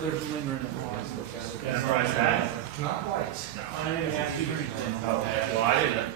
There's lingering in laws. Memorize that? Not quite. No. I didn't ask you anything. Okay, well, I didn't.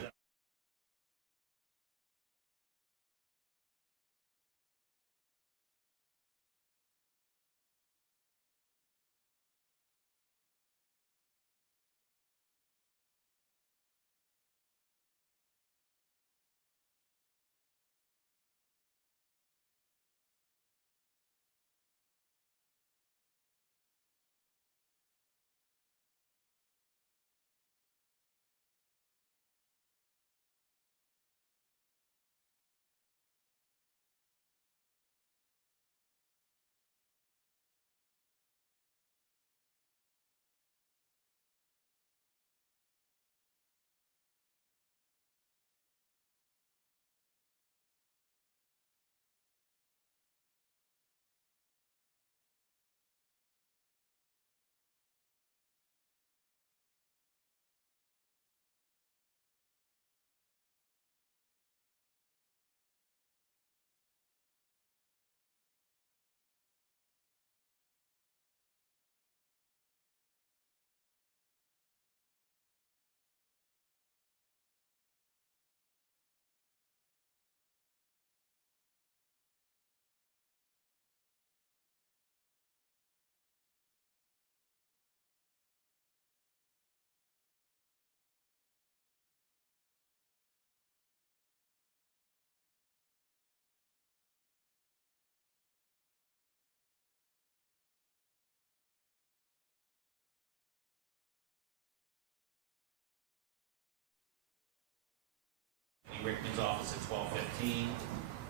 Rickman's office at 12:15,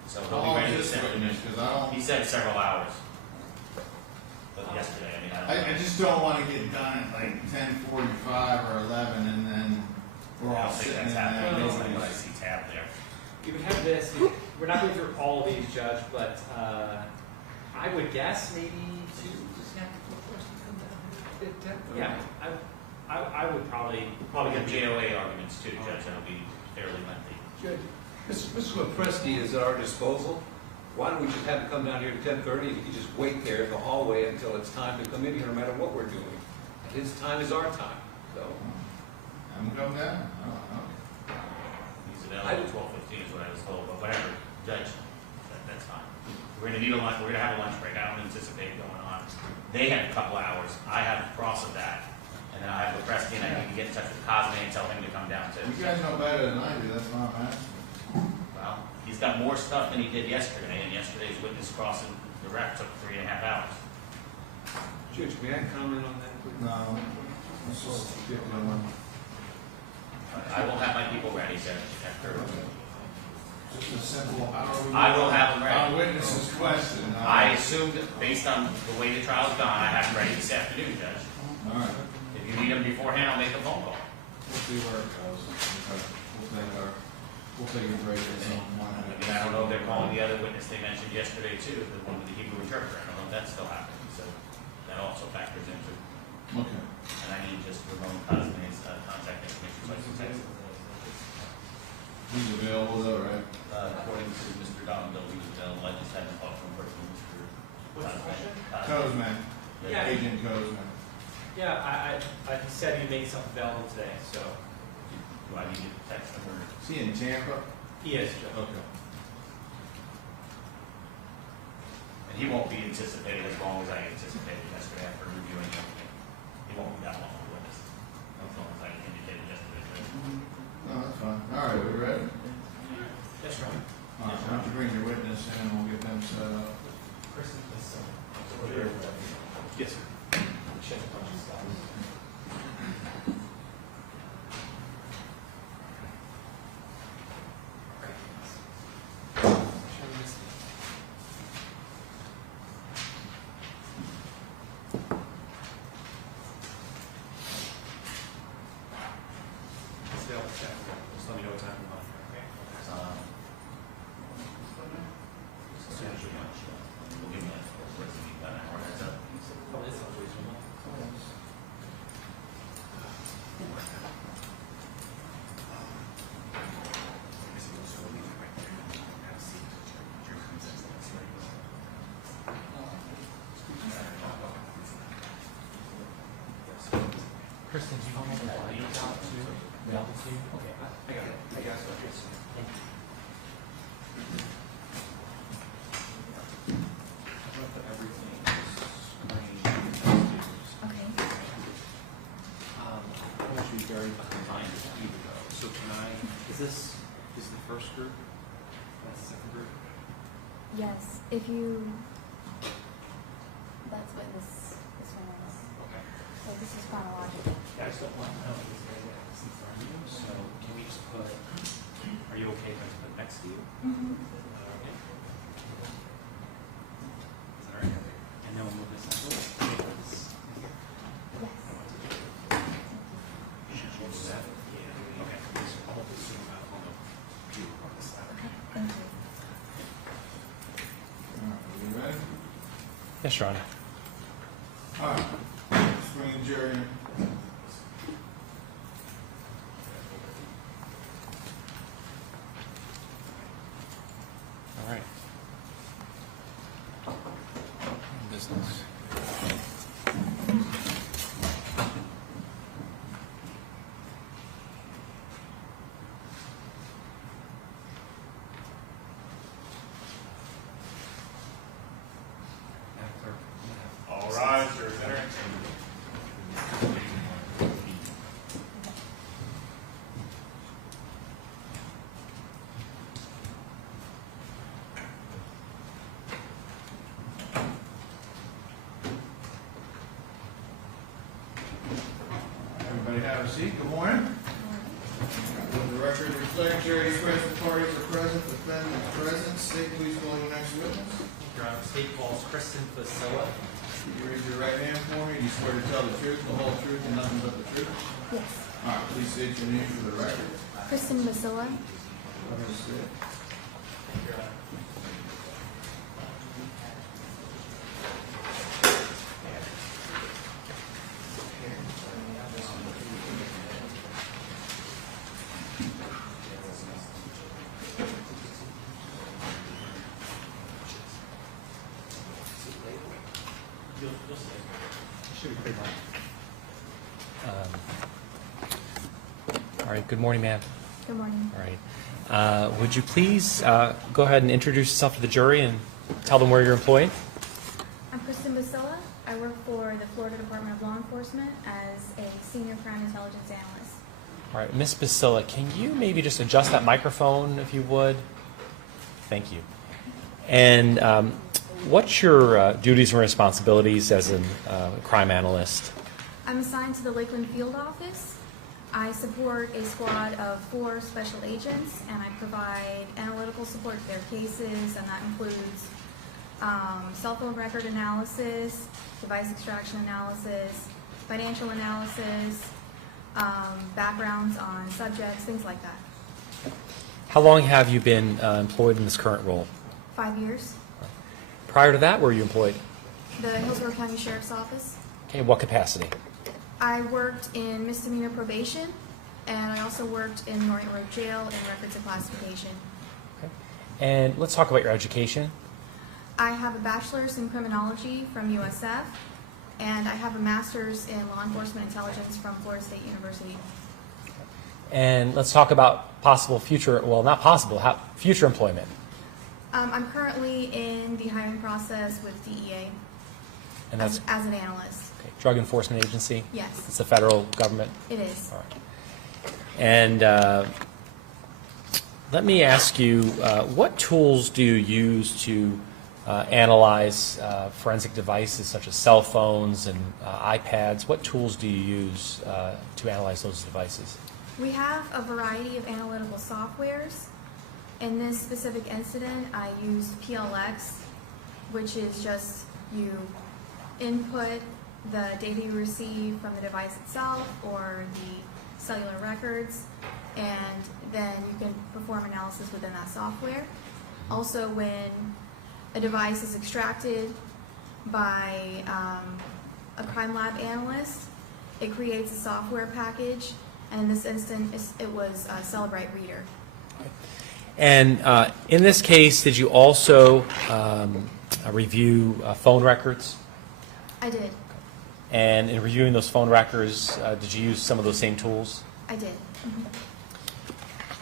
so he'll be ready this afternoon. He said several hours. But yesterday, I mean, I just don't want to get done at like 10:45 or 11, and then we're all sitting in that. I see tab there. You would have this. We're not going through all of these, Judge, but I would guess maybe two. Yeah, I would probably get JOA arguments too, Judge. That'll be fairly lengthy. Judge, Mr. Lepresti is at our disposal. Why don't we just have him come down here at 10:30 and he can just wait there in the hallway until it's time to come in here, no matter what we're doing. And his time is our time. So I'm going down. He's available at 12:15 is what I was told, but whatever, Judge, that's fine. We're gonna need a lunch. We're gonna have a lunch break. I don't anticipate going on. They have a couple hours. I have cross of that. And then I have Lepresti, and I need to get in touch with Cosme and tell him to come down too. You guys know better than I do, that's why I'm asking. Well, he's got more stuff than he did yesterday, and yesterday's witness crossing the rep took 3.5 hours. Judge, may I comment on that, please? No, let's just get going. I will have my people ready, Judge, after. Just a simple, how are we? I will have them ready. Our witness's question. I assumed, based on the way the trial's gone, I have them ready this afternoon, Judge. All right. If you need them beforehand, I'll make a phone call. We'll see where it goes. Okay. We'll take a break or something. I mean, I don't know if they're calling the other witness they mentioned yesterday too, the one with the Hebrew interpreter. I don't know if that's still happening, so that also factors into. Okay. And I need just Ramon Cosme's contact information so I can text him. He's available though, right? According to Mr. Donville, he was available. I just haven't talked to him personally, Mr. What's the question? Cosman. Yeah. Agent Cosman. Yeah, I said he made something available today, so Do I need to text him or? Is he in Tampa? he is, Judge. Okay. And he won't be anticipated as long as I anticipated yesterday after reviewing everything. He won't be that long with us, as long as I indicated yesterday. No, that's fine. All right, we ready? That's right. All right, why don't you bring your witness in and we'll get them set up. Yes, sir. Check the punches, guys. Just let me know what time we're on here, okay? As soon as you want, we'll give me about an hour heads up. Oh, this sounds reasonable. available to you? Okay, I got it. I got it. Okay, so, thank you. I'm gonna put everything in this screen. Okay. I want you to be very behind you though. So can I, is the first group? That's the second group? Yes, if you, that's what this one is. Okay. So this is chronological. Yeah, I just don't want to know because they get this in front of you. So can we just put, are you okay if I just put next to you? Mm-hmm. Okay. Is that all right? And then we'll move this up. Yes. Okay. So I'll just zoom out on the view on this side. Okay, thank you. All right, are you ready? Yes, Your Honor. All right, swing jury. All right. Business. All right, sir, center. Everybody have a seat. Good morning. Let the record reflect jury's present parties are present, defendant is present. State, please call your next witness. Your Honor, state calls Kristen Vasilla. You raise your right hand for me. Do you swear to tell the truth, the whole truth, and nothing but the truth? Yes. All right, please state your name for the record. Kristen Basila. Understood. Should be pretty much. All right, good morning, ma'am. Good morning. All right. Would you please go ahead and introduce yourself to the jury and tell them where you're employed? I'm Kristen Basila. I work for the Florida Department of Law Enforcement as a senior crime intelligence analyst. All right, Ms. Basila, can you maybe just adjust that microphone if you would? Thank you. And what's your duties and responsibilities as a crime analyst? I'm assigned to the Lakeland Field Office. I support a squad of 4 special agents, and I provide analytical support to their cases, and that includes cell phone record analysis, device extraction analysis, financial analysis, backgrounds on subjects, things like that. How long have you been employed in this current role? 5 years. Prior to that, where were you employed? The Hillsborough County Sheriff's Office. Okay, what capacity? I worked in misdemeanor probation, and I also worked in Norton Road Jail in records and classification. Okay. And let's talk about your education. I have a bachelor's in criminology from USF, and I have a master's in law enforcement intelligence from Florida State University. And let's talk about possible future, well, not possible, future employment. I'm currently in the hiring process with DEA And that's as an analyst. okay, Drug Enforcement Agency? Yes, It's the federal government? it is. All right. And let me ask you, what tools do you use to analyze forensic devices such as cell phones and iPads? What tools do you use to analyze those devices? We have a variety of analytical softwares. In this specific incident, I used PLX, which is just you input the data you receive from the device itself or the cellular records, and then you can perform analysis within that software. Also, when a device is extracted by a crime lab analyst, it creates a software package, and in this instance, it was Celebrite Reader. And in this case, did you also review phone records? I did. And in reviewing those phone records, did you use some of those same tools? I did. I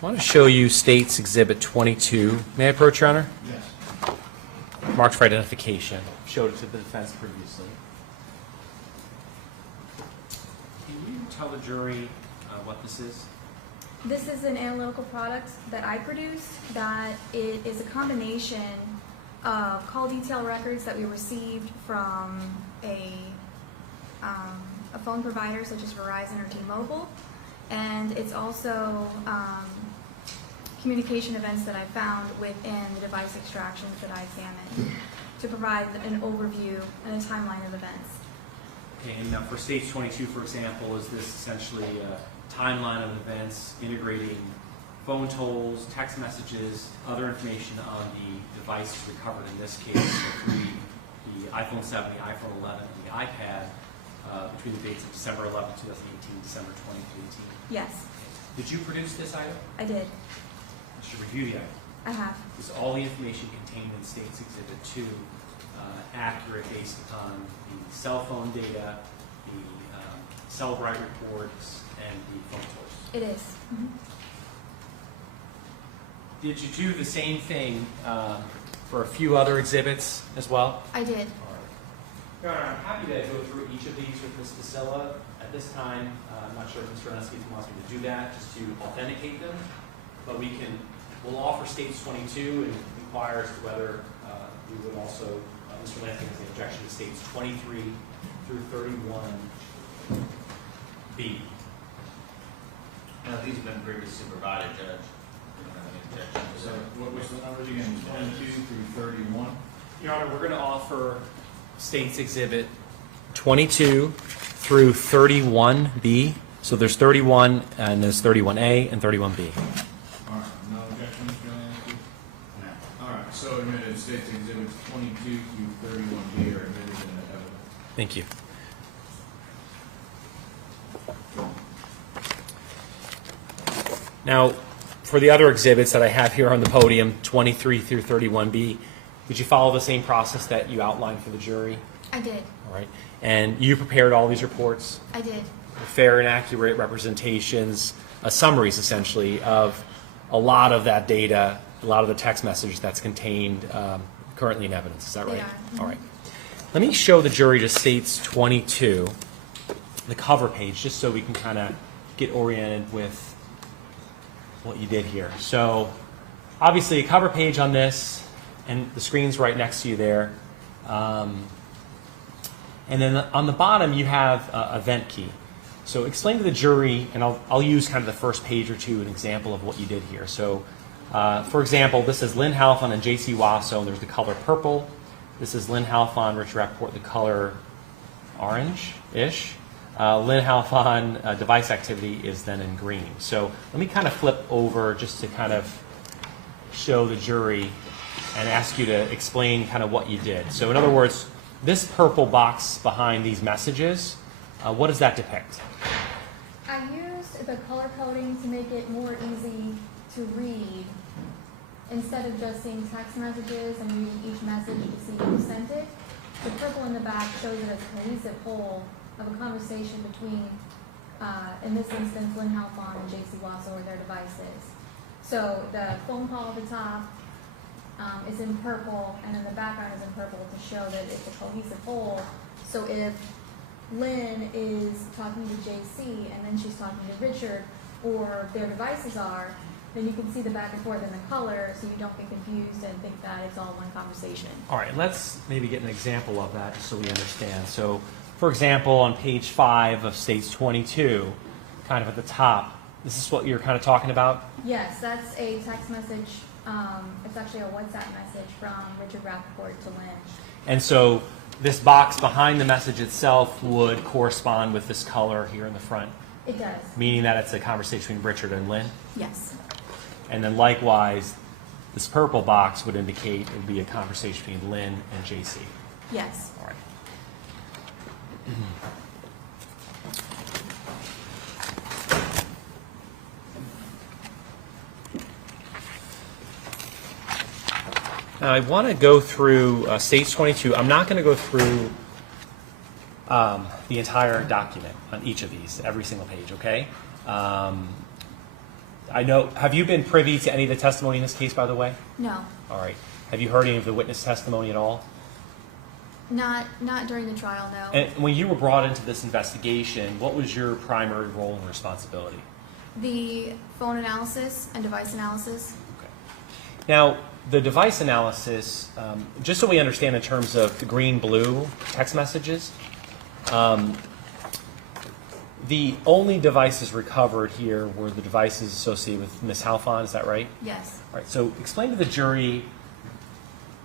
want to show you State's Exhibit 22. May I approach, Your Honor? Yes. Marked for identification. Showed it to the defense previously. Can you tell the jury what this is? This is an analytical product that I produced that it is a combination of call detail records that we received from a phone provider such as Verizon or T-Mobile, and it's also communication events that I found within the device extractions that I examined to provide an overview and a timeline of events. Okay, and now for States 22, for example, is this essentially a timeline of events integrating phone tolls, text messages, other information on the devices recovered in this case, the iPhone 7, the iPhone 11, and the iPad between the dates of December 11, 2018, December 20, 2018? Yes, Did you produce this item? I did. I should review the item. I have. Is all the information contained in State's Exhibit 2 accurate based upon the cell phone data, the Cellbrite reports, and the phone tolls? It is. Mhm. Did you do the same thing for a few other exhibits as well? I did. Your Honor, I'm happy to go through each of these with Ms. Vasilla. At this time, I'm not sure if Mr. Onesky wants me to do that, just to authenticate them, but we'll offer States 22 and inquire as to whether we would also, Mr. Lansing has an objection to States 23 through 31B. Now, these have been previously provided, Judge. We don't have any objection to So that. what was the numbers again? 22 through 31? Your Honor, we're going to offer States Exhibit 22 through 31B. So there's 31, and there's 31A and 31B. All right, no objection, Mr. Lansky? No. All right, so admitted, State's Exhibits 22 through 31B are admitted into evidence. Thank you. Now, for the other exhibits that I have here on the podium, 23 through 31B, did you follow the same process that you outlined for the jury? I did. All right. And you prepared all these reports? I did. Fair and accurate representations, summaries essentially of a lot of that data, a lot of the text message that's contained currently in evidence. Is that right? They are. All right. Let me show the jury to States 22, the cover page, just so we can kind of get oriented with what you did here. So obviously a cover page on this, and the screen's right next to you there. And then on the bottom you have event key. So explain to the jury, and I'll use kind of the first page or two an example of what you did here. So for example, this is Lin Halfon and Jaycee Wasso, and there's the color purple. This is Lin Halfon, Rich Rappaport, the color orange-ish. Lin Halfon device activity is then in green. So let me kind of flip over just to kind of show the jury and ask you to explain kind of what you did. So in other words, this purple box behind these messages, what does that depict? I used the color coding to make it more easy to read. Instead of just seeing text messages and reading each message to see who sent it, the purple in the back shows it as a cohesive whole of a conversation between, in this instance, Lin Halfon and Jaycee Wasso or their devices. So the phone call at the top is in purple, and then the background is in purple to show that it's a cohesive whole. So if Lin is talking to Jaycee and then she's talking to Richard, or their devices are, then you can see the back and forth in the color, so you don't get confused and think that it's all one conversation. All right, let's maybe get an example of that just so we understand. So, for example, on page 5 of States 22, kind of at the top, this is what you're kind of talking about? Yes, that's a text message. It's actually a WhatsApp message from Richard Rappaport to Lin. And so this box behind the message itself would correspond with this color here in the front, It does. meaning that it's a conversation between Richard and Lin. Yes. And then likewise, this purple box would indicate it would be a conversation between Lin and Jaycee. Yes. All right. Now I want to go through States 22. I'm not going to go through the entire document on each of these, every single page, okay? I know, have you been privy to any of the testimony in this case, by the way? No, All right. Have you heard any of the witness testimony at all? not during the trial, no. And when you were brought into this investigation, what was your primary role and responsibility? The phone analysis and device analysis. Okay. Now, the device analysis, just so we understand in terms of the green-blue text messages, the only devices recovered here were the devices associated with Ms. Halfon, is that right? Yes. All right, so explain to the jury,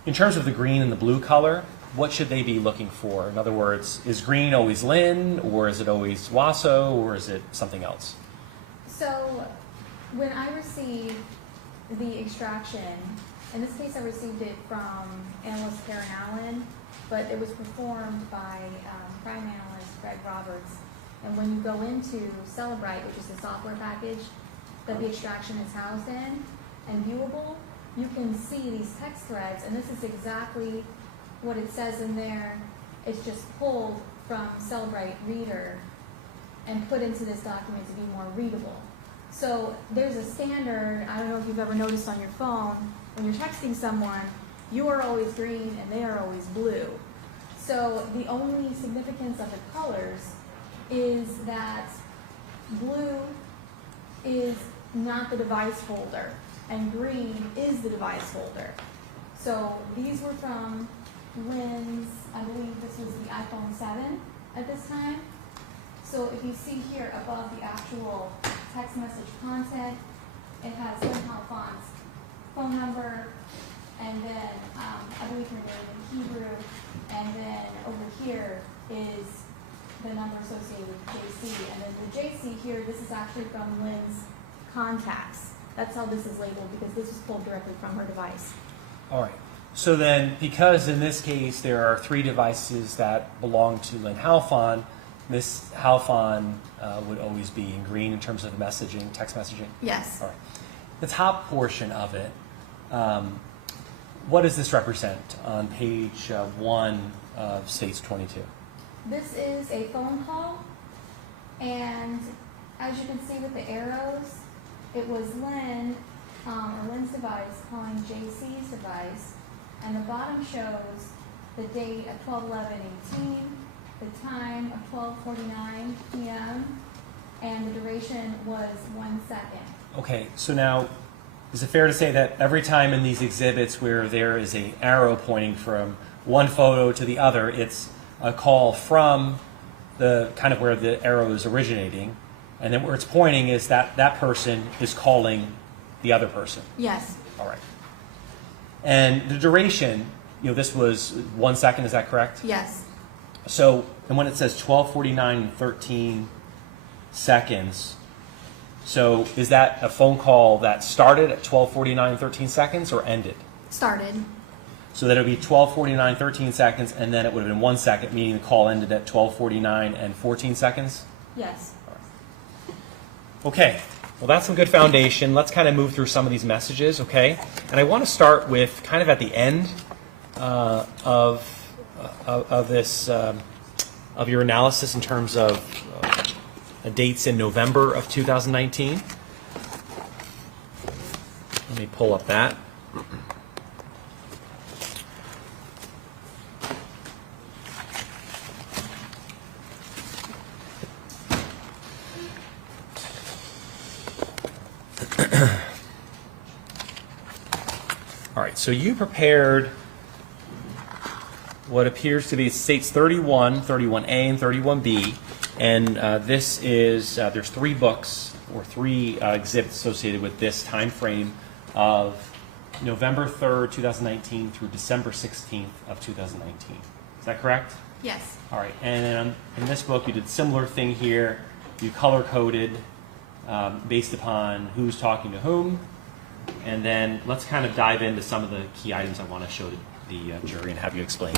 in terms of the green and the blue color, what should they be looking for? In other words, is green always Lin, or is it always Wasso, or is it something else? So when I received the extraction, in this case I received it from analyst Karen Allen, but it was performed by crime analyst Greg Roberts. And when you go into Celebrite, which is the software package that the extraction is housed in and viewable, you can see these text threads, and this is exactly what it says in there. It's just pulled from Celebrite Reader and put into this document to be more readable. So there's a standard, I don't know if you've ever noticed on your phone, when you're texting someone, you are always green and they are always blue. So the only significance of the colors is that blue is not the device holder and green is the device holder. So these were from Lin's, I believe this was the iPhone 7 at this time. So if you see here above the actual text message content, it has Lin Halfon's phone number, and then I believe her name in Hebrew, and then over here is the number associated with Jaycee, and then the Jaycee here, this is actually from Lin's contacts. That's how this is labeled, because this was pulled directly from her device. All right. So then, because in this case there are 3 devices that belong to Lin Halfon, Ms. Halfon would always be in green in terms of messaging, text messaging? Yes. All right. The top portion of it, what does this represent on page 1 of States 22? This is a phone call, and as you can see with the arrows, it was Lin, or Lin's device, calling Jaycee's device, and the bottom shows the date of 12/11/18, the time of 12:49 p.m., and the duration was 1 second. Okay, so now, is it fair to say that every time in these exhibits where there is an arrow pointing from one photo to the other, it's a call from the kind of where the arrow is originating, and then where it's pointing is that that person is calling the other person? Yes. All right. And the duration, this was 1 second, is that correct? Yes. So, and when it says 12:49 and 13 seconds, so is that a phone call that started at 12:49 and 13 seconds or ended? Started. So that it would be 12:49, 13 seconds, and then it would have been 1 second, meaning the call ended at 12:49 and 14 seconds? Yes. Okay, well that's some good foundation. Let's kind of move through some of these messages, okay? And I want to start with kind of at the end of this, of your analysis in terms of dates in November of 2019. Let me pull up that. All right, so you prepared what appears to be States 31, 31A, and 31B, and this is, there's 3 books or 3 exhibits associated with this time frame of November 3rd, 2019 through December 16th of 2019. Is that correct? Yes. All right, and then in this book you did a similar thing here. You color-coded based upon who's talking to whom. And then let's kind of dive into some of the key items I want to show the jury and have you explain.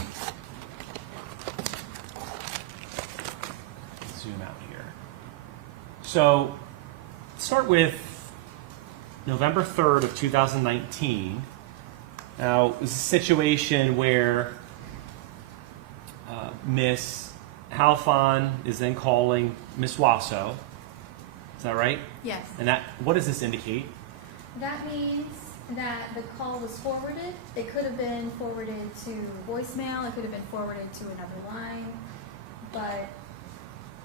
Zoom out here. So start with November 3rd of 2019. Now, it's a situation where Miss Halfon is then calling Miss Wasso, Is that right? Yes. And that, what does this indicate? That means that the call was forwarded. It could have been forwarded to voicemail. It could have been forwarded to another line. But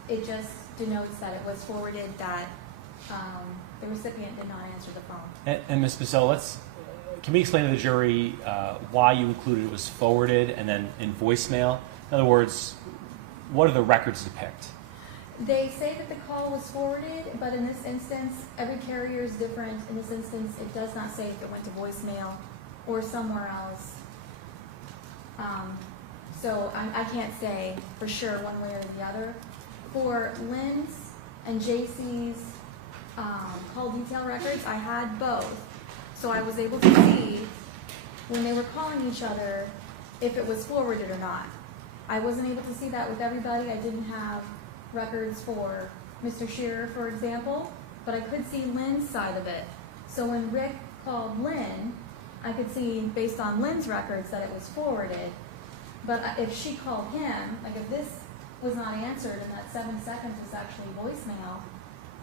it just denotes that it was forwarded, that the recipient did not answer the phone. And Ms. Basso, can we explain to the jury why you included it was forwarded and then in voicemail? In other words, what do the records depict? They say that the call was forwarded, but in this instance, every carrier is different. In this instance, it does not say if it went to voicemail or somewhere else. So I can't say for sure one way or the other. For Lin's and Jaycee's call detail records, I had both. So I was able to see when they were calling each other if it was forwarded or not. I wasn't able to see that with everybody. I didn't have records for Mr. Shearer, for example, but I could see Lin's side of it. So when Rick called Lin, I could see based on Lin's records that it was forwarded. But if she called him, like if this was not answered and that 7 seconds was actually voicemail,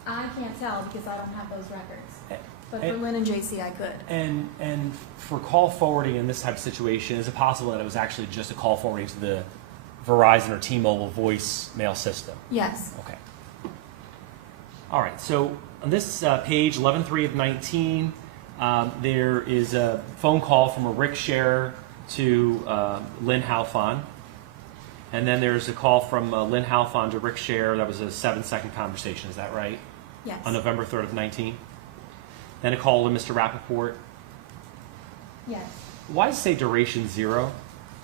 I can't tell because I don't have those records. But for Lin and Jaycee, I could. And for call forwarding in this type of situation, is it possible that it was actually just a call forwarding to the Verizon or T-Mobile voicemail system? Yes. Okay. All right. So on this page, 11.3 of 19, there is a phone call from a Rick Shearer to Lin Halfon. And then there's a call from Lin Halfon to Rick Shearer. That was a 7-second conversation. Is that right? Yes. On November 3rd of 19. Then a call to Mr. Rappaport. Yes. Why say duration 0?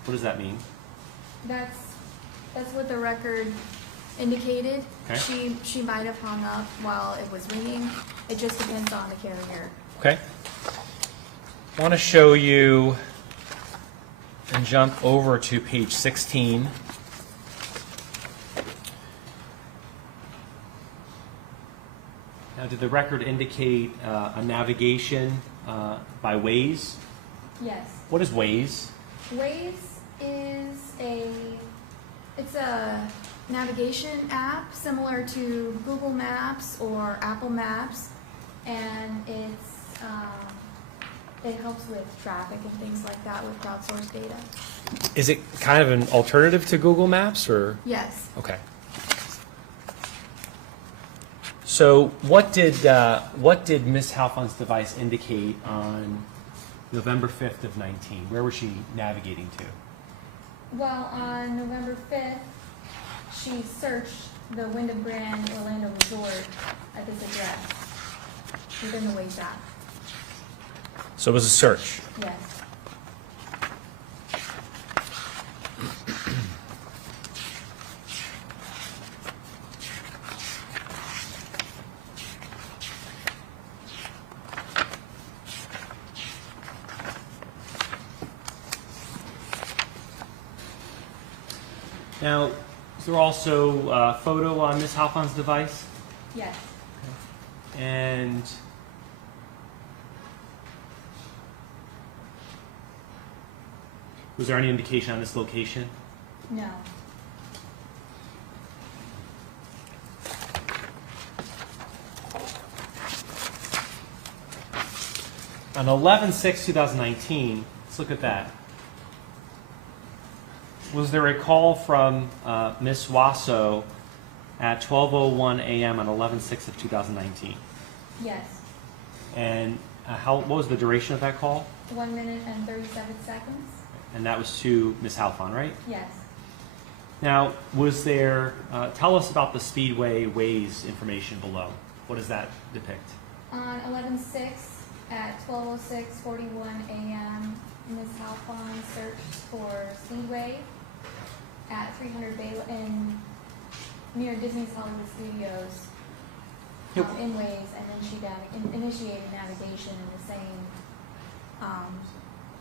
What does that mean? That's what the record indicated. Okay. She might have hung up while it was ringing. It just depends on the carrier. Okay. I want to show you and jump over to page 16. Now, did the record indicate a navigation by Waze? Yes. What is Waze? Waze is it's a navigation app similar to Google Maps or Apple Maps, and it helps with traffic and things like that with crowdsourced data. Is it kind of an alternative to Google Maps, or? Yes. Okay. So what did Ms. Halfon's device indicate on November 5th of 19? Where was she navigating to? Well, on November 5th, she searched the Wyndham Grand Orlando Resort at this address within the Waze app. So it was a search. Yes. Now, is there also a photo on Ms. Halfon's device? Yes. And was there any indication on this location? No. On 11/6/2019, let's look at that. Was there a call from Ms. Wasso at 12:01 a.m. on 11/6/2019? Yes. And what was the duration of that call? 1 minute and 37 seconds. And that was to Ms. Halfon, right? Yes. Now, was there, tell us about the Speedway Waze information below. What does that depict? On 11/6 at 12:06:41 a.m., Ms. Halfon searched for Speedway at 300 in near Disney's Hollywood Studios in Waze, and then she initiated navigation in the same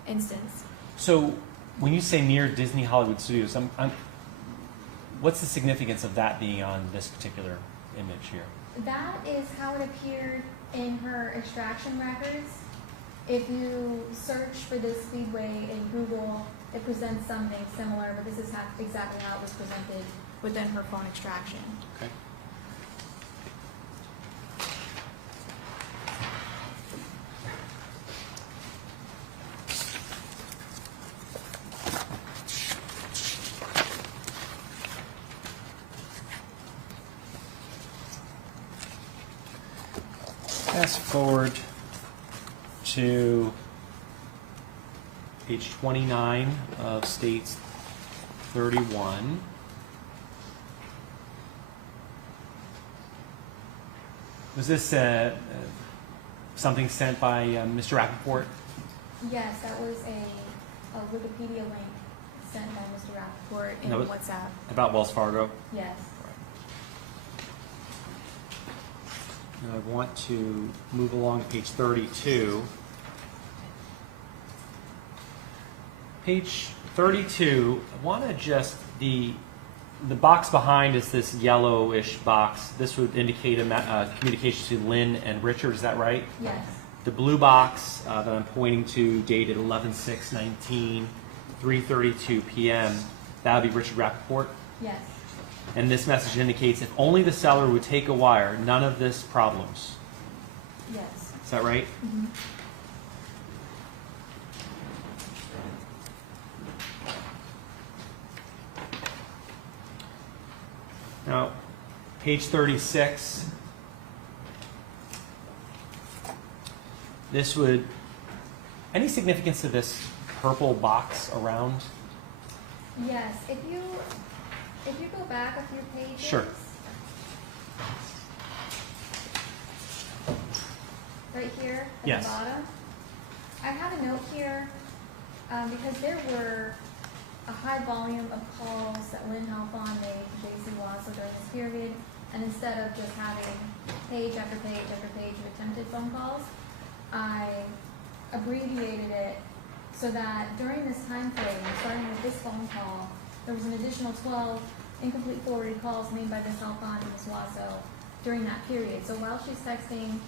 instance. So, when you say near Disney Hollywood Studios, what's the significance of that being on this particular image here? That is how it appeared in her extraction records. If you search for this Speedway in Google, it presents something similar, but this is exactly how it was presented within her phone extraction. Okay. fast forward to page 29 of States 31. Was this something sent by Mr. Rappaport? Yes, that was a Wikipedia link sent by Mr. Rappaport in That was- WhatsApp. About Wells Fargo? Yes. And I want to move along to page 32. Page 32, I want to just, the box behind is this yellowish box. This would indicate a communication to Lynn and Richard, is that right? Yes. The blue box that I'm pointing to, dated 11/6/19, 3:32 p.m., that would be Richard Rappaport. Yes. And this message indicates if only the seller would take a wire, none of this problems. Yes. Is that right? Mm-hmm. Now, page 36. This would, any significance to this purple box around? Yes. If you go back a few pages. Sure. Right here at Yes. the bottom. I have a note here because there were a high volume of calls that Lin Halfon made to Jaycee Wasso during this period, and instead of just having page after page after page of attempted phone calls, I abbreviated it so that during this time frame, starting with this phone call, there was an additional 12 incomplete forwarded calls made by Ms. Halfon to Ms. Wasso during that period. So while she's texting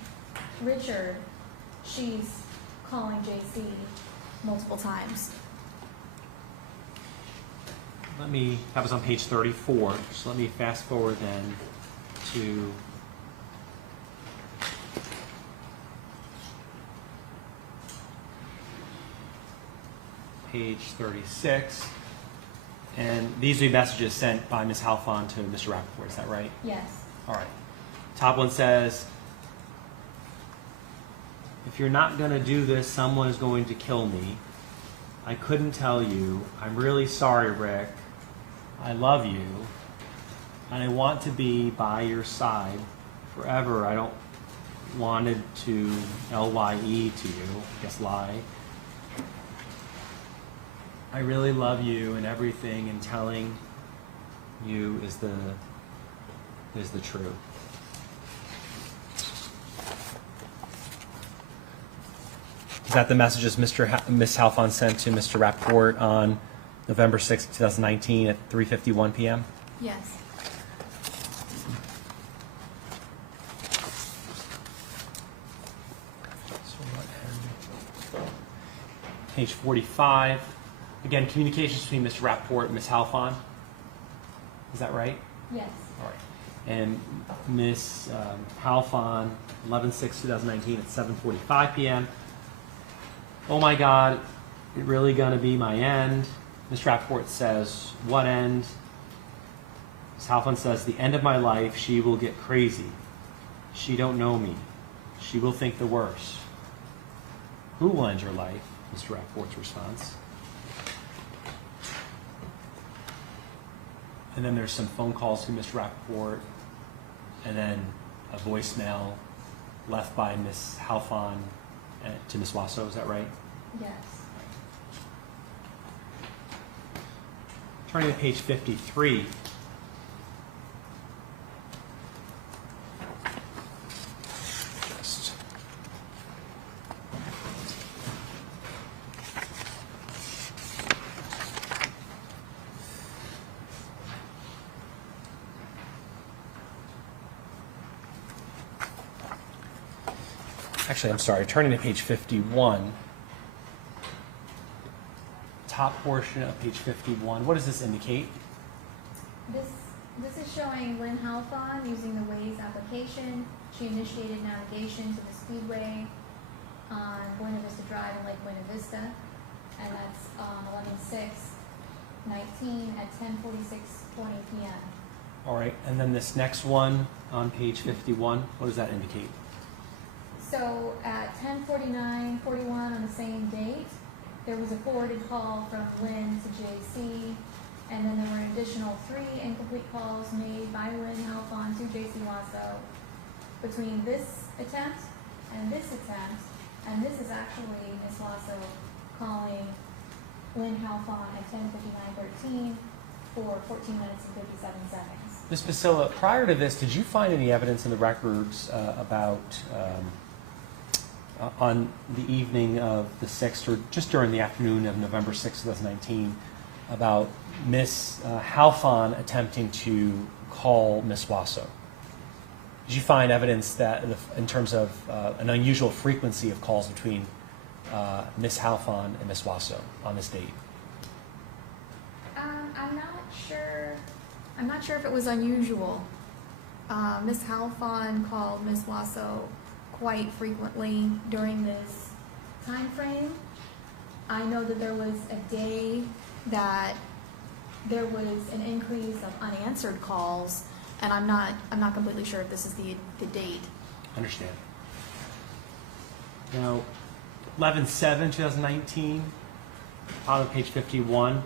Richard, she's calling Jaycee multiple times. Let me, that was on page 34, so let me fast forward then to page 36. And these will be messages sent by Ms. Halfon to Mr. Rappaport, is that right? Yes. All right. Top one says, if you're not going to do this, someone is going to kill me. I couldn't tell you. I'm really sorry, Rick. I love you. And I want to be by your side forever. I don't wanted to LYE to you, I guess lie. I really love you and everything, and telling you is the truth. Is that the messages Ms. Halfon sent to Mr. Rappaport on November 6, 2019 at 3:51 p.m.? Yes. Page 45. Again, communications between Mr. Rappaport and Ms. Halfon. Is that right? Yes. All right. And Ms. Halfon, 11/6/2019 at 7:45 p.m. Oh my God, it really gonna be my end? Mr. Rappaport says, what end? Ms. Halfon says, the end of my life. She will get crazy. She don't know me. She will think the worst. Who will end your life? Mr. Rappaport's response. And then there's some phone calls to Mr. Rappaport, and then a voicemail left by Ms. Halfon to Ms. Wasso. Is that right? Yes. Turning to page 53. Just actually, I'm sorry. Turning to page 51. Top portion of page 51. What does this indicate? This is showing Lin Halfon using the Waze application. She initiated navigation to the speedway on Buena Vista Drive in Lake Buena Vista, and that's 11/6/19 at 10:46:20 p.m. All right, and then this next one on page 51, what does that indicate? So at 10:49:41 on the same date, there was a forwarded call from Lin to Jaycee, and then there were an additional 3 incomplete calls made by Lin Halfon to Jaycee Wasso between this attempt, and this is actually Ms. Wasso calling Lin Halfon at 10:59:13 for 14 minutes and 57 seconds. Ms. Priscilla, prior to this, did you find any evidence in the records about on the evening of the 6th, or just during the afternoon of November 6, 2019, about Ms. Halfon attempting to call Ms. Wasso? Did you find evidence that, in terms of an unusual frequency of calls between Ms. Halfon and Ms. Wasso on this date? I'm not sure if it was unusual. Ms. Halfon called Ms. Wasso quite frequently during this time frame. I know that there was a day that there was an increase of unanswered calls, and I'm not completely sure if this is the date. Understand. Now, 11/7/2019, bottom of page 51.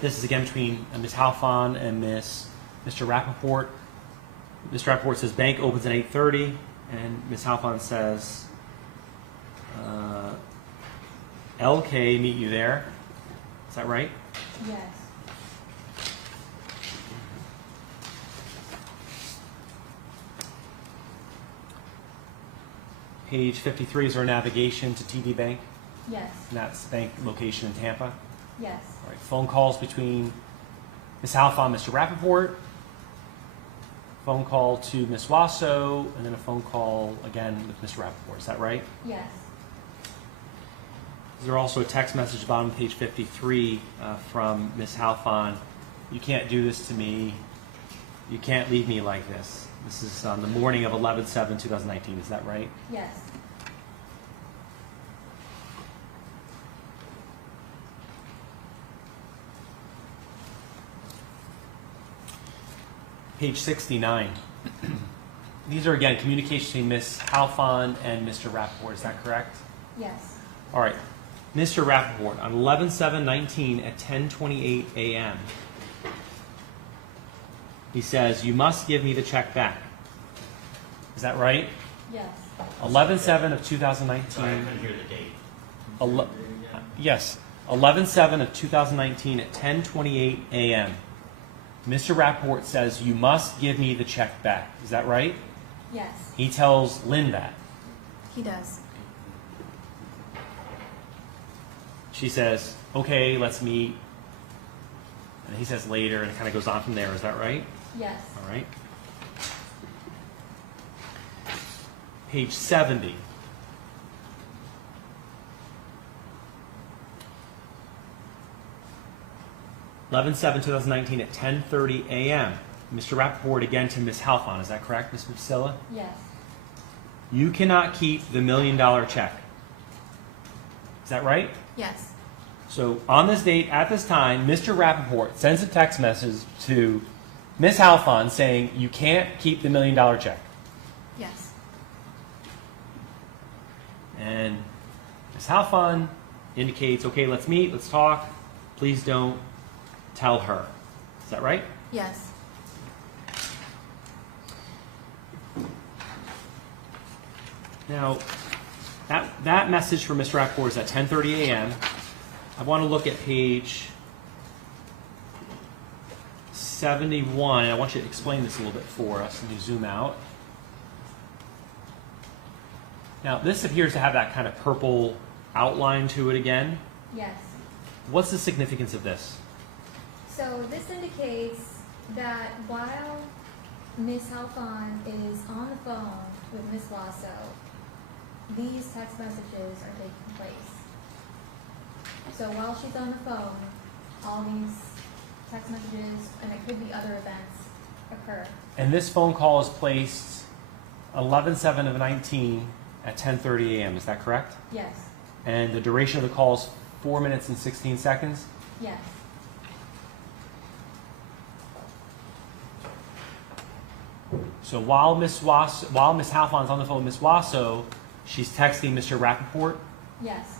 This is again between Ms. Halfon and Mr. Rappaport. Mr. Rappaport says bank opens at 8:30, and Ms. Halfon says, LK, meet you there. Is that right? Yes. Page 53 is our navigation to TD Bank, Yes. and that's bank location in Tampa. Yes. All right, phone calls between Ms. Halfon and Mr. Rappaport, phone call to Ms. Wasso, and then a phone call again with Mr. Rappaport. Is that right? Yes. Is there also a text message bottom of page 53 from Ms. Halfon? You can't do this to me. You can't leave me like this. This is on the morning of 11/7/2019. Is that right? Yes. Page 69. These are, again, communications between Ms. Halfon and Mr. Rappaport. Is that correct? Yes. All right. Mr. Rappaport, on 11/7/19 at 10:28 a.m., he says, you must give me the check back. Is that right? Yes. 11/7/2019. Sorry, I couldn't hear the date. Yes, 11/7/2019 at 10:28 a.m. Mr. Rappaport says, you must give me the check back. Is that right? Yes. He tells Lin that. He does. She says, okay, let's meet. And he says later, and it kind of goes on from there. Is that right? Yes. All right. Page 70. (11/7/2019) at 10:30 a.m. Mr. Rappaport again to Ms. Halfon. Is that correct, Ms. Priscilla? Yes. You cannot keep the $1 million check. Is that right? Yes. So on this date, at this time, Mr. Rappaport sends a text message to Ms. Halfon saying, you can't keep the $1 million check. Yes. And Ms. Halfon indicates, okay, let's meet, let's talk. Please don't tell her. Is that right? Yes. Now, that message from Mr. Rappaport is at 10:30 a.m. I want to look at page 71. I want you to explain this a little bit for us. Let me zoom out. Now, this appears to have that kind of purple outline to it again. Yes. What's the significance of this? So this indicates that while Ms. Halfon is on the phone with Ms. Wasso, these text messages are taking place. So while she's on the phone, all these text messages, and it could be other events, occur. And this phone call is placed 11/7/19 at 10:30 a.m. Is that correct? Yes. And the duration of the call is 4 minutes and 16 seconds? Yes. So while Ms. Halfon's on the phone with Ms. Wasso, She's texting Mr. Rappaport. Yes.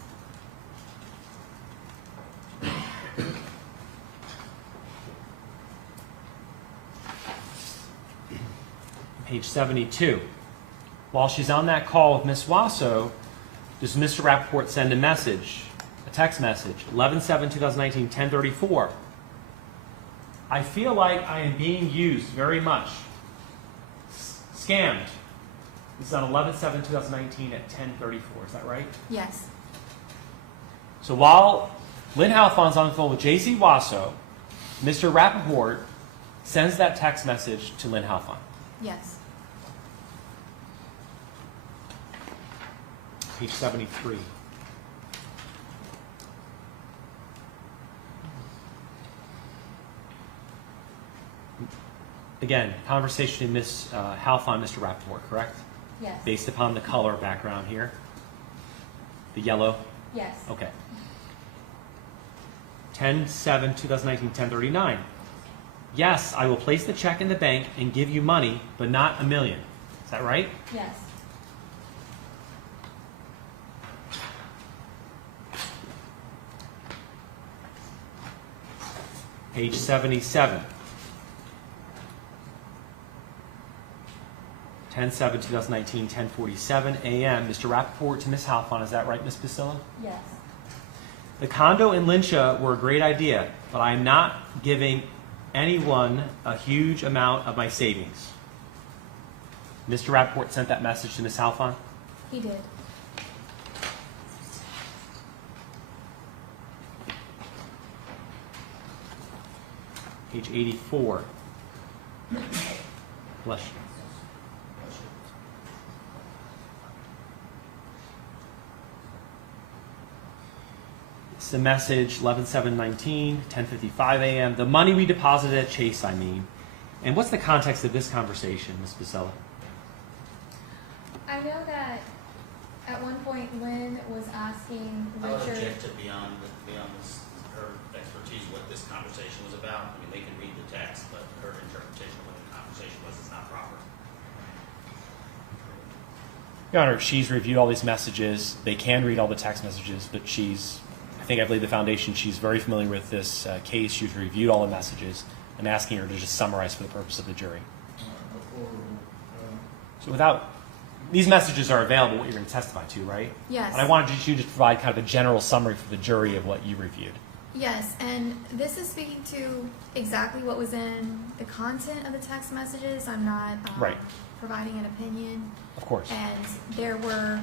Page 72. While she's on that call with Ms. Wasso, does Mr. Rappaport send a message, a text message, 11/7/2019, 10:34. I feel like I am being used very much. Scammed. This is on 11/7/2019 at 10:34. Is that right? Yes. So while Lin Halfon's on the phone with Jaycee Wasso, Mr. Rappaport sends that text message to Lin Halfon. Yes. Page 73. Again, conversation with Ms. Halfon, Mr. Rappaport, correct? Yes. Based upon the color background here. The yellow. Yes. Okay. 10/7/2019, 10:39. Yes, I will place the check in the bank and give you money, but not $1 million. Is that right? Yes. Page 77. 10/7/2019, 10:47 a.m. Mr. Rappaport to Ms. Halfon. Is that right, Ms. Basilla? Yes. The condo in Lincia were a great idea, but I am not giving anyone a huge amount of my savings. Mr. Rappaport sent that message to Ms. Halfon. He did. Page 84. Bless you. It's the message, 11/7/19, 10:55 a.m. The money we deposited at Chase, I mean. And what's the context of this conversation, Ms. Basilla? I know that at one point Lynn was asking I would Richard. object to beyond this, her expertise, what this conversation was about. I mean, they can read the text, but her interpretation of what the conversation was is not proper. Your Honor, she's reviewed all these messages. They can read all the text messages, but I believe the foundation, she's very familiar with this case. She's reviewed all the messages. I'm asking her to just summarize for the purpose of the jury. So these messages are available, what you're going to testify to, right? Yes. And I wanted you to provide kind of a general summary for the jury of what you reviewed. Yes, and this is speaking to exactly what was in the content of the text messages. I'm not Right. providing an opinion. Of course. And there were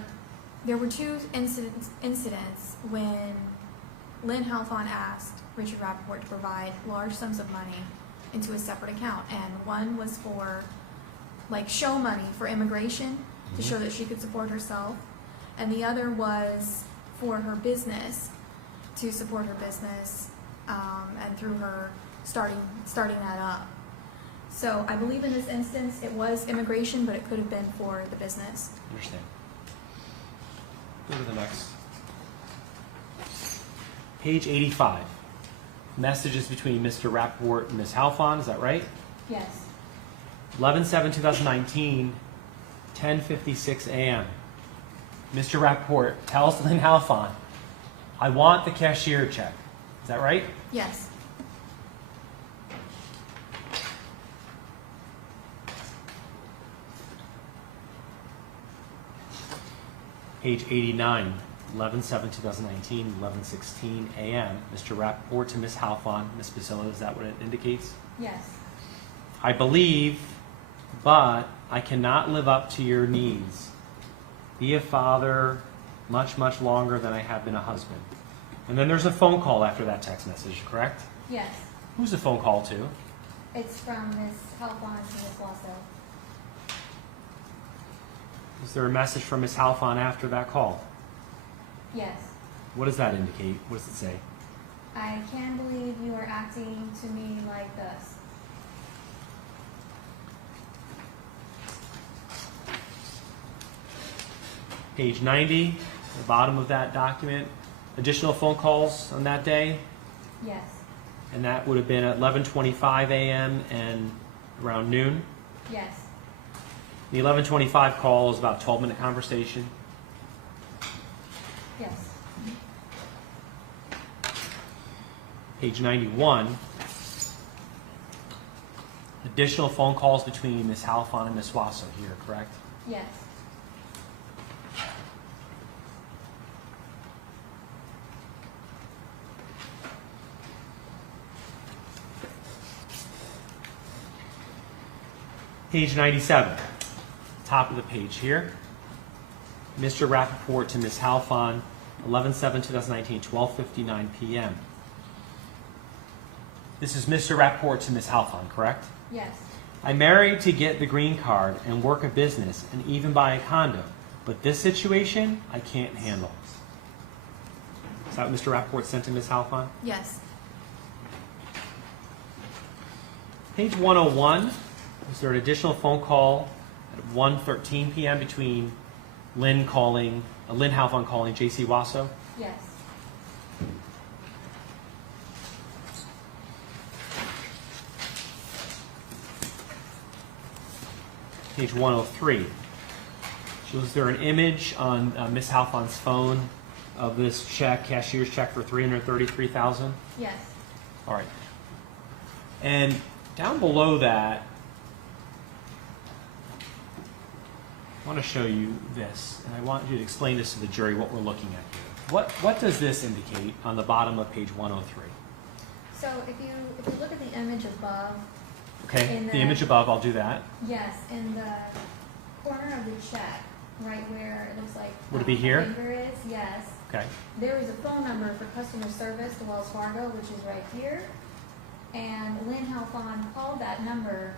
two incidents when Lin Halfon asked Richard Rappaport to provide large sums of money into a separate account, and one was for show money for immigration to show that she could support herself, and the other was for her business, to support her business, and through her starting that up. So I believe in this instance it was immigration, but it could have been for the business. Understand. Go to the next. Page 85. Messages between Mr. Rappaport and Ms. Halfon, is that right? Yes. 11/7/2019, 10:56 a.m. Mr. Rappaport tells Lin Halfon, I want the cashier check. Is that right? Yes. Page 89, 11/7/2019, 11:16 a.m. Mr. Rappaport to Ms. Halfon. Ms. Basilla, is that what it indicates? Yes. I believe, but I cannot live up to your needs. Be a father much, much longer than I have been a husband. And then there's a phone call after that text message, correct? Yes. Who's the phone call to? It's from Ms. Halfon to Ms. Wasso. Is there a message from Ms. Halfon after that call? Yes. What does that indicate? What does it say? I can't believe you are acting to me like this. Page 90, the bottom of that document. Additional phone calls on that day, Yes. and that would have been at 11:25 a.m. and around noon. Yes. The 11:25 call is about a 12-minute conversation. Yes. Page 91. Additional phone calls between Ms. Halfon and Ms. Wasso here, correct? Yes. Page 97, top of the page here. Mr. Rappaport to Ms. Halfon, 11/7/2019, 12:59 p.m. This is Mr. Rappaport to Ms. Halfon, correct? Yes. I married to get the green card and work a business and even buy a condo, but this situation I can't handle. Is that what Mr. Rappaport sent to Ms. Halfon? Yes. Page 101, is there an additional phone call at 1:13 p.m. between Lin Halfon calling Jaycee Wasso? Yes. Page 103. Shows there an image on Ms. Halfon's phone of this check, cashier's check for $333,000? Yes. All right. And down below that, I want to show you this, and I want you to explain this to the jury what we're looking at here. What does this indicate on the bottom of page 103? So if you look at the image above, Okay, In the the- image above, I'll do that. yes, in the corner of the check, right where it looks like Would it be a here? finger is, yes. Okay. There is a phone number for customer service to Wells Fargo, which is right here. And Lin Halfon called that number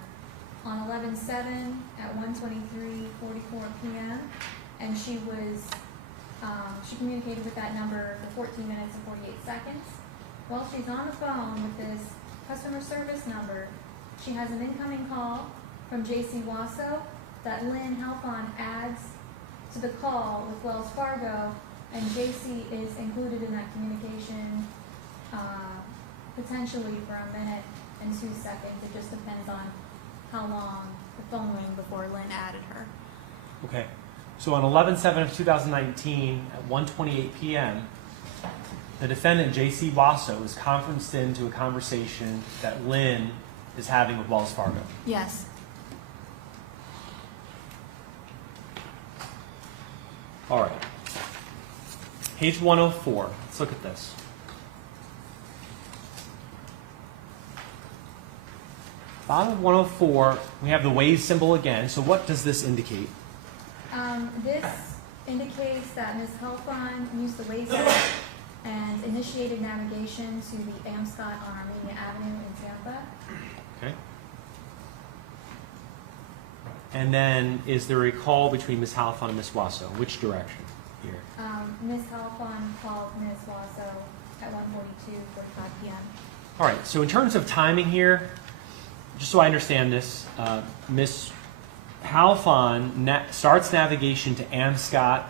on 11/7 at 1:23:44 p.m. And she communicated with that number for 14 minutes and 48 seconds. While she's on the phone with this customer service number, she has an incoming call from Jaycee Wasso that Lin Halfon adds to the call with Wells Fargo, and Jaycee is included in that communication potentially for a minute and 2 seconds. It just depends on how long the phone rang before Lin added her. Okay. So on 11/7/2019 at 1:28 p.m., the defendant, Jaycee Wasso, is conferenced into a conversation that Lin is having with Wells Fargo. Yes. All right. Page 104. Let's look at this. Bottom of 104, we have the Waze symbol again. So what does this indicate? This indicates that Ms. Halfon used the Waze app and initiated navigation to the Amscot on Armenia Avenue in Tampa. Okay. And then is there a call between Ms. Halfon and Ms. Wasso? Which direction here? Ms. Halfon called Ms. Wasso at 1:42:45 p.m. All right. So in terms of timing here, just so I understand this, Ms. Halfon starts navigation to Amscot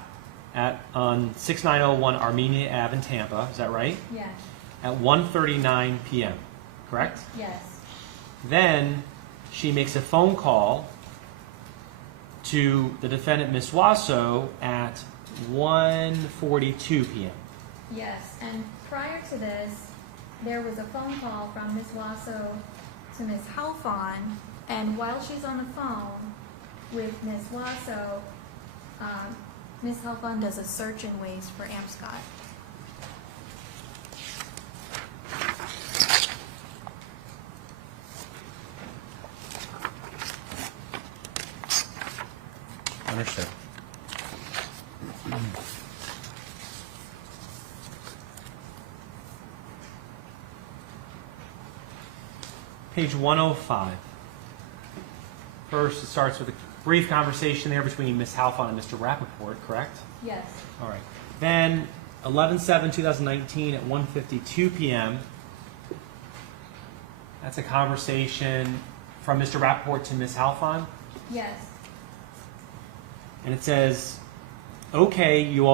on 6901 Armenia Ave in Tampa. Is that right? Yes. At 1:39 p.m. Correct? Yes. Then she makes a phone call to the defendant, Ms. Wasso, at 1:42 p.m. Yes. And prior to this, there was a phone call from Ms. Wasso to Ms. Halfon, and while she's on the phone with Ms. Wasso, Ms. Halfon does a search in Waze for Amscot. Understood. Page 105. First, it starts with a brief conversation there between Ms. Halfon and Mr. Rappaport, correct? Yes. All right. Then, 11/7/2019 at 1:52 p.m., that's a conversation from Mr. Rappaport to Ms. Halfon. Yes. And it says, okay, you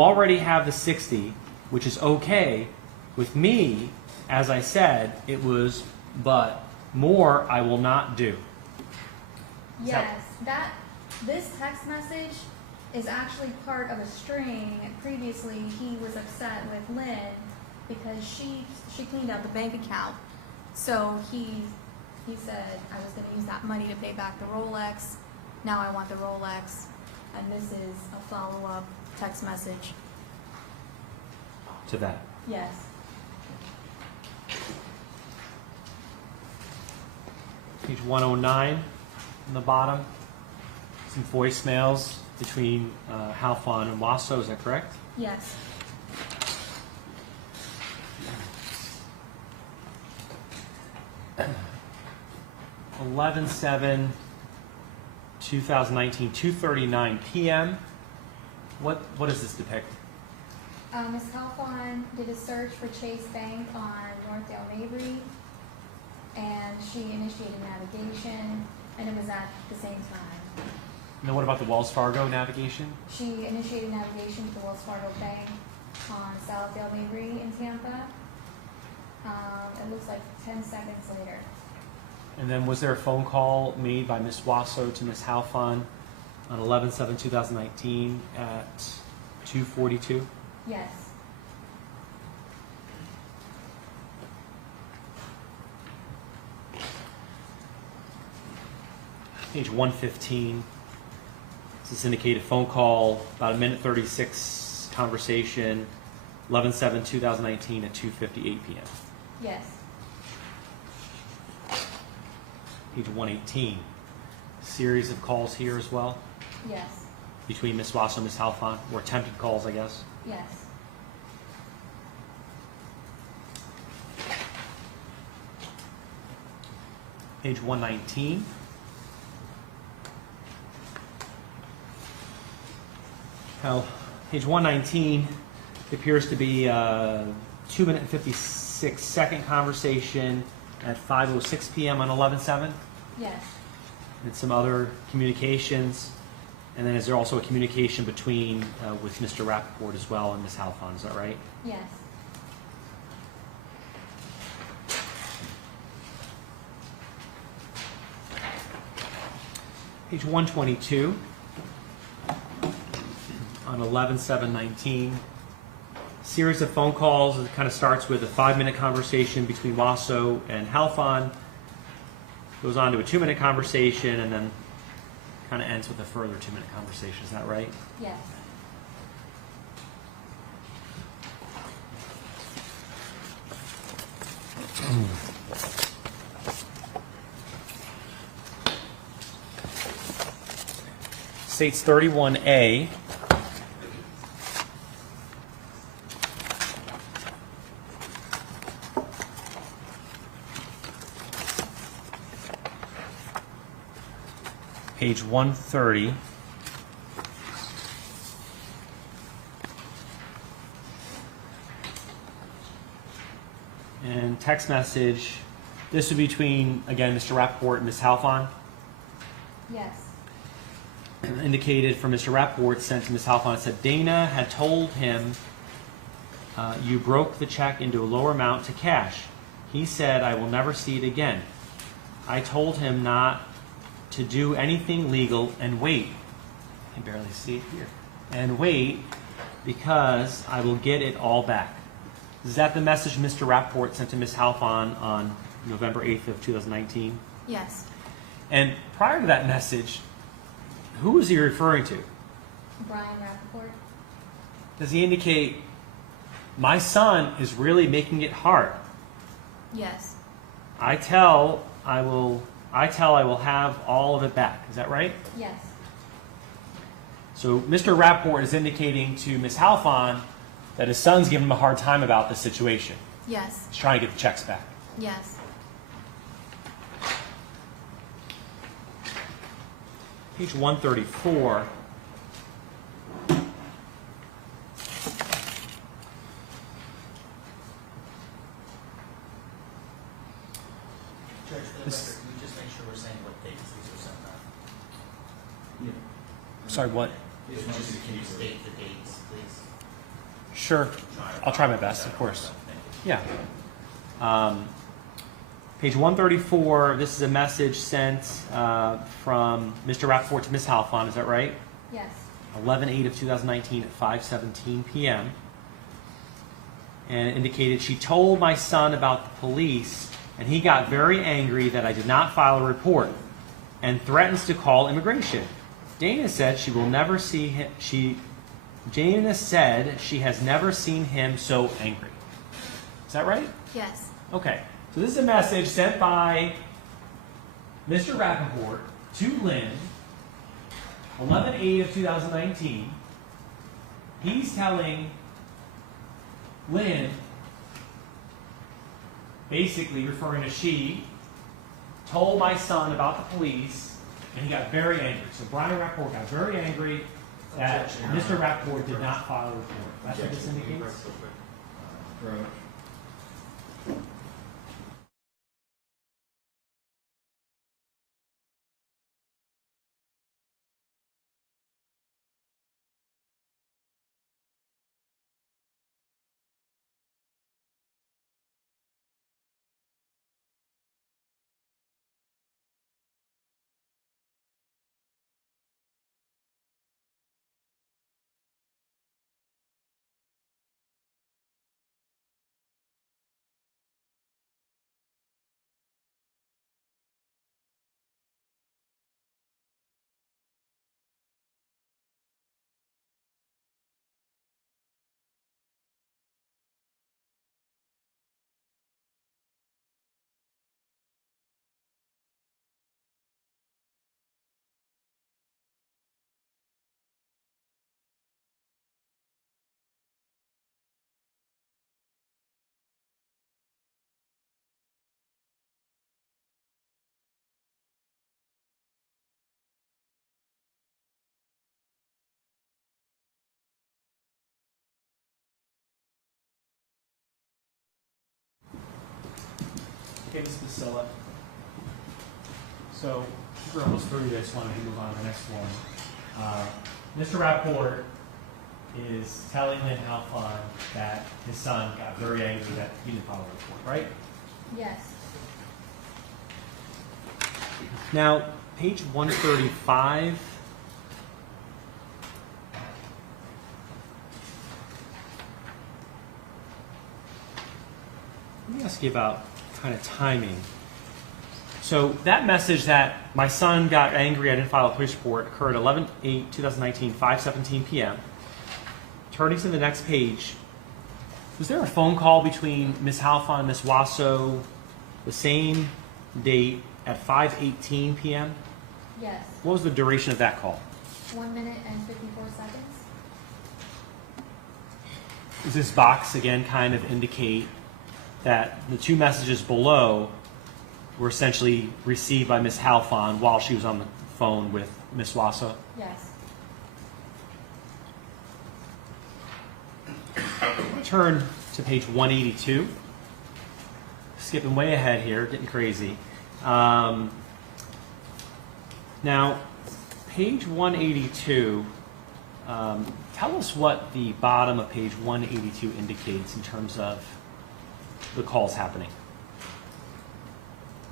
already have the 60, which is okay. With me, as I said, it was, but more I will not do. Yes. This text message is actually part of a string. Previously, he was upset with Lynn because she cleaned out the bank account. So he said, I was going to use that money to pay back the Rolex. Now I want the Rolex. And this is a follow-up text message. To that. Yes. Page 109 on the bottom. Some voicemails between Halfon and Wasso, is that correct? Yes. Eleven 2019, 2:39 p.m. What does this depict? Ms. Halfon did a search for Chase Bank on Northdale Mabry, and she initiated navigation, and it was at the same time. And then what about the Wells Fargo navigation? She initiated navigation to the Wells Fargo Bank on Southdale Mabry in Tampa. It looks like 10 seconds later. And then was there a phone call made by Ms. Wasso to Ms. Halfon on 11/7/2019 at 2:42? Yes. Page 115. Does this indicate a phone call, about a minute 36 conversation, 11/7/2019 at 2:58 p.m.? Yes. Page 118. Series of calls here as well Yes. between Ms. Wasso and Ms. Halfon, or attempted calls, I guess. Yes. Page 119. Now, page 119 appears to be a 2-minute and 56-second conversation at 5:06 p.m. on 11/7, Yes. and some other communications. And then is there also a communication between with Mr. Rappaport as well and Ms. Halfon? Is that right? Yes. Page 122 on 11/7/19. Series of phone calls. It kind of starts with a 5-minute conversation between Wasso and Halfon, goes on to a 2-minute conversation, and then kind of ends with a further 2-minute conversation. Is that right? Yes. States 31A. Page 130. And text message. This would be between, again, Mr. Rappaport and Ms. Halfon. Yes. Indicated from Mr. Rappaport sent to Ms. Halfon. It said Dana had told him you broke the check into a lower amount to cash. He said, I will never see it again. I told him not to do anything legal and wait. I can barely see it here. And wait, because I will get it all back. Is that the message Mr. Rappaport sent to Ms. Halfon on November 8th of 2019? Yes. And prior to that message, who was he referring to? Brian Rappaport. Does he indicate, my son is really making it hard? Yes. I tell I will have all of it back. Is that right? Yes. So Mr. Rappaport is indicating to Ms. Halfon that his son's giving him a hard time about the situation. Yes. He's trying to get the checks back. Yes. Page 134. Judge, for the This- record, can we just make sure we're saying what dates these were sent out? Sorry, what? Can you state the dates, please? Sure. I'll try my best, of course. Yeah. Page 134, this is a message sent from Mr. Rappaport to Ms. Halfon, is that right? Yes. 11/8 of 2019 at 5:17 p.m. And it indicated, she told my son about the police, and he got very angry that I did not file a report and threatens to call immigration. Dana said she will never see him. Dana said she has never seen him so angry. Is that right? Yes. Okay. So this is a message sent by Mr. Rappaport to Lin, 11/8 of 2019. He's telling Lin, basically referring to she, told my son about the police, and he got very angry. So Brian Rappaport got very angry that Mr. Rappaport did not file a report. That's what this indicates? Approach. Okay, Ms. Basilla. So we're almost through this one. We move on to the next one. Mr. Rappaport is telling Lin Halfon that his son got very angry that he didn't file a report, right? Yes. Now, page 135. Let me ask you about kind of timing. So that message that my son got angry, I didn't file a police report, occurred 11/8/2019, 5:17 p.m. Turning to the next page, was there a phone call between Ms. Halfon and Ms. Wasso the same date at 5:18 p.m.? Yes. What was the duration of that call? 1 minute and 54 seconds. Does this box again kind of indicate that the two messages below were essentially received by Ms. Halfon while she was on the phone with Ms. Wasso? Yes. Turn to page 182. Skipping way ahead here, getting crazy. Now, page 182, tell us what the bottom of page 182 indicates in terms of the calls happening.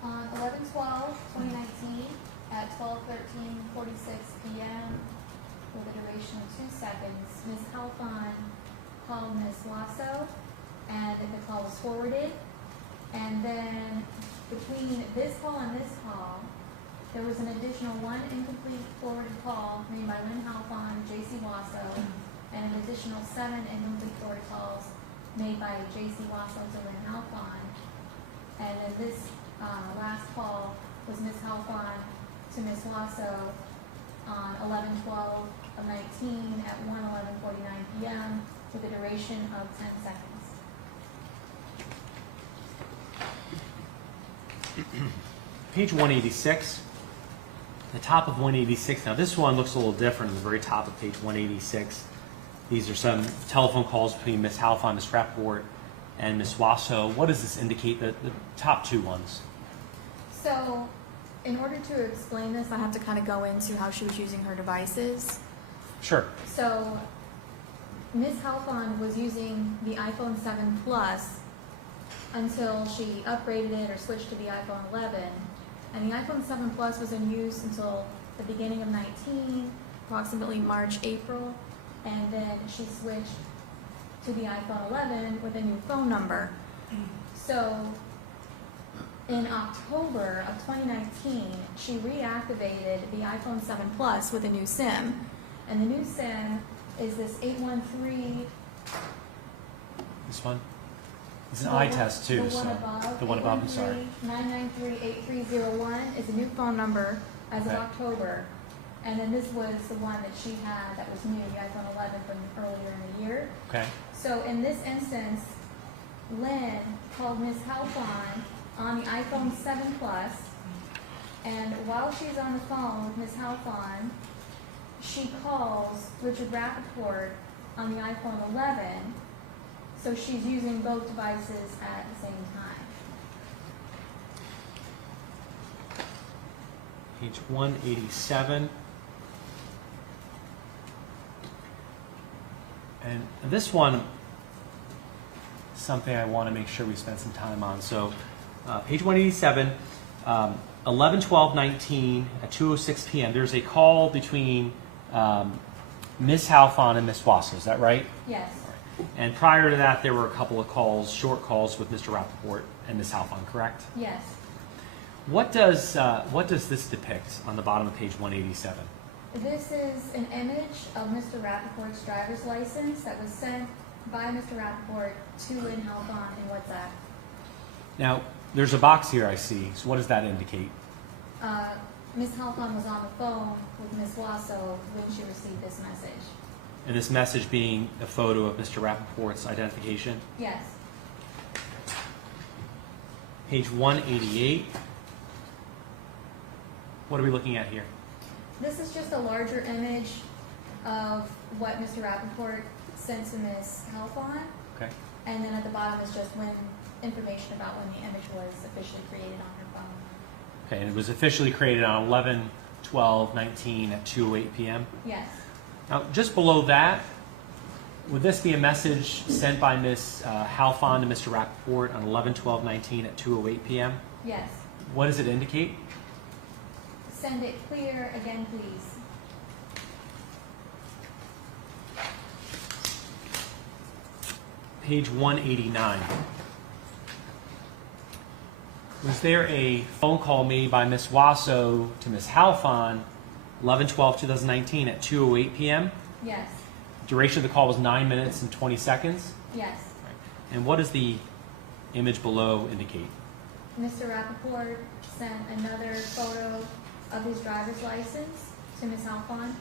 On 11/12/2019 at 12:13:46 p.m. with a duration of 2 seconds, Ms. Halfon called Ms. Wasso, and the call was forwarded. And then between this call and this call, there was an additional 1 incomplete forwarded call made by Lin Halfon, Jaycee Wasso, and an additional 7 incomplete forwarded calls made by Jaycee Wasso to Lin Halfon. And then this last call was Ms. Halfon to Ms. Wasso on 11/12/19 at 1:11:49 p.m. with a duration of 10 seconds. Page 186, the top of 186. Now this one looks a little different at the very top of page 186. These are some telephone calls between Ms. Halfon, Ms. Rappaport, and Ms. Wasso. What does this indicate, the top two ones? So, in order to explain this, I have to kind of go into how she was using her devices. Sure. So, Ms. Halfon was using the iPhone 7 Plus until she upgraded it or switched to the iPhone 11. And the iPhone 7 Plus was in use until the beginning of 19, approximately March, April, and then she switched to the iPhone 11 with a new phone number. So in October of 2019, she reactivated the iPhone 7 Plus with a new SIM. And the new SIM is this 813. This one? It's an eye test too, The so. one above. The one above, I'm sorry. 993-8301 is a new phone number as of Okay. October. And then this was the one that she had that was new, the iPhone 11 from earlier in the year. Okay. So in this instance, Lin called Ms. Halfon on the iPhone 7 Plus, and while she's on the phone with Ms. Halfon, she calls Richard Rappaport on the iPhone 11, so she's using both devices at the same time. Page 187. And this one, something I want to make sure we spend some time on. So, page 187, 11/12/19 at 2:06 p.m. There's a call between Ms. Halfon and Ms. Wasso. Is that right? Yes. And prior to that, there were a couple of calls, short calls with Mr. Rappaport and Ms. Halfon, correct? Yes. What does this depict on the bottom of page 187? This is an image of Mr. Rappaport's driver's license that was sent by Mr. Rappaport to Lin Halfon in WhatsApp. Now, there's a box here I see. So what does that indicate? Ms. Halfon was on the phone with Ms. Wasso when she received this message. And this message being a photo of Mr. Rappaport's identification? Yes. Page 188. What are we looking at here? This is just a larger image of what Mr. Rappaport sent to Ms. Halfon, Okay. and then at the bottom is just when information about when the image was officially created on her phone. Okay, and it was officially created on 11/12/19 at 2:08 p.m. Yes. Now, just below that, would this be a message sent by Ms. Halfon to Mr. Rappaport on 11/12/19 at 2:08 p.m.? Yes. What does it indicate? Send it clear again, please. Page 189. Was there a phone call made by Ms. Wasso to Ms. Halfon 11/12/2019 at 2:08 p.m.? Yes. Duration of the call was 9 minutes and 20 seconds. Yes. And what does the image below indicate? Mr. Rappaport sent another photo of his driver's license to Ms. Halfon.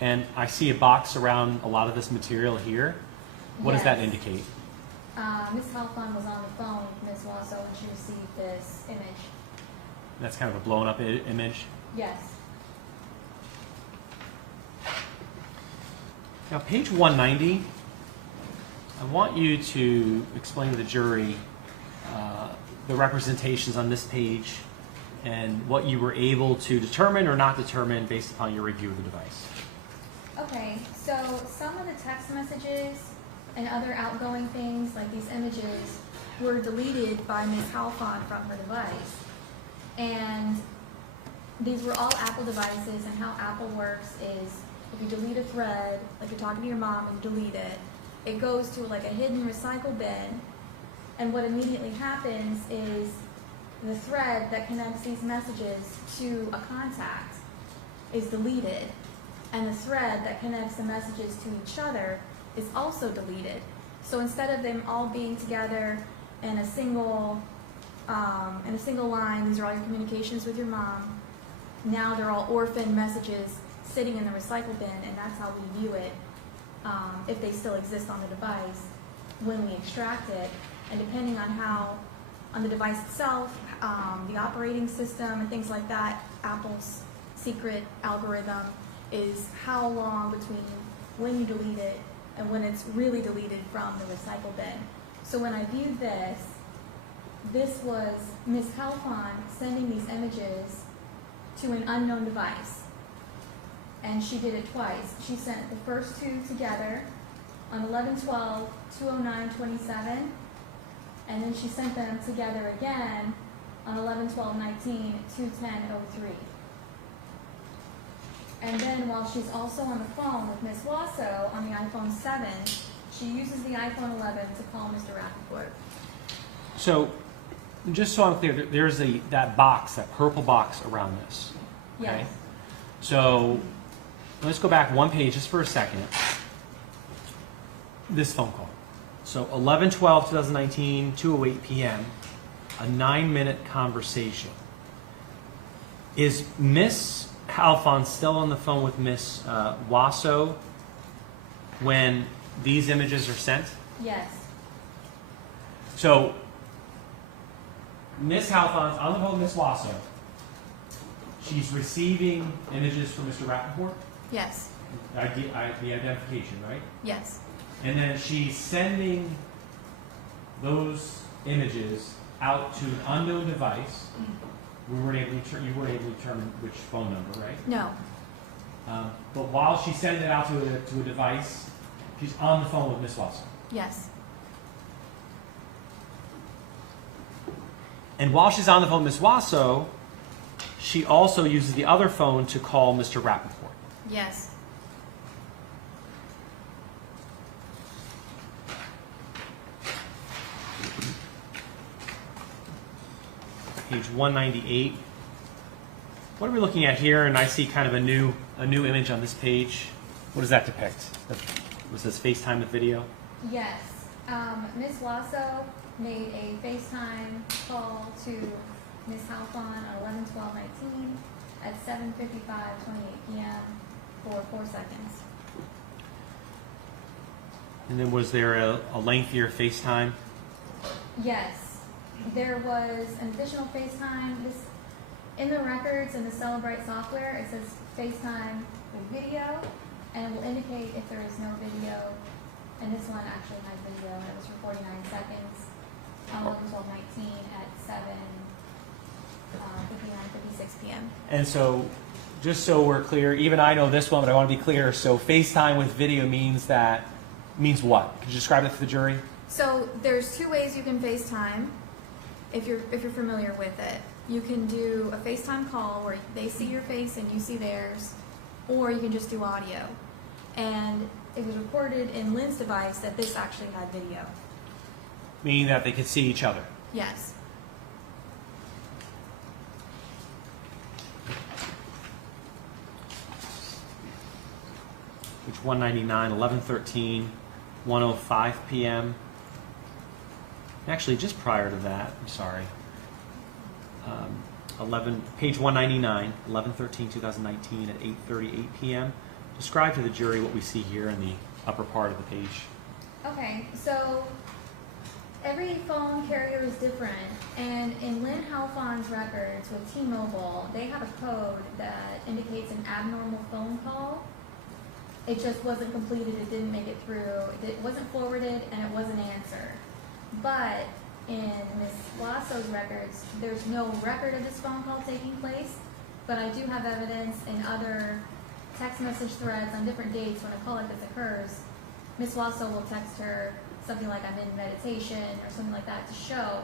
And I see a box around a lot of this material here. What does that Yes. indicate? Ms. Halfon was on the phone with Ms. Wasso when she received this image. That's kind of a blown up image. Yes. Now, page 190, I want you to explain to the jury the representations on this page and what you were able to determine or not determine based upon your review of the device. Okay, so some of the text messages and other outgoing things, like these images, were deleted by Ms. Halfon from her device. And these were all Apple devices, and how Apple works is if you delete a thread, like you're talking to your mom and you delete it, it goes to like a hidden recycle bin, and what immediately happens is the thread that connects these messages to a contact is deleted, and the thread that connects the messages to each other is also deleted. So instead of them all being together in a single line, these are all your communications with your mom, now they're all orphan messages sitting in the recycle bin, and that's how we view it if they still exist on the device when we extract it. And depending on how, on the device itself, the operating system and things like that, Apple's secret algorithm is how long between when you delete it and when it's really deleted from the recycle bin. So when I viewed this, this was Ms. Halfon sending these images to an unknown device. And she did it twice. She sent the first two together on 11/12/209/27, and then she sent them together again on 11/12/19 210/03. And then while she's also on the phone with Ms. Wasso on the iPhone 7, she uses the iPhone 11 to call Mr. Rappaport. So, just so I'm clear, there's that box, that purple box around this. Okay? Yes. So, let's go back one page just for a second. This phone call. So, 11/12/2019, 2:08 p.m., a 9-minute conversation. Is Miss Halfon still on the phone with Miss Wasso when these images are sent? Yes. So, Miss Halfon's on the phone with Miss Wasso. She's receiving images from Mr. Rappaport, Yes. the identification, right? Yes. And then she's sending those images out to an unknown device. You weren't able to determine which phone number, right? No. But while she's sending it out to a device, she's on the phone with Miss Wasso. Yes. And while she's on the phone with Miss Wasso, she also uses the other phone to call Mr. Rappaport. Yes. Page 198. What are we looking at here? And I see kind of a new image on this page. What does that depict? Was this FaceTime with video? Yes. Ms. Wasso made a FaceTime call to Ms. Halfon on 11/12/19 at 7:55:28 p.m. for 4 seconds. And then was there a lengthier FaceTime? Yes. There was an additional FaceTime. In the records in the Celebrite software, it says FaceTime with video, and it will indicate if there is no video. And this one actually has video, and it was for 49 seconds on 11/12/19 at 7:56 p.m. And so, just so we're clear, even I know this one, but I want to be clear. So FaceTime with video means what? Could you describe that to the jury? So there's 2 ways you can FaceTime if you're familiar with it. You can do a FaceTime call where they see your face and you see theirs, or you can just do audio. And it was reported in Lin's device that this actually had video. Meaning that they could see each other. Yes. Page 199, 11/13, 1:05 p.m. Actually, just prior to that, I'm sorry. Page 199, 11/13/2019 at 8:38 p.m. Describe to the jury what we see here in the upper part of the page. Okay, so every phone carrier is different, and in Lin Halfon's records with T-Mobile, they have a code that indicates an abnormal phone call. It just wasn't completed, it didn't make it through, it wasn't forwarded, and it wasn't answered. But in Ms. Wasso's records, there's no record of this phone call taking place, but I do have evidence in other text message threads on different dates when a call like this occurs. Ms. Wasso will text her something like I'm in meditation or something like that to show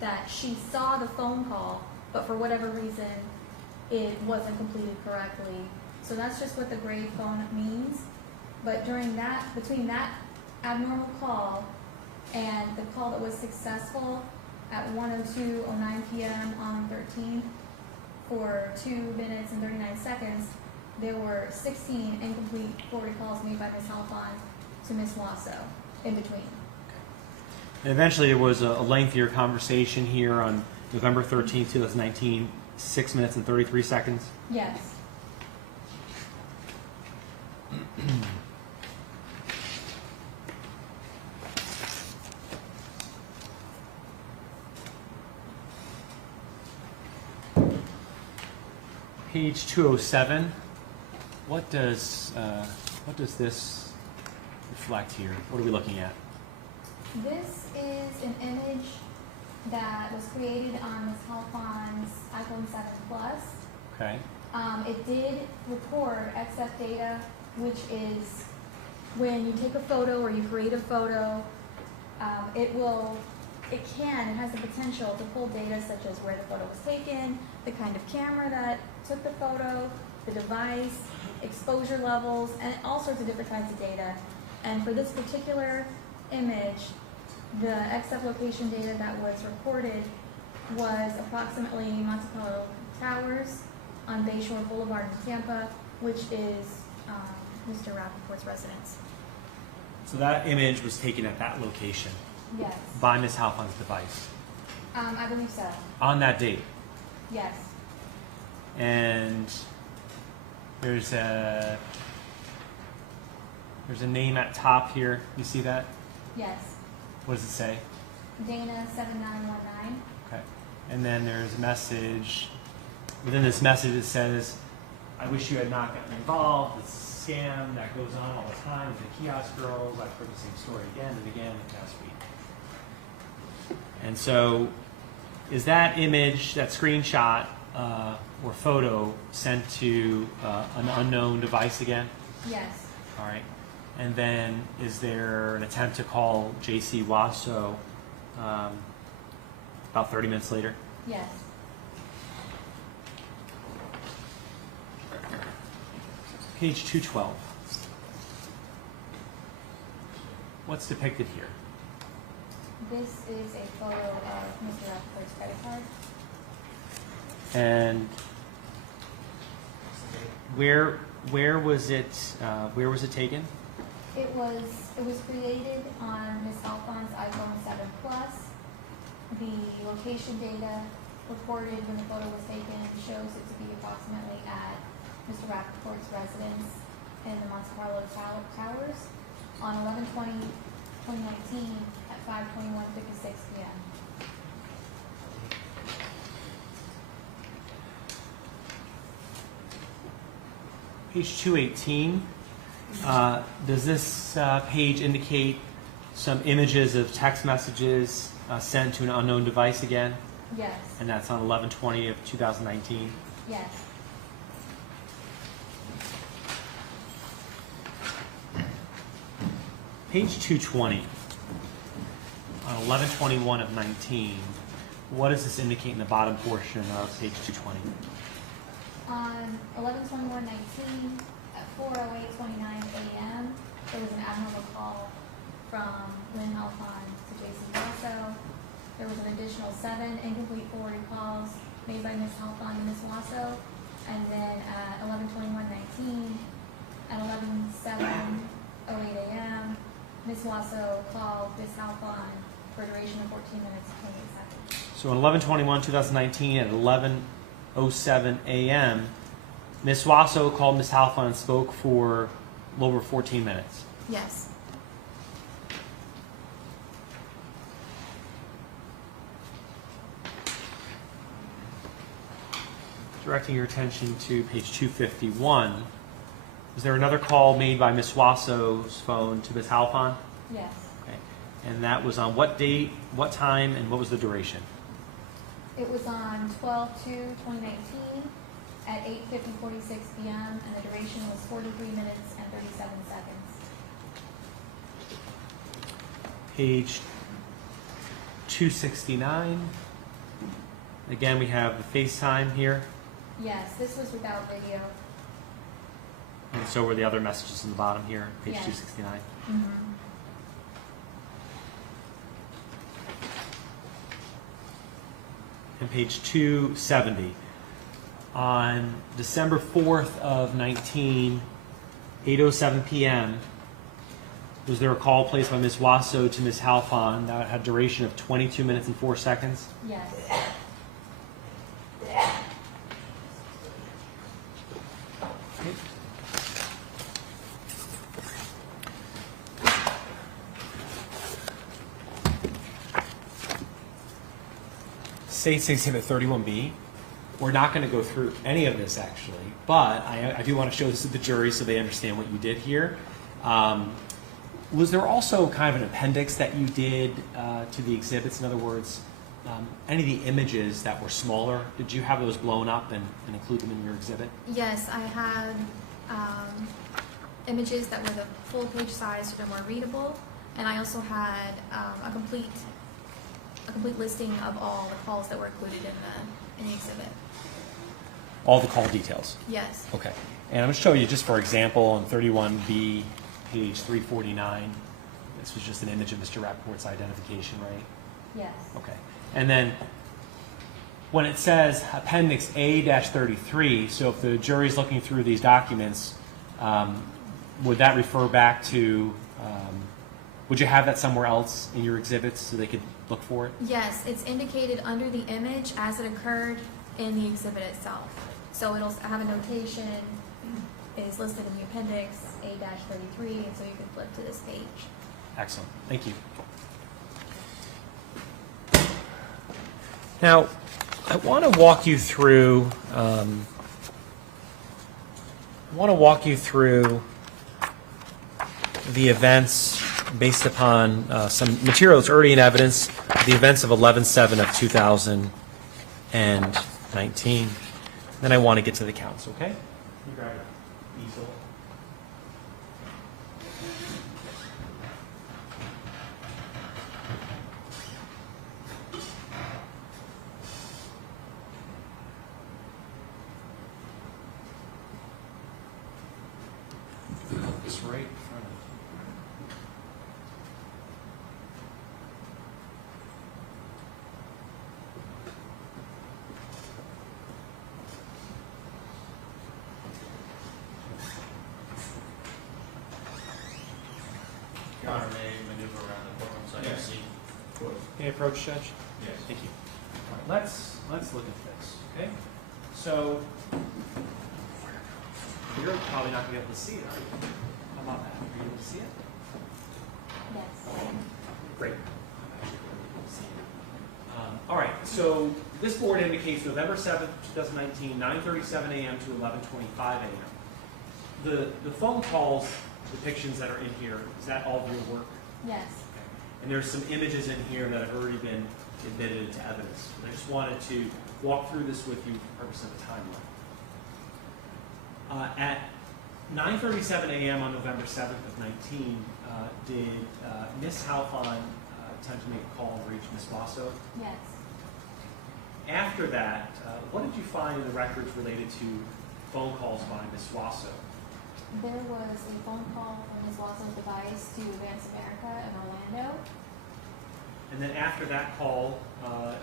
that she saw the phone call, but for whatever reason, it wasn't completed correctly. So that's just what the gray phone means. But between that abnormal call and the call that was successful at 1:02:09 p.m. on the 13th for 2 minutes and 39 seconds, there were 16 incomplete forwarded calls made by Ms. Halfon to Ms. Wasso in between. And eventually there was a lengthier conversation here on November 13th, 2019, 6 minutes and 33 seconds. Yes. Page 207. What does this reflect here? What are we looking at? This is an image that was created on Ms. Halfon's iPhone 7 Plus. Okay. It did record XF data, which is when you take a photo or you create a photo, it has the potential to pull data such as where the photo was taken, the kind of camera that took the photo, the device, exposure levels, and all sorts of different kinds of data. And for this particular image, the XF location data that was recorded was approximately Monte Towers on Bayshore Boulevard in Tampa, which is Mr. Rappaport's residence. So that image was taken at that location Yes. by Ms. Halfon's device I believe so. on that date. Yes. And there's a name at top here. You see that? Yes. What does it say? Dana 7919. Okay. And then there's a message. Within this message it says, I wish you had not gotten involved. It's a scam that goes on all the time with the kiosk girls. I've heard the same story again and again in the past week. And so is that image, that screenshot or photo sent to an unknown device again? Yes. All right. And then is there an attempt to call Jaycee Wasso about 30 minutes later? Yes. Page 212. What's depicted here? This is a photo of Mr. Rappaport's credit card. And where was it taken? It was created on Ms. Halfon's iPhone 7 Plus. The location data recorded when the photo was taken shows it to be approximately at Mr. Rappaport's residence in the Monte Carlo Towers on 11/20/2019 at 5:21:56 p.m. Page 218. Does this page indicate some images of text messages sent to an unknown device again? Yes. And that's on 11/20 of 2019. Yes. Page 220. On 11/21 of 19. What does this indicate in the bottom portion of page 220? On 11/21/19 at 4:08:29 a.m., there was an abnormal call from Lin Halfon to Jaycee Wasso. There was an additional 7 incomplete forwarded calls made by Ms. Halfon and Ms. Wasso. And then at 11/21/19 at 11:07:08 a.m., Ms. Wasso called Ms. Halfon for a duration of 14 minutes and 28 seconds. So on 11/21/2019 at 11:07 a.m., Ms. Wasso called Ms. Halfon and spoke for a little over 14 minutes. Yes. Directing your attention to page 251, was there another call made by Ms. Wasso's phone to Ms. Halfon? Yes. Okay. And that was on what date, what time, and what was the duration? It was on 12/2/2019 at 8:46 p.m. and the duration was 43 minutes and 37 seconds. Page 269. Again, we have the FaceTime here, Yes, this was without video. and so were the other messages in the bottom here, page Yes. 269. Mm-hmm. And page 270. On December 4th of 19, 8:07 p.m., was there a call placed by Ms. Wasso to Ms. Halfon that had a duration of 22 minutes and 4 seconds? Yes. State's Exhibit 31B. We're not going to go through any of this actually, but I do want to show this to the jury so they understand what you did here. Was there also kind of an appendix that you did to the exhibits? In other words, any of the images that were smaller, did you have those blown up and include them in your exhibit? Yes, I had images that were the full page size so they're more readable, and I also had a complete listing of all the calls that were included in the exhibit. All the call details. Yes. Okay. And I'm going to show you, just for example, on 31B, page 349. This was just an image of Mr. Rappaport's identification, right? Yes. Okay. And then when it says Appendix A-33, so if the jury's looking through these documents, would that refer back to, would you have that somewhere else in your exhibits so they could look for it? Yes, it's indicated under the image as it occurred in the exhibit itself. So it'll have a notation, is listed in the appendix A-33, and so you can flip to this page. Excellent. Thank you. Now, I want to walk you through. The events based upon some material that's already in evidence. The events of 11/7 of 2019. Then I want to get to the counts. Okay. You grab an easel. It's right in front of you. Your Honor, may I maneuver around the courtroom so I can Yes. see? Of course. Can you approach, Judge? Yes. Thank you. All right, let's look at this. Okay. So you're probably not going to be able to see it, are you? How about that? Are you able to see it? Yes. Great. All right, so this board indicates November 7th, 2019, 9:37 a.m. to 11:25 a.m. The phone calls, depictions that are in here, is that all of your work? Yes. And there's some images in here that have already been admitted into evidence. I just wanted to walk through this with you for the purpose of the timeline. At 9:37 a.m. on November 7th of 19, did Ms. Halfon attempt to make a call and reach Ms. Wasso? Yes. After that, what did you find in the records related to phone calls by Ms. Wasso? There was a phone call from Ms. Wasso's device to Advance America in Orlando. And then after that call,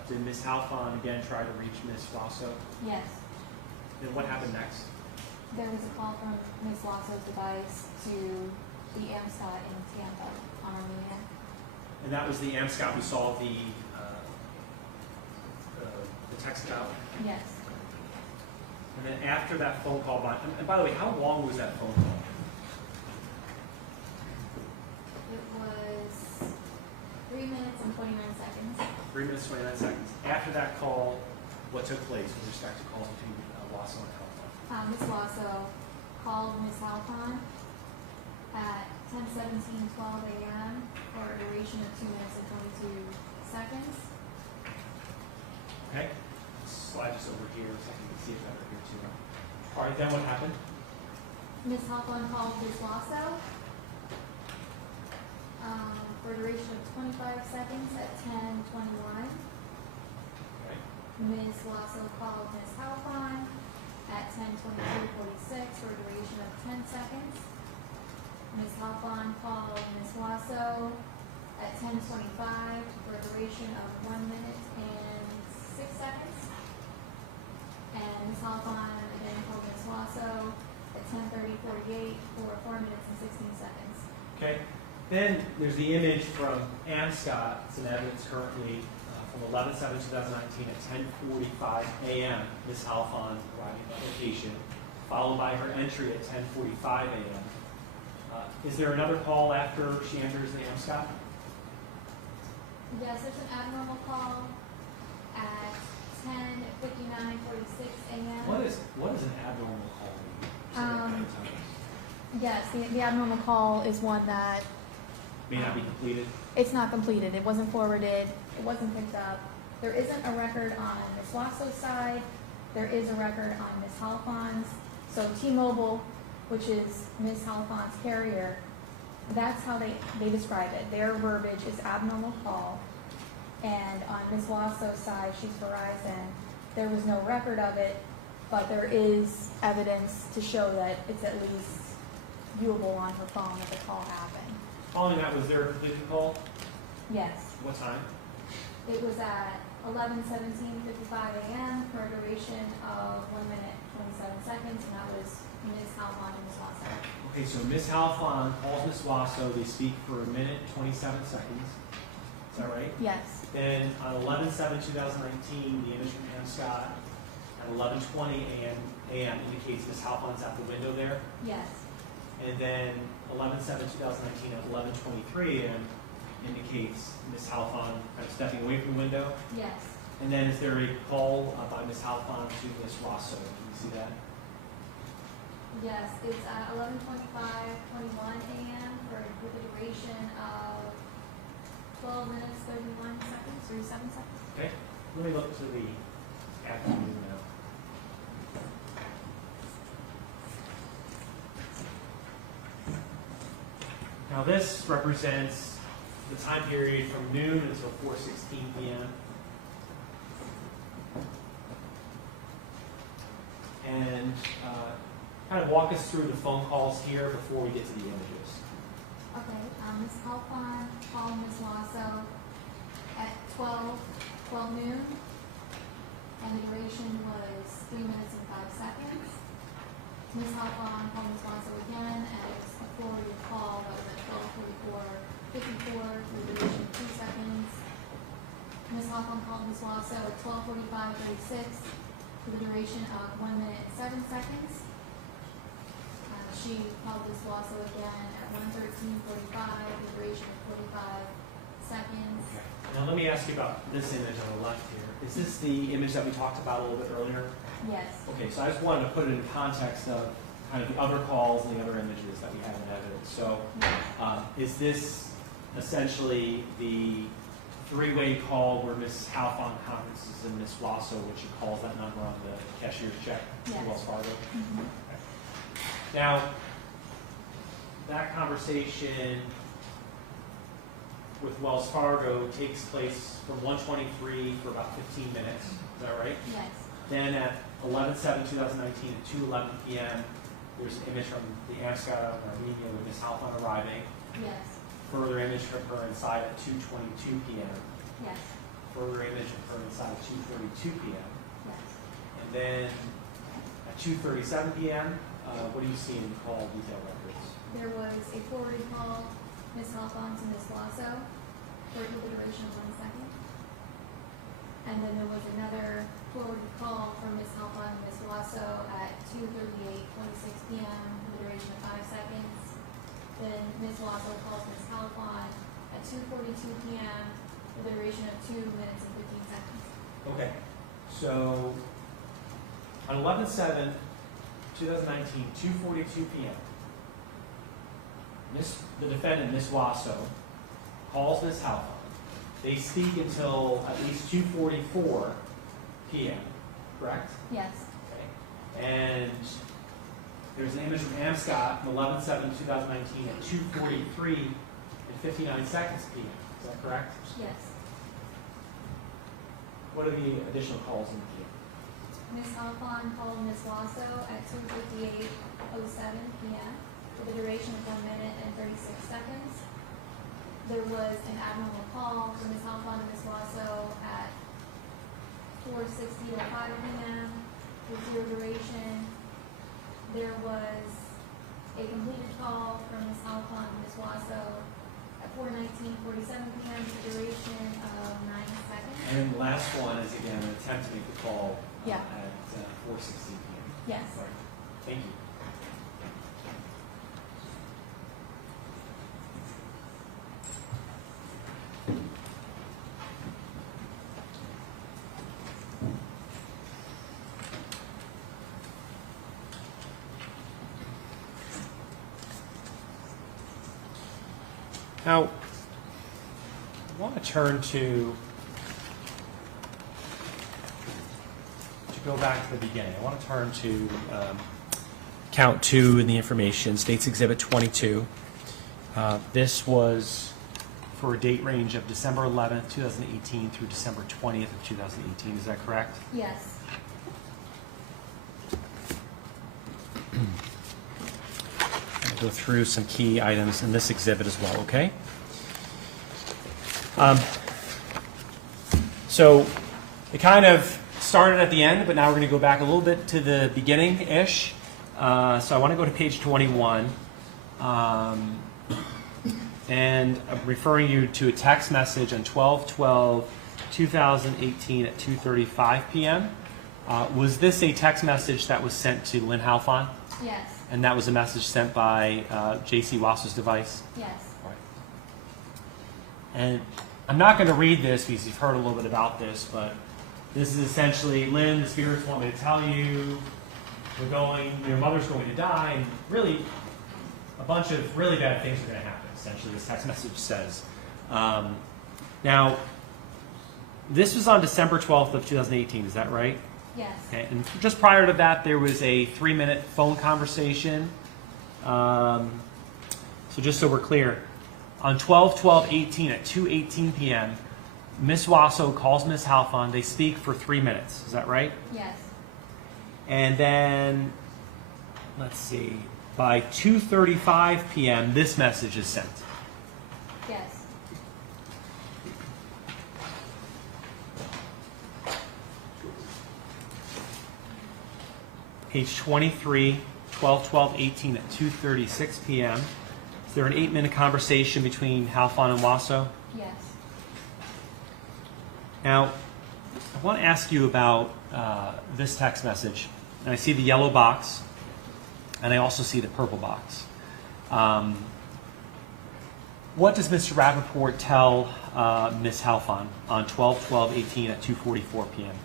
did Ms. Halfon again try to reach Ms. Wasso? Yes. Then what happened next? There was a call from Ms. Wasso's device to the AMSCOT in Tampa on Armenia. And that was the AMSCOT we saw the text about? Yes. And then after that phone call, and by the way, how long was that phone call? It was 3 minutes and 29 seconds. 3 minutes, 29 seconds. After that call, what took place with respect to calls between Wasso and Halfon? Ms. Wasso called Ms. Halfon at 10:17:12 a.m. for a duration of 2 minutes and 22 seconds. Okay. Slide this over here so I can see it better here too. All right, then what happened? Ms. Halfon called Ms. Wasso for a duration of 25 seconds at 10:21. Okay. Ms. Wasso called Ms. Halfon at 10:22:46 for a duration of 10 seconds. Ms. Halfon called Ms. Wasso at 10:25 for a duration of 1 minute and 6 seconds. And Ms. Halfon again called Ms. Wasso at 10:30:48 for 4 minutes and 16 seconds. Okay. Then there's the image from AMSCOT. It's in evidence currently from 11/7/2019 at 10:45 a.m. Ms. Halfon arriving at location, followed by her entry at 10:45 a.m. Is there another call after she enters the AMSCOT? Yes, there's an abnormal call at 10:59:46 a.m. What is an abnormal call mean? Say that many times. Yes, the abnormal call is one that May not be completed. it's not completed. It wasn't forwarded. It wasn't picked up. There isn't a record on Ms. Wasso's side. There is a record on Ms. Halfon's. So T-Mobile, which is Ms. Halfon's carrier, that's how they describe it. Their verbiage is abnormal call. And on Ms. Wasso's side, she's Verizon. There was no record of it. but there is evidence to show that it's at least viewable on her phone that the call happened. Following that, was there a completed call? Yes. What time? It was at 11:17:55 a.m. for a duration of 1 minute 27 seconds, and that was Ms. Halfon and Ms. Wasso. Okay, so Ms. Halfon calls Ms. Wasso. They speak for 1 minute 27 seconds. Is that right? Yes. Then on 11/7/2019, the image from Scott at 11:20 a.m. indicates Ms. Halfon's at the window there. Yes. And then 11/7/2019 at 11:23 a.m. indicates Ms. Halfon kind of stepping away from the window. Yes. And then is there a call by Ms. Halfon to Ms. Wasso? Can you see that? Yes, it's at 11:25:21 a.m. with a duration of 12 minutes 31 seconds, 37 seconds. Okay. Let me look to the afternoon now. Now this represents the time period from noon until 4:16 p.m. And kind of walk us through the phone calls here before we get to the images. Okay, Ms. Halfon called Ms. Wasso at 12 noon, and the duration was 3 minutes and 5 seconds. Ms. Halfon called Ms. Wasso again, and it was a forwarded call that was at 12:44:54, the duration of 2 seconds. Ms. Halfon called Ms. Wasso at 12:45:36, for the duration of 1 minute and 7 seconds. She called Ms. Wasso again at 1:13:45, the duration of 45 seconds. Okay. Now let me ask you about this image on the left here. Is this the image that we talked about a little bit earlier? Yes. Okay, so I just wanted to put it in context of kind of the other calls and the other images that we have in evidence. So is this essentially the three-way call where Ms. Halfon conferences and Ms. Wasso, which she calls that number on the cashier's check to Yes. Wells Fargo? Mm-hmm. Now, that conversation with Wells Fargo takes place from 1:23 for about 15 minutes. Is that right? Yes. Then at 11/7/2019 at 2:11 p.m., there's an image from the Amscott in Armenia with Ms. Halfon arriving. Yes. Further image of her inside at 2:22 p.m. Yes. Further image of her inside at 2:32 p.m. Yes. And then at 2:37 p.m., what do you see in the call detail records? There was a forwarded call, Ms. Halfon to Ms. Wasso, for the duration of 1 second. And then there was another forwarded call from Ms. Halfon to Ms. Wasso at 2:38:26 p.m. for the duration of 5 seconds. Then Ms. Wasso calls Ms. Halfon at 2:42 p.m. for the duration of 2 minutes and 15 seconds. Okay, so on 11/7/2019, 2:42 p.m., the defendant, Ms. Wasso, calls Ms. Halfon. They speak until at least 2:44 p.m., correct? Yes. Okay. And there's an image from Amscott from 11/7/2019 at 2:43 and 59 seconds p.m. Is that correct? Yes. What are the additional calls in the queue? Ms. Halfon called Ms. Wasso at 2:58:07 p.m. for the duration of 1 minute and 36 seconds. There was an abnormal call from Ms. Halfon and Ms. Wasso at 4:60:05 p.m. with 0 duration. There was a completed call from Ms. Halfon and Ms. Wasso at 4:19:47 p.m. with a duration of 9 seconds. And then the last one is again an attempt to make the call Yeah. at 4:16 p.m. Yes. Right. Thank you. Now, I want to turn to go back to the beginning. I want to turn to count 2 in the information, State's Exhibit 22. This was for a date range of December 11th, 2018 through December 20th of 2018. Is that correct? Yes. I'll go through some key items in this exhibit as well, okay? So it kind of started at the end, but now we're going to go back a little bit to the beginning-ish. So I want to go to page 21. And I'm referring you to a text message on 12/12/2018 at 2:35 p.m. Was this a text message that was sent to Lin Halfon? Yes. And that was a message sent by Jaycee Wasso's device? Yes. Right. And I'm not going to read this because you've heard a little bit about this, but this is essentially, Lin, the spirits want me to tell you, your mother's going to die, and really a bunch of really bad things are going to happen, essentially, this text message says. Now, this was on December 12th of 2018, is that right? Yes. Okay. And just prior to that, there was a 3-minute phone conversation. So just so we're clear, on 12/12/18 at 2:18 p.m., Ms. Wasso calls Ms. Halfon. They speak for 3 minutes. Is that right? Yes. And then, let's see, by 2:35 p.m., this message is sent. Yes. Page 23, 12/12/18 at 2:36 p.m. Is there an 8-minute conversation between Halfon and Wasso? Yes. Now, I want to ask you about this text message. And I see the yellow box, and I also see the purple box. What does Mr. Rappaport tell Ms. Halfon on 12/12/18 at 2:44 p.m.?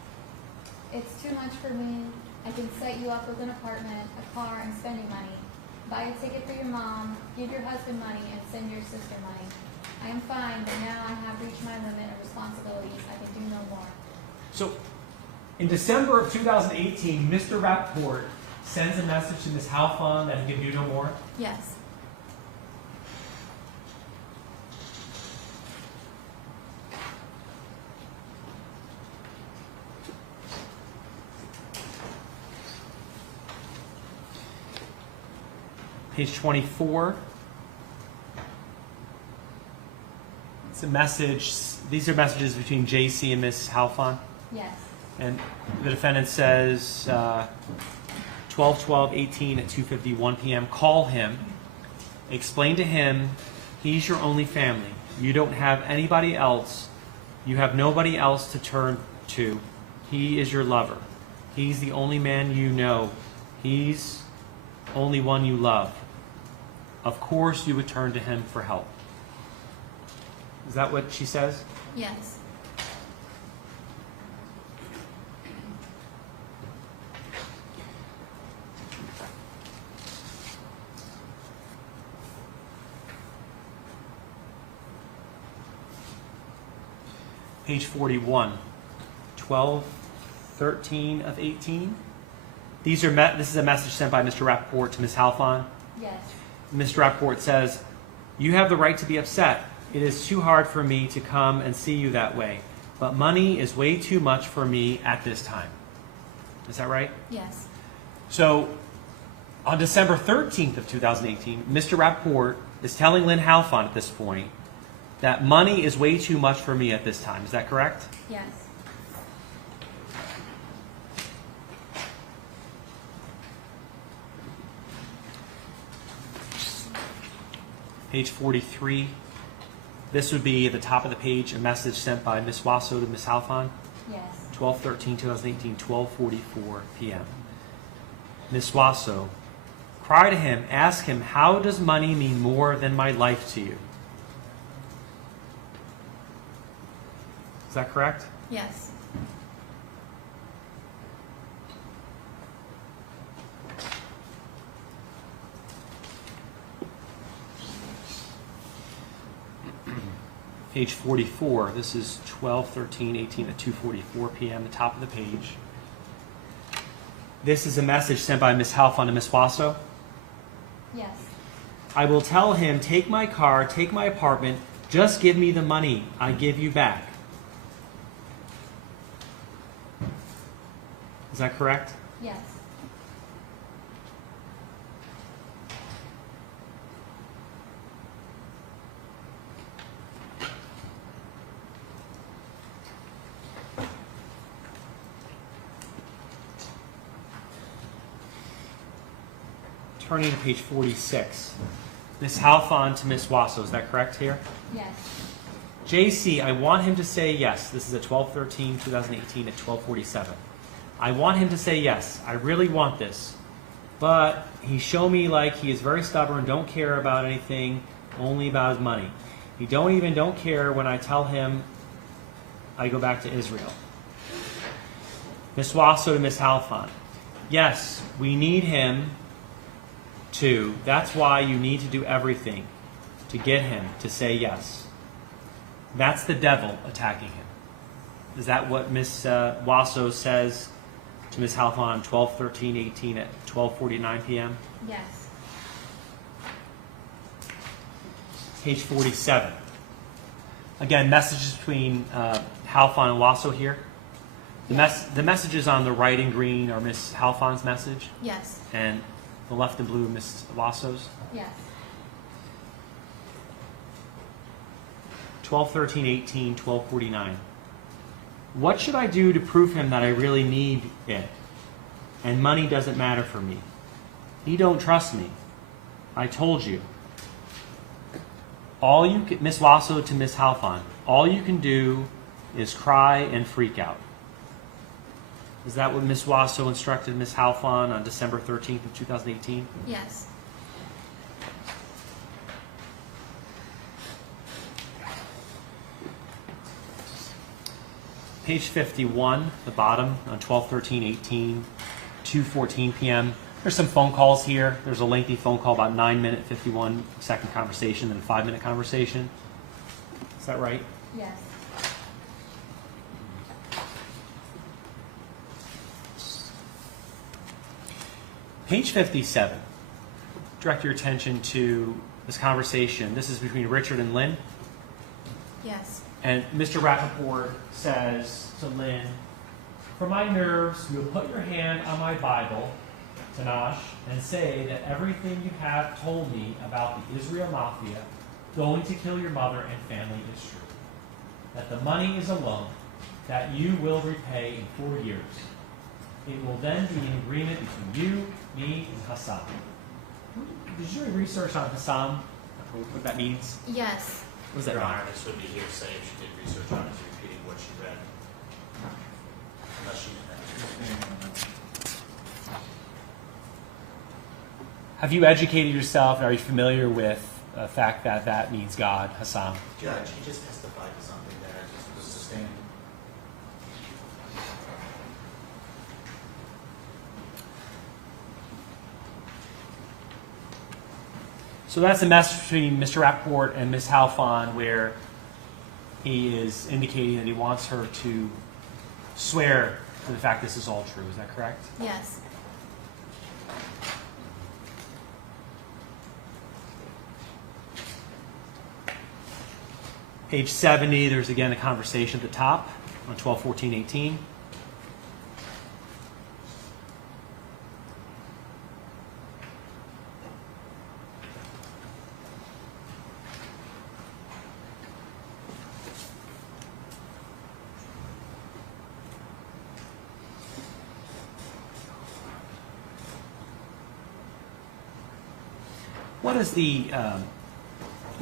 It's too much for me. I can set you up with an apartment, a car, and spending money. Buy a ticket for your mom, give your husband money, and send your sister money. I am fine, but now I have reached my limit of responsibilities. I can do no more. So, in December of 2018, Mr. Rappaport sends a message to Ms. Halfon that he can do no more? Yes. Page 24. It's a message. These are messages between Jaycee and Ms. Halfon. Yes. And the defendant says 12/12/18 at 2:51 p.m. Call him. Explain to him he's your only family. You don't have anybody else. You have nobody else to turn to. He is your lover. He's the only man you know. He's only one you love. Of course you would turn to him for help. Is that what she says? Yes. Page 41, 12/13/18. This is a message sent by Mr. Rappaport to Ms. Halfon. Yes. Mr. Rappaport says, "You have the right to be upset. It is too hard for me to come and see you that way. But money is way too much for me at this time." Is that right? Yes. So, on December 13th of 2018, Mr. Rappaport is telling Lin Halfon at this point that money is way too much for me at this time. Is that correct? Yes. Page 43. This would be at the top of the page, a message sent by Ms. Wasso to Ms. Halfon. Yes. 12/13/2018, 12:44 p.m. Ms. Wasso, cry to him, ask him, how does money mean more than my life to you? Is that correct? Yes. Page 44. This is 12/13/18 at 2:44 p.m., the top of the page. This is a message sent by Ms. Halfon to Ms. Wasso. Yes. I will tell him, take my car, take my apartment, just give me the money, I give you back. Is that correct? Yes. turning to page 46. Ms. Halfon to Ms. Wasso, is that correct here? Yes. JC, I want him to say yes. This is at 12/13/2018 at 12:47. I want him to say yes. I really want this. But he show me like he is very stubborn, don't care about anything, only about his money. He don't care when I tell him I go back to Israel. Ms. Wasso to Ms. Halfon. Yes, we need him to. That's why you need to do everything to get him to say yes. That's the devil attacking him. Is that what Ms. Wasso says to Ms. Halfon on 12/13/18 at 12:49 p.m.? Yes. Page 47. Again, messages between Halfon and Wasso here. The messages on the right in green are Ms. Halfon's message, Yes. and the left in blue, Ms. Wasso's. Yes. 12/13/18, 12:49. What should I do to prove him that I really need it, and money doesn't matter for me? He don't trust me. I told you. All you can, Ms. Wasso to Ms. Halfon, all you can do is cry and freak out. Is that what Ms. Wasso instructed Ms. Halfon on December 13th of 2018? Yes. Page 51, the bottom, on 12/13/18, 2:14 p.m. There's some phone calls here. There's a lengthy phone call, about 9-minute, 51-second conversation, and a 5-minute conversation. Is that right? Yes. Page 57. Direct your attention to this conversation. This is between Richard and Lin. Yes. And Mr. Rappaport says to Lin, "For my nerves, you'll put your hand on my Bible, Tanash, and say that everything you have told me about the Israel Mafia going to kill your mother and family is true. That the money is a loan that you will repay in 4 years. It will then be an agreement between you, me, and Hassan." Did you do any research on Hassan? What that means? Yes. What does that Your mean? Honor, this would be hearsay if she did research on it, repeating what she read. Unless she Have you educated yourself? And are you familiar with the fact that that means God, Hassan? Judge, he just testified to something that I just was sustaining. So that's a message between Mr. Rappaport and Ms. Halfon, where he is indicating that he wants her to swear to the fact this is all true. Is that correct? Yes. Page 70, there's again a conversation at the top on 12/14/18.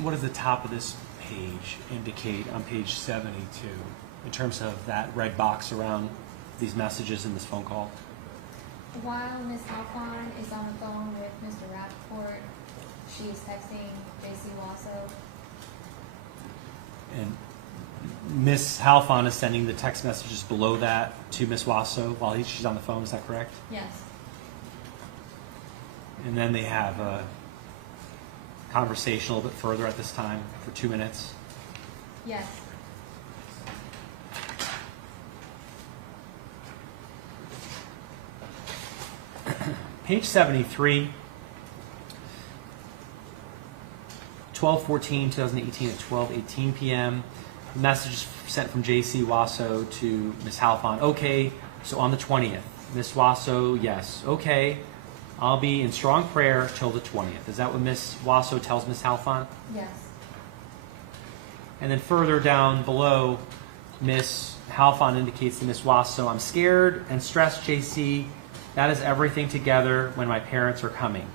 What does the top of this page indicate on page 72 in terms of that red box around these messages in this phone call? While Ms. Halfon is on the phone with Mr. Rappaport, she is texting Jaycee Wasso. And Ms. Halfon is sending the text messages below that to Ms. Wasso while she's on the phone. Is that correct? Yes. And then they have a conversation a little bit further at this time for 2 minutes. Yes. Page 73, 12/14/2018 at 12:18 p.m. The message is sent from Jaycee Wasso to Ms. Halfon. Okay, so on the 20th. Ms. Wasso, yes. Okay, I'll be in strong prayer till the 20th. Is that what Ms. Wasso tells Ms. Halfon? Yes. And then further down below, Ms. Halfon indicates to Ms. Wasso, "I'm scared and stressed, JC. That is everything together when my parents are coming."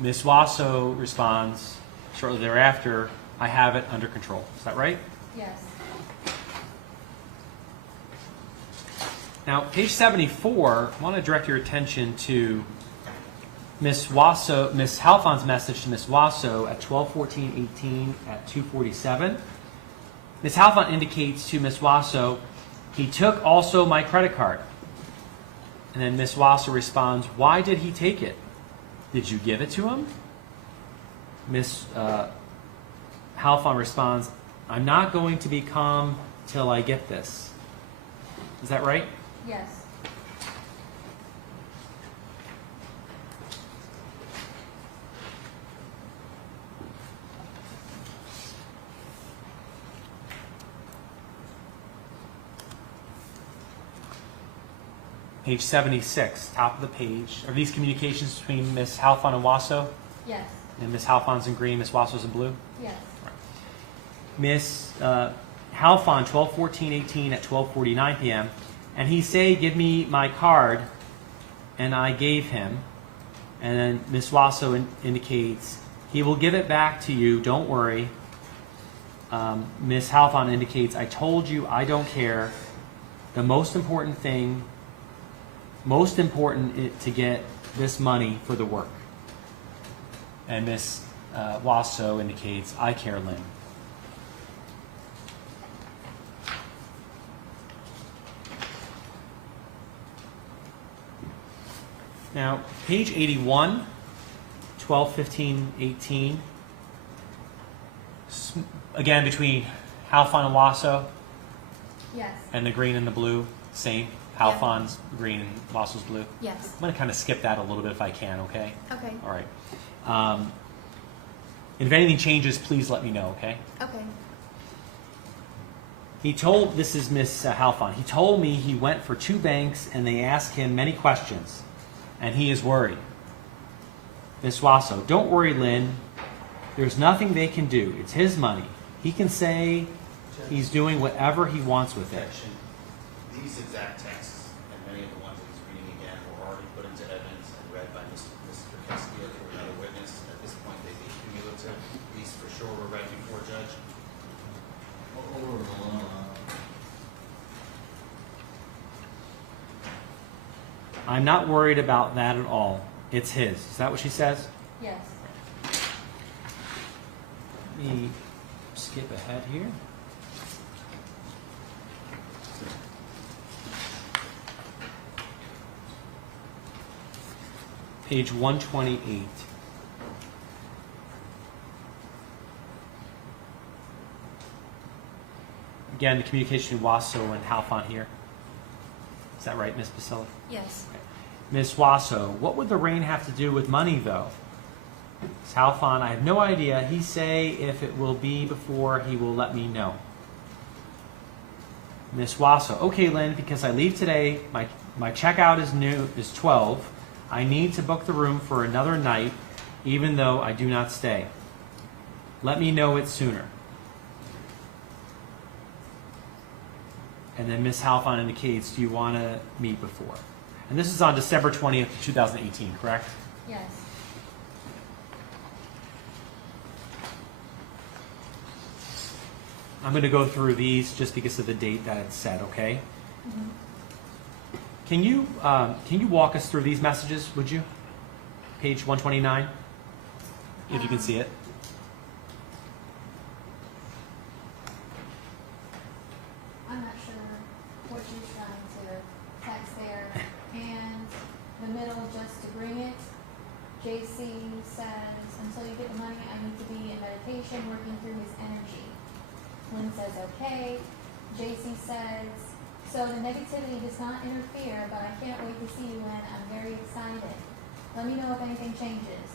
Ms. Wasso responds shortly thereafter, I have it under control. Is that right? Yes. Now, page 74, I want to direct your attention to Ms. Halfon's message to Ms. Wasso at 12:14:18 at 2:47. Ms. Halfon indicates to Ms. Wasso, he took also my credit card. And then Ms. Wasso responds, why did he take it? Did you give it to him? Ms. Halfon responds, I'm not going to be calm till I get this. Is that right? Yes. Page 76, top of the page. Are these communications between Ms. Halfon and Wasso? Yes. And Ms. Halfon's in green, Ms. Wasso's in blue? Yes. Ms. Halfon, 12:14:18 at 12:49 p.m. And he say, give me my card, and I gave him. And then Ms. Wasso indicates, he will give it back to you, don't worry. Ms. Halfon indicates, I told you I don't care. The most important to get this money for the work. And Ms. Wasso indicates, I care, Lin. Now, page 81, 12:15:18. Again, between Halfon and Wasso, Yes. and the green and the blue, same. Halfon's green and Wasso's blue. Yes. I'm going to kind of skip that a little bit if I can, okay? Okay. All right. And if anything changes, please let me know, okay? Okay. This is Miss Halfon. He told me he went for 2 banks and they asked him many questions, and he is worried. Miss Wasso, don't worry, Lin. There's nothing they can do. It's his money. He can say he's doing whatever he wants with it. Objection. These exact texts and many of the ones that he's reading again were already put into evidence and read by Mr. Castillo or another witness. At this point, they'd be cumulative. These for sure were read before Judge. I'm not worried about that at all. It's his. Is that what she says? Yes. Let me skip ahead here. Page 128. Again, the communication between Wasso and Halfon here. Is that right, Ms. Basile? Yes. Ms. Wasso, what would the rain have to do with money, though? Ms. Halfon, I have no idea. He say if it will be before, he will let me know. Ms. Wasso, okay, Lin, because I leave today, my checkout is 12. I need to book the room for another night, even though I do not stay. Let me know it sooner. And then Ms. Halfon indicates, do you want to meet before? And this is on December 20th, 2018, correct? Yes. I'm going to go through these just because of the date that it's said, okay? Mm-hmm. Can you walk us through these messages, would you? Page 129, if you can see it. I'm not sure what she's trying to text there. And the middle, just to bring it, Jaycee says, until you get the money, I need to be in meditation, working through his energy. Lin says, okay. Jaycee says, so the negativity does not interfere, but I can't wait to see you, Lin. I'm very excited. Let me know if anything changes.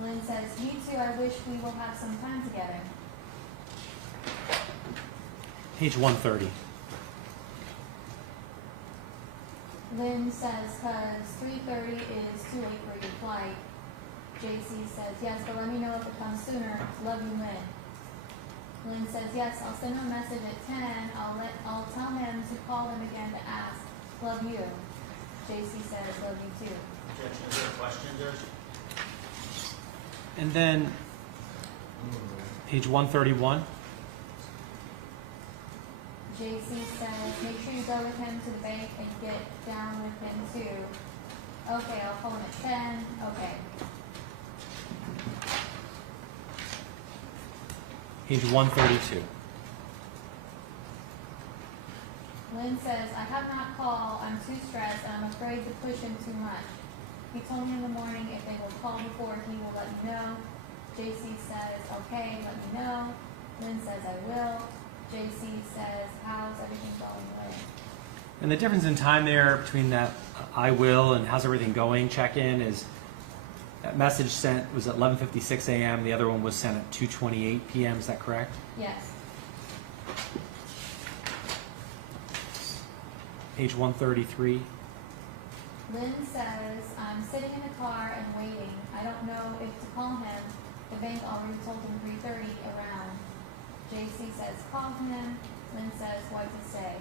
Lin says, me too, I wish we will have some time together. Page 130. Lin says, cause 3:30 is too late for your flight. Jaycee says, yes, but let me know if it comes sooner. Love you, Lin. Lin says, yes, I'll send him a message at 10. I'll tell him to call him again to ask. Love you. Jaycee says, love you too. Objection. Is there a question, Judge? And then page 131. Jaycee says, make sure you go with him to the bank and get down with him too. Okay, I'll call him at 10. Okay. Page 132. Lin says, I have not called. I'm too stressed and I'm afraid to push him too much. He told me in the morning if they will call before, he will let me know. Jaycee says, okay, let me know. Lin says, I will. Jaycee says, how's everything going, Lin? And the difference in time there between that I will and how's everything going check-in is that message sent was at 11:56 a.m. The other one was sent at 2:28 p.m. Is that correct? Yes. Page 133. Lin says, I'm sitting in the car and waiting. I don't know if to call him. The bank already told him 3:30 around. Jaycee says, call him. Lin says, what to say?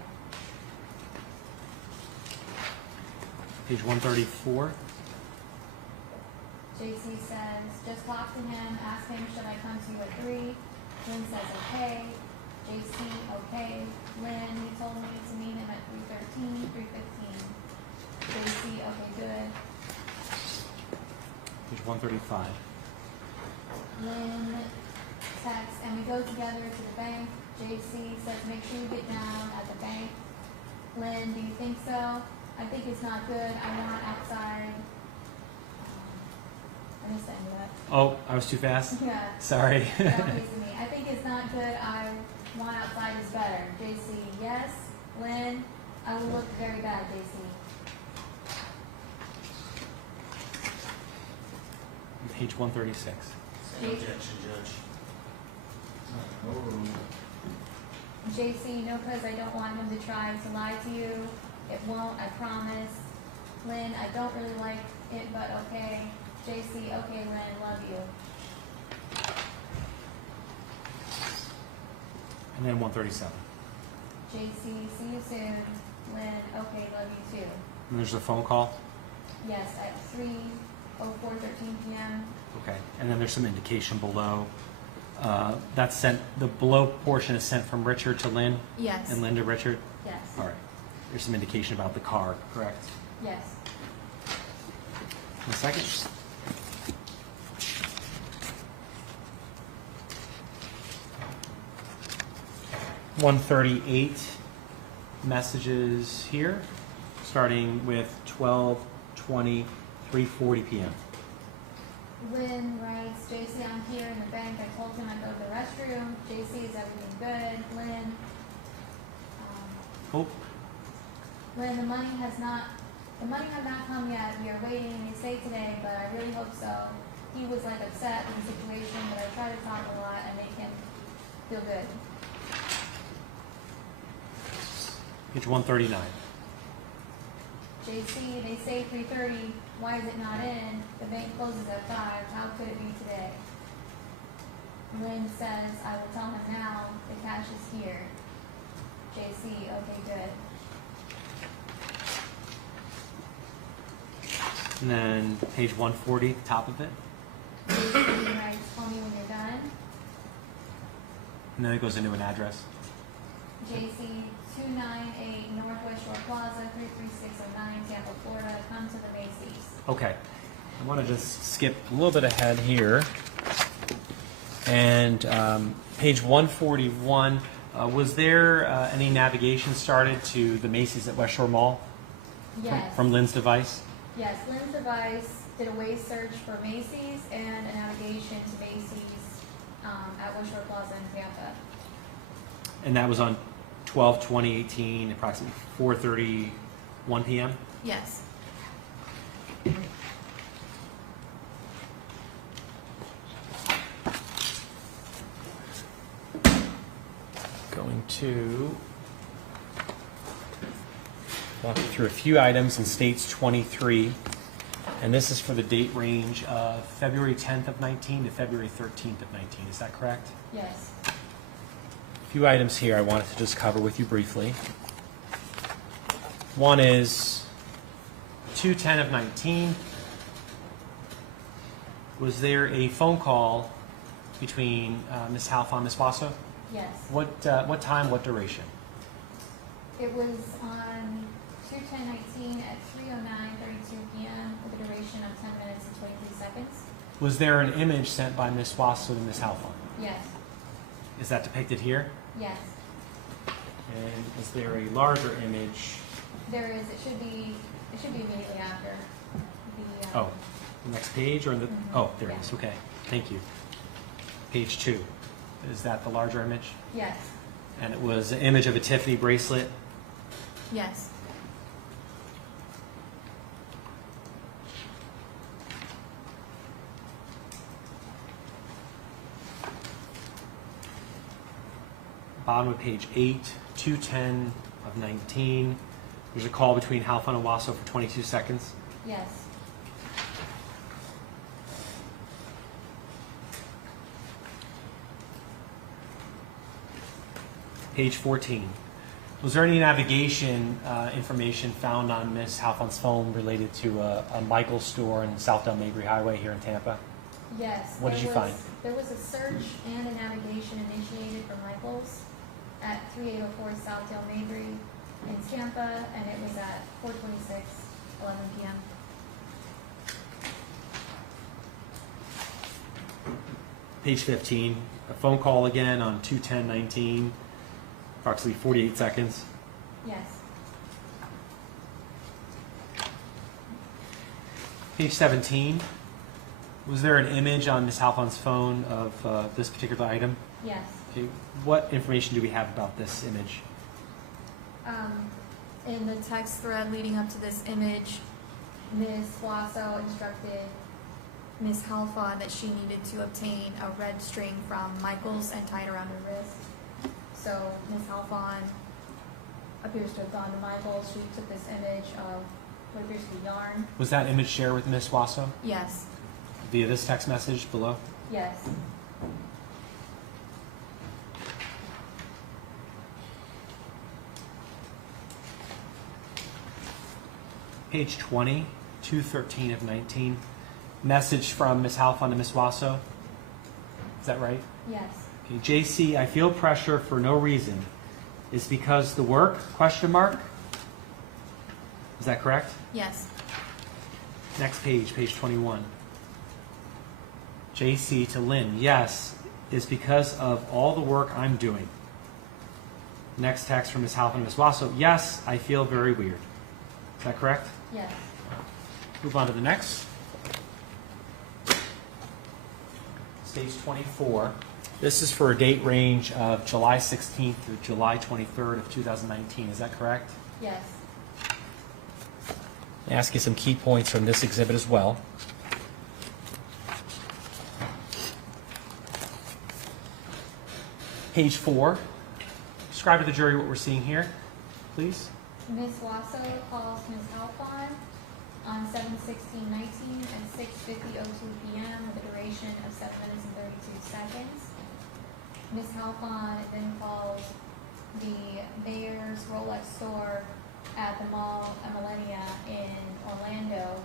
Page 134. Jaycee says, just talk to him. Ask him, should I come to you at 3? Lin says, okay. Jaycee, okay. Lin, he told me to meet him at 3:13, 3:15. Jaycee, okay, good. Page 135. Lin texts, and we go together to the bank. Jaycee says, make sure you get down at the bank. Lin, do you think so? I think it's not good. I want outside. I missed the end of that. Oh, I was too fast? Yeah. Sorry. That was to me. I think it's not good. I want outside is better. Jaycee, yes. Lin, I will look very bad, Jaycee. Page 136. Same objection, Judge. Jaycee, no, because I don't want him to try to lie to you. It won't, I promise. Lin, I don't really like it, but okay. Jaycee, okay, Lin, love you. And then 137. Jaycee, see you soon. Lin, okay, love you too. And there's a phone call. Yes, at 3:04:13 p.m. Okay. And then there's some indication below. That's sent. The below portion is sent from Richard to Lynn. Yes. And Lynn to Richard. Yes. All right. There's some indication about the car, correct? Yes. One second. $138 messages here, starting with 12:20, 3:40 p.m. Lynn writes, Jaycee, I'm here in the bank. I told him I'd go to the restroom. Jaycee, is everything good? Lynn, Oh, Lynn, the money has not come yet. We are waiting. They say today, but I really hope so. He was like upset with the situation, but I try to talk a lot and make him feel good. page 139. Jaycee, they say 3:30. Why is it not in? The bank closes at 5. How could it be today? Lynn says, I will tell him now. The cash is here. Jaycee, okay, good. And then page 140, top of it. Jaycee writes, call me when you're done. And then it goes into an address. Jaycee, 298 Northwest Shore Plaza, 33609, Tampa, Florida. Come to the Macy's. Okay. I want to just skip a little bit ahead here. And page 141, was there any navigation started to the Macy's at West Shore Mall Yes. from Lynn's device? Yes, Lynn's device did a Waze search for Macy's and a navigation to Macy's at West Shore Plaza in Tampa. And that was on 12/20/18, approximately 4:31 p.m.? Yes. Going to walk you through a few items in states 23, and this is for the date range of February 10th of 19 to February 13th of 19. Is that correct? Yes. A few items here I wanted to just cover with you briefly. One is 2/10 of 19. Was there a phone call between Ms. Halfon and Ms. Wasso? Yes. What time, what duration? It was on 2/10/19 at 3:09:32 p.m. with a duration of 10 minutes and 23 seconds. Was there an image sent by Ms. Wasso to Ms. Halfon? Yes. Is that depicted here? Yes. And is there a larger image? There is. It should be immediately after the. Oh, the next page or in the? Mhm. Oh, there it Yeah. is. Okay, thank you. Page 2. Is that the larger image? Yes. And it was an image of a Tiffany bracelet. Yes. Bottom of page 8, 2:10 of 19. There's a call between Halfon and Wasso for 22 seconds. Yes. Page 14. Was there any navigation information found on Ms. Halfon's phone related to a Michael's store in Southdale Mabry Highway here in Tampa? Yes. What did you find? There was a search and a navigation initiated for Michael's at 3804 Southdale Mabry in Tampa, and it was at 4:26:11 p.m. Page 15. A phone call again on 2:10:19, approximately 48 seconds. Yes. Page 17. Was there an image on Ms. Halfon's phone of this particular item? Yes. Okay. What information do we have about this image? In the text thread leading up to this image, Ms. Wasso instructed Ms. Halfon that she needed to obtain a red string from Michael's and tie it around her wrist. So Ms. Halfon appears to have gone to Michael's. She took this image of what appears to be yarn. Was that image shared with Ms. Wasso Yes. via this text message below? Yes. Page 20, 2:13 of 19. Message from Ms. Halfon to Ms. Wasso. Is that right? Yes. Okay. Jaycee, I feel pressure for no reason. Is because the work? Question mark. Is that correct? Yes. Next page, page 21. Jaycee to Lin. Yes, is because of all the work I'm doing. Next text from Ms. Halfon and Ms. Wasso. Yes, I feel very weird. Is that correct? Yes. Move on to the next. Stage 24. This is for a date range of July 16th through July 23rd of 2019. Is that correct? Yes. I'll ask you some key points from this exhibit as well. Page 4. Describe to the jury what we're seeing here, please. Ms. Wasso calls Ms. Halfon on 7/16/19 at 6:50:02 p.m. with a duration of 7 minutes and 32 seconds. Ms. Halfon then calls the Mayor's Rolex store at the Mall at Millennia in Orlando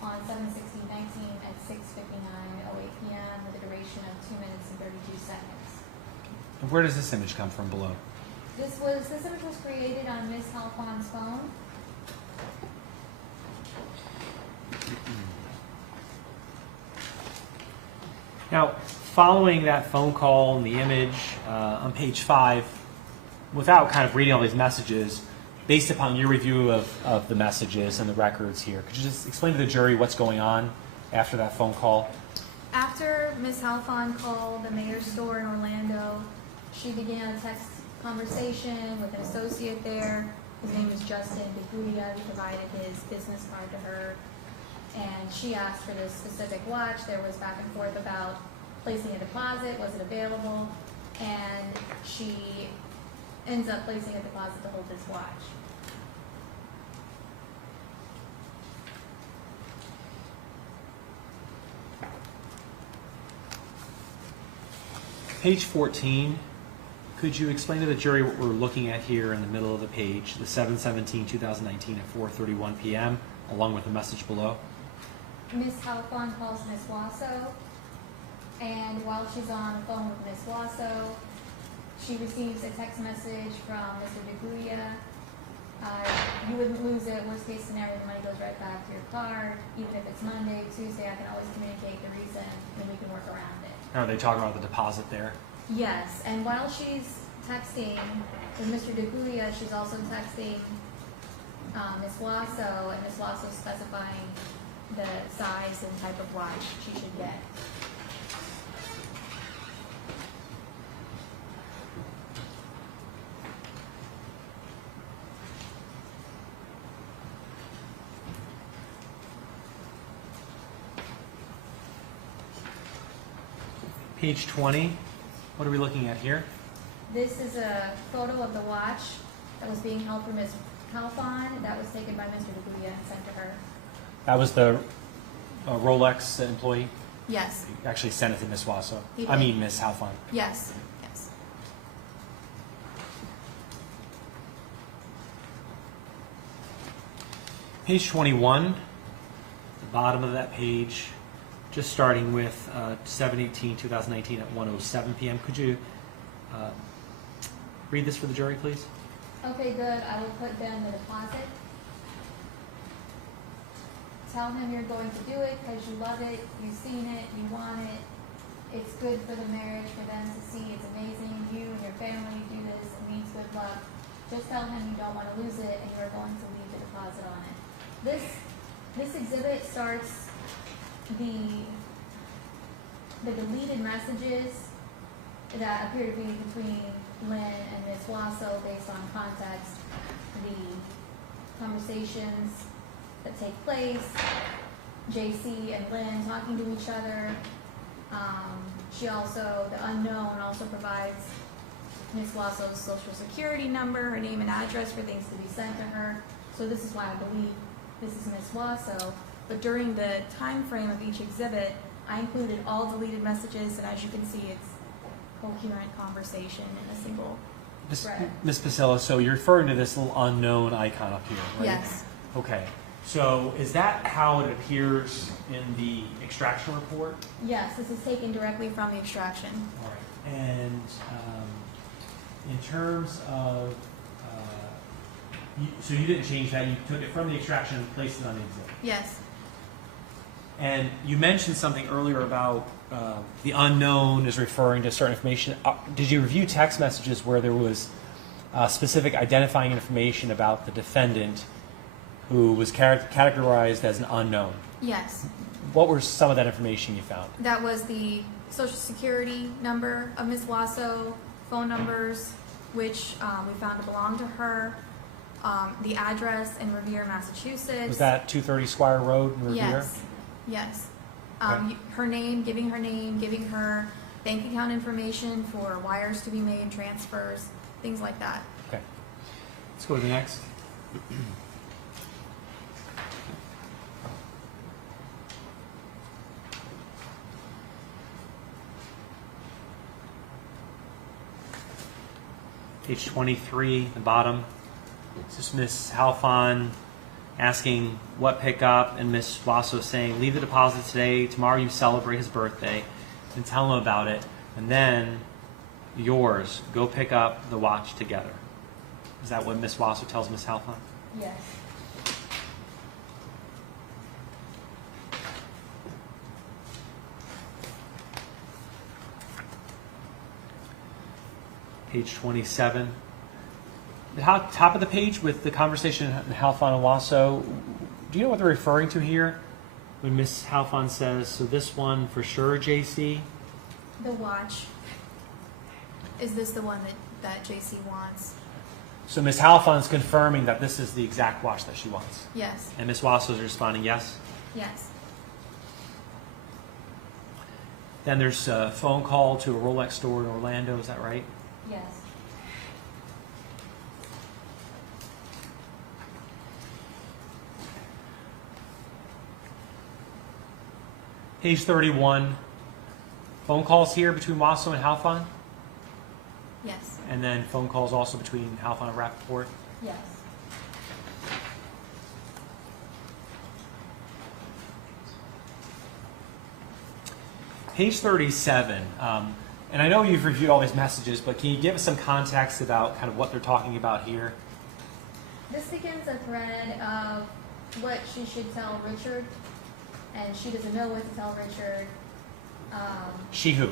on 7/16/19 at 6:59:08 p.m. with a duration of 2 minutes and 32 seconds. And where does this image come from below? This image was created on Ms. Halfon's phone. Now, following that phone call and the image on page 5, without kind of reading all these messages, based upon your review of the messages and the records here, could you just explain to the jury what's going on after that phone call? After Ms. Halfon called the mayor's store in Orlando, she began a text conversation with an associate there. His name is Justin DeGuia. He provided his business card to her, and she asked for this specific watch. There was back and forth about placing a deposit, was it available, and she ends up placing a deposit to hold this watch. Page 14, could you explain to the jury what we're looking at here in the middle of the page, the 7/17/2019 at 4:31 p.m., along with the message below? Miss Halfon calls Miss Wasso, and while she's on the phone with Miss Wasso, she receives a text message from Mr. DeGuia. You wouldn't lose it. Worst case scenario, the money goes right back to your card. Even if it's Monday, Tuesday, I can always communicate the reason, and we can work around it. Are they talking about the deposit there? Yes, and while she's texting with Mr. DeGuia, she's also texting Miss Wasso, and Miss Wasso specifying the size and type of watch she should get. Page 20. What are we looking at here? This is a photo of the watch that was being held for Miss Halfon. That was taken by Mr. DeGuia and sent to her. That was the Rolex employee? Yes, You actually sent it to Miss Wasso. He I did. mean, Miss Halfon. yes, yes. Page 21, the bottom of that page, just starting with 7/18/2019 at 1:07 p.m. Could you read this for the jury, please? Okay, good. I will put down the deposit. Tell him you're going to do it because you love it, you've seen it, you want it. It's good for the marriage, for them to see. It's amazing. You and your family do this. It means good luck. Just tell him you don't want to lose it and you're going to leave the deposit on it. This exhibit starts the deleted messages that appear to be between Lin and Ms. Wasso based on context, the conversations that take place, Jaycee and Lin talking to each other. The unknown also provides Ms. Wasso's social security number, her name and address for things to be sent to her. So this is why I believe this is Ms. Wasso. But during the time frame of each exhibit, I included all deleted messages, and as you can see, it's coherent conversation in a single thread. Ms. Pacello, so you're referring to this little unknown icon up here, right? Yes. Okay. So is that how it appears in the extraction report? Yes, this is taken directly from the extraction. All right. And in terms of, so you didn't change that. You took it from the extraction and placed it on the exhibit. Yes. And you mentioned something earlier about the unknown is referring to certain information. Did you review text messages where there was specific identifying information about the defendant who was categorized as an unknown? Yes. What were some of that information you found? That was the social security number of Ms. Wasso, phone numbers, which we found to belong to her, the address in Revere, Massachusetts. Was that 230 Squire Road in Revere? Yes, yes. Okay. Her name, giving her bank account information for wires to be made, transfers, things like that. Okay. Let's go to the next. Page 23, the bottom. This is Miss Halfon asking what pickup, and Miss Wasso saying, leave the deposit today, tomorrow you celebrate his birthday, and tell him about it, and then yours, go pick up the watch together. Is that what Miss Wasso tells Miss Halfon? Yes. Page 27. The top of the page with the conversation in Halfon and Wasso, do you know what they're referring to here? When Miss Halfon says, so this one for sure, Jaycee? The watch. Is this the one that Jaycee wants? So Miss Halfon's confirming that this is the exact watch that she wants. Yes. And Miss Wasso is responding yes. Yes. Then there's a phone call to a Rolex store in Orlando, is that right? Yes. Page 31, phone calls here between Wasso and Halfon, Yes. and then phone calls also between Halfon and Rappaport. Yes. Page 37. And I know you've reviewed all these messages, but can you give us some context about kind of what they're talking about here? This begins a thread of what she should tell Richard, and she doesn't know what to tell Richard. She who?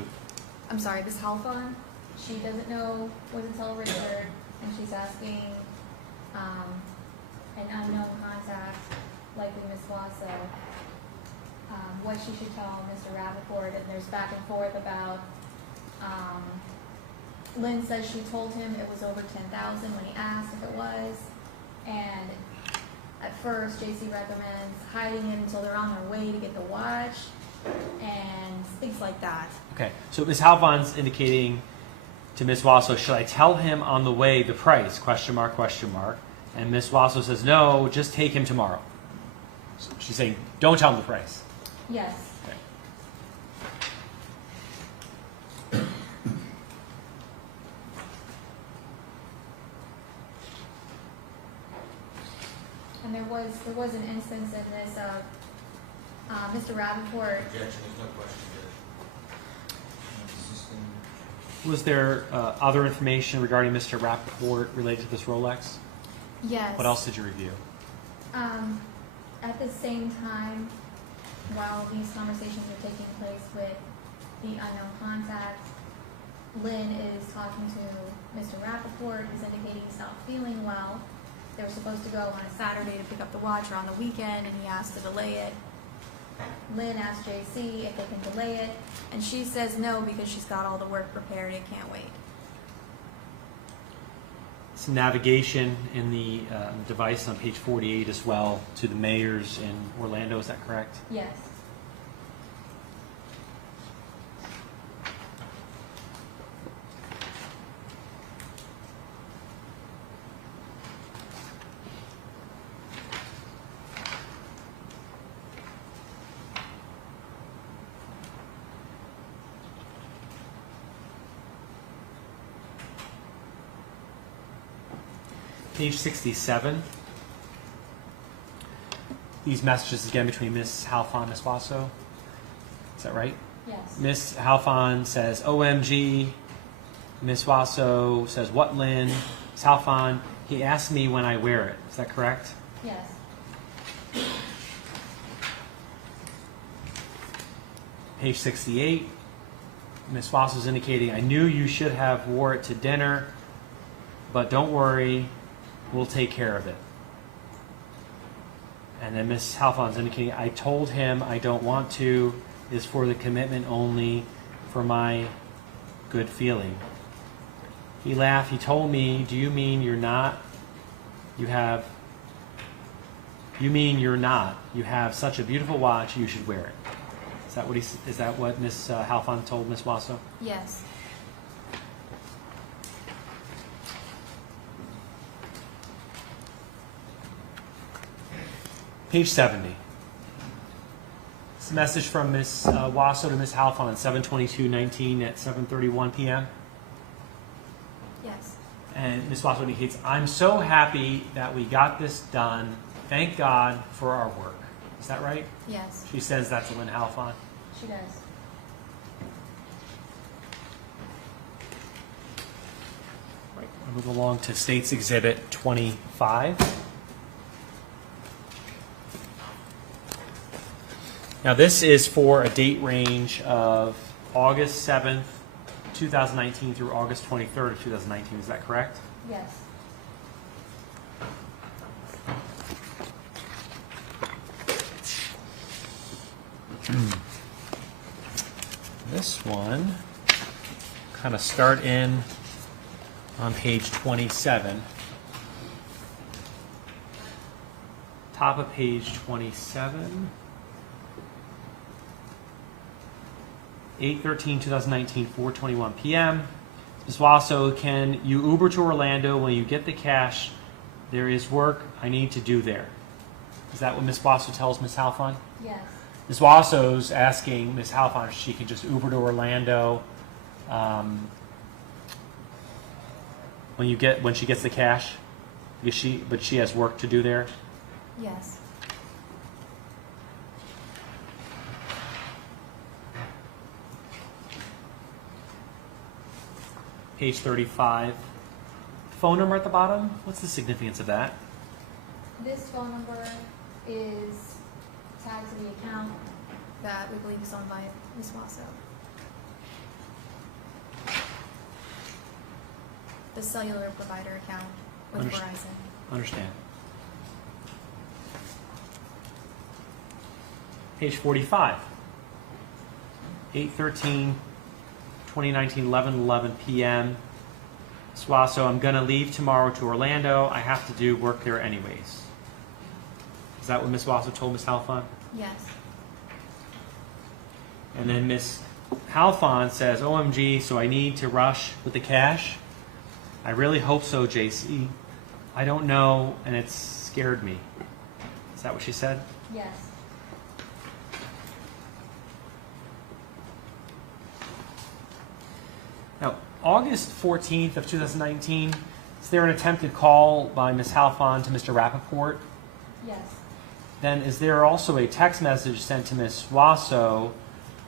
I'm sorry, Ms. Halfon. She doesn't know what to tell Richard, and she's asking an unknown contact, likely Ms. Wasso, what she should tell Mr. Rappaport, and there's back and forth about, Lynn says she told him it was over 10,000 when he asked if it was, and at first Jaycee recommends hiding it until they're on their way to get the watch, and things like that. Okay, so Ms. Halfon's indicating to Ms. Wasso, should I tell him on the way the price, question mark, question mark, and Ms. Wasso says, no, just take him tomorrow. So she's saying, don't tell him the price. Yes. Okay. And there was an instance in this of Mr. Rappaport. Objection, there's no question here. Was there other information regarding Mr. Rappaport related to this Rolex? Yes. What else did you review? At the same time, while these conversations are taking place with the unknown contact, Lynn is talking to Mr. Rappaport. He's indicating he's not feeling well. They were supposed to go on a Saturday to pick up the watch or on the weekend, and he asked to delay it. Lynn asked Jaycee if they can delay it, and she says no because she's got all the work prepared and can't wait. Some navigation in the device on page 48 as well to the mayors in Orlando, is that correct? Yes. Page 67. These messages again between Ms. Halfon and Ms. Wasso. Is that right? Yes. Ms. Halfon says, OMG. Ms. Wasso says, what, Lynn? Ms. Halfon, he asked me when I wear it. Is that correct? Yes. Page 68. Ms. Wasso is indicating, I knew you should have wore it to dinner, but don't worry, we'll take care of it. And then Ms. Halfon's indicating, I told him I don't want to, is for the commitment only, for my good feeling. He laughed, he told me, do you mean you're not? You mean you're not. You have such a beautiful watch, you should wear it. Is that what Ms. Halfon told Ms. Wasso? Yes. Page 70. It's a message from Ms. Wasso to Ms. Halfon on 7/22/19 at 7:31 p.m. Yes. And Ms. Wasso indicates, I'm so happy that we got this done. Thank God for our work. Is that right? Yes. She says that to Lin Halfon. She does. Right. We'll move along to State's Exhibit 25. Now this is for a date range of August 7th, 2019 through August 23rd of 2019. Is that correct? Yes. This one kind of start in on page 27. Top of page 27. 8/13/2019, 4:21 p.m. Ms. Wasso, can you Uber to Orlando when you get the cash? There is work I need to do there. Is that what Ms. Wasso tells Ms. Halfon? Yes. Ms. Wasso's asking Ms. Halfon if she can just Uber to Orlando when she gets the cash, because but she has work to do there. Yes. Page 35. Phone number at the bottom. What's the significance of that? This phone number is tagged to the account that we believe is owned by Ms. Wasso. The cellular provider account with Verizon. Understand. Page 45. 8/13/2019, 11:11 p.m. Wasso, I'm going to leave tomorrow to Orlando. I have to do work there anyways. Is that what Ms. Wasso told Ms. Halfon? Yes. And then Ms. Halfon says, OMG, so I need to rush with the cash? I really hope so, Jaycee. I don't know, and it's scared me. Is that what she said? Yes. Now, August 14th of 2019, is there an attempted call by Ms. Halfon to Mr. Rappaport? Yes. Then is there also a text message sent to Ms. Wasso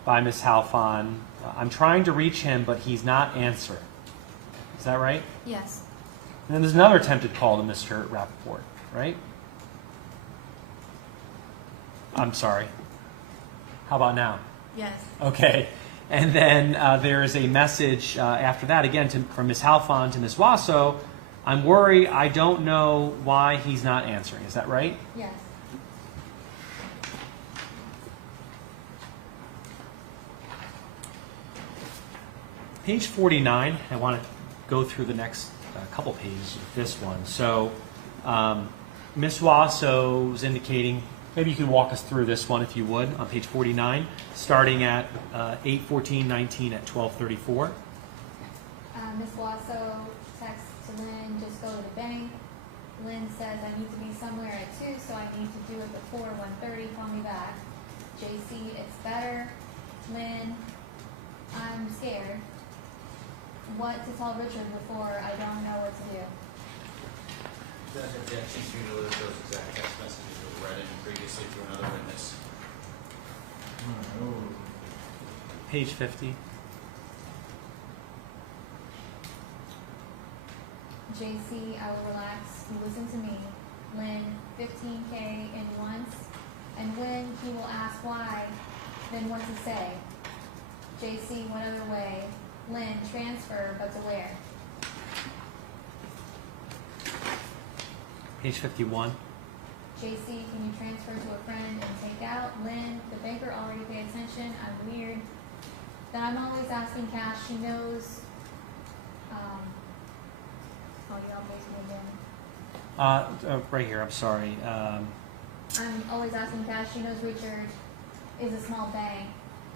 by Ms. Halfon? I'm trying to reach him, but he's not answering. Is that right? Yes. And then there's another attempted call to Mr. Rappaport, right? I'm sorry. How about now? Yes. Okay. And then there is a message after that, again, from Ms. Halfon to Ms. Wasso. I'm worried. I don't know why he's not answering. Is that right? Yes. Page 49, I want to go through the next couple pages of this one. So Ms. Wasso was indicating, maybe you could walk us through this one if you would, on page 49, starting at 8/14/19 at 12:34. Ms. Wasso texts to Lin, just go to the bank. Lin says, I need to be somewhere at 2, so I need to do it before 1:30. Call me back. Jaycee, it's better. Lin, I'm scared. What to tell Richard before I don't know what to do? That objection to those exact text messages were read in previously to another witness. Page 50. Jaycee, I will relax. You listen to me. Lin, $15K in once. And when he will ask why, then what to say. Jaycee, what other way? Lin, transfer, but to where? Page 51. Jaycee, can you transfer to a friend and take out? Lin, the banker already paid attention. I'm weird. That I'm always asking cash. She knows. Oh, you all based me again. Right here, I'm sorry. I'm always asking cash. She knows Richard is a small bank.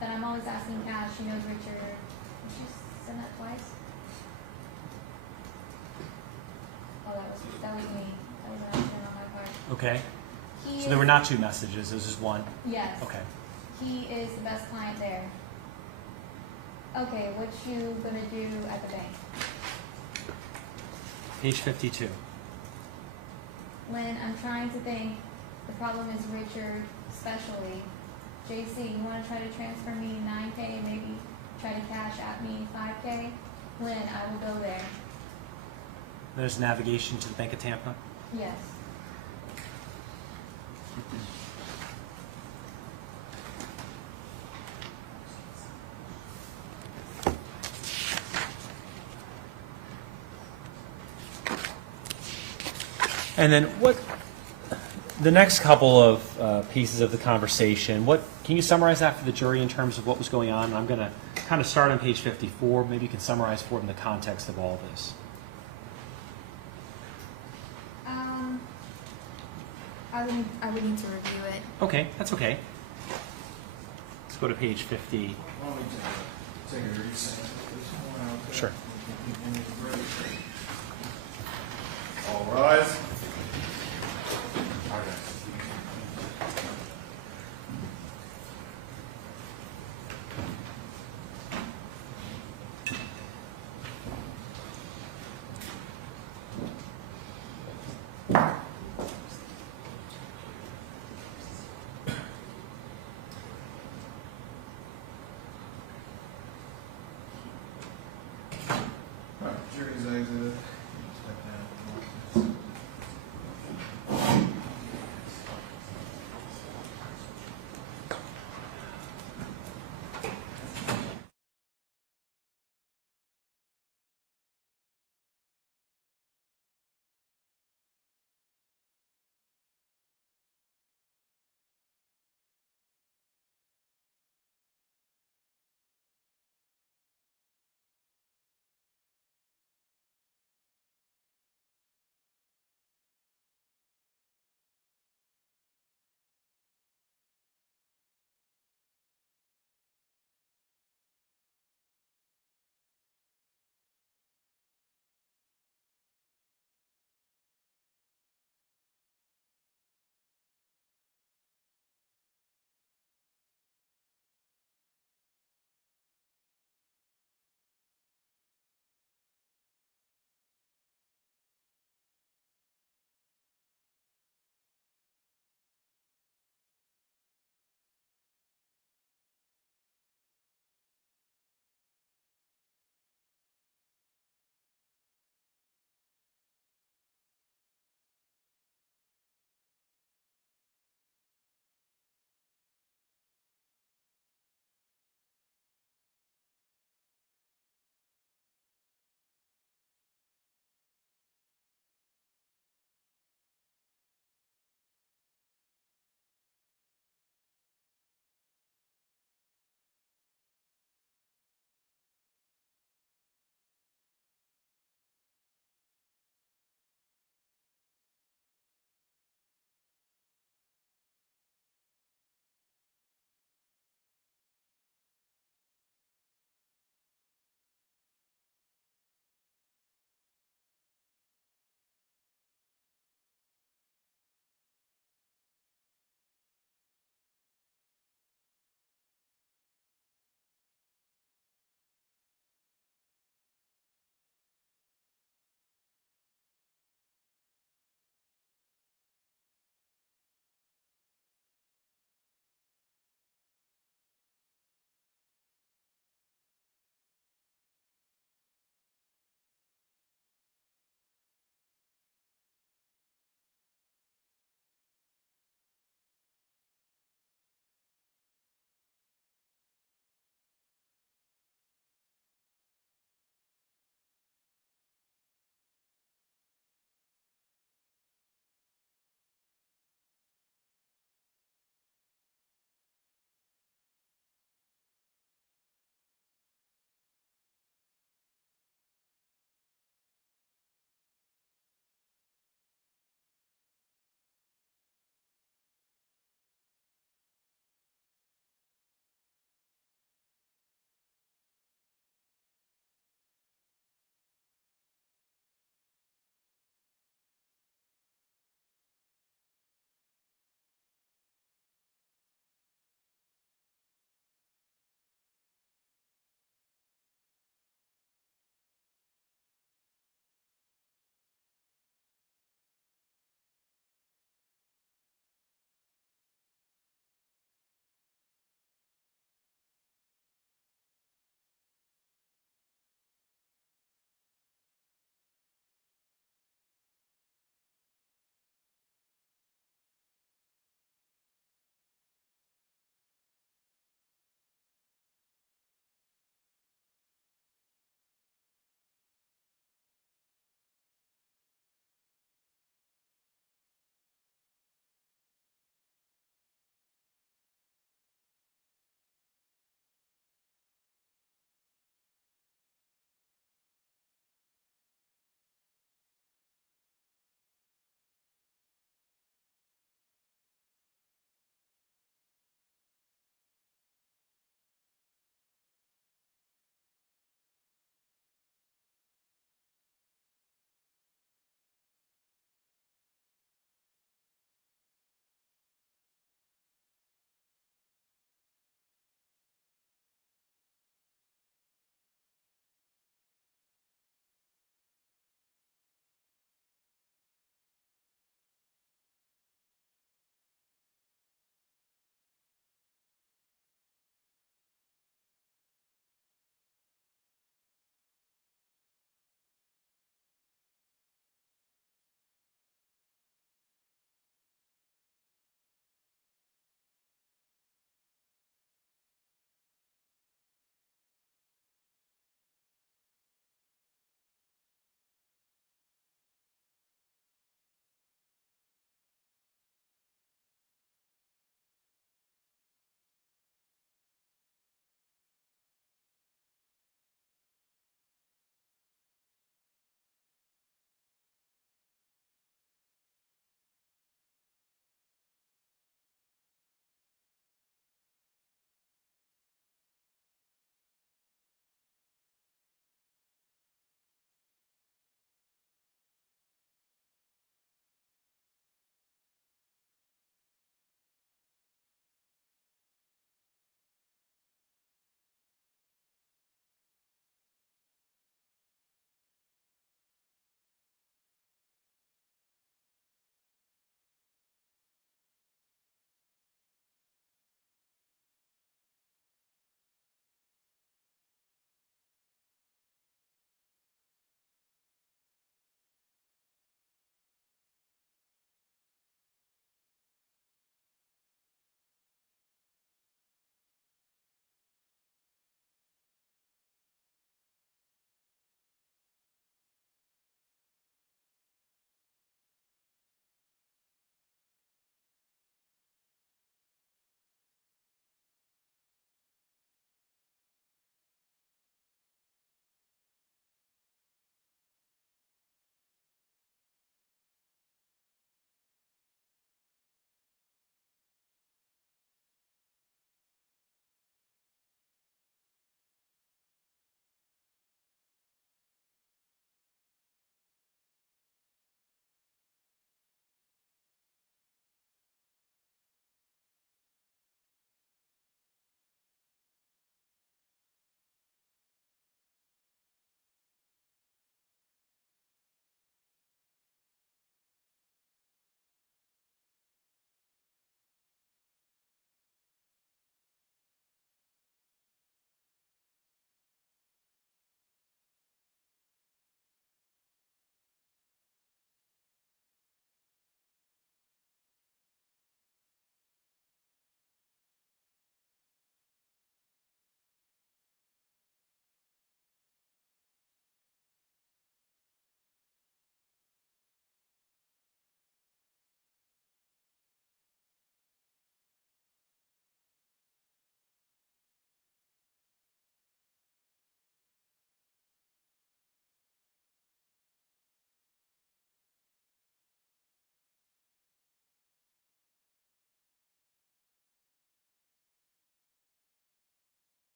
That I'm always asking cash. She knows Richard. Did she send that twice? Oh, that was me. That was an accident on my part. Okay. He So there is- were not two messages, this is one. Yes. Okay. He is the best client there. Okay, what you gonna do at the bank? Page 52. Lin, I'm trying to think. The problem is Richard, especially. Jaycee, you wanna try to transfer me 9K and maybe try to cash at me 5K? Lin, I will go there. There's navigation to the Bank of Tampa. Yes. And then what, the next couple of pieces of the conversation, what, can you summarize that for the jury in terms of what was going on? I'm going to kind of start on page 54. Maybe you can summarize for them the context of all this. I would need to review it. Okay, that's okay. Let's go to page 50. Why don't we take a recess? Sure. All rise. Executive.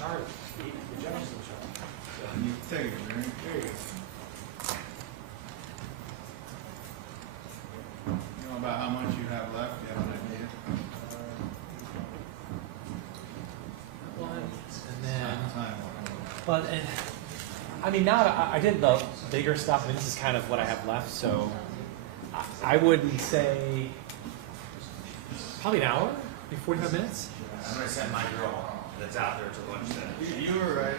charge. The judge is in charge. You take it, Jerry. There you go. You know about how much you have left? You have an idea? And then, Time. but I mean, now I did the bigger stuff. I mean, this is kind of what I have left. So I wouldn't say probably an hour, maybe 45 minutes. I'm gonna send my girl that's out there to lunch then. You were right.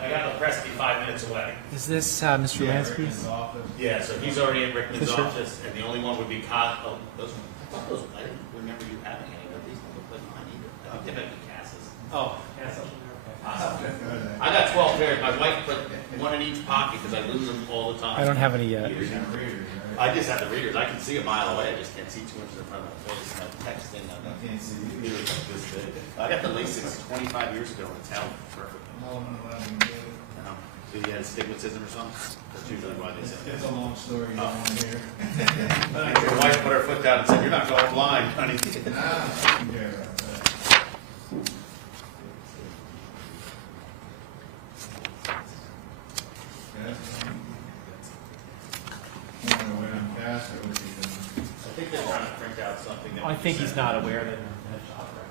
I got the Presky 5 minutes away. Is this Mr. Lansky's? Rickman's office. Yeah, so he's already at Rickman's Fisher. office, and the only one would be oh, those. I thought those. I didn't remember you having any, but these don't look like mine either. I think they might be Cass's. Oh, yes. Awesome. I got 12 pairs. My wife put one in each pocket because I lose them all the time. I don't have any yet. You got readers, right? I just have the readers. I can see a mile away. I just can't see 2 inches in front of my face. I'm texting. I can't see you. It was this big. I got the LASIK 25 years ago, and it's held perfect. Oh, no, I didn't do it. So you had astigmatism or something? That's usually why they say that. It's a long story, you don't want to hear. Your wife put her foot down and said, "You're not going blind, honey." Ah, I can care about that. Yes. You want to wait on Cass, or what's he doing? I think they're trying to print out something that. I think he's not aware that they're in the shop right.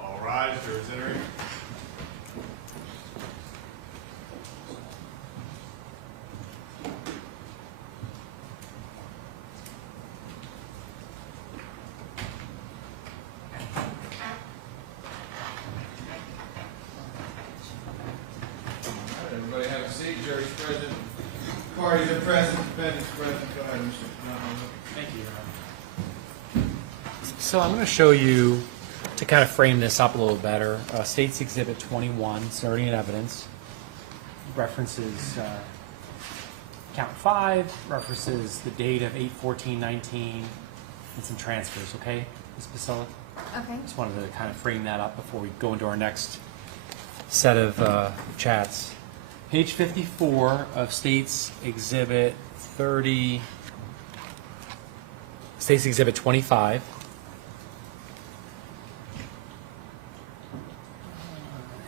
All rise, jury's entering. Everybody have a seat. Jury's present. Parties are present. Defendant's present. Go ahead, Mr. Donovan. Thank you. So I'm going to show you, to kind of frame this up a little better, State's Exhibit 21, starting in evidence, references count 5, references the date of 8/14/19, and some transfers, okay, Ms. Basilla? Okay. Just wanted to kind of frame that up before we go into our next set of chats. Page 54 of State's Exhibit 30, State's Exhibit 25.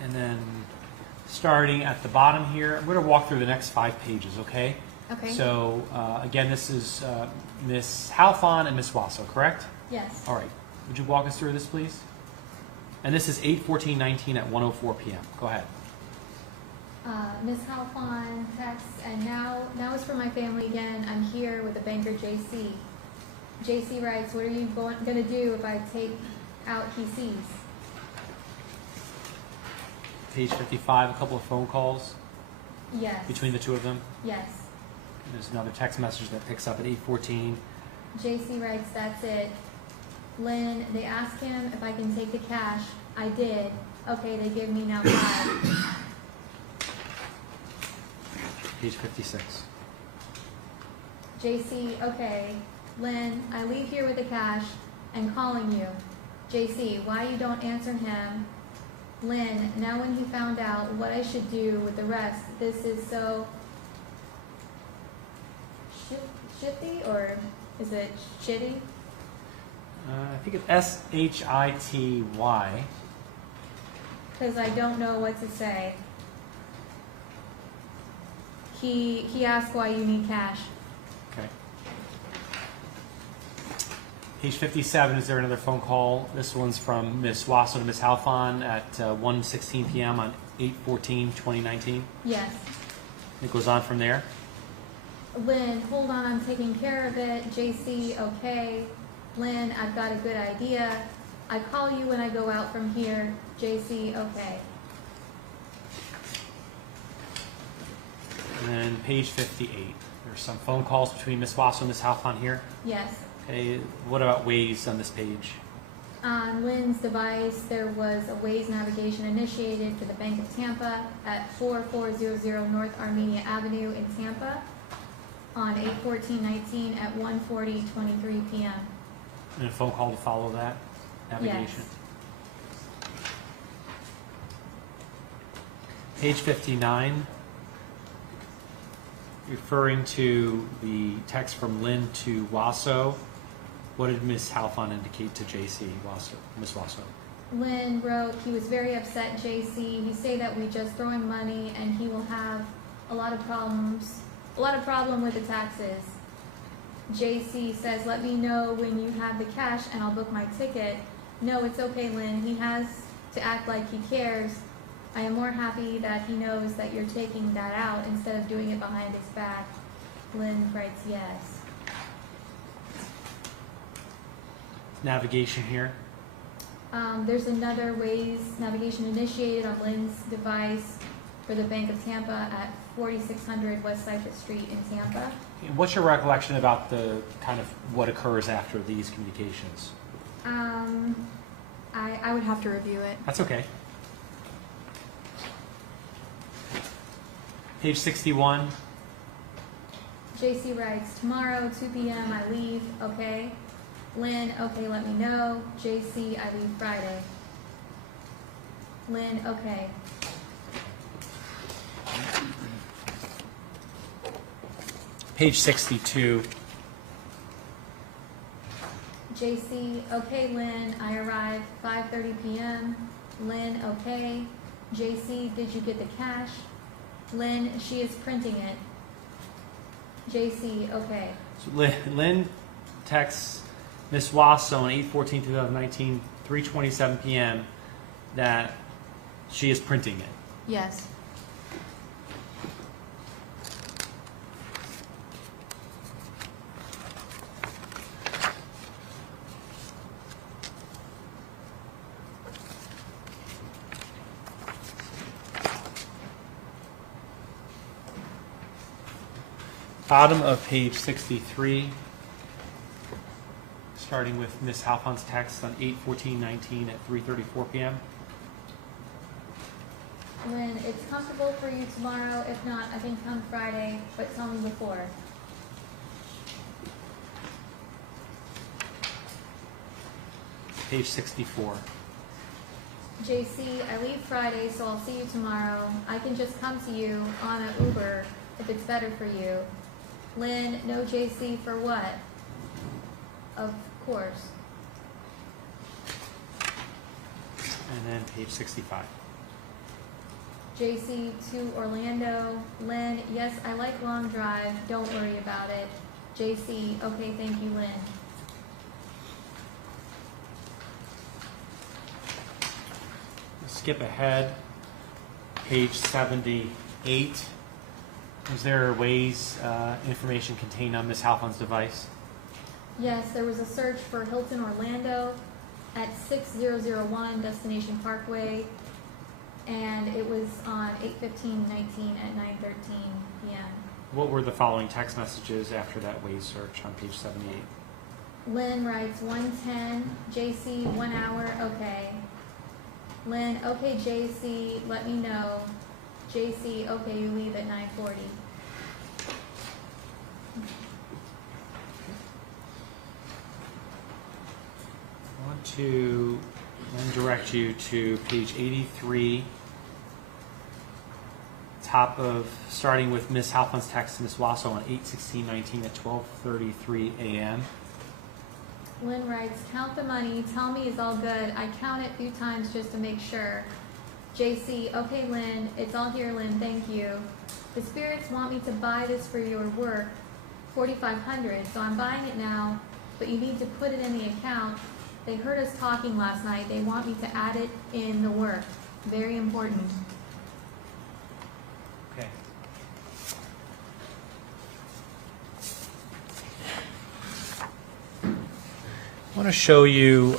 And then starting at the bottom here, I'm going to walk through the next 5 pages, okay? Okay. So again, this is Ms. Halfon and Ms. Wasso, correct? Yes. All right. Would you walk us through this, please? And this is 8/14/19 at 1:04 p.m. Go ahead. Ms. Halfon texts, and now it's for my family again. I'm here with the banker Jaycee. Jaycee writes, "What are you going to do if I take out PCs?" Page 55, a couple of phone calls Yes. between the two of them. Yes. There's another text message that picks up at 8:14. Jaycee writes, "That's it. Lynn, they asked him if I can take the cash. I did. Okay, they give me now 5. Page 56. JC, okay. Lynn, I leave here with the cash and calling you. JC, why you don't answer him? Lynn, now when he found out what I should do with the rest, this is so shitty, or is it shitty? I think it's S-H-I-T-Y. Because I don't know what to say. He asked why you need cash. Okay. Page 57, is there another phone call? This one's from Ms. Wasso to Ms. Halfon at 1:16 p.m. on 8/14/2019. Yes. It goes on from there. Lynn, hold on, I'm taking care of it. JC, okay. Lynn, I've got a good idea. I call you when I go out from here. JC, okay. And then page 58. There's some phone calls between Ms. Wasso and Ms. Halfon here. Yes. Okay, what about Waze on this page? On Lynn's device, there was a Waze navigation initiated for the Bank of Tampa at 4400 North Armenia Avenue in Tampa on 8/14/19 at 1:40:23 p.m. And a phone call to follow that navigation. Yes. Page 59, referring to the text from Lin to Wasso, what did Ms. Halfon indicate to Jaycee Wasso, Ms. Wasso? Lynn wrote, he was very upset, JC. He say that we just throw him money and he will have a lot of problem with the taxes. JC says, let me know when you have the cash and I'll book my ticket. No, it's okay, Lynn. He has to act like he cares. I am more happy that he knows that you're taking that out instead of doing it behind his back. Lynn writes, yes. Navigation here. There's another Waze navigation initiated on Lynn's device for the Bank of Tampa at 4600 West Cypress Street in Tampa. And what's your recollection about the kind of what occurs after these communications? I would have to review it. That's okay. Page 61. JC writes, tomorrow, 2 p.m. I leave, okay. Lynn, okay, let me know. JC, I leave Friday. Lynn, okay. Page 62. JC, okay, Lynn, I arrived 5:30 p.m. Lynn, okay. JC, did you get the cash? Lynn, she is printing it. JC, okay. So Lynn texts Ms. Wasso on 8/14/2019, 3:27 p.m. that she is printing it. Yes. Bottom of page 63, starting with Ms. Halfon's text on 8/14/19 at 3:34 p.m. Lynn, it's comfortable for you tomorrow. If not, I can come Friday, but tell me before. Page 64. JC, I leave Friday, so I'll see you tomorrow. I can just come to you on an Uber if it's better for you. Lynn, no JC for what? Of course. And then page 65. JC to Orlando. Lynn, yes, I like long drive. Don't worry about it. JC, okay, thank you, Lynn. Skip ahead. Page 78. Was there Waze information contained on Ms. Halfon's device? Yes, there was a search for Hilton Orlando at 6001 Destination Parkway, and it was on 8/15/19 at 9:13 p.m. What were the following text messages after that Waze search on page 78? Lynn writes 1:10, Jaycee 1 hour, okay. Lynn, okay Jaycee, let me know. Jaycee, okay, you leave at 9:40. I want to then direct you to page 83, top of, starting with Ms. Halfon's text to Ms. Wasso on 8/16/19 at 12:33 a.m. Lynn writes, count the money, tell me it's all good. I count it a few times just to make sure. Jaycee, okay Lynn, it's all here Lynn, thank you. The spirits want me to buy this for your work, $4,500, so I'm buying it now, but you need to put it in the account. They heard us talking last night. They want me to add it in the work. Very important. Okay. I want to show you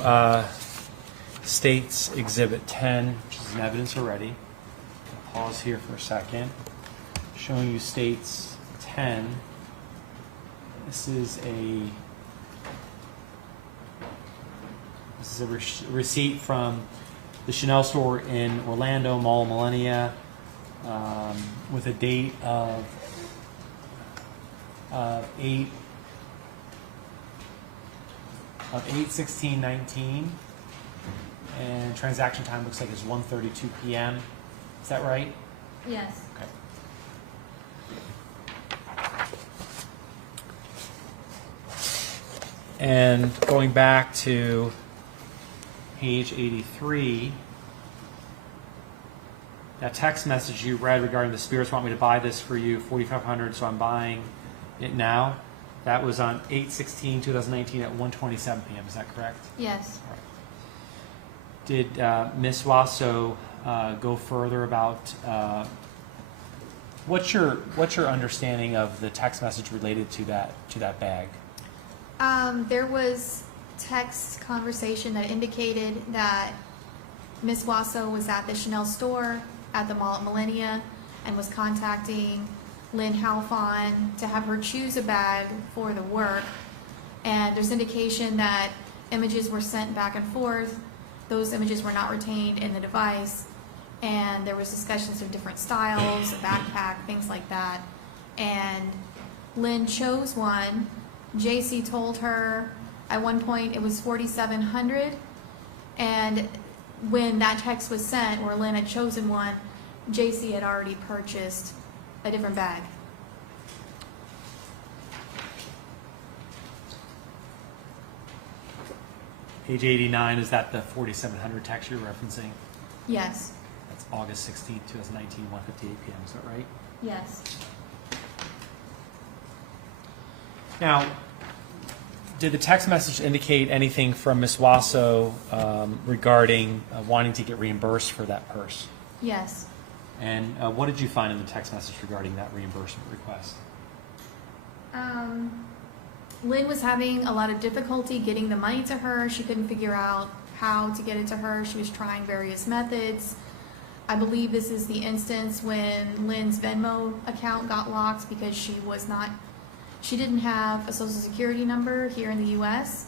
State's Exhibit 10, which is in evidence already. I'll pause here for a second. Showing you State's 10. This is a receipt from the Chanel store in Orlando, Mall of Millennia, with a date of 8/16/19, and transaction time looks like it's 1:32 p.m. Is that right? Yes. Okay. And going back to page 83, that text message you read regarding the spirits want me to buy this for you, $4,500, so I'm buying it now. That was on 8/16/2019 at 1:27 p.m. Is that correct? Yes. All right. Did Ms. Wasso go further about what's your understanding of the text message related to that bag? There was text conversation that indicated that Ms. Wasso was at the Chanel store at the Mall at Millennia and was contacting Lin Halfon to have her choose a bag for the work. And there's indication that images were sent back and forth. Those images were not retained in the device. And there was discussions of different styles, a backpack, things like that. And Lynn chose one. Jaycee told her at one point it was $4,700, and when that text was sent where Lynn had chosen one, Jaycee had already purchased a different bag. Page 89, is that the 4,700 text you're referencing? Yes. That's August 16, 2019, 1:58 p.m. Is that right? Yes. Now, did the text message indicate anything from Ms. Wasso regarding wanting to get reimbursed for that purse? Yes. And what did you find in the text message regarding that reimbursement request? Lynn was having a lot of difficulty getting the money to her. She couldn't figure out how to get it to her. She was trying various methods. I believe this is the instance when Lynn's Venmo account got locked because she didn't have a social security number here in the U.S.,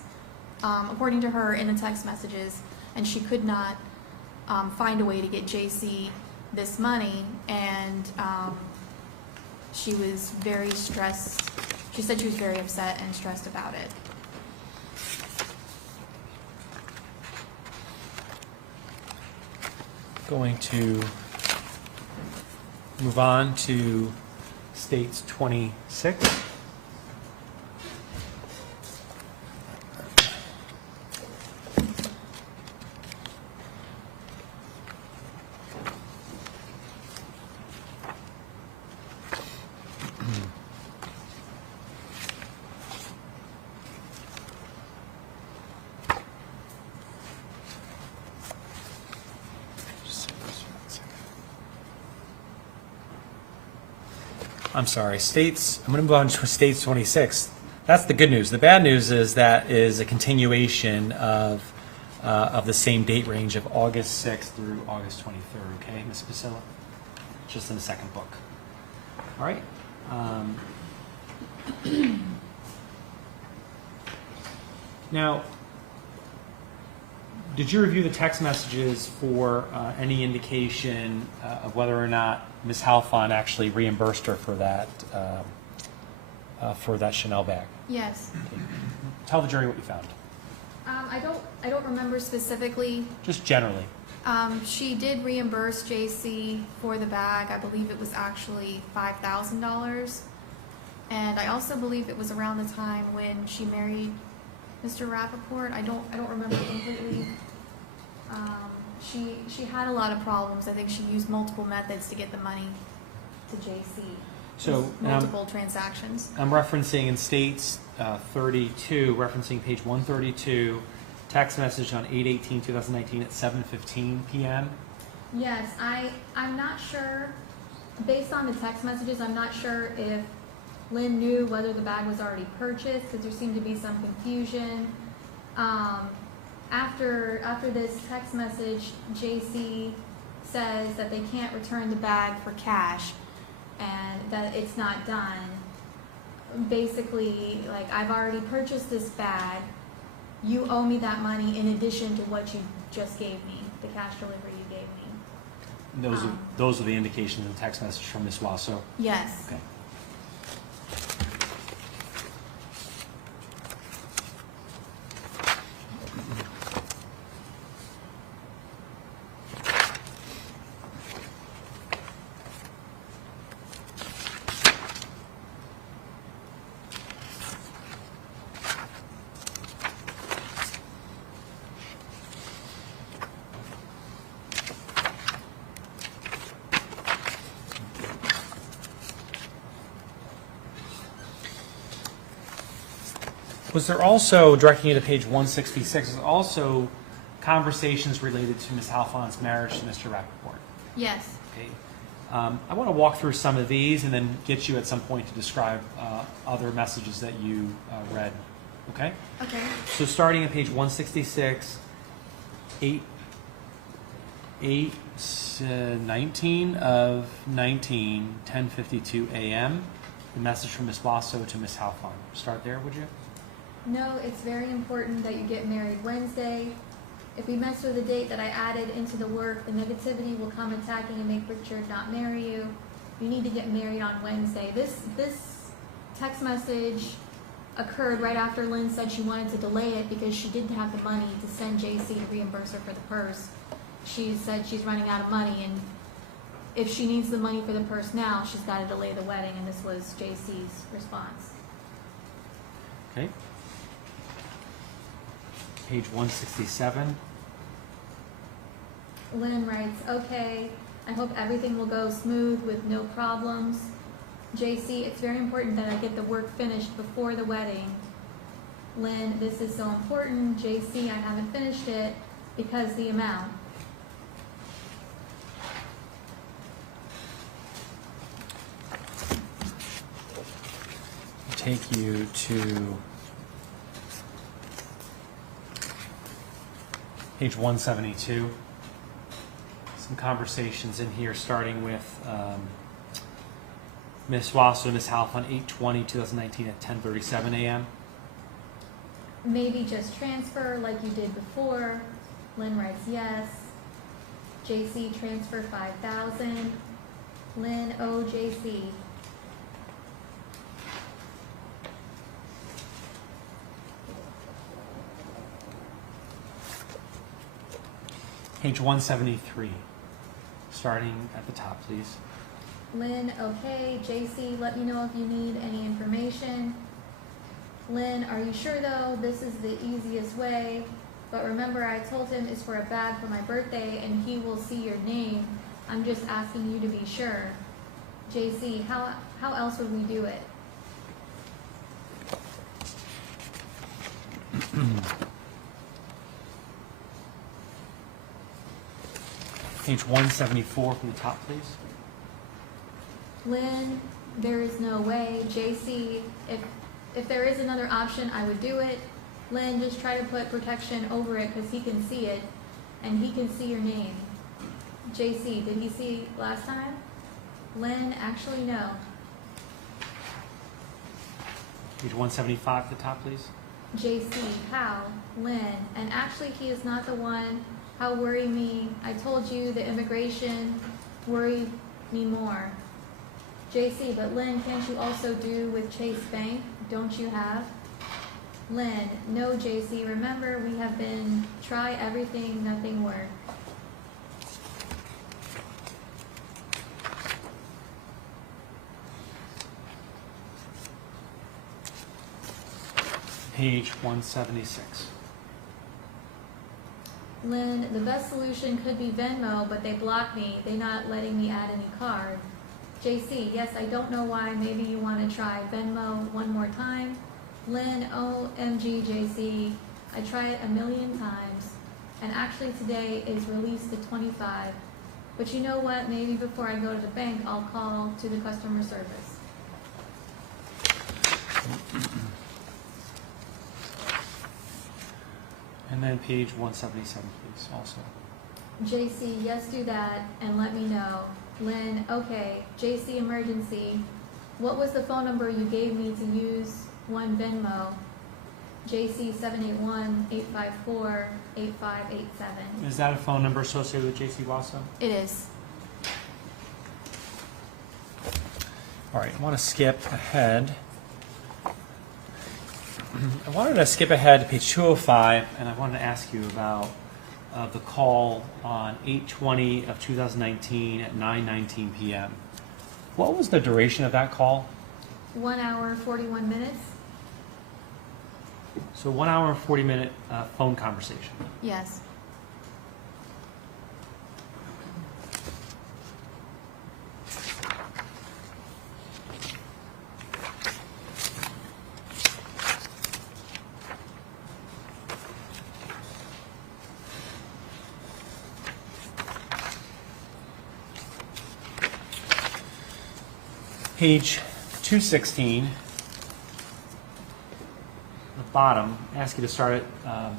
according to her in the text messages, and she could not find a way to get Jaycee this money, and she was very stressed. She said she was very upset and stressed about it. Going to move on to States 26. I'm sorry, States, I'm going to move on to States 26. That's the good news. The bad news is that is a continuation of the same date range of August 6th through August 23rd, okay, Ms. Priscilla? Just in the second book. All right. Now, did you review the text messages for any indication of whether or not Ms. Halfon actually reimbursed her for that Chanel bag? Yes. Tell the jury what you found, I don't remember specifically. just generally. She did reimburse Jaycee for the bag. I believe it was actually $5,000. And I also believe it was around the time when she married Mr. Rappaport. I don't remember completely. She had a lot of problems. I think she used multiple methods to get the money to Jaycee. So Multiple transactions. I'm referencing in States 32, referencing page 132, text message on 8/18/2019 at 7:15 p.m. Yes, I'm not sure, based on the text messages, I'm not sure if Lynn knew whether the bag was already purchased, because there seemed to be some confusion. After this text message, Jaycee says that they can't return the bag for cash and that it's not done. Basically, like, I've already purchased this bag. You owe me that money in addition to what you just gave me, the cash delivery you gave me. Those are the indications in the text message from Ms. Wasso. Yes. Okay. Was there also, directing you to page 166, was also conversations related to Ms. Halfon's marriage to Mr. Rappaport? Yes. Okay. I want to walk through some of these and then get you at some point to describe other messages that you read. Okay? Okay. So starting at page 166, 19 of 19, 10:52 a.m., the message from Ms. Wasso to Ms. Halfon. Start there, would you? No, it's very important that you get married Wednesday. If we mess with the date that I added into the work, the negativity will come attacking and make Richard not marry you. You need to get married on Wednesday. This text message occurred right after Lynn said she wanted to delay it because she didn't have the money to send Jaycee to reimburse her for the purse. She said she's running out of money, and if she needs the money for the purse now, she's got to delay the wedding, and this was Jaycee's response. Okay. Page 167. Lynn writes, okay, I hope everything will go smooth with no problems. Jaycee, it's very important that I get the work finished before the wedding. Lynn, this is so important. Jaycee, I haven't finished it because the amount. Take you to page 172. Some conversations in here starting with Ms. Wasso and Ms. Halfon, 8/20/2019 at 10:37 a.m. Maybe just transfer like you did before. Lynn writes yes. Jaycee, transfer $5,000. Lynn, oh Jaycee. Page 173, starting at the top, please. Lynn, okay. Jaycee, let me know if you need any information. Lynn, are you sure though? This is the easiest way. But remember, I told him it's for a bag for my birthday and he will see your name. I'm just asking you to be sure. Jaycee, how else would we do it? Page 174 from the top, please. Lynn, there is no way. Jaycee, if there is another option, I would do it. Lynn, just try to put protection over it because he can see it and he can see your name. Jaycee, did he see last time? Lynn, actually no. Page 175 at the top, please. Jaycee, how? Lin. And actually, he is not the one. How worry me? I told you the immigration worried me more. Jaycee, but Lin, can't you also do with Chase Bank? Don't you have? Lin, no, Jaycee. Remember, we have been try everything, nothing worked. Page 176. Lin, the best solution could be Venmo, but they blocked me. They not letting me add any card. Jaycee, yes, I don't know why. Maybe you want to try Venmo one more time. Lin, OMG, Jaycee. I tried a million times. And actually today is released to 25. But you know what? Maybe before I go to the bank, I'll call to the customer service. And then page 177, please, also. Jaycee, yes, do that, and let me know. Lin, okay. Jaycee, emergency. What was the phone number you gave me to use one Venmo? Jaycee, 781-854-8587. Is that a phone number associated with Jaycee Wasso? It is. All right, I want to skip ahead. I wanted to skip ahead to page 205, and I wanted to ask you about the call on 8/20 of 2019 at 9:19 p.m. What was the duration of that call? 1 hour, 41 minutes? So 1 hour and 40-minute phone conversation. Yes. Page 216, the bottom, I ask you to start at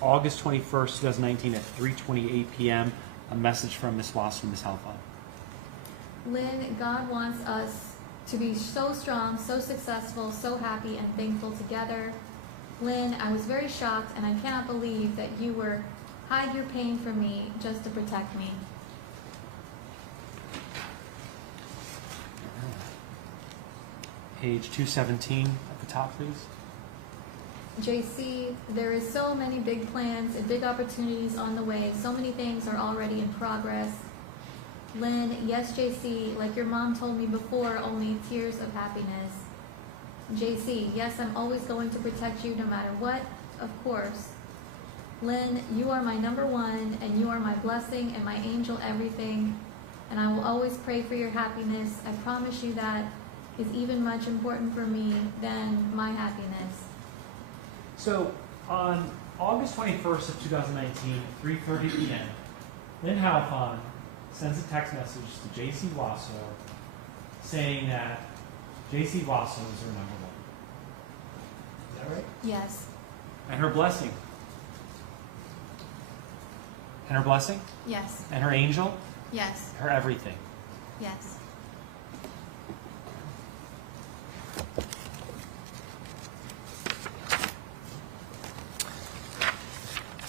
August 21st, 2019 at 3:28 p.m. A message from Ms. Wasso and Ms. Halfon. Lin, God wants us to be so strong, so successful, so happy and thankful together. Lin, I was very shocked and I cannot believe that you were hide your pain from me just to protect me. Page 217 at the top, please. Jaycee, there is so many big plans and big opportunities on the way. So many things are already in progress. Lin, yes, Jaycee, like your mom told me before, only tears of happiness. Jaycee, yes, I'm always going to protect you no matter what, of course. Lin, you are my number one, and you are my blessing and my angel everything, and I will always pray for your happiness. I promise you that is even much important for me than my happiness. So on August 21st of 2019, 3:30 p.m., Lin Halfon sends a text message to Jaycee Wasso saying that Jaycee Wasso is her number one. Is that right? Yes. And her blessing. And her blessing? Yes. And her angel? Yes. Her everything. Yes.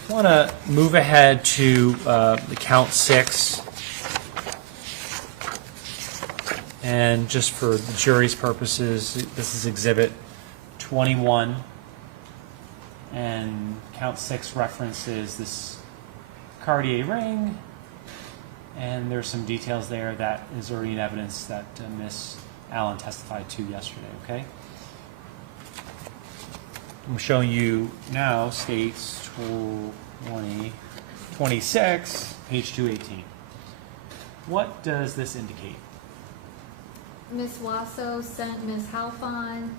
I want to move ahead to the count 6. And just for the jury's purposes, this is Exhibit 21. And count 6 references this Cartier ring. And there's some details there that is already in evidence that Ms. Allen testified to yesterday, okay? I'm showing you now states 26, page 218. What does this indicate? Ms. Wasso sent Ms. Halfon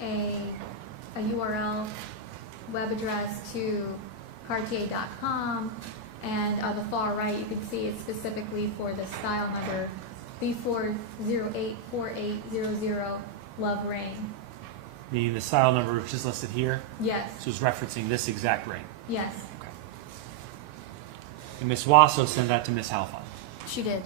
a URL web address to Cartier.com, and on the far right you can see it's specifically for the style number B4084800 Love Ring. Meaning the style number which is listed here? Yes. So it's referencing this exact ring. Yes. Okay. And Ms. Wasso sent that to Ms. Halfon. She did.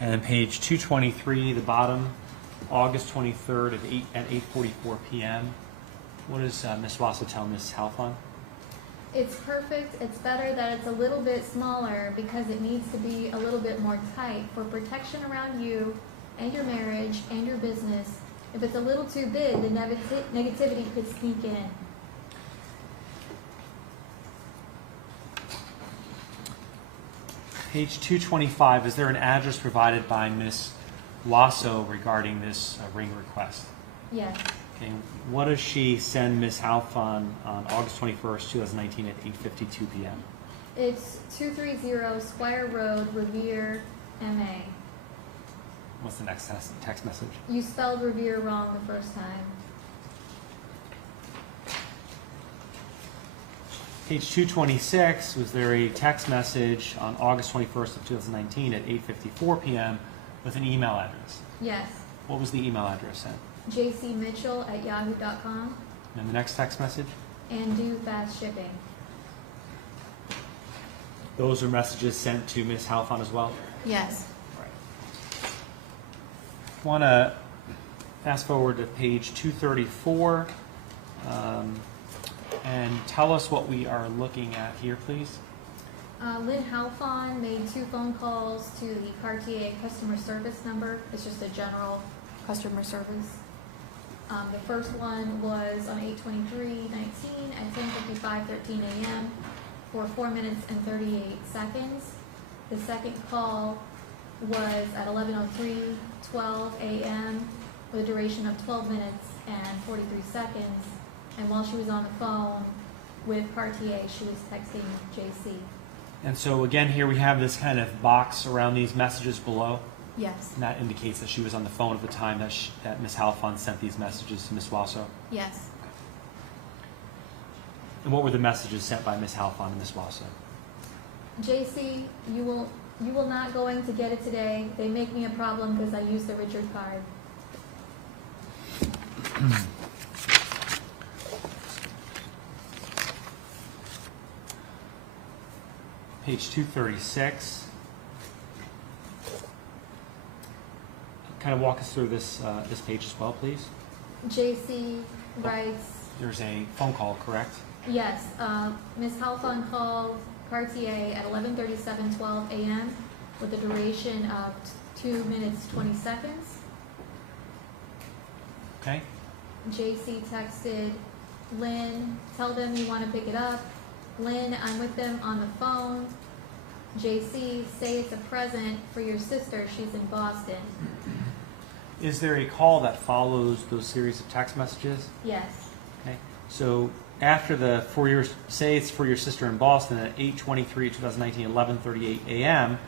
And then page 223, the bottom, August 23rd at 8:44 p.m. What does Ms. Wasso tell Ms. Halfon? It's perfect. It's better that it's a little bit smaller because it needs to be a little bit more tight for protection around you and your marriage and your business. If it's a little too big, the negativity could sneak in. Page 225, is there an address provided by Ms. Wasso regarding this ring request? Yes. Okay. What does she send Ms. Halfon on August 21st, 2019 at 8:52 p.m.? It's 230 Squire Road, Revere, MA. What's the next text message? You spelled Revere wrong the first time. Page 226, was there a text message on August 21st of 2019 at 8:54 p.m. with an email address? Yes. What was the email address sent? jcmitchell@yahoo.com. And the next text message? And do fast shipping. Those are messages sent to Ms. Halfon as well? Yes. I want to fast forward to page 234 and tell us what we are looking at here, please. Lin Halfon made 2 phone calls to the Cartier customer service number. It's just a general customer service. The first one was on 8/23/19 at 10:55:13 a.m. for 4 minutes and 38 seconds. The second call was at 11:03:12 a.m. with a duration of 12 minutes and 43 seconds. And while she was on the phone with Cartier, she was texting Jaycee. And so again, here we have this kind of box around these messages below. Yes. And that indicates that she was on the phone at the time that Ms. Halfon sent these messages to Ms. Wasso. Yes. And what were the messages sent by Ms. Halfon and Ms. Wasso? Jaycee, you will not going to get it today. They make me a problem because I use the Richard card. Page 236. Kind of walk us through this page as well, please. Jaycee writes, There's a phone call, correct? yes, Ms. Halfon called Cartier at 11:37:12 a.m. with a duration of 2 minutes 20 seconds. Okay. Jaycee texted Lynn, tell them you want to pick it up. Lynn, I'm with them on the phone. Jaycee, say it's a present for your sister. She's in Boston. Is there a call that follows those series of text messages? Yes. Okay. So after the say it's for your sister in Boston at 8/23/2019, 11:38 a.m.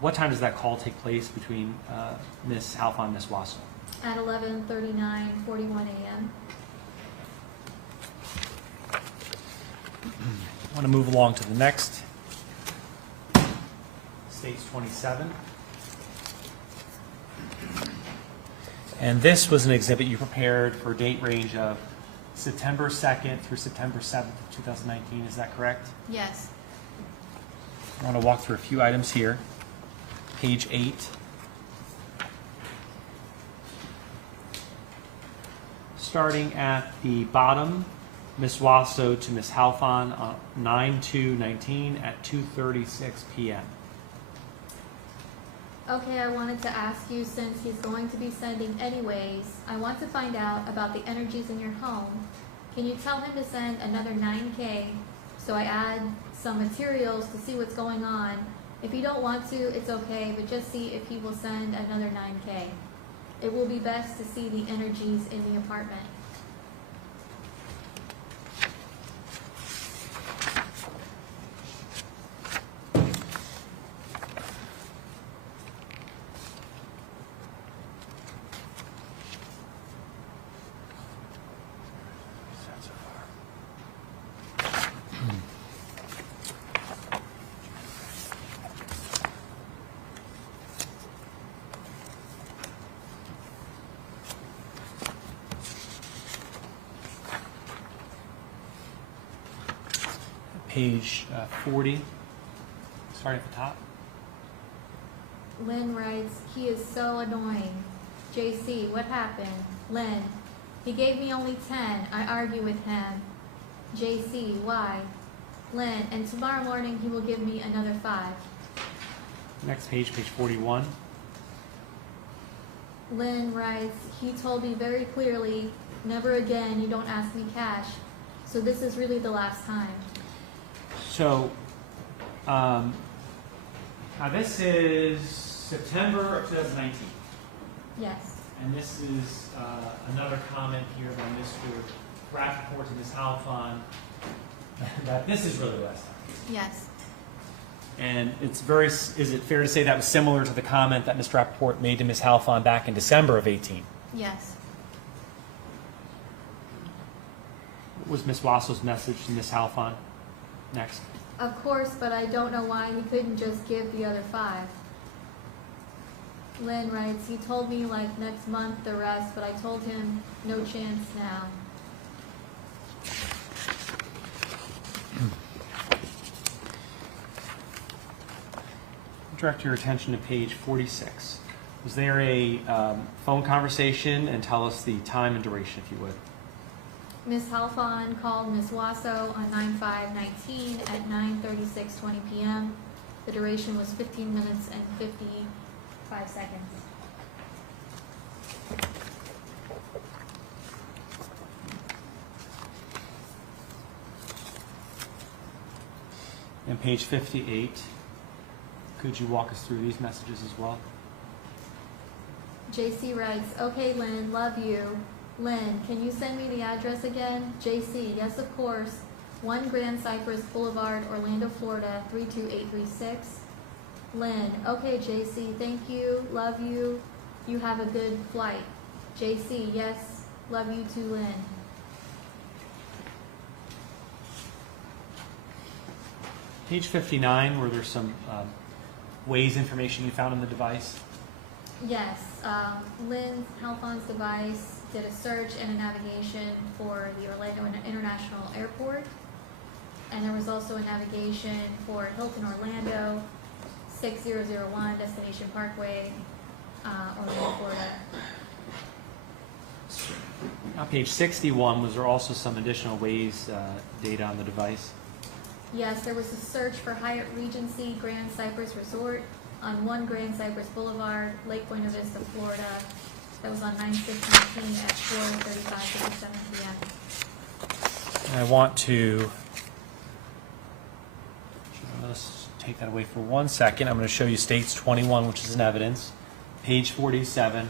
What time does that call take place between Ms. Halfon and Ms. Wasso? At 11:39:41 a.m. I want to move along to the next. States 27. And this was an exhibit you prepared for a date range of September 2nd through September 7th of 2019. Is that correct? Yes. I want to walk through a few items here. Page 8. Starting at the bottom, Ms. Wasso to Ms. Halfon on 9/2/19 at 2:36 p.m. Okay, I wanted to ask you, since he's going to be sending anyways, I want to find out about the energies in your home. Can you tell him to send another 9K so I add some materials to see what's going on? If you don't want to, it's okay, but just see if he will send another 9K. It will be best to see the energies in the apartment. Page 40, starting at the top. Lynn writes, he is so annoying. JC, what happened? Lynn, he gave me only 10. I argue with him. JC, why? Lynn, and tomorrow morning he will give me another 5. Next page, page 41. Lynn writes, he told me very clearly, never again, you don't ask me cash. So this is really the last time. So, now this is September of 2019. Yes. And this is another comment here by Mr. Rappaport to Ms. Halfon that this is really the last time. Yes. And it's is it fair to say that was similar to the comment that Mr. Rappaport made to Ms. Halfon back in December of 18? Yes. What was Ms. Wasso's message to Ms. Halfon? Next. Of course, but I don't know why he couldn't just give the other 5. Lynn writes, he told me like next month the rest, but I told him no chance now. Direct your attention to page 46. Was there a phone conversation, and tell us the time and duration, if you would? Ms. Halfon called Ms. Wasso on 9/5/19 at 9:36:20 p.m. The duration was 15 minutes and 55 seconds. And page 58. Could you walk us through these messages as well? JC writes, okay, Lynn, love you. Lynn, can you send me the address again? JC, yes, of course. 1 Grand Cypress Boulevard, Orlando, Florida, 32836. Lynn, okay, JC, thank you, love you. You have a good flight. JC, yes, love you too, Lynn. Page 59, were there some Waze information you found on the device? Yes, Lin Halfon's device did a search and a navigation for the Orlando International Airport, and there was also a navigation for Hilton Orlando, 6001 Destination Parkway, Orlando, Florida. On page 61, was there also some additional Waze data on the device? Yes, there was a search for Hyatt Regency Grand Cypress Resort on 1 Grand Cypress Boulevard, Lake Buena Vista, Florida. That was on 9/6/19 at 4:35:57 p.m. And I want to, let's take that away for 1 second. I'm going to show you States 21, which is in evidence. Page 47,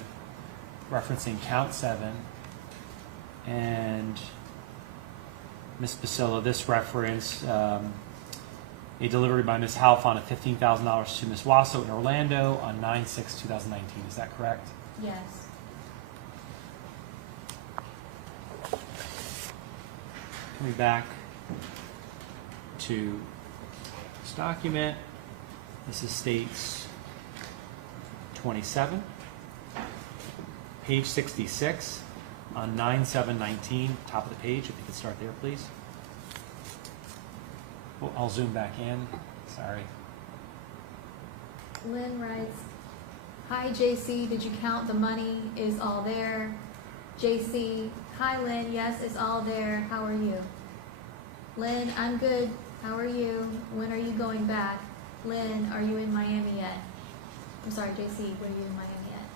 referencing count 7. And Ms. Basilla, this reference, a delivery by Ms. Halfon of $15,000 to Ms. Wasso in Orlando on 9/6/2019. Is that correct? Yes. Coming back to this document, this is States 27, page 66, on 9/7/19, top of the page, if you could start there, please. Oh, I'll zoom back in, sorry. Lynn writes, hi JC, did you count the money? Is all there? JC, hi Lynn, yes, it's all there. How are you? Lynn, I'm good. How are you? When are you going back? Lynn, are you in Miami yet? I'm sorry, JC, when are you in Miami yet?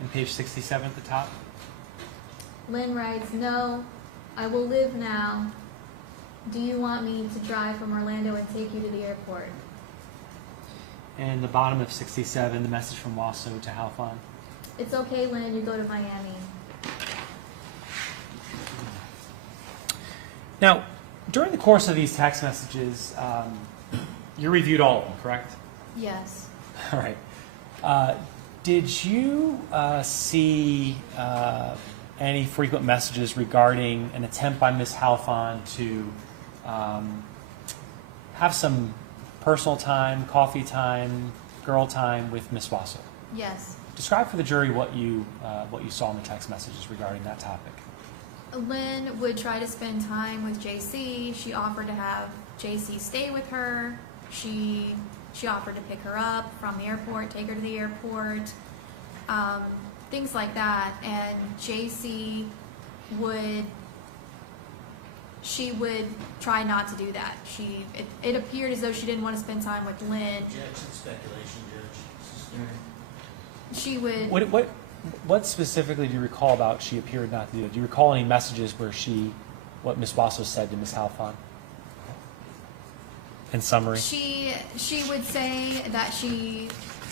And page 67 at the top. Lynn writes, no, I will live now. Do you want me to drive from Orlando and take you to the airport? And the bottom of 67, the message from Wasso to Halfon. It's okay, Lynn, you go to Miami. Now, during the course of these text messages, you reviewed all of them, correct? Yes. All right. Did you see any frequent messages regarding an attempt by Ms. Halfon to have some personal time, coffee time, girl time with Ms. Wasso? Yes. Describe for the jury what you saw in the text messages regarding that topic. Lynn would try to spend time with Jaycee. She offered to have Jaycee stay with her. She offered to pick her up from the airport, take her to the airport, things like that. And Jaycee would try not to do that. It appeared as though she didn't want to spend time with Lynn. Judge, it's speculation, Judge. She would. What specifically do you recall about she appeared not to do it? Do you recall any messages where what Ms. Wasso said to Ms. Halfon? In summary. She would say that she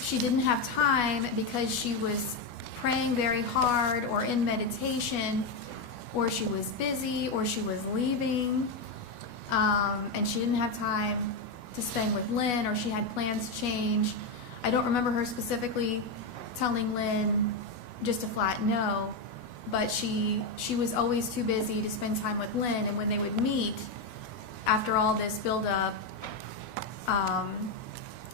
didn't have time because she was praying very hard or in meditation, or she was busy, or she was leaving, and she didn't have time to spend with Lynn, or she had plans change. I don't remember her specifically telling Lynn just a flat no, but she was always too busy to spend time with Lynn, and when they would meet, after all this build-up,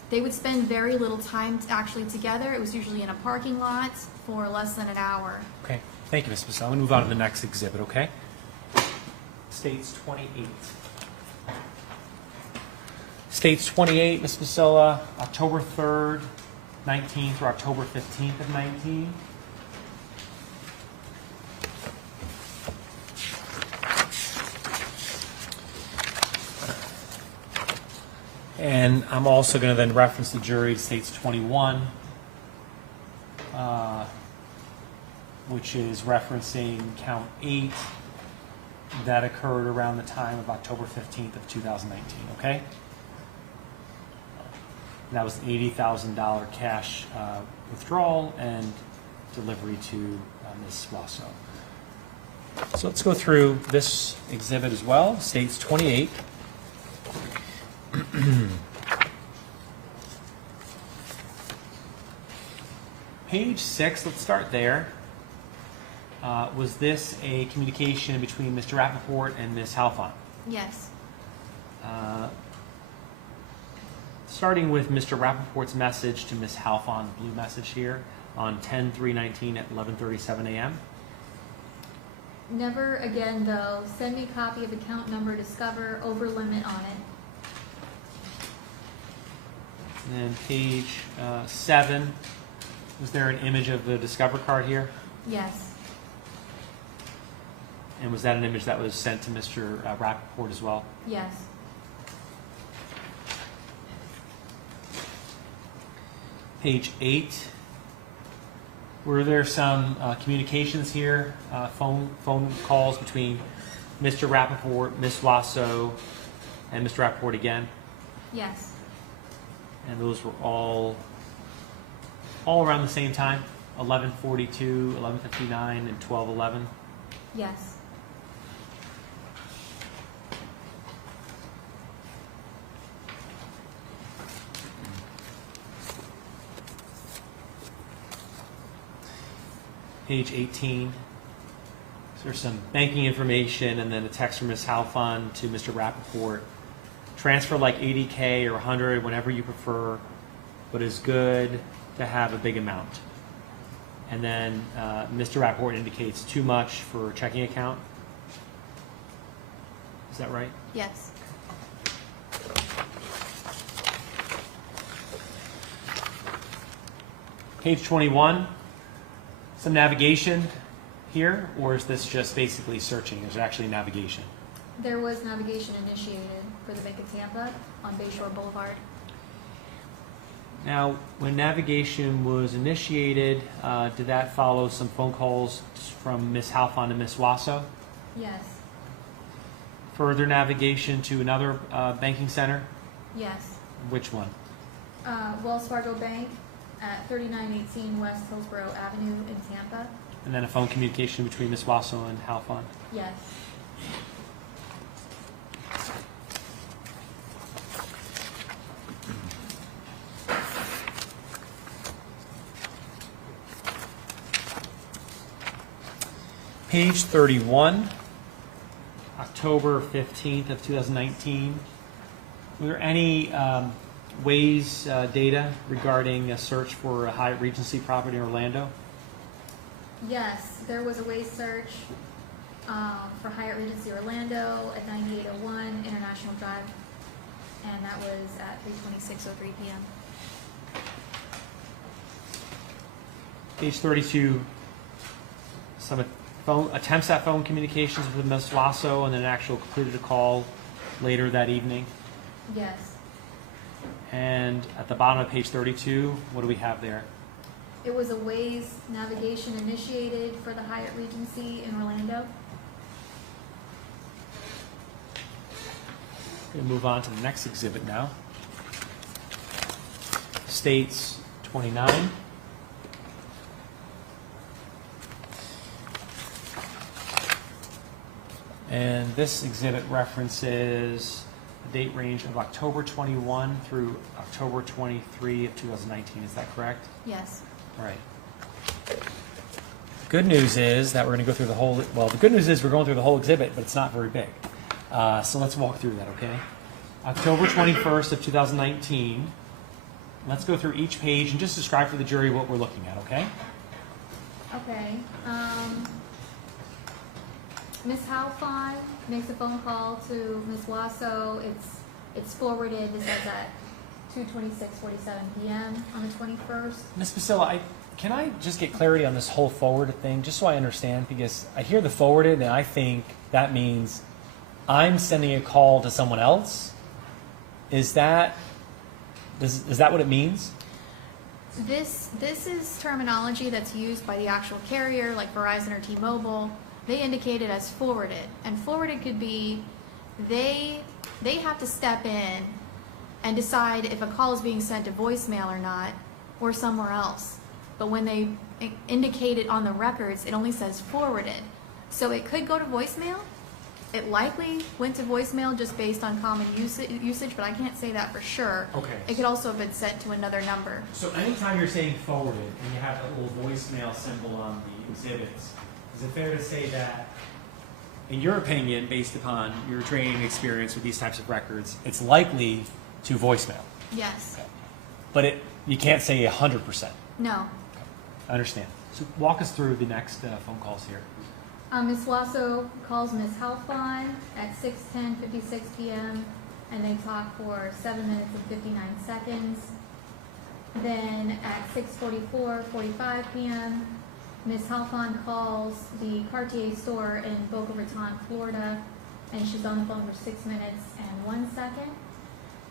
they would spend very little time actually together. It was usually in a parking lot for less than an hour. Okay, thank you, Ms. Basile. I'm going to move on to the next exhibit, okay? States 28. States 28, Ms. Basile, October 3rd, 19 through October 15th of 19. And I'm also going to then reference the jury to States 21, which is referencing count 8 that occurred around the time of October 15th of 2019, okay? And that was an $80,000 cash withdrawal and delivery to Ms. Wasso. So let's go through this exhibit as well, States 28. Page 6, let's start there. Was this a communication between Mr. Rappaport and Ms. Halfon? Yes. Starting with Mr. Rappaport's message to Ms. Halfon, blue message here, on 10/3/19 at 11:37 a.m. Never again, though. Send me a copy of account number Discover, over limit on it. And then page 7, was there an image of the Discover card here? Yes. And was that an image that was sent to Mr. Rappaport as well? Yes. Page 8, were there some communications here, phone calls between Mr. Rappaport, Ms. Wasso, and Mr. Rappaport again? Yes. And those were all around the same time, 11:42, 11:59, and 12:11? Yes. Page 18. So there's some banking information and then a text from Ms. Halfon to Mr. Rappaport. Transfer like 80K or 100, whenever you prefer, but it's good to have a big amount. And then Mr. Rappaport indicates too much for checking account. Is that right? Yes. Page 21. Some navigation here, or is this just basically searching? Is there actually navigation? There was navigation initiated for the Bank of Tampa on Bayshore Boulevard. Now, when navigation was initiated, did that follow some phone calls from Ms. Halfon and Ms. Wasso? Yes. Further navigation to another banking center? Yes. Which one? Wells Fargo Bank at 3918 West Hillsborough Avenue in Tampa. And then a phone communication between Ms. Wasso and Halfon? Yes. Page 31, October 15th of 2019. Were there any Waze data regarding a search for a Hyatt Regency property in Orlando? Yes, there was a Waze search for Hyatt Regency Orlando at 9801 International Drive, and that was at 3:26:03 p.m. Page 32, some phone attempts at phone communications with Ms. Wasso, and then an actual completed a call later that evening. Yes. And at the bottom of page 32, what do we have there? It was a Waze navigation initiated for the Hyatt Regency in Orlando. We'll move on to the next exhibit now. States 29. And this exhibit references the date range of October 21 through October 23 of 2019. Is that correct? Yes. All right. The good news is that we're going to go through the whole, well, the good news is we're going through the whole exhibit, but it's not very big. So let's walk through that, okay? October 21st of 2019. Let's go through each page and just describe for the jury what we're looking at, okay? Okay. Ms. Halfon makes a phone call to Ms. Wasso. It's forwarded. This is at 2:26:47 p.m. on the 21st. Ms. Basilla, can I just get clarity on this whole forwarded thing, just so I understand? Because I hear the forwarded, and I think that means I'm sending a call to someone else. Is that what it means? This is terminology that's used by the actual carrier, like Verizon or T-Mobile. They indicate it as forwarded, and forwarded could be they have to step in and decide if a call is being sent to voicemail or not, or somewhere else. But when they indicate it on the records, it only says forwarded. So it could go to voicemail. It likely went to voicemail just based on common usage, but I can't say that for sure. Okay. It could also have been sent to another number. So anytime you're saying forwarded and you have a little voicemail symbol on the exhibits, is it fair to say that, in your opinion, based upon your training experience with these types of records, it's likely to voicemail? Yes. But you can't say 100%. No. I understand. So walk us through the next phone calls here. Ms. Wasso calls Ms. Halfon at 6:10:56 p.m. and they talk for 7 minutes and 59 seconds. Then at 6:44:45 p.m., Ms. Halfon calls the Cartier store in Boca Raton, Florida, and she's on the phone for 6 minutes and 1 second.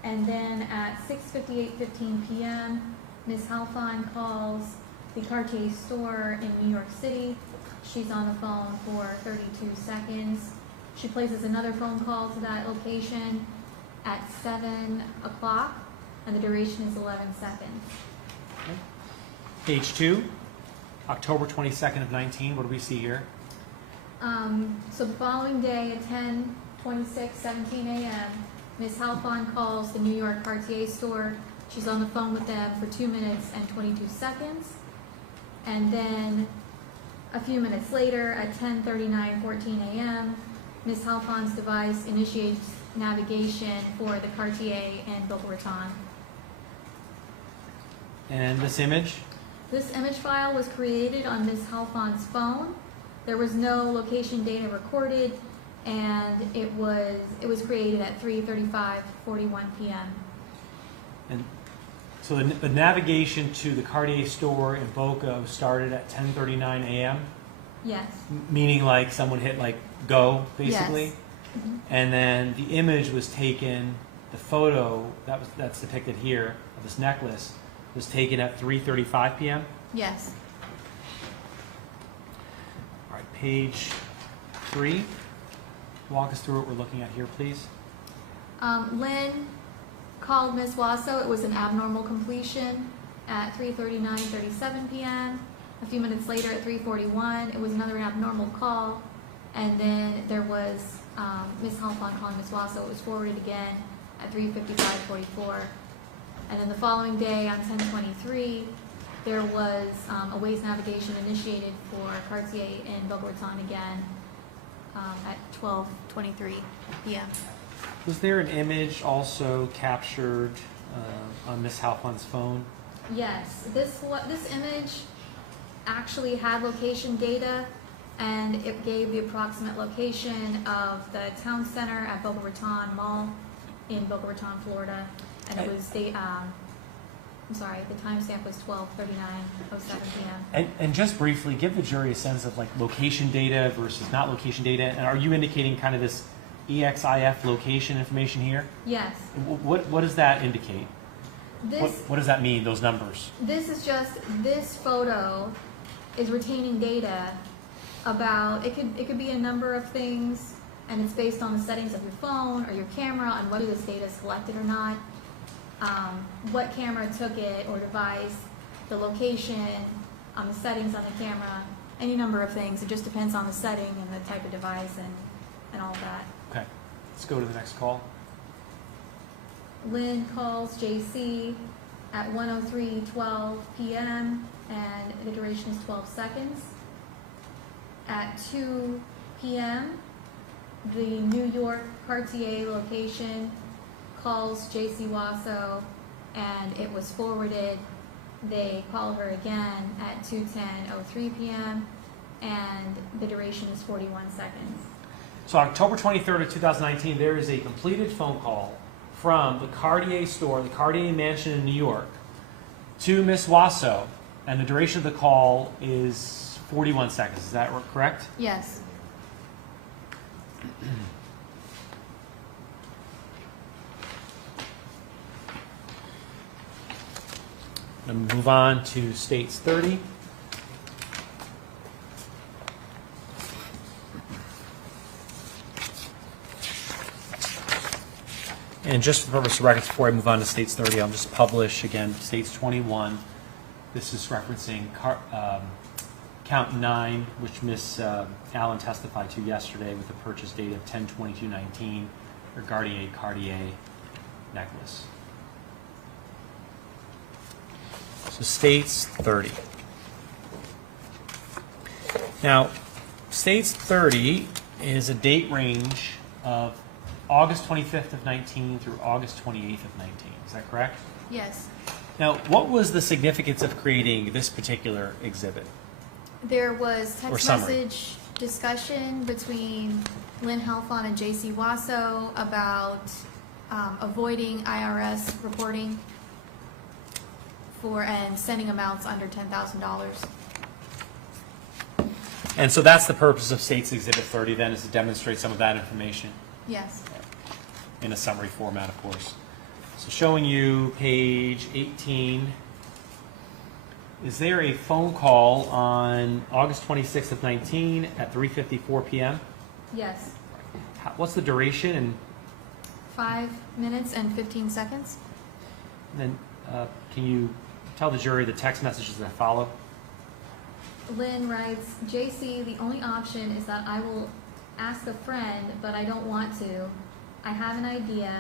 And then at 6:58:15 p.m., Ms. Halfon calls the Cartier store in New York City. She's on the phone for 32 seconds. She places another phone call to that location at 7 o'clock, and the duration is 11 seconds. Okay. Page 2, October 22nd of 19. What do we see here? So the following day at 10:26:17 a.m., Ms. Halfon calls the New York Cartier store. She's on the phone with them for 2 minutes and 22 seconds. And then a few minutes later, at 10:39:14 a.m., Ms. Halfon's device initiates navigation for the Cartier in Boca Raton. And this image? This image file was created on Ms. Halfon's phone. There was no location data recorded, and it was created at 3:35:41 p.m. And so the navigation to the Cartier store in Boca started at 10:39 a.m.? Yes. Meaning like someone hit like go, basically? Yes. Mm-hmm. And then the image was taken, the photo that's depicted here of this necklace was taken at 3:35 p.m.? Yes. All right, page 3. Walk us through what we're looking at here, please. Lin called Ms. Wasso. It was an abnormal completion at 3:39:37 p.m. A few minutes later at 3:41, it was another abnormal call. And then there was Ms. Halfon calling Ms. Wasso. It was forwarded again at 3:55:44. And then the following day on 10:23, there was a Waze navigation initiated for Cartier in Boca Raton again at 12:23 p.m. Was there an image also captured on Ms. Halfon's phone? Yes, this image actually had location data and it gave the approximate location of the town center at Boca Raton Mall in Boca Raton, Florida. And it was the timestamp was 12:39:07 p.m. And just briefly, give the jury a sense of like location data versus not location data. And are you indicating kind of this EXIF location information here? Yes. What does that indicate? This What does that mean, those numbers? This is just, this photo is retaining data about, it could be a number of things, and it's based on the settings of your phone or your camera and whether this data is collected or not, what camera took it or device, the location, the settings on the camera, any number of things. It just depends on the setting and the type of device and all that. Okay, let's go to the next call. Lin calls Jaycee at 1:03:12 p.m. and the duration is 12 seconds. At 2 p.m., the New York Cartier location calls Jaycee Wasso and it was forwarded. They call her again at 2:10:03 p.m. and the duration is 41 seconds. So on October 23rd of 2019, there is a completed phone call from the Cartier store, the Cartier mansion in New York, to Ms. Wasso, and the duration of the call is 41 seconds. Is that correct? Yes. I'm going to move on to States 30. And just for the purpose of records, before I move on to States 30, I'll just publish, again, States 21. This is referencing count 9, which Ms. Allen testified to yesterday with the purchase date of 10/22/19 regarding a Cartier necklace. So States 30. Now, States 30 is a date range of August 25th of 19 through August 28th of 19. Is that correct? Yes. Now, what was the significance of creating this particular exhibit? There was Or text summary. message discussion between Lin Halfon and Jaycee Wasso about avoiding IRS reporting and sending amounts under $10,000. And so that's the purpose of States Exhibit 30 then, is to demonstrate some of that information Yes. in a summary format, of course. So showing you page 18. Is there a phone call on August 26th of 19 at 3:54 p.m.? Yes. What's the duration? And 5 minutes and 15 seconds. then can you tell the jury the text messages that follow? Lynn writes, Jaycee, the only option is that I will ask a friend, but I don't want to. I have an idea.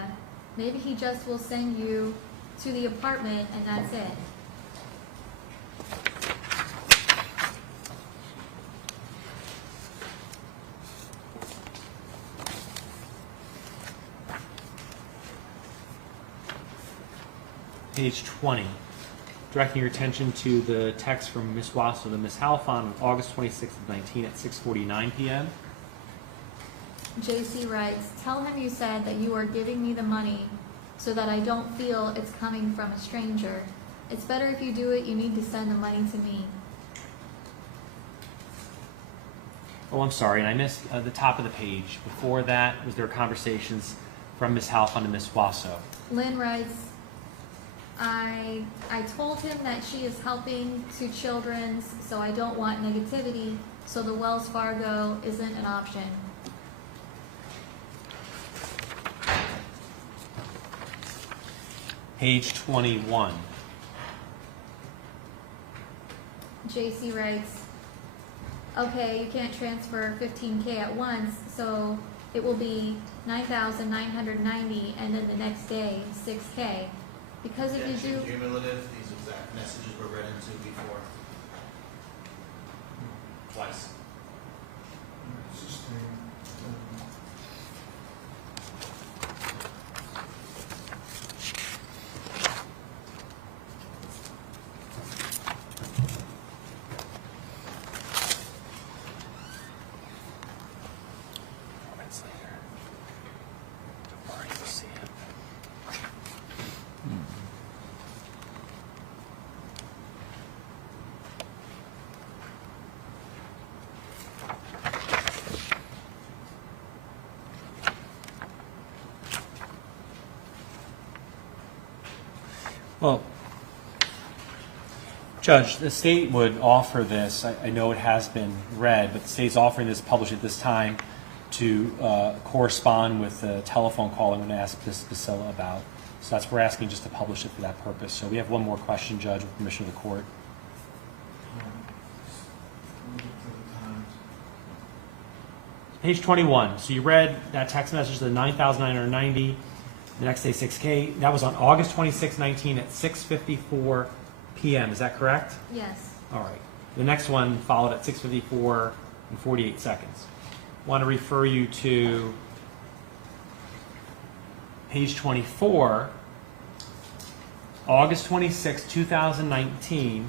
Maybe he just will send you to the apartment and that's it. Page 20. Directing your attention to the text from Ms. Wasso to Ms. Halfon on August 26th of 19 at 6:49 p.m. Jaycee writes, tell him you said that you are giving me the money so that I don't feel it's coming from a stranger. It's better if you do it, you need to send the money to me. Oh, I'm sorry, and I missed the top of the page. Before that, was there conversations from Ms. Halfon to Ms. Wasso? Lynn writes, I told him that she is helping to children's, so I don't want negativity, so the Wells Fargo isn't an option. Page 21. Jaycee writes, okay, you can't transfer $15K at once, so it will be $9,990, and then the next day, $6K. Because if you do... Cumulative, these exact messages were read into before. Twice. Well, Judge, the state would offer this. I know it has been read, but the state's offering this published at this time to correspond with the telephone call I'm going to ask Ms. Basila about. So that's we're asking just to publish it for that purpose. So we have one more question, Judge, with permission of the court. Page 21. So you read that text message, the 9,990, the next day 6K. That was on August 26, 19 at 6:54 p.m. Is that correct? Yes. All right. The next one followed at 6:54 and 48 seconds. I want to refer you to page 24, August 26, 2019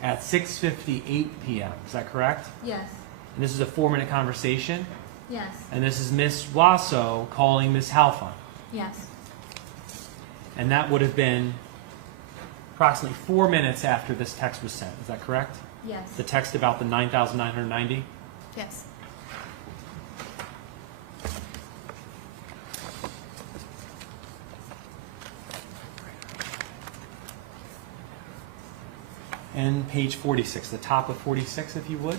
at 6:58 p.m. Is that correct? Yes. And this is a 4-minute conversation. Yes. And this is Ms. Wasso calling Ms. Halfon. Yes. And that would have been approximately 4 minutes after this text was sent. Is that correct? Yes. The text about the 9,990? Yes. And page 46, the top of 46, if you would.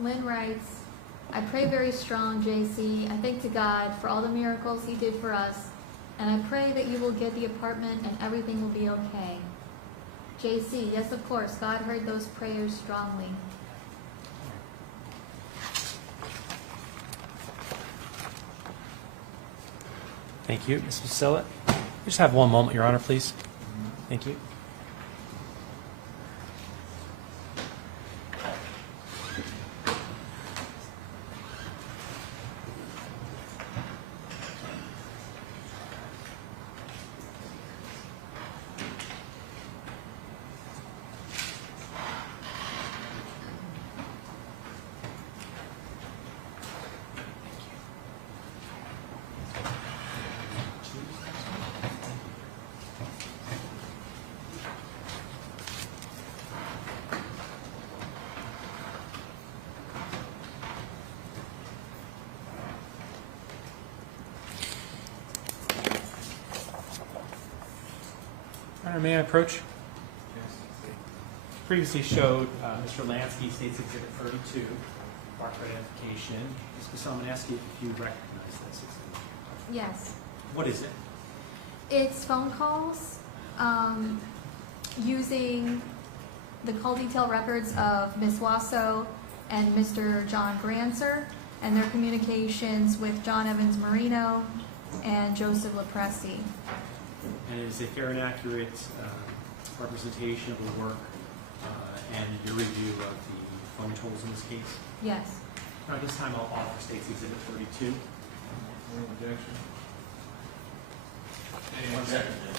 Lynn writes, I pray very strong, Jaycee. I thank to God for all the miracles he did for us, and I pray that you will get the apartment and everything will be okay. Jaycee, yes, of course, God heard those prayers strongly. Thank you. Ms. Basila. Just have one moment, Your Honor, please. Thank you. Your Honor, may I approach? Previously showed Mr. Lansky, State's Exhibit 32, marked for identification. Ms. Basila, I'm going to ask you if you recognize this exhibit. Yes. What is it? It's phone calls using the call detail records of Ms. Wasso and Mr. John Granser and their communications with John Evans Marino and Joseph Lepresti. And it is a fair and accurate representation of the work and your review of the phone tolls in this case? Yes. Now, at this time, I'll offer State's Exhibit 32. No objection. Any One objection? second.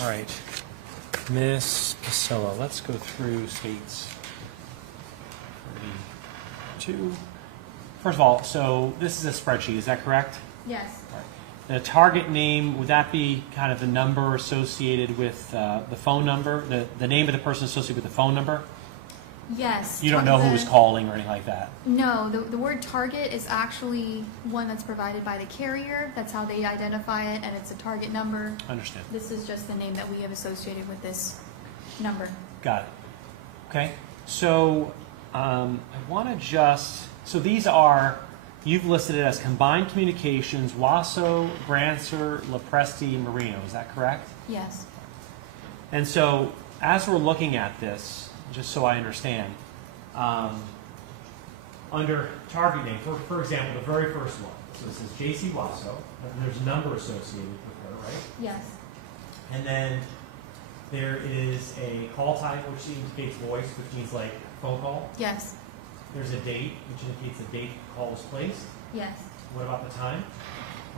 All right. Miss Pasilla, let's go through states 32. First of all, so this is a spreadsheet, is that correct? Yes. The target name, would that be kind of the number associated with the phone number, the name of the person associated with the phone number? Yes. You don't know who was calling or anything like that? No, the word target is actually one that's provided by the carrier. That's how they identify it, and it's a target number. Understood. This is just the name that we have associated with this number. Got it. Okay. So I want to just, so these are, you've listed it as Combined Communications, Wasso, Grancer, Lopresti, Marino. Is that correct? Yes. And so as we're looking at this, just so I understand, under target name, for example, the very first one, so it says Jaycee Wasso, and there's a number associated with her, right? Yes. And then there is a call type, which indicates voice, which means like phone call. Yes. There's a date, which indicates the date the call was placed. Yes. What about the time?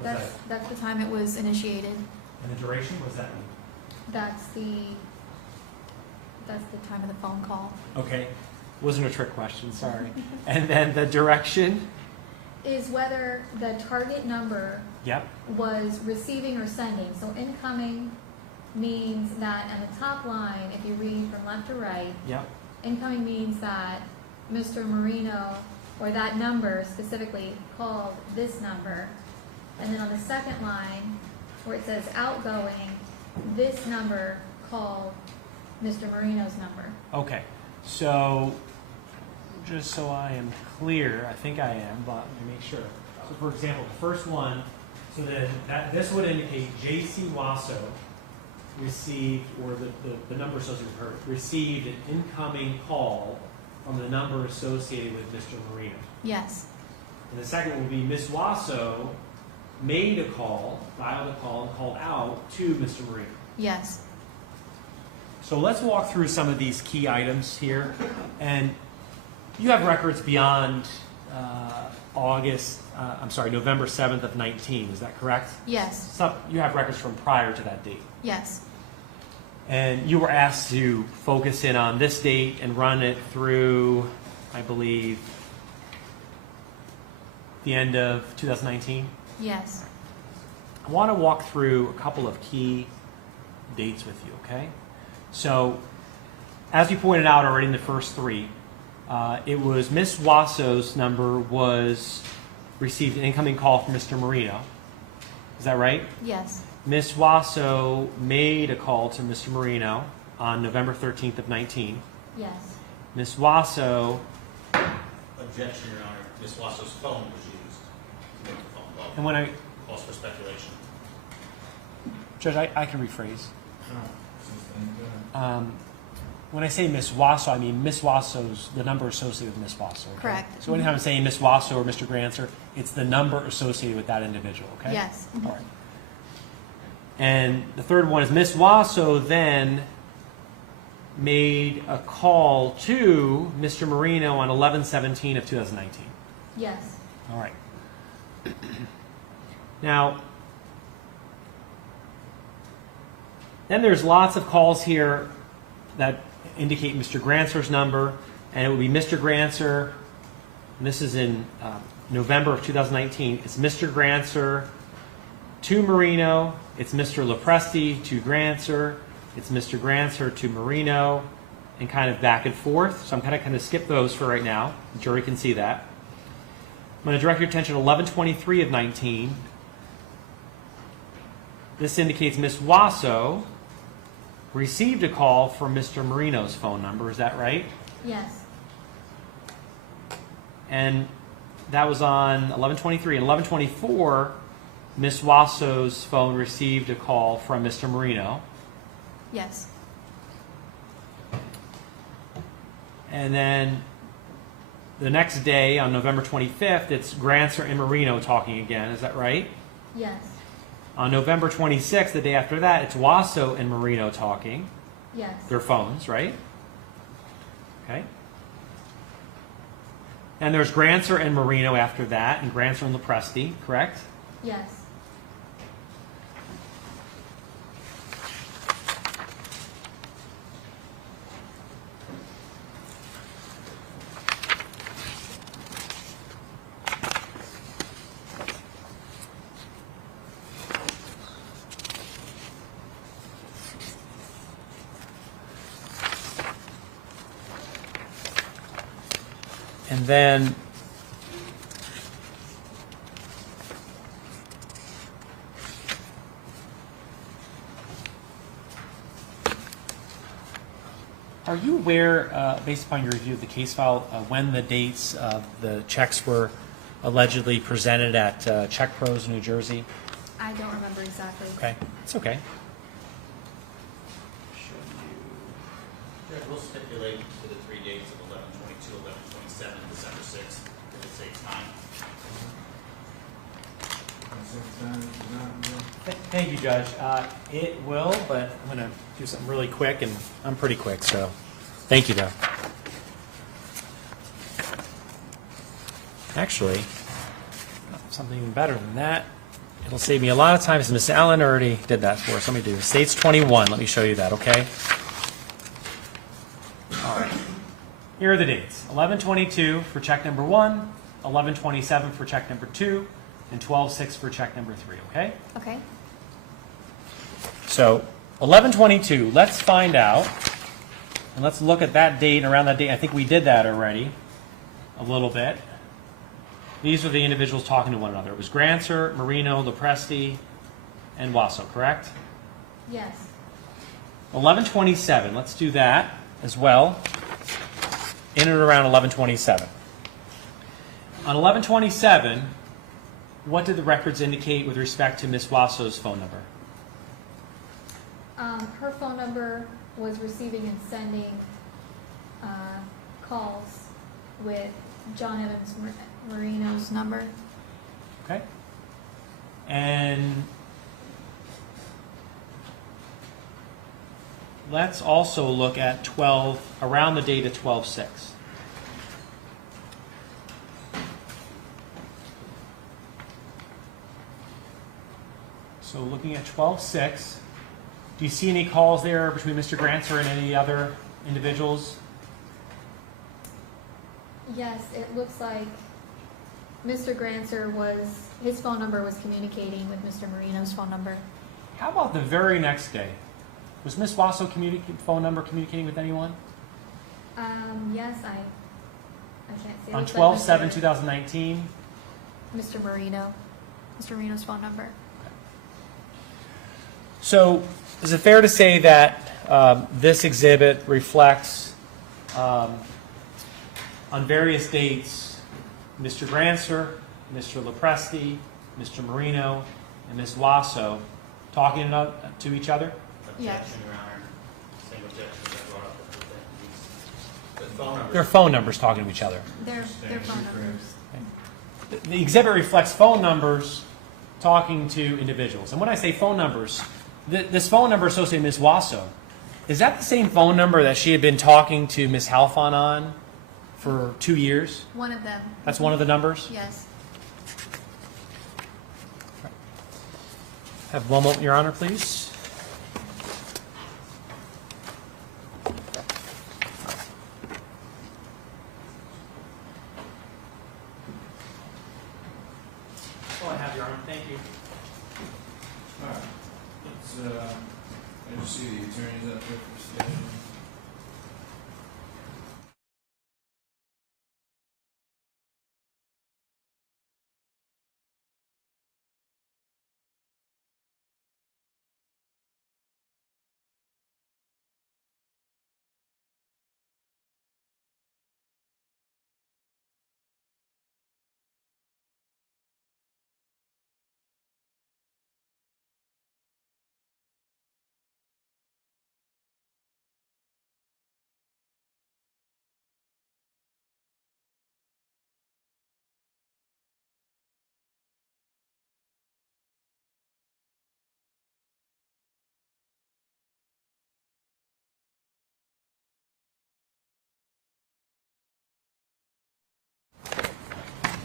What is That's the time it was initiated. that? And the duration, what does that mean? That's the time of the phone call. Okay. Wasn't a trick question, sorry. And then the direction? Is whether the target number Yep. was receiving or sending. So incoming means that on the top line, if you read from left to right, Yep. incoming means that Mr. Marino, or that number specifically, called this number. And then on the second line, where it says outgoing, this number called Mr. Marino's number. Okay. So, just so I am clear, I think I am, but let me make sure. So, for example, the first one, so then this would indicate Jaycee Wasso received, or the number associated with her, received an incoming call from the number associated with Mr. Marino. Yes. And the second would be Miss Wasso made a call, dialed a call, and called out to Mr. Marino. Yes. So let's walk through some of these key items here. And you have records beyond November 7th of 19, is that correct? Yes. You have records from prior to that date. Yes. And you were asked to focus in on this date and run it through, I believe, the end of 2019? Yes. I want to walk through a couple of key dates with you, okay? So, as you pointed out already in the first three, it was Miss Wasso's number was received an incoming call from Mr. Marino. Is that right? Yes. Miss Wasso made a call to Mr. Marino on November 13th of 19. Yes. Miss Wasso, Objection, Your Honor. Ms. Wasso's phone was used to make the phone call. and when I, Calls for speculation. Judge, I can rephrase. When I say Miss Wasso, I mean Miss Wasso's, the number associated with Miss Wasso. Okay? Correct. So anytime I'm saying Miss Wasso or Mr. Grancer, it's the number associated with that individual, okay? Yes. All right. And the third one is Miss Wasso then made a call to Mr. Marino on 11/17 of 2019. Yes. All right. Now, then there's lots of calls here that indicate Mr. Grancer's number, and it would be Mr. Grancer, and this is in November of 2019. It's Mr. Grancer to Marino, it's Mr. Lopresti to Grancer, it's Mr. Grancer to Marino, and kind of back and forth. So I'm kind of skip those for right now. The jury can see that. I'm going to direct your attention to 11/23 of 19. This indicates Miss Wasso received a call from Mr. Marino's phone number. Is that right? Yes. And that was on 11/23. And 11/24, Miss Wasso's phone received a call from Mr. Marino. Yes. And then the next day, on November 25th, it's Grancer and Marino talking again. Is that right? Yes. On November 26th, the day after that, it's Wasso and Marino talking. Yes. Their phones, right? Okay. And there's Grancer and Marino after that, and Grancer and Lopresti, correct? Yes. And then are you aware, based upon your review of the case file, when the dates of the checks were allegedly presented at Check Pros, New Jersey? I don't remember exactly. Okay, it's okay. Judge, we'll stipulate to the 3 dates of 11/22, 11/27, December 6th, for the sake of time. Thank you, Judge. It will, but I'm going to do something really quick, and I'm pretty quick, so thank you, though. Actually, something even better than that. It'll save me a lot of time, because Miss Allen already did that for us. Let me do it. States 21. Let me show you that, okay? All right. Here are the dates. 11/22 for check number 1, 11/27 for check number 2, and 12/6 for check number 3, okay? Okay. So 11/22, let's find out, and let's look at that date, and around that date. I think we did that already a little bit. These are the individuals talking to one another. It was Grancer, Marino, Lopresti, and Wasso, correct? Yes. 11/27, let's do that as well, in and around 11/27. On 11/27, what did the records indicate with respect to Ms. Wasso's phone number? Her phone number was receiving and sending calls with John Evans Marino's number. Okay. And let's also look at around the date of 12/6. So looking at 12/6, do you see any calls there between Mr. Grancer and any other individuals? Yes, it looks like Mr. Grancer his phone number was communicating with Mr. Marino's phone number. How about the very next day? Was Ms. Wasso phone number communicating with anyone? Yes, I can't say. It On looks like 12/7/2019? Mr. Marino's phone number. So is it fair to say that this exhibit reflects, on various dates, Mr. Grancer, Mr. Lopresti, Mr. Marino, and Ms. Wasso talking to each other? Yes. Objection, Your Honor. Same objection that brought up the phone number. Their phone numbers talking to each other. Their phone numbers. The exhibit reflects phone numbers talking to individuals. And when I say phone numbers, this phone number associated with Ms. Wasso, is that the same phone number that she had been talking to Ms. Halfon on for 2 years? One of them. That's one of the numbers? Yes. Have one moment, Your Honor, please. That's all I have, Your Honor. Thank you. All right, I just see the attorneys up there for standing.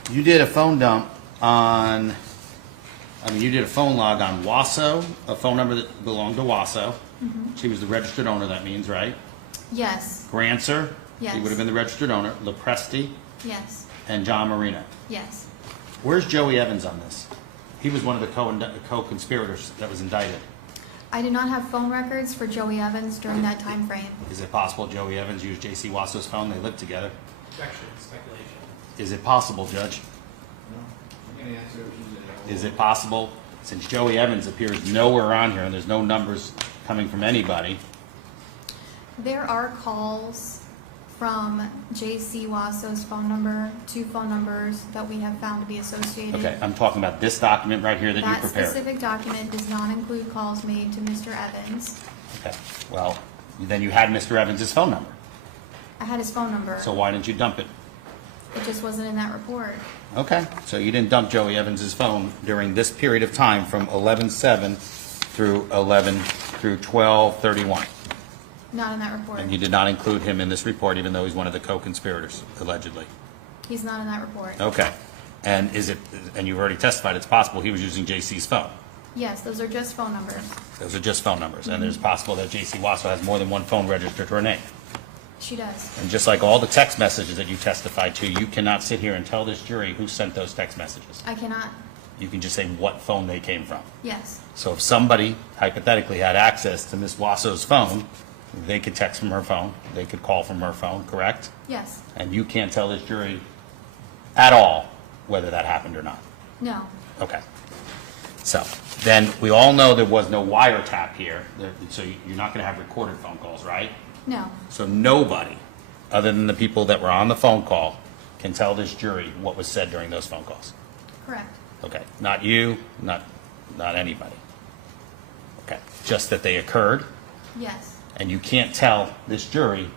You did a phone dump on, you did a phone log on Wasso, a phone number that belonged to Wasso. She was the registered owner, that means, right? Yes. Grancer? Yes. He would have been the registered owner. Lopresti Yes. and John Marino. Yes. Where's Joey Evans on this? He was one of the co-conspirators that was indicted. I do not have phone records for Joey Evans during that time frame. Is it possible Joey Evans used Jaycee Wasso's phone? They lived together. Objection, speculation. Is it possible, Judge? No, you can answer if you Is it possible, since Joey Evans appears nowhere on here and there's no numbers coming from anybody? There are calls from Jaycee Wasso's phone number, 2 phone numbers that we have found to be associated. Okay, I'm talking about this document right here that you That prepared. specific document does not include calls made to Mr. Evans. Okay, well, then you had Mr. Evans' phone number. I had his phone number. So why didn't you dump it? It just wasn't in that report. Okay, so you didn't dump Joey Evans' phone during this period of time from 11/7 through 12/31. Not in that report. And you did not include him in this report, even though he's one of the co-conspirators, allegedly. He's not in that report. Okay, and you've already testified, it's possible he was using Jaycee's phone. Yes, those are just phone numbers. Those are just phone numbers, and it's possible that Jaycee Wasso has more than one phone registered to her name. She does. And just like all the text messages that you testified to, you cannot sit here and tell this jury who sent those text messages. I cannot. You can just say what phone they came from. Yes. So if somebody hypothetically had access to Ms. Wasso's phone, they could text from her phone, they could call from her phone, correct? Yes. And you can't tell this jury at all whether that happened or not. No. Okay. So then we all know there was no wiretap here, so you're not going to have recorded phone calls, right? No. So nobody, other than the people that were on the phone call, can tell this jury what was said during those phone calls. Correct. Okay, not you, not anybody. Okay, just that they occurred, Yes. and you can't tell this jury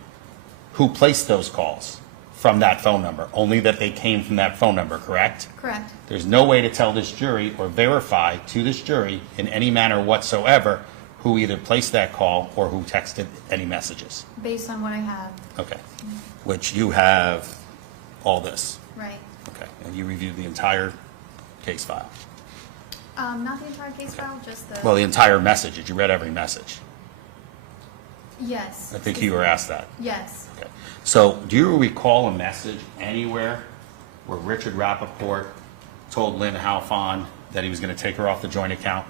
who placed those calls from that phone number, only that they came from that phone number, correct? Correct. There's no way to tell this jury or verify to this jury in any manner whatsoever who either placed that call or who texted any messages. Based on what I have. Okay, which you have all this. Right. Okay, and you reviewed the entire case file. Not the entire case Okay. file, just the. Well, the entire message. Did you read every message? Yes. I think you were asked that. Yes. Okay. So do you recall a message anywhere where Richard Rappaport told Lin Halfon that he was going to take her off the joint account?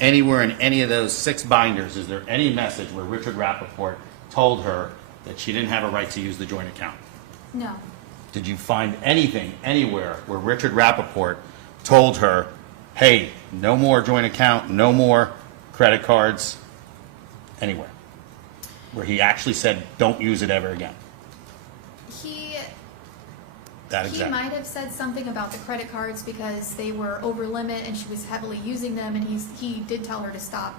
Anywhere in any of those 6 binders, is there any message where Richard Rappaport told her that she didn't have a right to use the joint account? No. Did you find anything anywhere where Richard Rappaport told her, hey, no more joint account, no more credit cards, anywhere? Where he actually said, don't use it ever again? That He exact. might have said something about the credit cards because they were over limit and she was heavily using them, and he did tell her to stop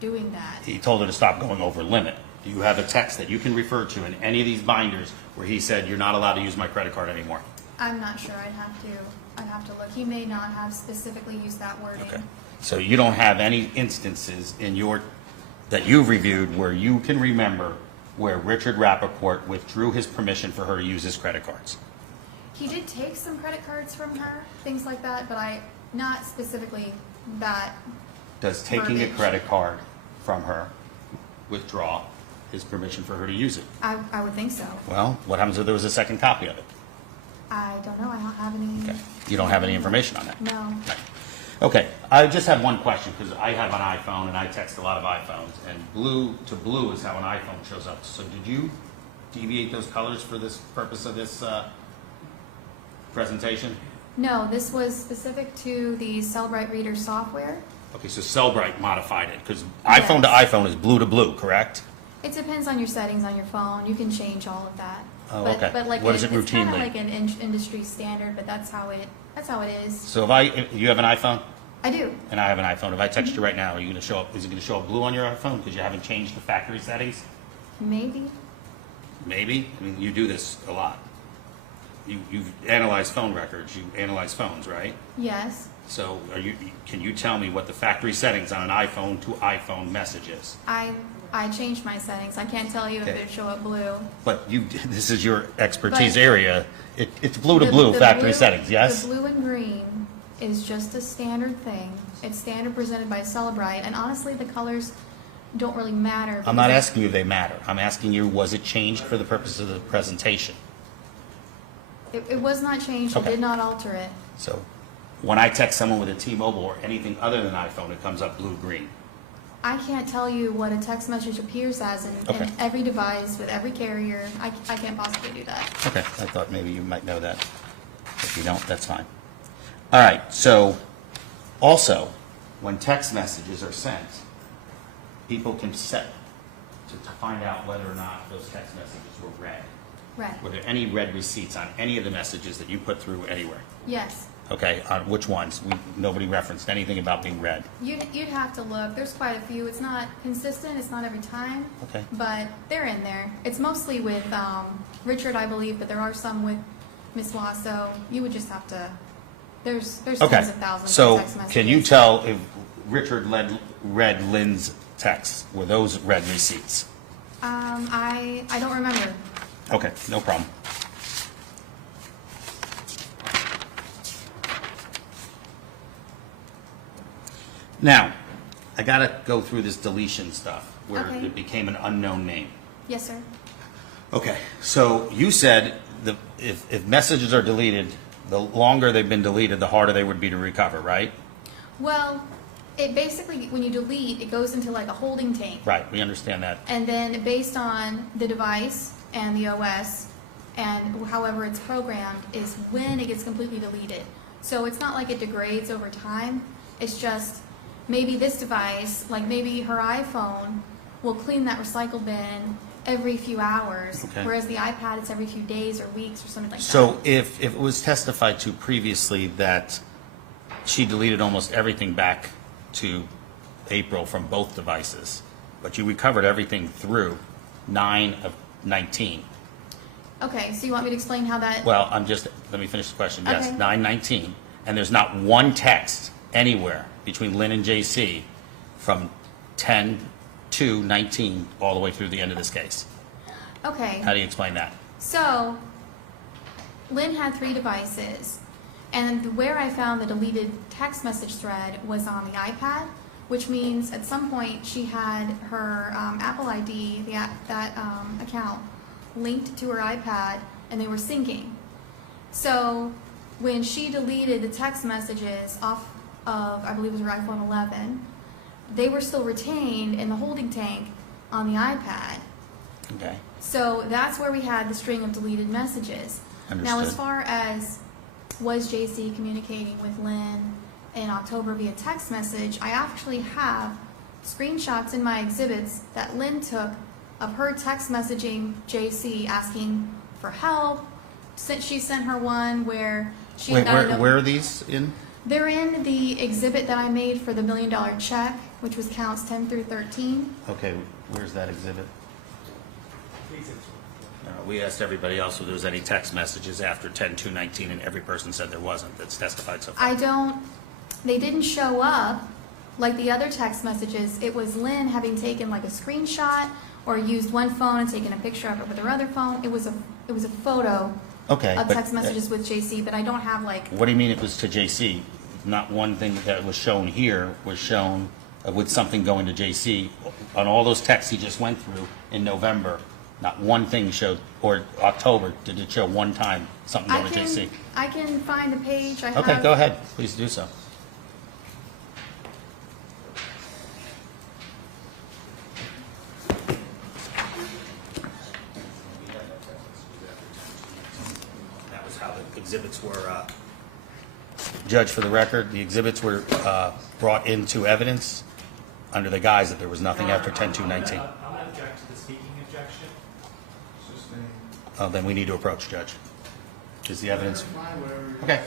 doing that. He told her to stop going over limit. Do you have a text that you can refer to in any of these binders where he said, you're not allowed to use my credit card anymore? I'm not sure. I'd have to look. He may not have specifically used that wording. Okay. So you don't have any instances that you've reviewed where you can remember where Richard Rappaport withdrew his permission for her to use his credit cards? He did take some credit cards from her, things like that, but not specifically that. Does taking a Verbiage. credit card from her withdraw his permission for her to use it? I would think so. Well, what happens if there was a second copy of it? I don't know. I don't have any. Okay. You don't have any information on that? No. Right. Okay, I just have one question, because I have an iPhone and I text a lot of iPhones, and blue to blue is how an iPhone shows up. So did you deviate those colors for this purpose of this presentation? No, this was specific to the Cellbrite Reader software. Okay, so Cellbrite modified it, because iPhone to iPhone is blue to blue, correct? It depends on your settings on your phone. You can change all of that. Oh, but, okay. But like What is it it's kind routinely? of like an industry standard, but that's how it is. So if you have an iPhone I do. and I have an iPhone, if I text you right now, are you going to show up? Is it going to show up blue on your iPhone because you haven't changed the factory settings? Maybe. Maybe. I mean, you do this a lot. You've analyzed phone records. You analyze phones, right? Yes. So can you tell me what the factory settings on an iPhone to iPhone message is? I changed my settings. I can't tell you if Okay. it show up blue. But this is your expertise But- area. It's blue to The- blue the factory blue- settings, yes? The blue and green is just a standard thing. It's standard presented by Cellbrite, and honestly, the colors don't really matter. I'm not because asking you if they matter. I'm asking you, was it changed for the purpose of the presentation? it was not changed. Okay. It did not alter it. So when I text someone with a T-Mobile or anything other than iPhone, it comes up blue-green. I can't tell you what a text message appears as in Okay. every device with every carrier. I can't possibly do that. Okay, I thought maybe you might know that. If you don't, that's fine. All right, so also, when text messages are sent, people can set to find out whether or not those text messages were read. Right. Were there any read receipts on any of the messages that you put through anywhere? Yes. Okay, on which ones? Nobody referenced anything about being read. You'd have to look. There's quite a few. It's not consistent. It's not every time. Okay. But they're in there. It's mostly with Richard, I believe, but there are some with Miss Wasso. You would just have to. There's Okay, tens of thousands so of text messages. can you tell if Richard read Lynn's texts? Were those read receipts? I don't remember. Okay, no problem. Now, I gotta go through this deletion stuff where Okay. it became an unknown name. Yes, sir. Okay, so you said if messages are deleted, the longer they've been deleted, the harder they would be to recover, right? Well, it basically, when you delete, it goes into like a holding tank. Right, we understand that. And then based on the device and the OS and however it's programmed is when it gets completely deleted. So it's not like it degrades over time. It's just maybe this device, like maybe her iPhone, will clean that recycle bin every few hours, Okay. whereas the iPad, it's every few days or weeks or something like that. So if it was testified to previously that she deleted almost everything back to April from both devices, but you recovered everything through 9/19. Okay, so you want me to explain how that? Well, let me finish the question. Yes, Okay. 9/19, and there's not one text anywhere between Lynn and JC from 10/2/19 all the way through the end of this case. Okay. How do you explain that? So, Lynn had 3 devices, and where I found the deleted text message thread was on the iPad, which means at some point she had her Apple ID, that account, linked to her iPad, and they were syncing. So, when she deleted the text messages off of, I believe it was her iPhone 11, they were still retained in the holding tank on the iPad. Okay. So that's where we had the string of deleted messages. Now, as Understood. far as was JC communicating with Lynn in October via text message, I actually have screenshots in my exhibits that Lynn took of her text messaging JC asking for help. She sent her one where she Wait, got a- where are these in? They're in the exhibit that I made for the $1 million check, which was counts 10 through 13. Okay, where's that exhibit? We asked everybody else if there was any text messages after 10/2/19, and every person said there wasn't that's testified so far. They didn't show up like the other text messages. It was Lynn having taken like a screenshot or used one phone and taken a picture of it with her other phone. It was a photo Okay, of but text messages with JC, but I don't have like, what do you mean it was to JC? Not one thing that was shown here was shown with something going to JC. On all those texts he just went through in November, not one thing showed, or October, did it show one time something going to JC? I can find the page. I Okay, have. go ahead, please do so. That was how the exhibits were, Judge, for the record, the exhibits were brought into evidence under the guise that there was nothing after 10/2/19. I'm going to object to the speaking objection. Sustained. Oh, then we need to approach, Judge. Is the evidence? Fine, whatever you Okay. say.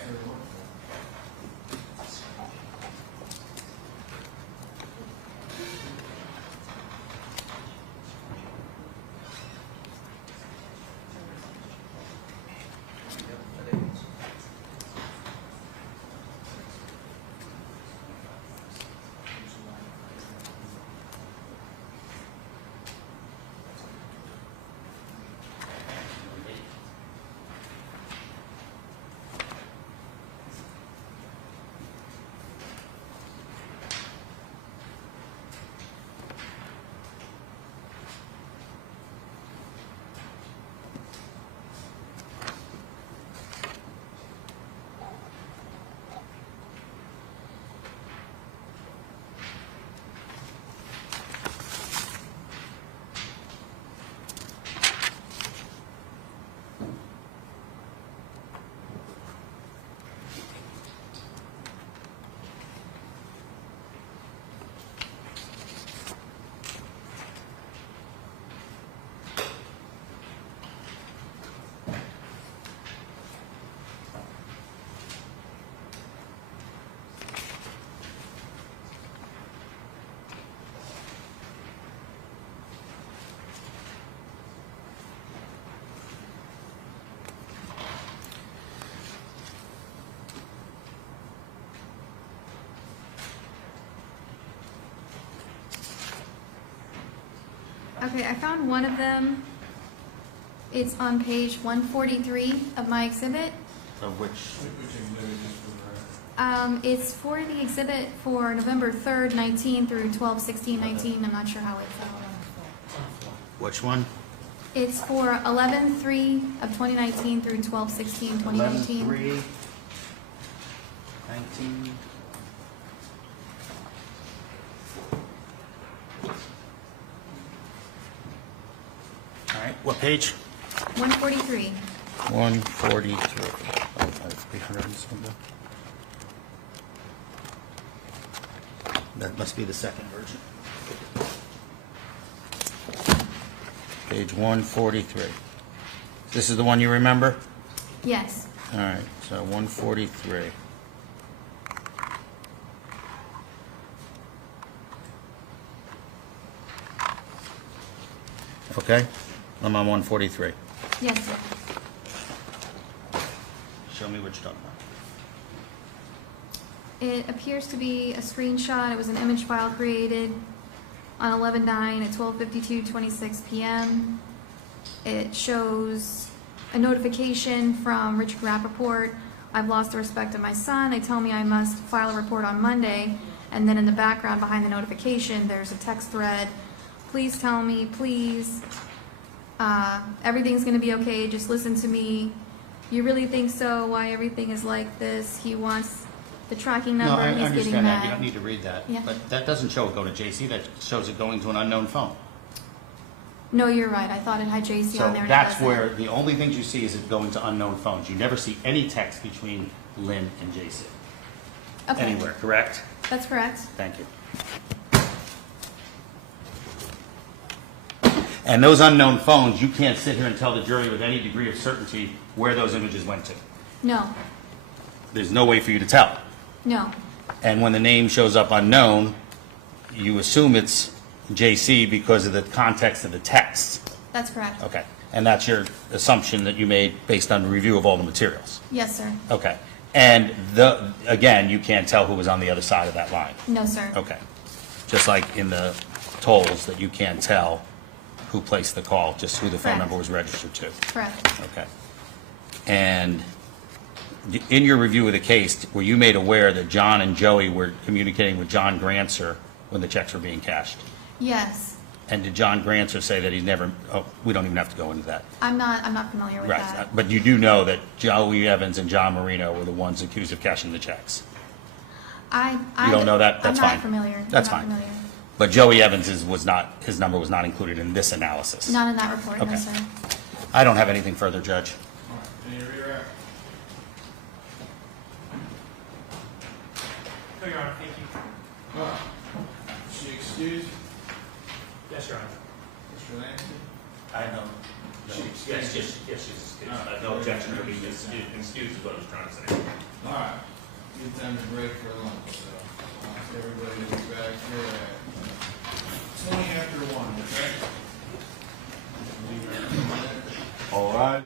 Okay, I found one of them. It's on page 143 of my exhibit. Of which, Which exhibit is for It's for the exhibit for November 3rd, 19 through 12/16/19. I'm not sure how it's which one? It's for 11/3 of 2019 through 12/16/2019. 11/3, 19. All right, what page? 143. 143. Oh, 300 and something. That must be the second version. Page 143. This is the one you remember? Yes. All right, so 143. Okay, I'm on 143. Yes, sir. Show me what you're talking about. It appears to be a screenshot. It was an image file created on 11/9 at 12:52:26 p.m. It shows a notification from Richard Rappaport. I've lost the respect of my son. They tell me I must file a report on Monday. And then in the background behind the notification, there's a text thread. Please tell me, please. Everything's going to be okay. Just listen to me. You really think so? Why everything is like this? He wants the tracking No, number. I He's getting understand that. You mad. don't need to read that. Yeah. But that doesn't show it go to JC. That shows it going to an unknown phone. No, you're right. I thought it had JC So on there. And it that's doesn't. where the only things you see is it going to unknown phones. You never see any text between Lynn and JC Okay. anywhere, correct? That's correct. Thank you. And those unknown phones, you can't sit here and tell the jury with any degree of certainty where those images went to. No. There's no way for you to tell. No. And when the name shows up unknown, you assume it's JC because of the context of the text. That's correct. Okay. And that's your assumption that you made based on the review of all the materials. Yes, sir. Okay. And again, you can't tell who was on the other side of that line. No, sir. Okay. Just like in the tolls that you can't tell who placed the call, just who the phone Correct. number was registered to. Correct. Okay. And in your review of the case, were you made aware that John and Joey were communicating with John Grancer when the checks were being cashed? Yes. And did John Grancer say that he's never, oh, we don't even have to go into that. I'm not familiar with Right. that. But you do know that Joey Evans and John Marino were the ones accused of cashing the checks. You You don't know that? That's I'm fine. not familiar. That's I'm not fine. familiar. But Joey Evans was not, his number was not included in this analysis. Not in that report, Okay. no, sir. I don't have anything further, Judge. All right, any reaction? No, Your Honor, thank you. All right. She excused? Yes, Your Honor. Mr. Langston? I know. Yes, she's excused. No objection to being excused is what I was trying to say. All right. Good time to break for lunch, so everybody will be back here at 20 after 1, okay? All right.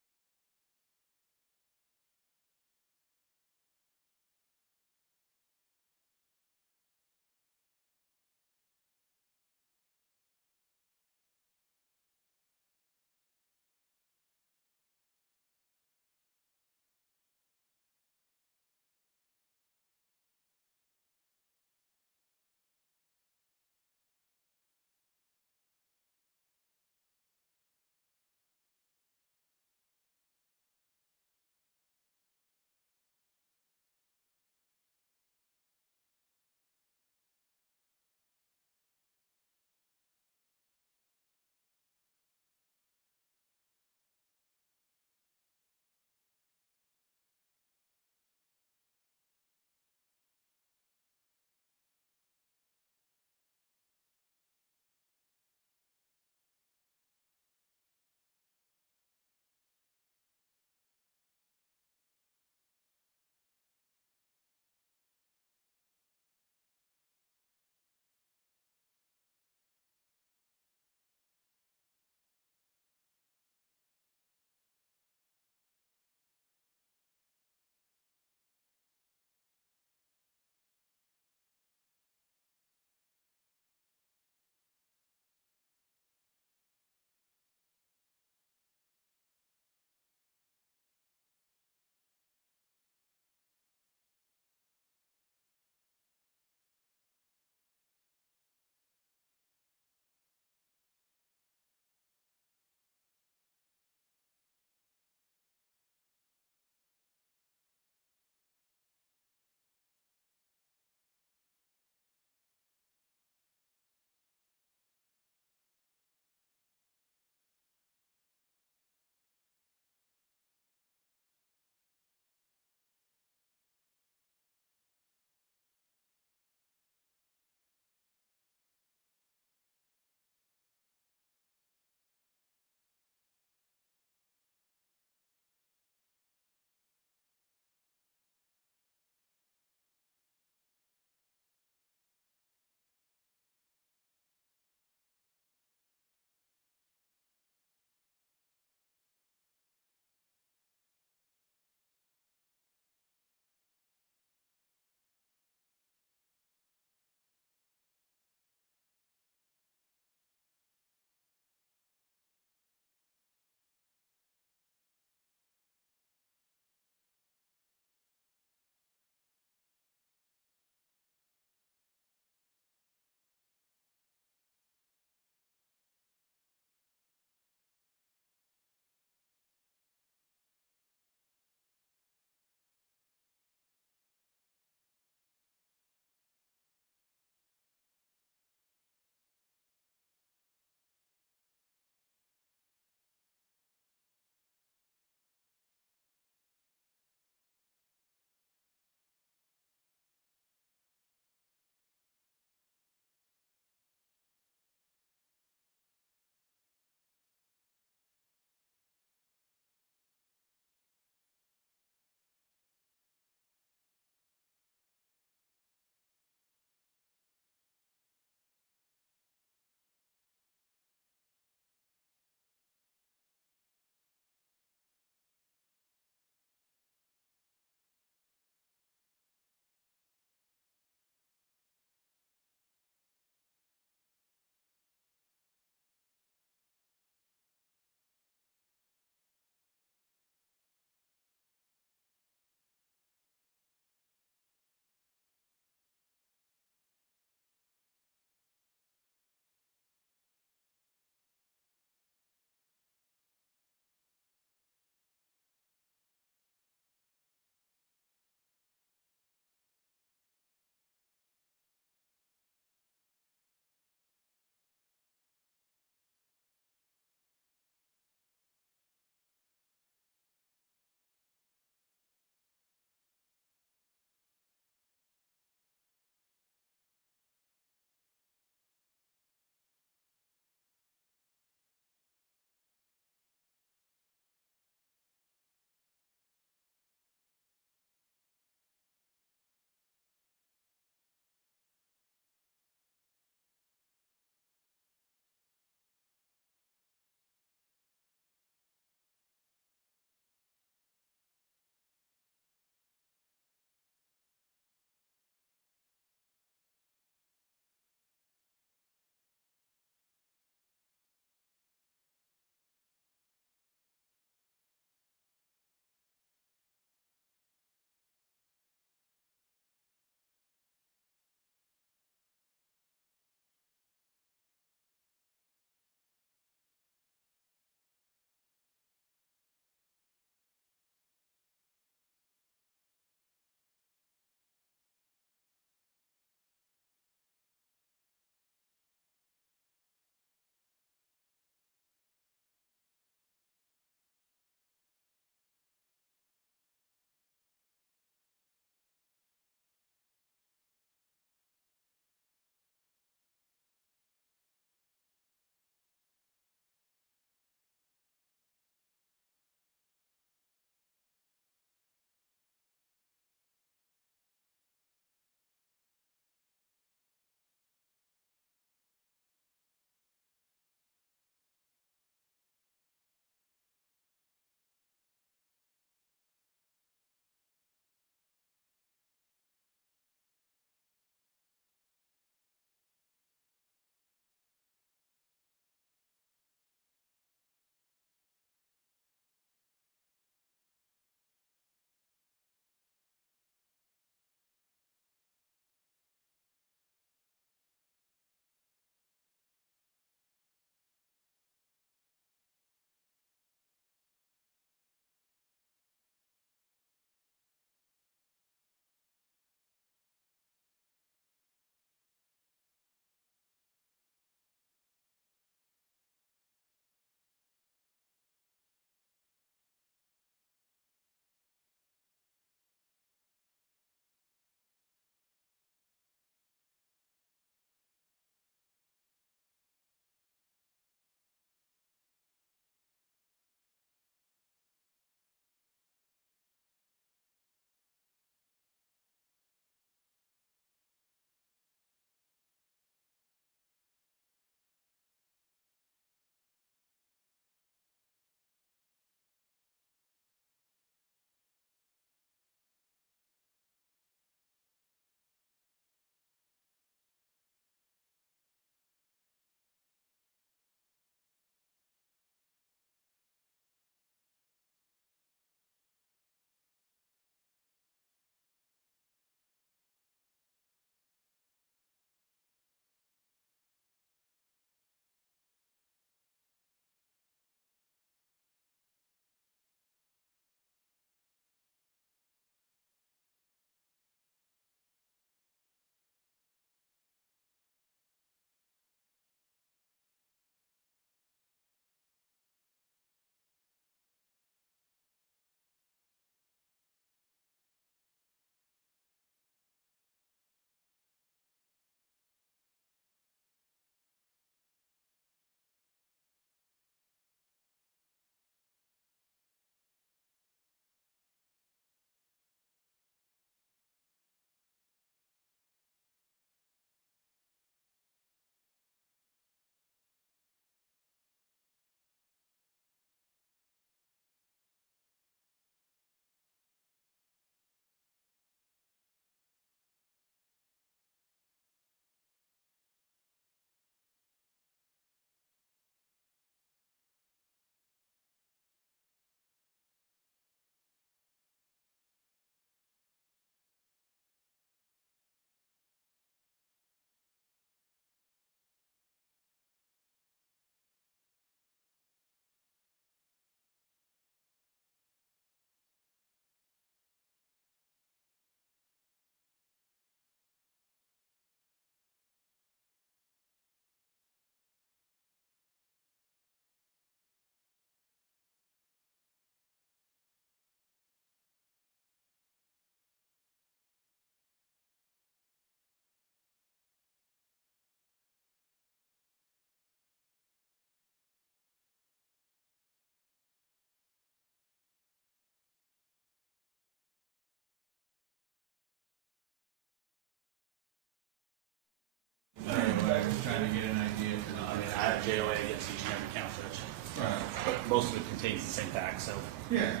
JOA against each and every count, Judge. Right. But most of it contains the same facts, so Yeah.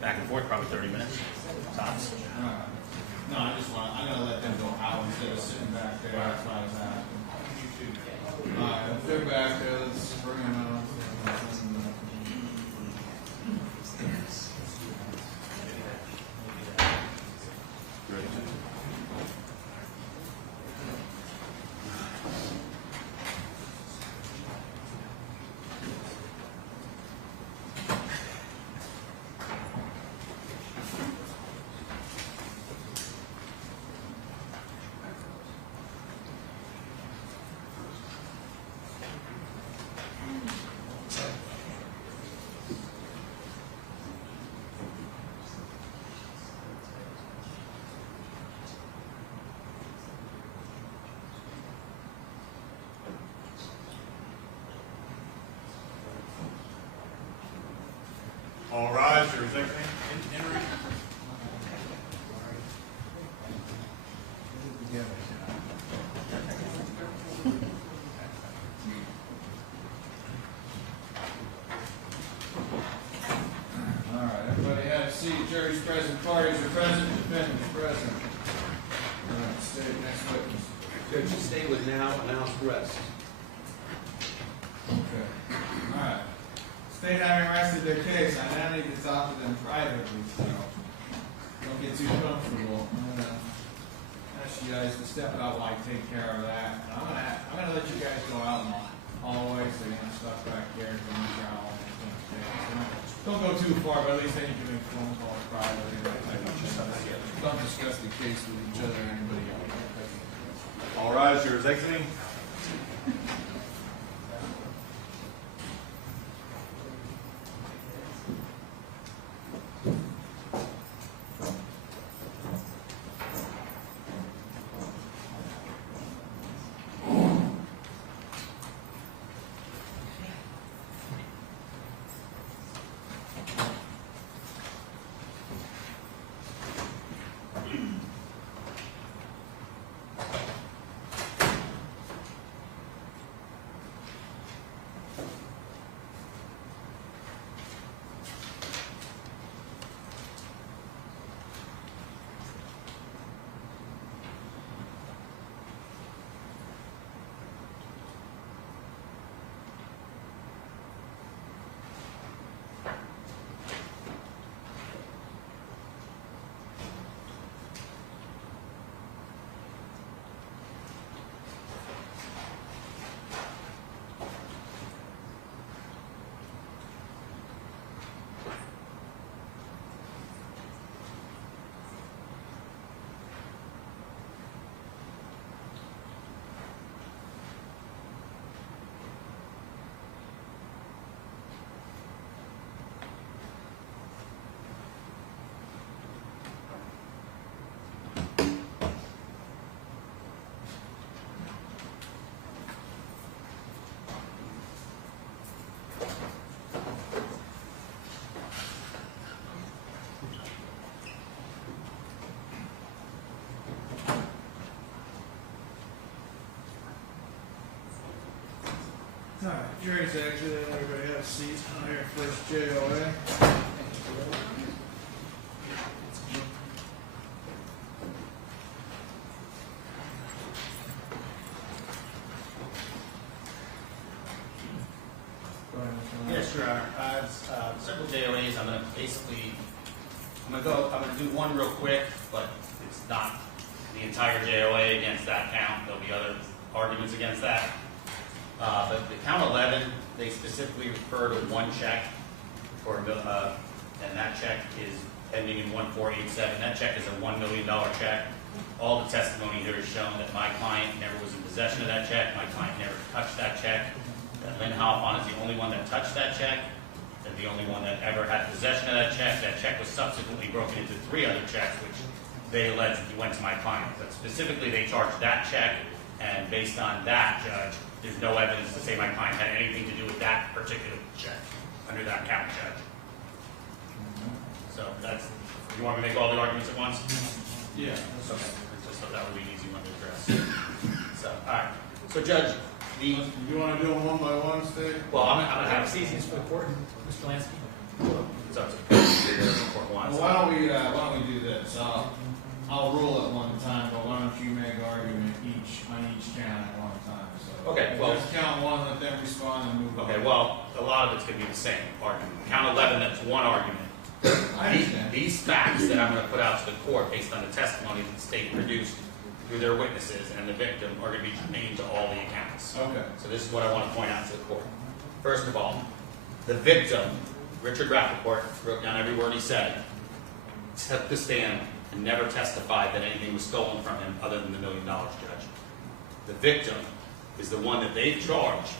back and forth, probably 30 minutes, tops. No, I'm gonna let them go out instead of sitting back there. That's why I was asking. If they're back there, let's bring them out. All rise, your executive. All right, everybody have a seat. Jury's present, parties are present, defendants present. All right, state next witness. Judge, you stay with now, announced rest. Okay. All right. State having rested their case, I now need to talk to them privately, so don't get too comfortable. I'm gonna ask you guys to step out while I take care of that. I'm gonna let you guys go out in the hallway, so you're not stuck back here from the ground. Don't go too far, but at least then you can make phone calls privately. Don't discuss the case with each other or anybody else. All rise, your exiting. All right, jury's exited. Everybody have a seat on your first JOA. Go ahead, Mr. Lyon. Yes, Your Honor. Several JOAs. I'm gonna do one real quick, but it's not the entire JOA against that count. There'll be other arguments against that. But the count 11, they specifically refer to one check for, and that check is ending in 1487. That check is a $1 million check. All the testimony here is shown that my client never was in possession of that check. My client never touched that check. That Lin Halfon is the only one that touched that check. They're the only one that ever had possession of that check. That check was subsequently broken into 3 other checks, which they allege he went to my client. But specifically, they charged that check, and based on that, Judge, there's no evidence to say my client had anything to do with that particular check under that count, Judge. So that's, you want me to make all the arguments at once? Yeah. Okay, just thought that would be an easy one to address. So, all right. So, Judge, The, You wanna do them one by one, Steve? well, I'm gonna have It's easiest for the court, Mr. Lansky. it's up to the court wants. Well, why don't we do this? I'll rule at one time, but why don't you make argument on each count at one time, so. Okay, well- Just count one, let them respond and move on. Okay, well, a lot of it's gonna be the same argument. Count 11, that's one argument. I understand. These facts that I'm gonna put out to the court based on the testimony that the state produced through their witnesses and the victim are gonna be germane to all the accounts. Okay. So this is what I want to point out to the court. First of all, the victim, Richard Rappaport, wrote down every word he said, took the stand, and never testified that anything was stolen from him other than the $1 million, Judge. The victim is the one that they've charged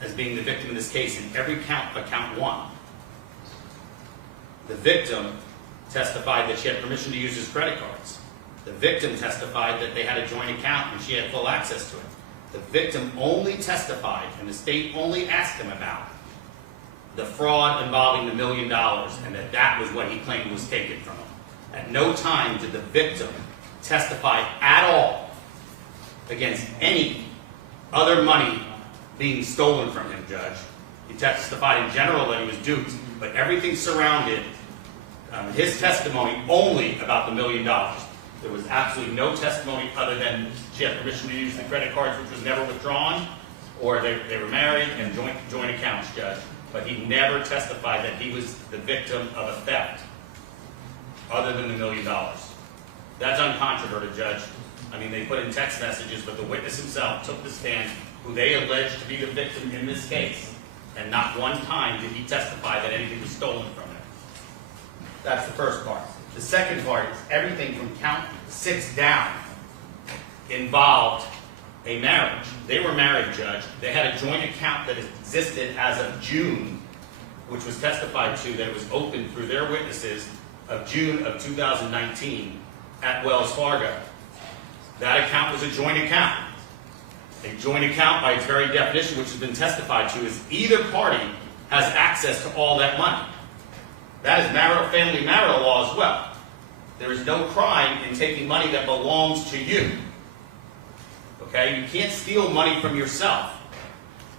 as being the victim in this case in every count but count 1. The victim testified that she had permission to use his credit cards. The victim testified that they had a joint account and she had full access to it. The victim only testified, and the state only asked him about the fraud involving the $1 million, and that was what he claimed was taken from him. At no time did the victim testify at all against any other money being stolen from him, Judge. He testified in general that he was duped, but everything surrounded his testimony only about the $1 million. There was absolutely no testimony other than she had permission to use the credit cards, which was never withdrawn, or they were married and joint accounts, Judge. But he never testified that he was the victim of a theft other than the $1 million. That's uncontroverted, Judge. I mean, they put in text messages, but the witness himself took the stand, who they alleged to be the victim in this case, and not one time did he testify that anything was stolen from him. That's the first part. The second part is everything from count 6 down involved a marriage. They were married, Judge. They had a joint account that existed as of June, which was testified to that it was opened through their witnesses of June of 2019 at Wells Fargo. That account was a joint account. A joint account, by its very definition, which has been testified to, is either party has access to all that money. That is family marital law as well. There is no crime in taking money that belongs to you. Okay? You can't steal money from yourself.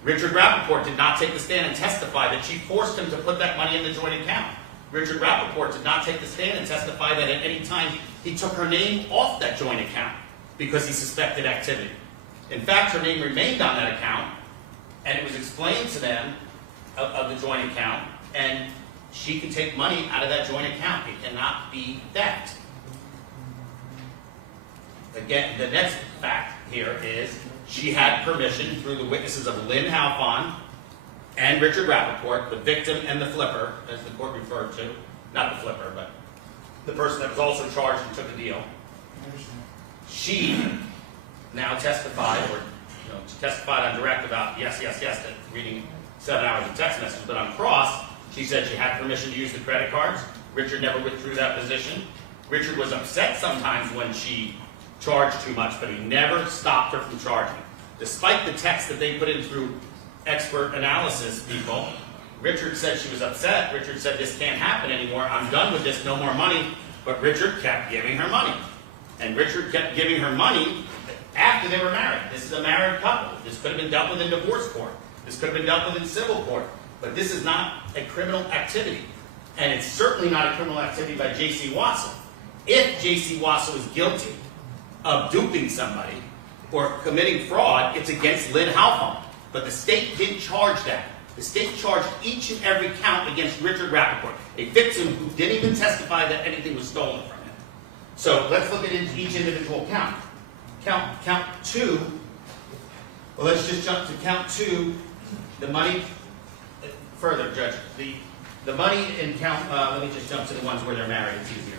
Richard Rappaport did not take the stand and testify that she forced him to put that money in the joint account. Richard Rappaport did not take the stand and testify that at any time he took her name off that joint account because he suspected activity. In fact, her name remained on that account, and it was explained to them of the joint account, and she can take money out of that joint account. It cannot be theft. Again, the next fact here is she had permission through the witnesses of Lin Halfon and Richard Rappaport, the victim and the flipper, as the court referred to. Not the flipper, but the person that was also charged and took the deal. She now testified, or she testified on direct about yes, that reading 7 hours of text messages, but on cross, she said she had permission to use the credit cards. Richard never withdrew that position. Richard was upset sometimes when she charged too much, but he never stopped her from charging. Despite the text that they put in through expert analysis people, Richard said she was upset. Richard said, this can't happen anymore. I'm done with this, no more money. But Richard kept giving her money. And Richard kept giving her money after they were married. This is a married couple. This could have been dealt with in divorce court. This could have been dealt with in civil court. But this is not a criminal activity. And it's certainly not a criminal activity by Jaycee Wasso. If Jaycee Wasso is guilty of duping somebody or committing fraud, it's against Lin Halfon. But the state didn't charge that. The state charged each and every count against Richard Rappaport, a victim who didn't even testify that anything was stolen from him. So let's look at each individual count. Count 2. Well, let's just jump to count 2. The money, further, Judge. The money in count, let me just jump to the ones where they're married. It's easier.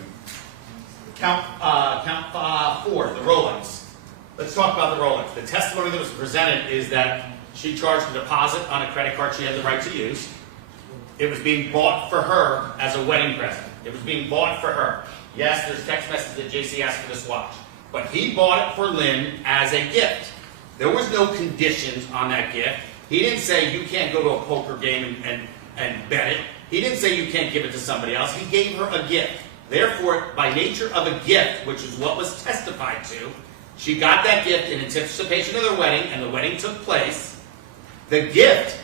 Count 4, the Rolex. Let's talk about the Rolex. The testimony that was presented is that she charged a deposit on a credit card she had the right to use. It was being bought for her as a wedding present. It was being bought for her. Yes, there's text message that Jaycee asked for this watch. But he bought it for Lin as a gift. There was no conditions on that gift. He didn't say you can't go to a poker game and bet it. He didn't say you can't give it to somebody else. He gave her a gift. Therefore, by nature of a gift, which is what was testified to, She got that gift in anticipation of their wedding, and the wedding took place. The gift,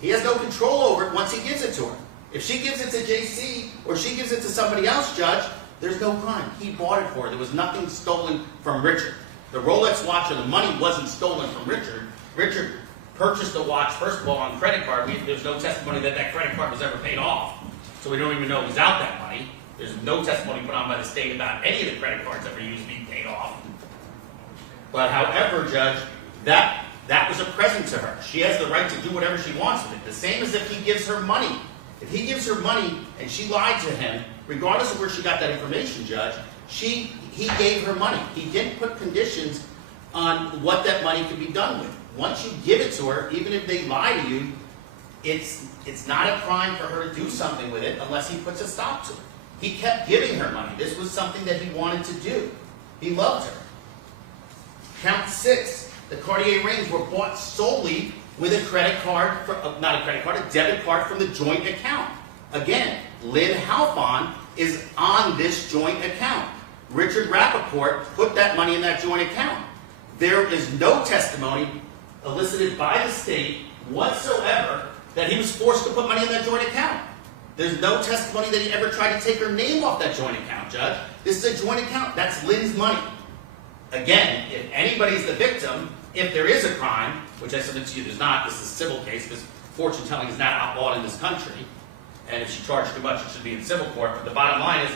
he has no control over it once he gives it to her. If she gives it to Jaycee or she gives it to somebody else, Judge, there's no crime. He bought it for her. There was nothing stolen from Richard. The Rolex watch or the money wasn't stolen from Richard. Richard purchased the watch, first of all, on credit card. There's no testimony that that credit card was ever paid off. So we don't even know who's out that money. There's no testimony put on by the state about any of the credit cards ever used being paid off. But however, Judge, that was a present to her. She has the right to do whatever she wants with it. The same as if he gives her money. If he gives her money and she lied to him, regardless of where she got that information, Judge, he gave her money. He didn't put conditions on what that money could be done with. Once you give it to her, even if they lie to you, it's not a crime for her to do something with it unless he puts a stop to it. He kept giving her money. This was something that he wanted to do. He loved her. Count 6, the Cartier rings were bought solely with a credit card, not a credit card, a debit card from the joint account. Again, Lin Halfon is on this joint account. Richard Rappaport put that money in that joint account. There is no testimony elicited by the state whatsoever that he was forced to put money in that joint account. There's no testimony that he ever tried to take her name off that joint account, Judge. This is a joint account. That's Lin's money. Again, if anybody's the victim, if there is a crime, which I submit to you there's not, this is a civil case because fortune telling is not outlawed in this country, and if she charged too much, it should be in civil court. But the bottom line is,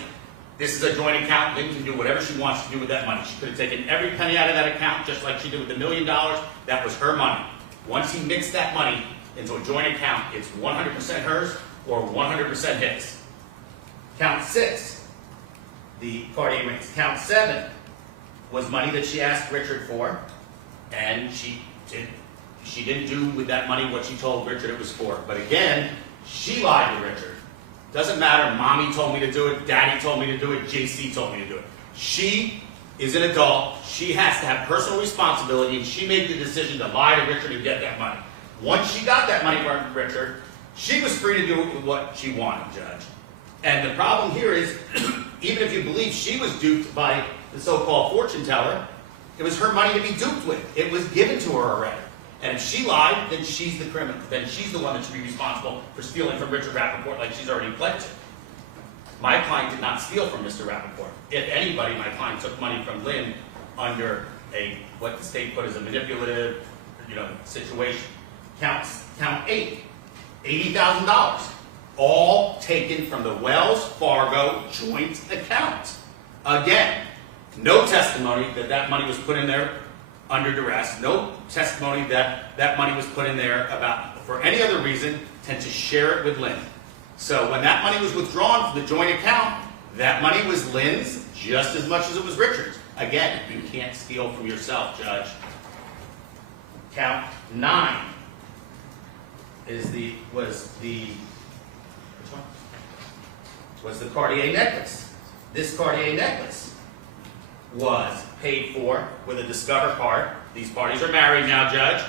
this is a joint account. Lin can do whatever she wants to do with that money. She could have taken every penny out of that account, just like she did with the $1 million. That was her money. Once he mixed that money into a joint account, it's 100% hers or 100% his. Count 6, the Cartier rings. Count 7 was money that she asked Richard for, and she didn't do with that money what she told Richard it was for. But again, she lied to Richard. Doesn't matter, mommy told me to do it, daddy told me to do it, Jaycee told me to do it. She is an adult, she has to have personal responsibility, and she made the decision to lie to Richard and get that money. Once she got that money from Richard, she was free to do what she wanted, Judge. And the problem here is, even if you believe she was duped by the so-called fortune teller, it was her money to be duped with. It was given to her already. And if she lied, then she's the criminal. Then she's the one that should be responsible for stealing from Richard Rappaport like she's already pled to. My client did not steal from Mr. Rappaport. If anybody, my client took money from Lin under what the state put as a manipulative, situation. Count 8, $80,000, all taken from the Wells Fargo joint account. Again, no testimony that that money was put in there under duress, no testimony that that money was put in there for any other reason than to share it with Lin. So when that money was withdrawn from the joint account, that money was Lin's just as much as it was Richard's. Again, you can't steal from yourself, Judge. Count 9 was the Cartier necklace. This Cartier necklace was paid for with a Discover card. These parties are married now, Judge.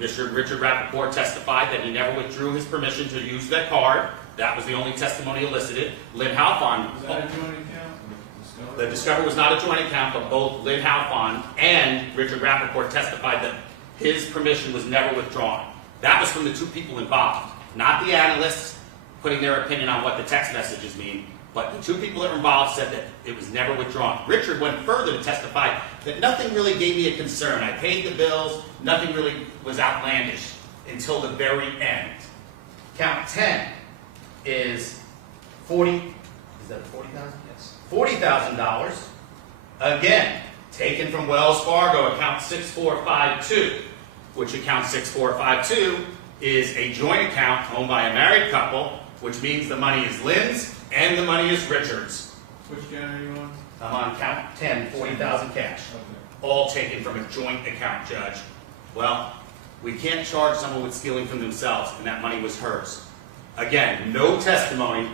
Mr. Richard Rappaport testified that he never withdrew his permission to use that card. That was the only testimony elicited. Lin Halfon. Was that a joint account? The Discover was not a joint account, but both Lin Halfon and Richard Rappaport testified that his permission was never withdrawn. That was from the two people involved, not the analysts putting their opinion on what the text messages mean, but the two people that were involved said that it was never withdrawn. Richard went further to testify that nothing really gave me a concern. I paid the bills, nothing really was outlandish until the very end. Count 10 is $40,000. Yes. $40,000. Again, taken from Wells Fargo, account 6452, which account 6452 is a joint account owned by a married couple, which means the money is Lin's and the money is Richard's. Which count are you on? I'm on count 10, 40,000 cash. Okay. All taken from a joint account, Judge. Well, we can't charge someone with stealing from themselves, and that money was hers. Again, no testimony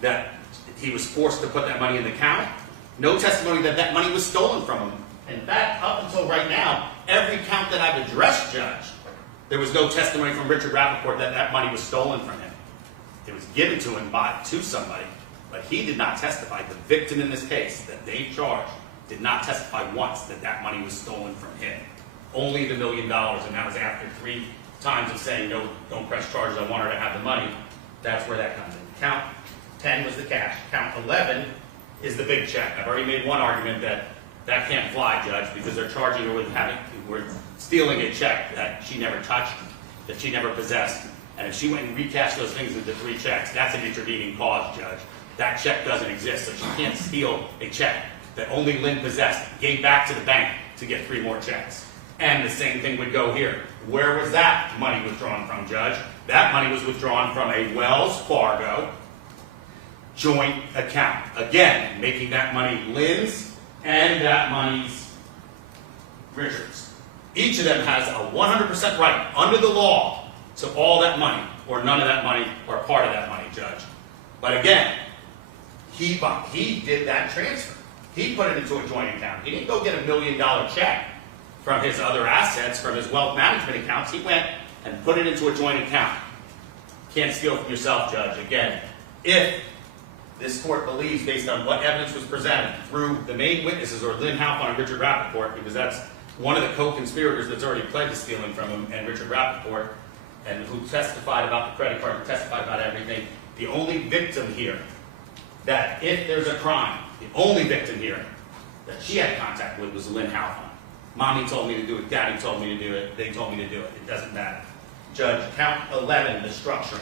that he was forced to put that money in the account. No testimony that that money was stolen from him. In fact, up until right now, every count that I've addressed, Judge, there was no testimony from Richard Rappaport that that money was stolen from him. It was given to him to somebody, but he did not testify. The victim in this case that they charged did not testify once that that money was stolen from him. Only the $1 million, and that was after 3 times of saying, no, don't press charges, I want her to have the money. That's where that comes in. Count 10 was the cash. Count 11 is the big check. I've already made one argument that that can't fly, Judge, because they're charging her with stealing a check that she never touched, that she never possessed. And if she went and recashed those things into 3 checks, that's an intervening cause, Judge. That check doesn't exist, so she can't steal a check that only Lin possessed, gave back to the bank to get 3 more checks. And the same thing would go here. Where was that money withdrawn from, Judge? That money was withdrawn from a Wells Fargo joint account. Again, making that money Lin's and that money's Richard's. Each of them has a 100% right under the law to all that money, or none of that money, or part of that money, Judge. But again, he did that transfer. He put it into a joint account. He didn't go get $1 million check from his other assets, from his wealth management accounts. He went and put it into a joint account. Can't steal from yourself, Judge. Again, if this court believes, based on what evidence was presented through the main witnesses, or Lin Halfon and Richard Rappaport, because that's one of the co-conspirators that's already pled to stealing from him, and Richard Rappaport, and who testified about the credit card, who testified about everything, the only victim here, that if there's a crime, the only victim here that she had contact with was Lin Halfon. Mommy told me to do it, Daddy told me to do it, they told me to do it. It doesn't matter. Judge, count 11, the structuring.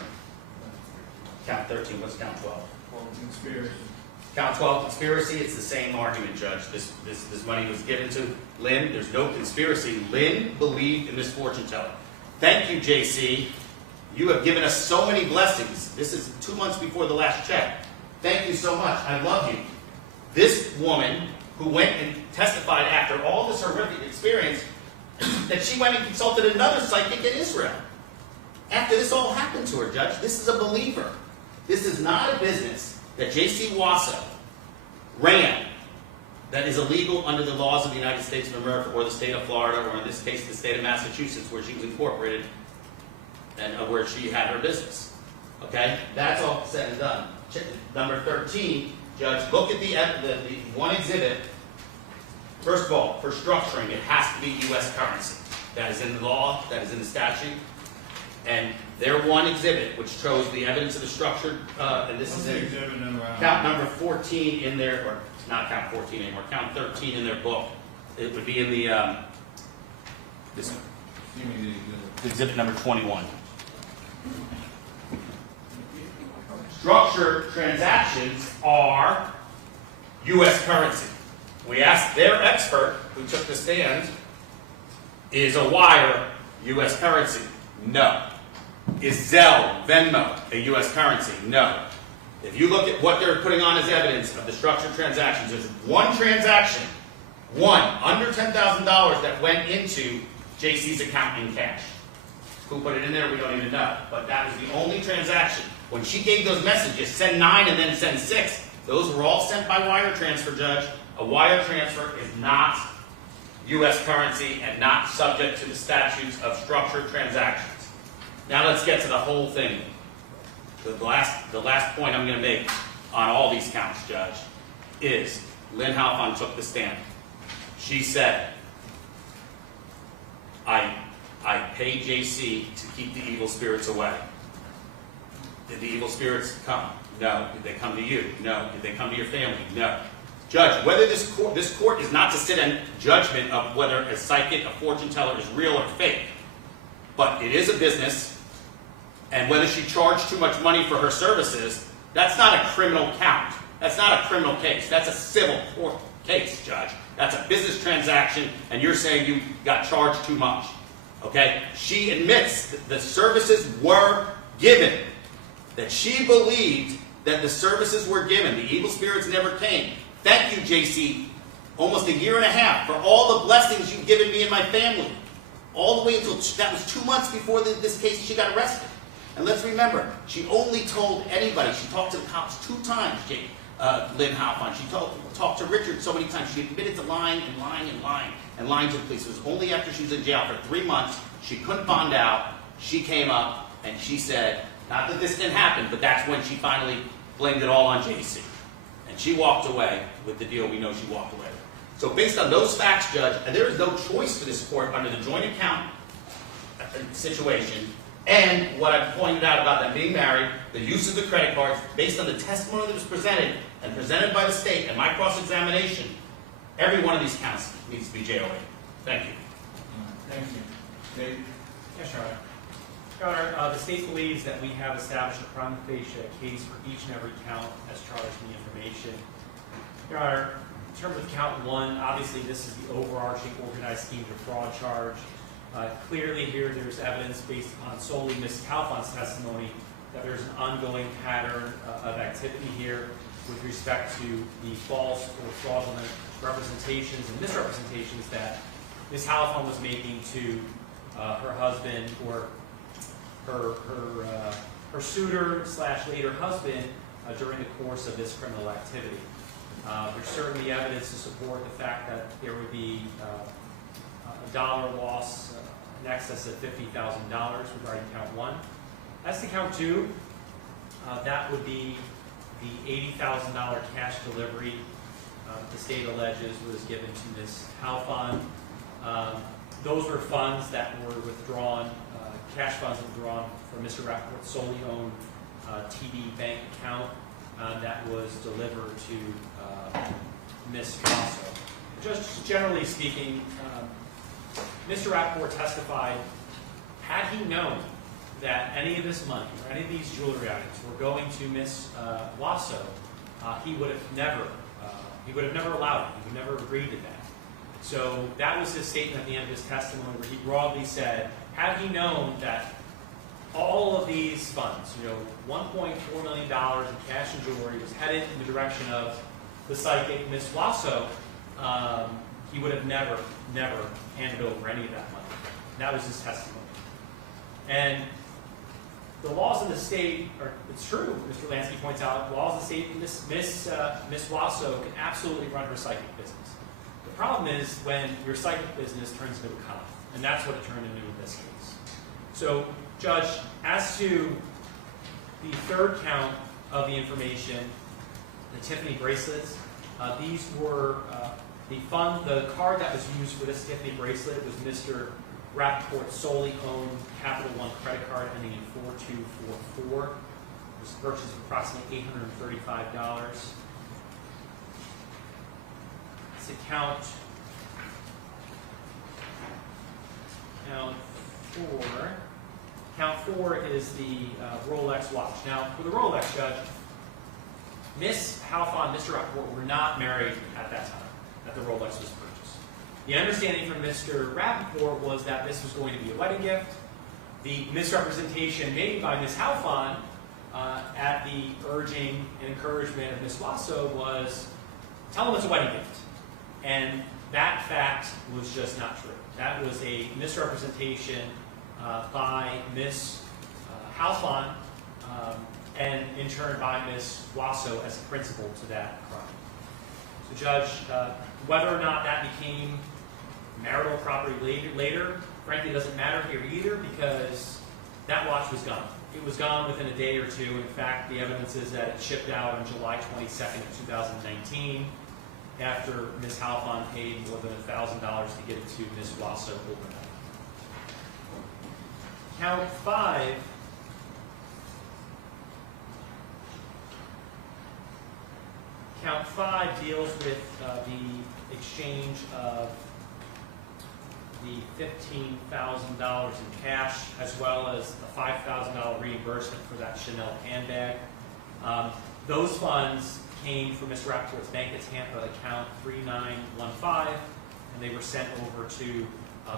Count 13, what's count 12? Conspiracy. Count 12, conspiracy, it's the same argument, Judge. This money was given to Lin. There's no conspiracy. Lin believed in this fortune teller. Thank you, Jaycee. You have given us so many blessings. This is 2 months before the last check. Thank you so much. I love you. This woman who went and testified after all this horrific experience that she went and consulted another psychic in Israel. After this all happened to her, Judge, this is a believer. This is not a business that Jaycee Wasso ran that is illegal under the laws of the United States of America, or the state of Florida, or in this case the state of Massachusetts, where she was incorporated and where she had her business. Okay? That's all said and done. Number 13, Judge, look at the one exhibit. First of all, for structuring, it has to be U.S. currency. That is in the law, that is in the statute. And their one exhibit, which shows the evidence of the structure, and this is in exhibit number, count number 14 in their, or not count 14 anymore, count 13 in their book. It would be in the, this exhibit number 21. Structured transactions are U.S. currency. We asked their expert, who took the stand, is a wire U.S. currency? No. Is Zelle, Venmo, a U.S. currency? No. If you look at what they're putting on as evidence of the structured transactions, there's one transaction, one, under $10,000 that went into Jaycee's account in cash. Who put it in there, we don't even know. But that was the only transaction. When she gave those messages, send 9 and then send 6, those were all sent by wire transfer, Judge. A wire transfer is not U.S. currency and not subject to the statutes of structured transactions. Now let's get to the whole thing. The last point I'm going to make on all these counts, Judge, is Lin Halfon took the stand. She said, I paid Jaycee to keep the evil spirits away. Did the evil spirits come? No. Did they come to you? No. Did they come to your family? No. Judge, whether this court is not to sit in judgment of whether a psychic, a fortune teller is real or fake, but it is a business, and whether she charged too much money for her services, that's not a criminal count. That's not a criminal case. That's a civil court case, Judge. That's a business transaction, and you're saying you got charged too much. Okay? She admits that the services were given, that she believed that the services were given. The evil spirits never came. Thank you, Jaycee, almost a year and a half, for all the blessings you've given me and my family. All the way until, that was 2 months before this case she got arrested. And let's remember, she only told anybody. She talked to the cops 2 times, Lin Halfon. She talked to Richard so many times. She admitted to lying and lying and lying and lying to the police. It was only after she was in jail for 3 months, she couldn't bond out, she came up and she said, not that this didn't happen, but that's when she finally blamed it all on Jaycee. And she walked away with the deal we know she walked away with. So based on those facts, Judge, and there is no choice for this court under the joint account situation, and what I've pointed out about them being married, the use of the credit cards, based on the testimony that was presented and presented by the state and my cross-examination, every one of these counts needs to be JOA. Thank you. Thank you. Dave? Yes, Your Honor. Your Honor, the state believes that we have established a prima facie case for each and every count as charged in the information. Your Honor, in terms of count 1, obviously this is the overarching organized scheme to fraud charge. Clearly here there's evidence based upon solely Ms. Halfon's testimony that there's an ongoing pattern of activity here with respect to the false or fraudulent representations and misrepresentations that Ms. Halfon was making to her husband or her suitor / later husband during the course of this criminal activity. There's certainly evidence to support the fact that there would be a dollar loss in excess of $50,000 regarding count 1. As to count 2, that would be the $80,000 cash delivery the state alleges was given to Ms. Halfon. Those were funds that were withdrawn, cash funds withdrawn from Mr. Rappaport's solely owned TD bank account that was delivered to Ms. Wasso. Just generally speaking, Mr. Rappaport testified, had he known that any of this money or any of these jewelry items were going to Ms. Wasso, he would have never allowed it. He would never agreed to that. So that was his statement at the end of his testimony, where he broadly said, had he known that all of these funds, $1.4 million in cash and jewelry was headed in the direction of the psychic Ms. Wasso, he would have never handed over any of that money. That was his testimony. And the laws of the state it's true, Mr. Lansky points out, laws of the state, Ms. Wasso can absolutely run her psychic business. The problem is when your psychic business turns into a con, and that's what it turned into in this case. So, Judge, as to the third count of the information, the Tiffany bracelets, these were the card that was used for this Tiffany bracelet was Mr. Rappaport's solely owned Capital One credit card ending in 4244. It was purchased for approximately $835. It's count 4. Count 4 is the Rolex watch. Now, for the Rolex, Judge, Ms. Halfon and Mr. Rappaport were not married at that time that the Rolex was purchased. The understanding from Mr. Rappaport was that this was going to be a wedding gift. The misrepresentation made by Ms. Halfon at the urging and encouragement of Ms. Wasso was, tell them it's a wedding gift. And that fact was just not true. That was a misrepresentation by Ms. Halfon and in turn by Ms. Wasso as a principal to that crime. So, Judge, whether or not that became marital property later, frankly, doesn't matter here either because that watch was gone. It was gone within a day or two. In fact, the evidence is that it shipped out on July 22nd of 2019 after Ms. Halfon paid more than $1,000 to get it to Ms. Wasso overnight. Count 5 deals with the exchange of the $15,000 in cash as well as a $5,000 reimbursement for that Chanel handbag. Those funds came from Mr. Rappaport's Bank of Tampa account 3915, and they were sent over to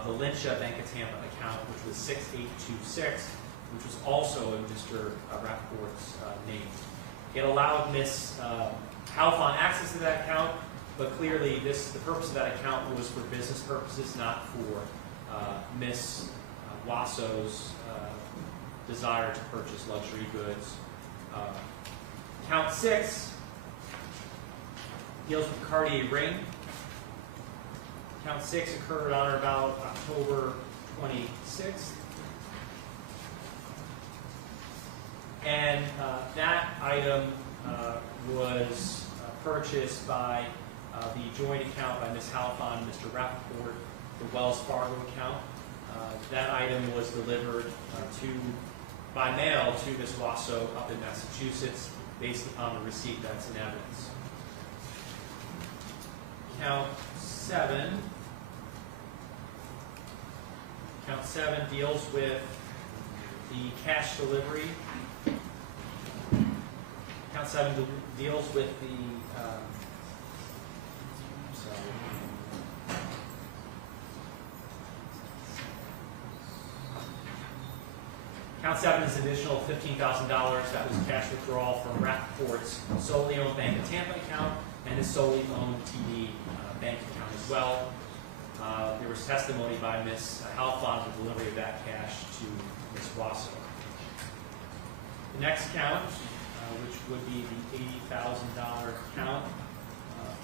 the Lincha Bank of Tampa account, which was 6826, which was also in Mr. Rappaport's name. It allowed Ms. Halfon access to that account, but clearly the purpose of that account was for business purposes, not for Ms. Wasso's desire to purchase luxury goods. Count 6 deals with Cartier ring. Count 6 occurred on or about October 26th. And that item was purchased by the joint account by Ms. Halfon and Mr. Rappaport, the Wells Fargo account. That item was delivered by mail to Ms. Wasso up in Massachusetts based upon the receipt that's in evidence. Count 7. Count 7 deals with the cash delivery. Count 7 deals with the Count 7 is an additional $15,000 that was cash withdrawal from Rappaport's solely owned Bank of Tampa account and his solely owned TD bank account as well. There was testimony by Ms. Halfon of the delivery of that cash to Ms. Wasso. The next count, which would be the $80,000 count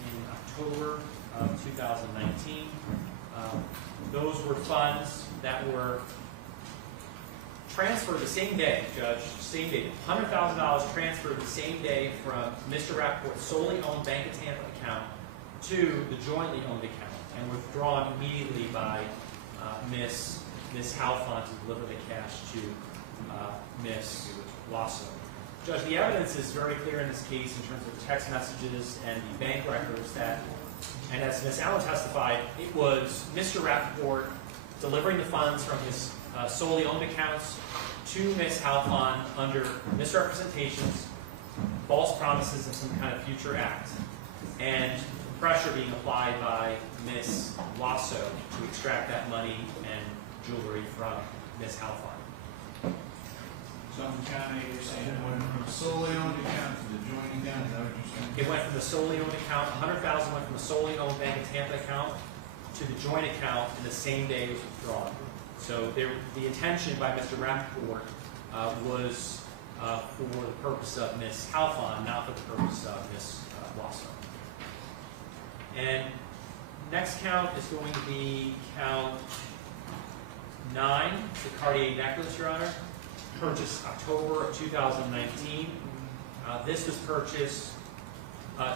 in October of 2019, those were funds that were transferred the same day, Judge, same day. $100,000 transferred the same day from Mr. Rappaport's solely owned Bank of Tampa account to the jointly owned account and withdrawn immediately by Ms. Halfon to deliver the cash to Ms. Wasso. Judge, the evidence is very clear in this case in terms of the text messages and the bank records that, and as Ms. Allen testified, it was Mr. Rappaport delivering the funds from his solely owned accounts to Ms. Halfon under misrepresentations, false promises, and some kind of future act, and pressure being applied by Ms. Wasso to extract that money and jewelry from Ms. Halfon. Suffolk County, you're saying it went from a solely owned account to the joint account, is that what you're saying? It went from the solely owned account, $100,000 went from the solely owned Bank of Tampa account to the joint account in the same day it was withdrawn. So the intention by Mr. Rappaport was for the purpose of Ms. Halfon, not for the purpose of Ms. Wasso. And next count is going to be count 9, the Cartier necklace, Your Honor, purchased October of 2019. This was purchased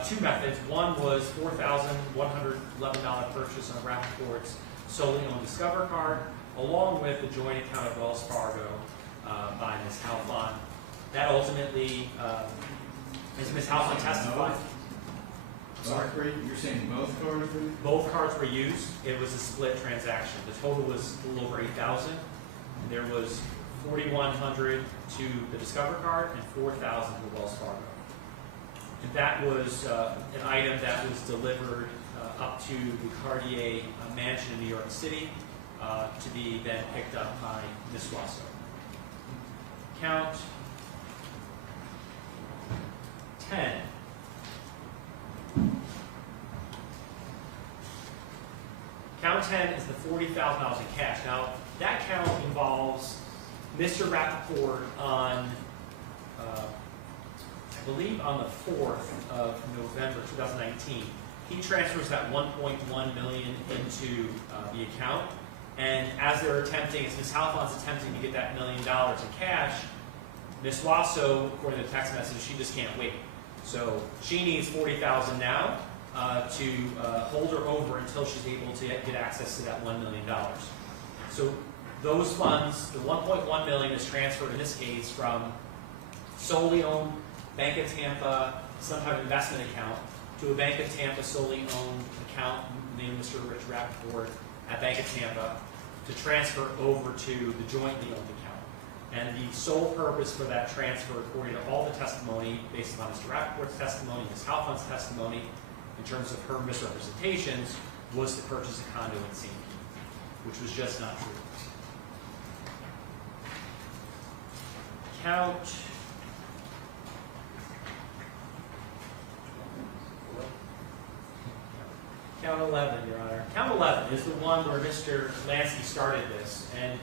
two methods. One was $4,111 purchase on Rappaport's solely owned Discover card, along with the joint account of Wells Fargo by Ms. Halfon. That ultimately, as Ms. Halfon testified, Sorry, you're saying both cards were? both cards were used. It was a split transaction. The total was a little over $8,000. There was $4,100 to the Discover card and $4,000 to the Wells Fargo. And that was an item that was delivered up to the Cartier mansion in New York City to be then picked up by Ms. Wasso. Count 10. Count 10 is the $40,000 in cash. Now, that count involves Mr. Rappaport on, I believe on the 4th of November 2019. He transfers that $1.1 million into the account. And as they're attempting, as Ms. Halfon's attempting to get that $1 million in cash, Ms. Wasso, according to the text message, she just can't wait. So she needs $40,000 now to hold her over until she's able to get access to that $1 million. So those funds, the $1.1 million is transferred in this case from solely owned Bank of Tampa, some kind of investment account, to a Bank of Tampa solely owned account named Mr. Rich Rappaport at Bank of Tampa to transfer over to the jointly owned account. And the sole purpose for that transfer, according to all the testimony, based upon Mr. Rappaport's testimony, Ms. Halfon's testimony, in terms of her misrepresentations, was to purchase a condo in St. Pete, which was just not true. Count 11, Your Honor. Count 11 is the one where Mr. Lansky started this, and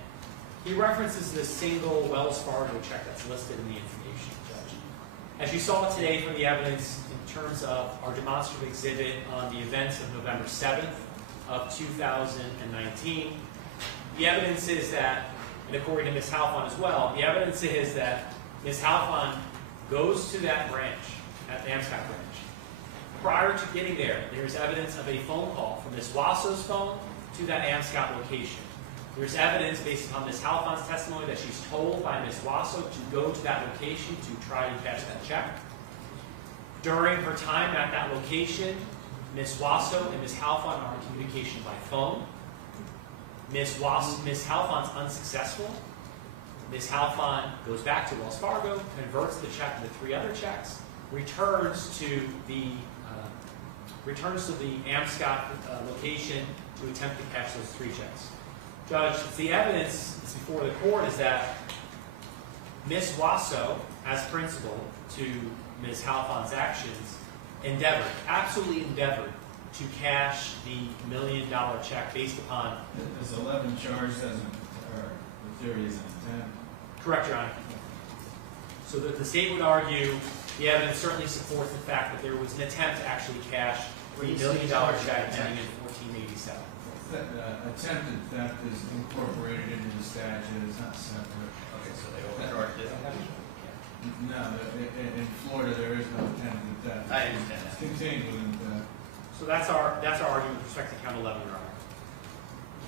he references this single Wells Fargo check that's listed in the information, Judge. As you saw today from the evidence in terms of our demonstrative exhibit on the events of November 7th of 2019, the evidence is that, and according to Ms. Halfon as well, the evidence is that Ms. Halfon goes to that branch, at the AMSCAP branch, Prior to getting there, there's evidence of a phone call from Ms. Wasso's phone to that Amscott location. There's evidence based upon Ms. Halfon's testimony that she's told by Ms. Wasso to go to that location to try and cash that check. During her time at that location, Ms. Wasso and Ms. Halfon are in communication by phone. Ms. Halfon's unsuccessful. Ms. Halfon goes back to Wells Fargo, converts the check into 3 other checks, returns to the Amscott location to attempt to cash those 3 checks. Judge, the evidence that's before the court is that Ms. Wasso, as principal to Ms. Halfon's actions, absolutely endeavored to cash the $1 million check based upon... This 11 charge doesn't, or the theory isn't intent. Correct, Your Honor. So that the state would argue the evidence certainly supports the fact that there was an attempt to actually cash the $1 million check ending in 1487. Attempted theft is incorporated into the statute, it's not separate. Okay, so they overcharged it. No, in Florida there is no attempted theft. I understand that. It's contained within the... So that's our argument with respect to count 11, Your Honor.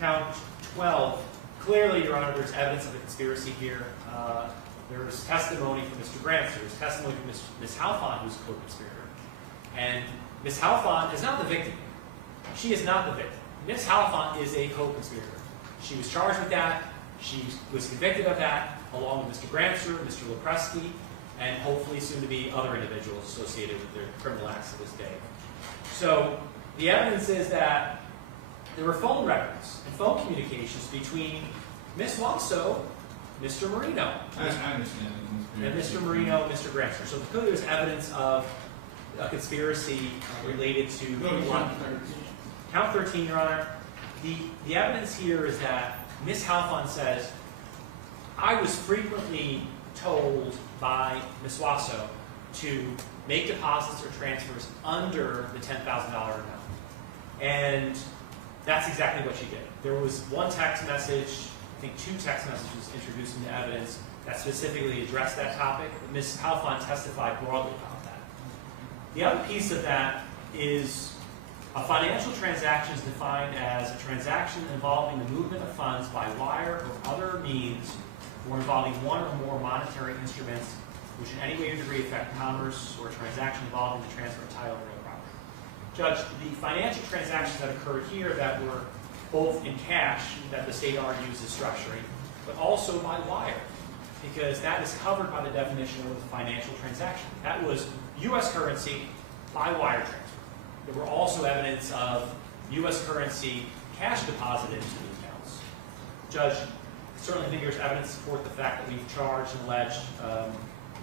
Count 12, clearly, Your Honor, there's evidence of a conspiracy here. There's testimony from Mr. Grants. There's testimony from Ms. Halfon, who's a co-conspirator. And Ms. Halfon is not the victim. She is not the victim. Ms. Halfon is a co-conspirator. She was charged with that. She was convicted of that, along with Mr. Grantzer, Mr. Lopresky, and hopefully soon to be other individuals associated with their criminal acts to this day. So the evidence is that there were phone records and phone communications between Ms. Wasso, Mr. Marino, I understand the and conspiracy. Mr. Marino, Mr. Grantzer. So clearly there's evidence of a conspiracy related to... Go to count 13. Count 13, Your Honor. The evidence here is that Ms. Halfon says, I was frequently told by Ms. Wasso to make deposits or transfers under the $10,000 amount. And that's exactly what she did. There was one text message, I think 2 text messages introduced into evidence that specifically addressed that topic. Ms. Halfon testified broadly about that. The other piece of that is a financial transaction is defined as a transaction involving the movement of funds by wire or other means, or involving one or more monetary instruments which in any way or degree affect commerce, or a transaction involving the transfer of title or real property. Judge, the financial transactions that occurred here that were both in cash, that the state argues is structuring, but also by wire, because that is covered by the definition of a financial transaction. That was U.S. currency by wire transfer. There were also evidence of U.S. currency cash deposited into the accounts. Judge, I certainly think there's evidence to support the fact that we've charged and alleged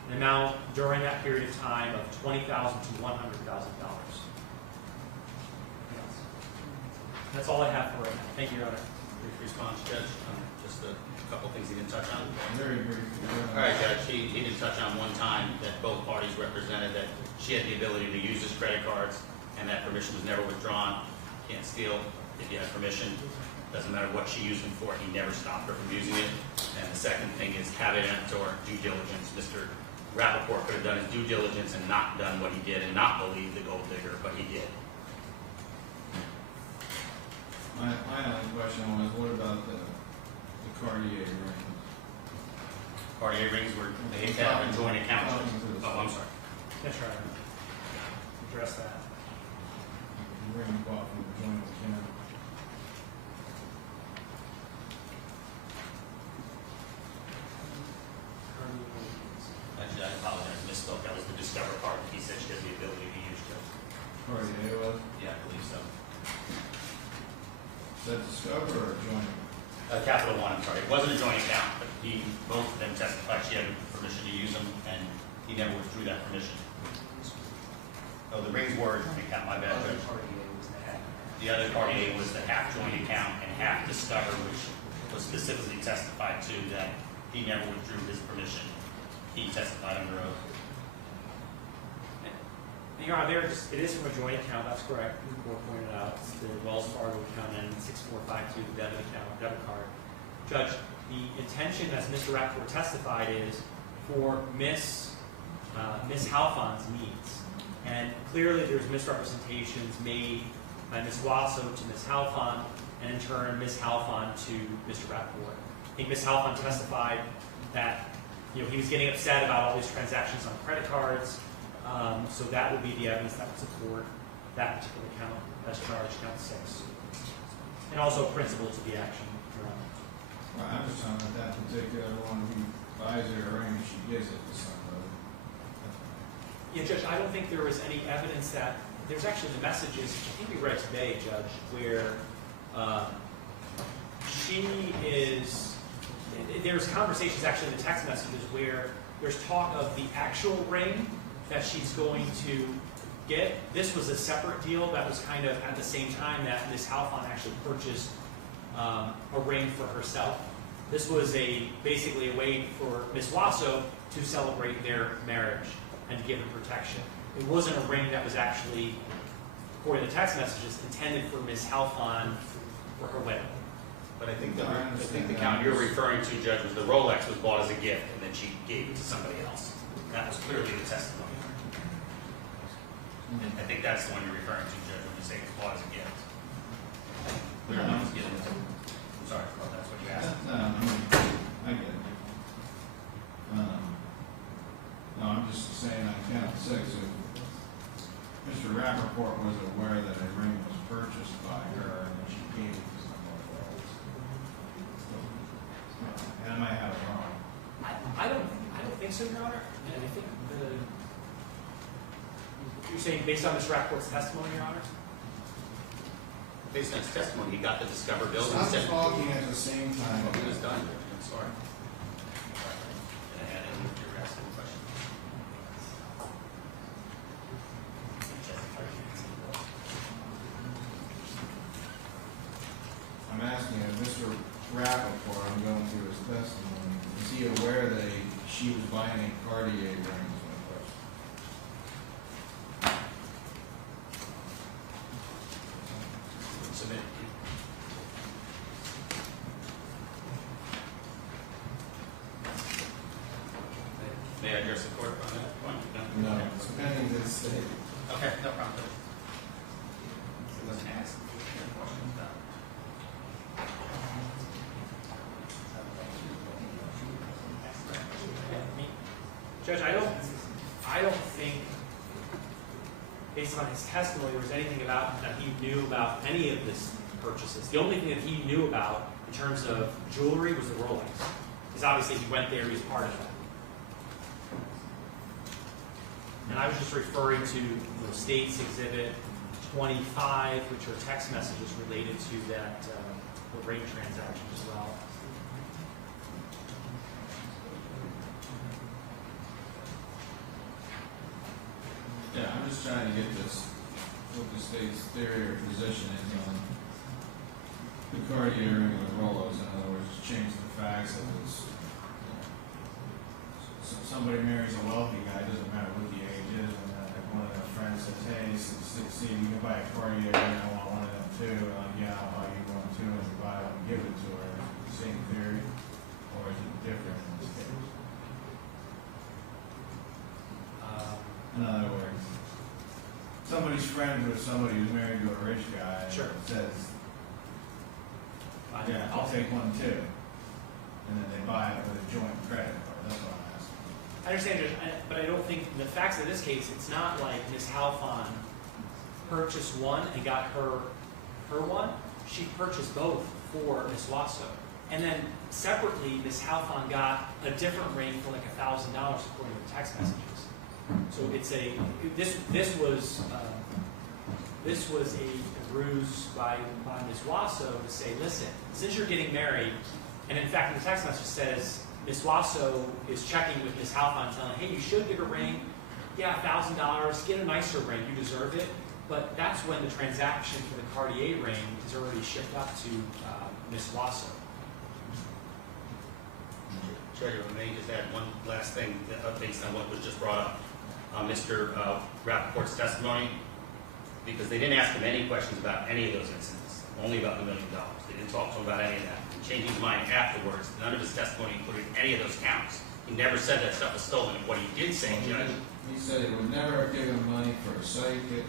an amount during that period of time of $20,000 to $100,000. That's all I have for right now. Thank you, Your Honor. Brief response, Judge. Just a couple things he didn't touch on. Very briefly. All right, Judge, he did touch on one time that both parties represented that she had the ability to use his credit cards and that permission was never withdrawn. Can't steal if you have permission. Doesn't matter what she used them for, he never stopped her from using it. And the second thing is caveat or due diligence. Mr. Rappaport could have done his due diligence and not done what he did and not believe the gold digger, but he did. My only question was, what about the Cartier rings? Cartier rings were, they have a joint account. Oh, I'm sorry. Yes, Your Honor. Address that. The ring bought from the joint account. Actually, I apologize, misspoke. That was the Discover card that he said she has the ability to use. Cartier was? Yeah, I believe so. Is that Discover or joint? Capital One, I'm sorry. It wasn't a joint account, but both of them testified she had permission to use them, and he never withdrew that permission. Oh, the rings were a joint account, my bad, Judge. The other Cartier was the half joint account and half Discover, which was specifically testified to that he never withdrew his permission. He testified under oath. Your Honor, it is from a joint account, that's correct. The court pointed out it's the Wells Fargo account and 6452 debit account, debit card. Judge, the intention, as Mr. Rappaport testified, is for Ms. Halfon's needs. And clearly there's misrepresentations made by Ms. Wasso to Ms. Halfon, and in turn Ms. Halfon to Mr. Rappaport. I think Ms. Halfon testified that he was getting upset about all these transactions on credit cards, so that would be the evidence that would support that particular count as charged, count 6. And also principal to the action. Well, I'm just talking about that particular one who buys her a ring and she gives it to somebody. Yeah, Judge, I don't think there was any evidence that, there's actually the messages, I think we read today, Judge, where there's conversations actually in the text messages where there's talk of the actual ring that she's going to get. This was a separate deal that was kind of at the same time that Ms. Halfon actually purchased a ring for herself. This was basically a way for Ms. Wasso to celebrate their marriage and to give them protection. It wasn't a ring that was actually, according to the text messages, intended for Ms. Halfon for her wedding. But I think the count you're referring to, Judge, was the Rolex was bought as a gift and then she gave it to somebody else. That was clearly the testimony. And I think that's the one you're referring to, Judge, when you say it's bought as a gift. Clear enough, get it. I'm sorry, that's what you asked. No, I get it. No, I'm just saying on count 6, if Mr. Rappaport was aware that a ring was purchased by her and that she gave it to somebody else. And I might have it wrong. I don't think so, Your Honor. And I think you're saying based on Ms. Rappaport's testimony, Your Honor? Based on his testimony, he got the discovered bill and Stop said, talking at the same time. well, he was done, Judge. I'm sorry. And I had any you're asking a question. I'm asking if Mr. Rappaport, I'm going through his testimony, is he aware that she was buying a Cartier ring? Is my question. Submit. May I address the court on that point? No, it's pending this state. Okay, no problem. It wasn't asked. Any questions about it? Judge, I don't think, based on his testimony, there was anything about that he knew about any of this purchases. The only thing that he knew about in terms of jewelry was the Rolex. Because obviously he went there, he was part of that. And I was just referring to the State's Exhibit 25, which are text messages related to that the rate transaction as well. Yeah, I'm just trying to get this, what the state's theory or position is on the Cartier ring with Rolos. In other words, change the facts of this. Somebody marries a wealthy guy, doesn't matter what the age is, and like one of their friends says, hey, see, you can buy a Cartier ring, I want one of them too. And like, yeah, I'll buy you one too, and you buy one and give it to her. Same theory, or is it different in this case? In other words, somebody's friends with somebody who's married to a rich guy Sure. says, yeah, I'll take one too. And then they buy it with a joint credit card. That's what I'm asking. I understand, Judge, but I don't think, in the facts of this case, it's not like Ms. Halfon purchased one and got her one. She purchased both for Ms. Wasso. And then separately, Ms. Halfon got a different ring for like $1,000 according to the text messages. So it's this was a ruse by Ms. Wasso to say, listen, since you're getting married, and in fact the text message says Ms. Wasso is checking with Ms. Halfon, telling, hey, you should get a ring. Yeah, $1,000. Get a nicer ring. You deserve it. But that's when the transaction for the Cartier ring is already shipped up to Ms. Wasso. Treasurer, may I just add one last thing based on what was just brought up. Mr. Rappaport's testimony, because they didn't ask him any questions about any of those incidents, only about the $1 million. They didn't talk to him about any of that. And changing his mind afterwards, none of his testimony included any of those counts. He never said that stuff was stolen. What he did say, Judge, He said he would never have given money for a psychic,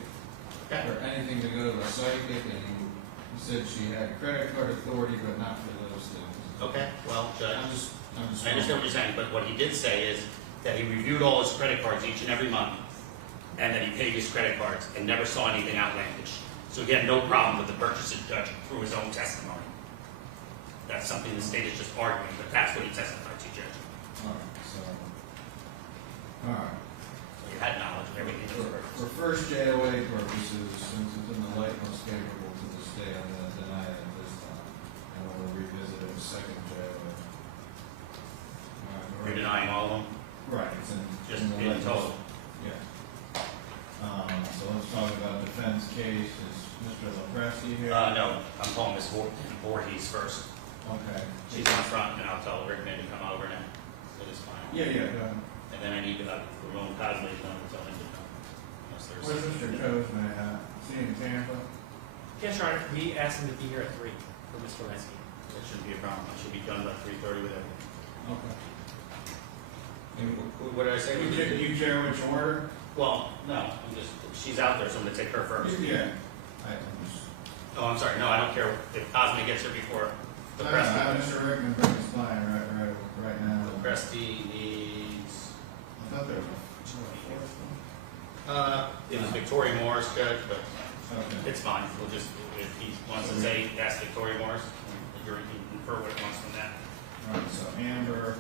okay, or anything to go to a psychic, and he said she had credit card authority, but not for those things. okay, well, Judge, I'm just. I understand what you're saying, but what he did say is that he reviewed all his credit cards each and every month, and that he paid his credit cards and never saw anything outlandish. So he had no problem with the purchaser, Judge, through his own testimony. That's something the state is just arguing, but that's what he testified to, Judge. All right, so. All right. So you had knowledge of everything. For first JOA purposes, since it's in the light most favorable to the state, I'm going to deny it at this time. And we'll revisit it a second JOA. You're denying all of them? Right, it's in. Just in the in light total? Yeah. So let's talk about defense case. Is Mr. LaPresti here? No, I'm calling Ms. Voorhees first. Okay. She's on front, and I'll tell Rick maybe to come over now. It is fine. Yeah, yeah, go ahead. And then I need Ramon Cosme to come and tell him to come. Unless there's- Where's Mr. Cosme at? Is he in Tampa? Yes, Your Honor, we asked him to be here at 3 for Mr. Lansky. That shouldn't be a problem. I should be done by 3:30 with everything. Okay. What did I say? Do you care which order? Well, no, she's out there, so I'm gonna take her first. Yeah. I'm just. Oh, I'm sorry, no, I don't care if Cosme gets here before the Presti. Mr. Rickman bring his client right now. The Presti needs, I thought there was a fourth it was Victoria Morris, Judge, but one. Okay. it's fine. We'll just, if he wants to say, ask Victoria Morris, the jury can infer what it wants from that. All right, so Amber,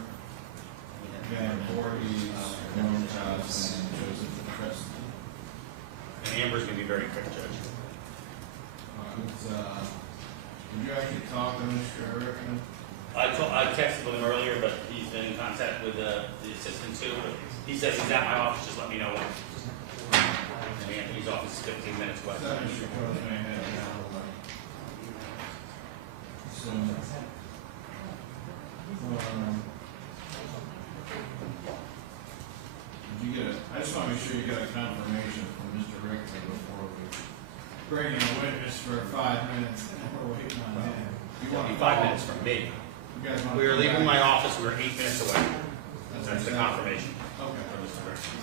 again, Voorhees, Ramon Cosme, and Joseph LaPresti. And Amber's gonna be very quick, Judge. Did you actually talk to Mr. Rickman? I texted with him earlier, but he's been in contact with the assistant too. But he says he's at my office, just let me know when. And Anthony's office is 15 minutes away. That Mr. Cosme had now, so, did you get I just want to make sure you got a confirmation from Mr. Rickman before we bring in a witness for 5 minutes and we're waiting on him. You It'll want be to 5 call? minutes from me. You guys want to We were come leaving back? my office, we were 8 minutes away. That's the exactly. confirmation Okay. from Mr. Burson.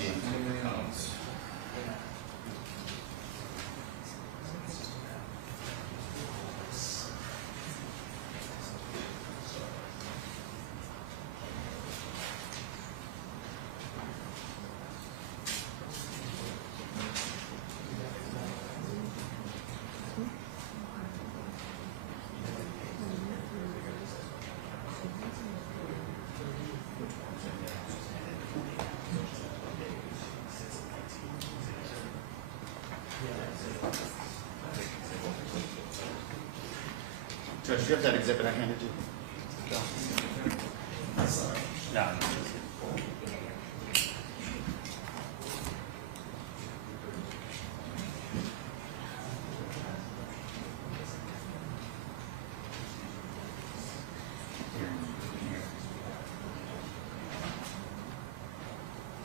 Anything else? Judge, do you have that exhibit I handed you? No.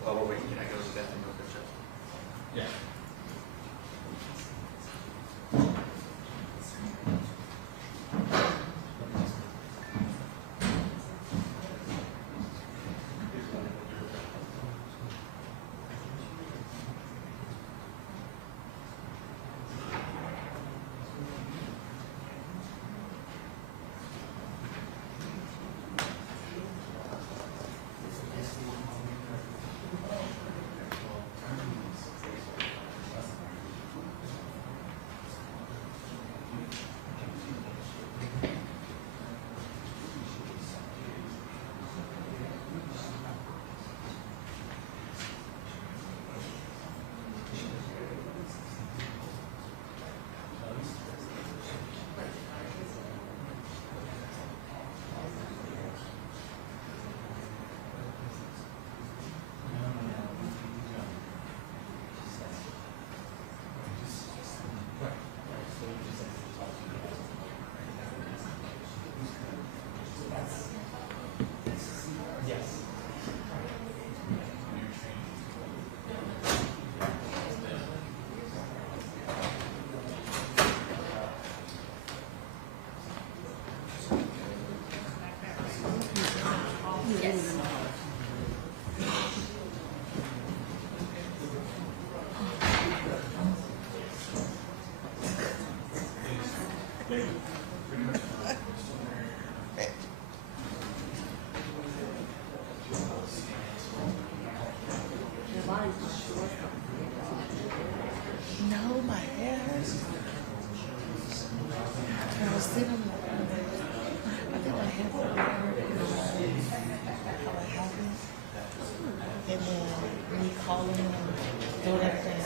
While we're waiting, can I go to the bathroom real quick, Judge? Yeah. No, my hair. I was sitting. I think my hair was how it happened. And then me calling and doing everything.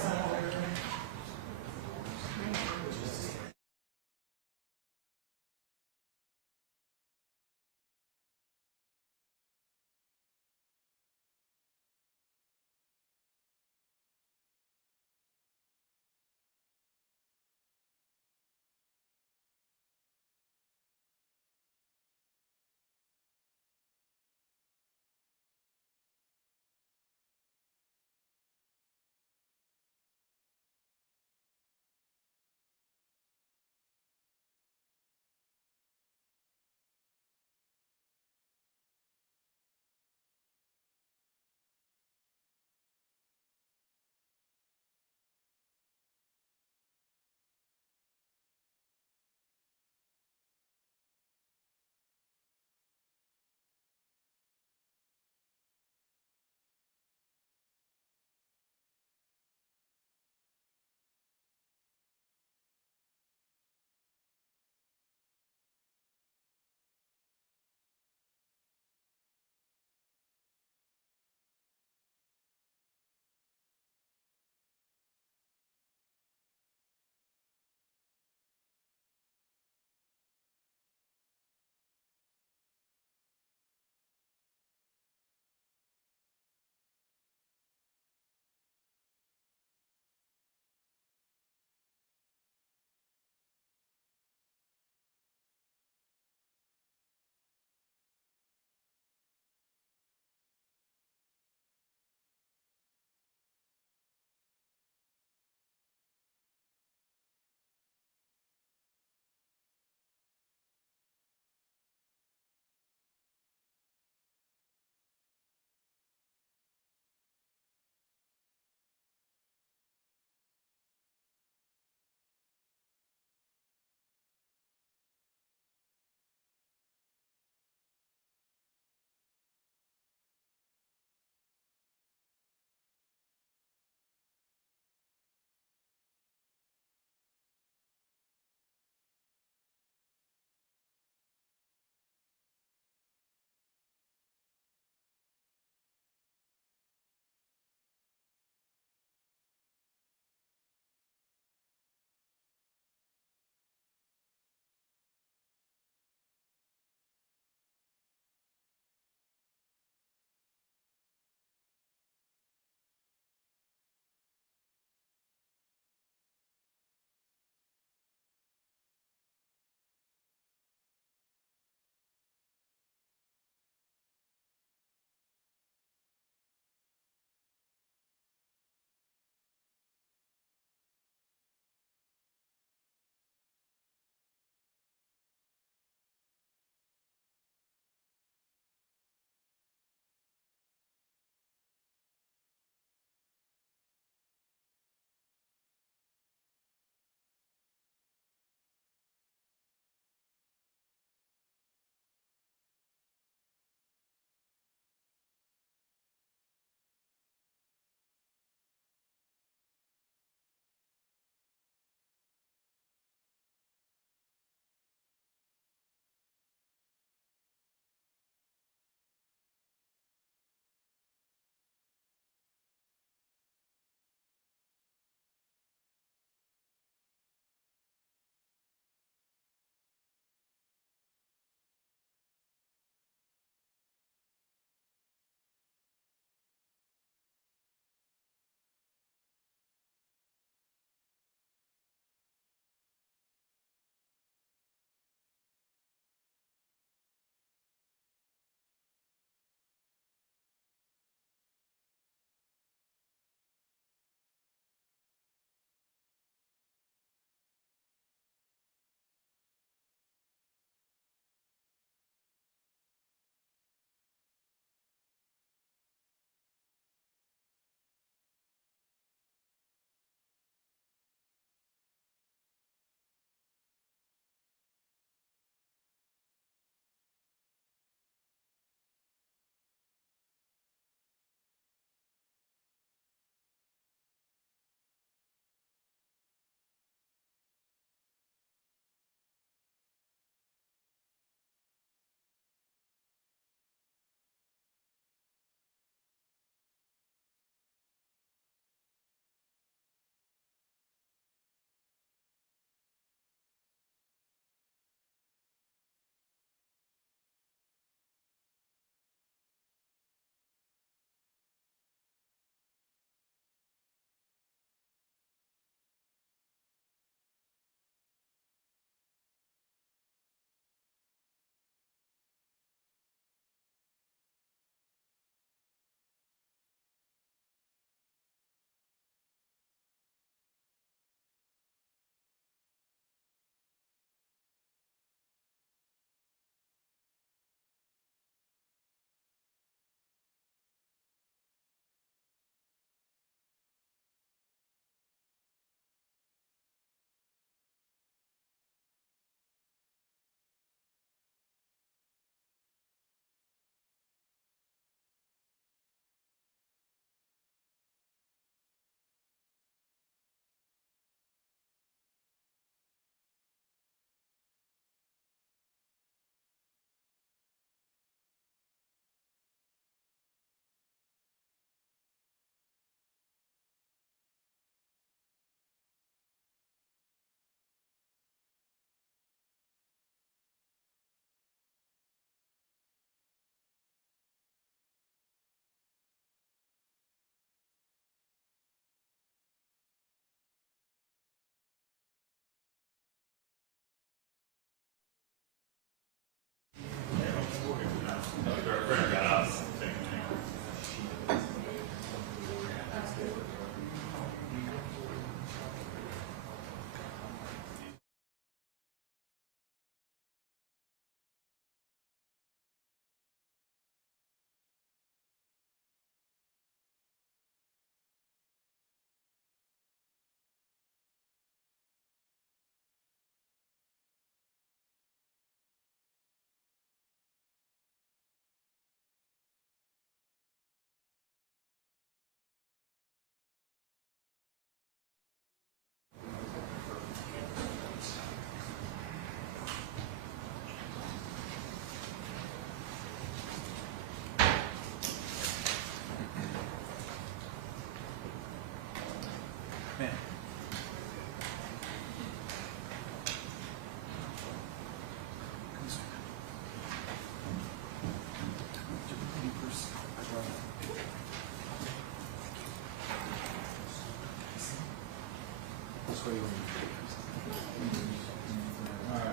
All right,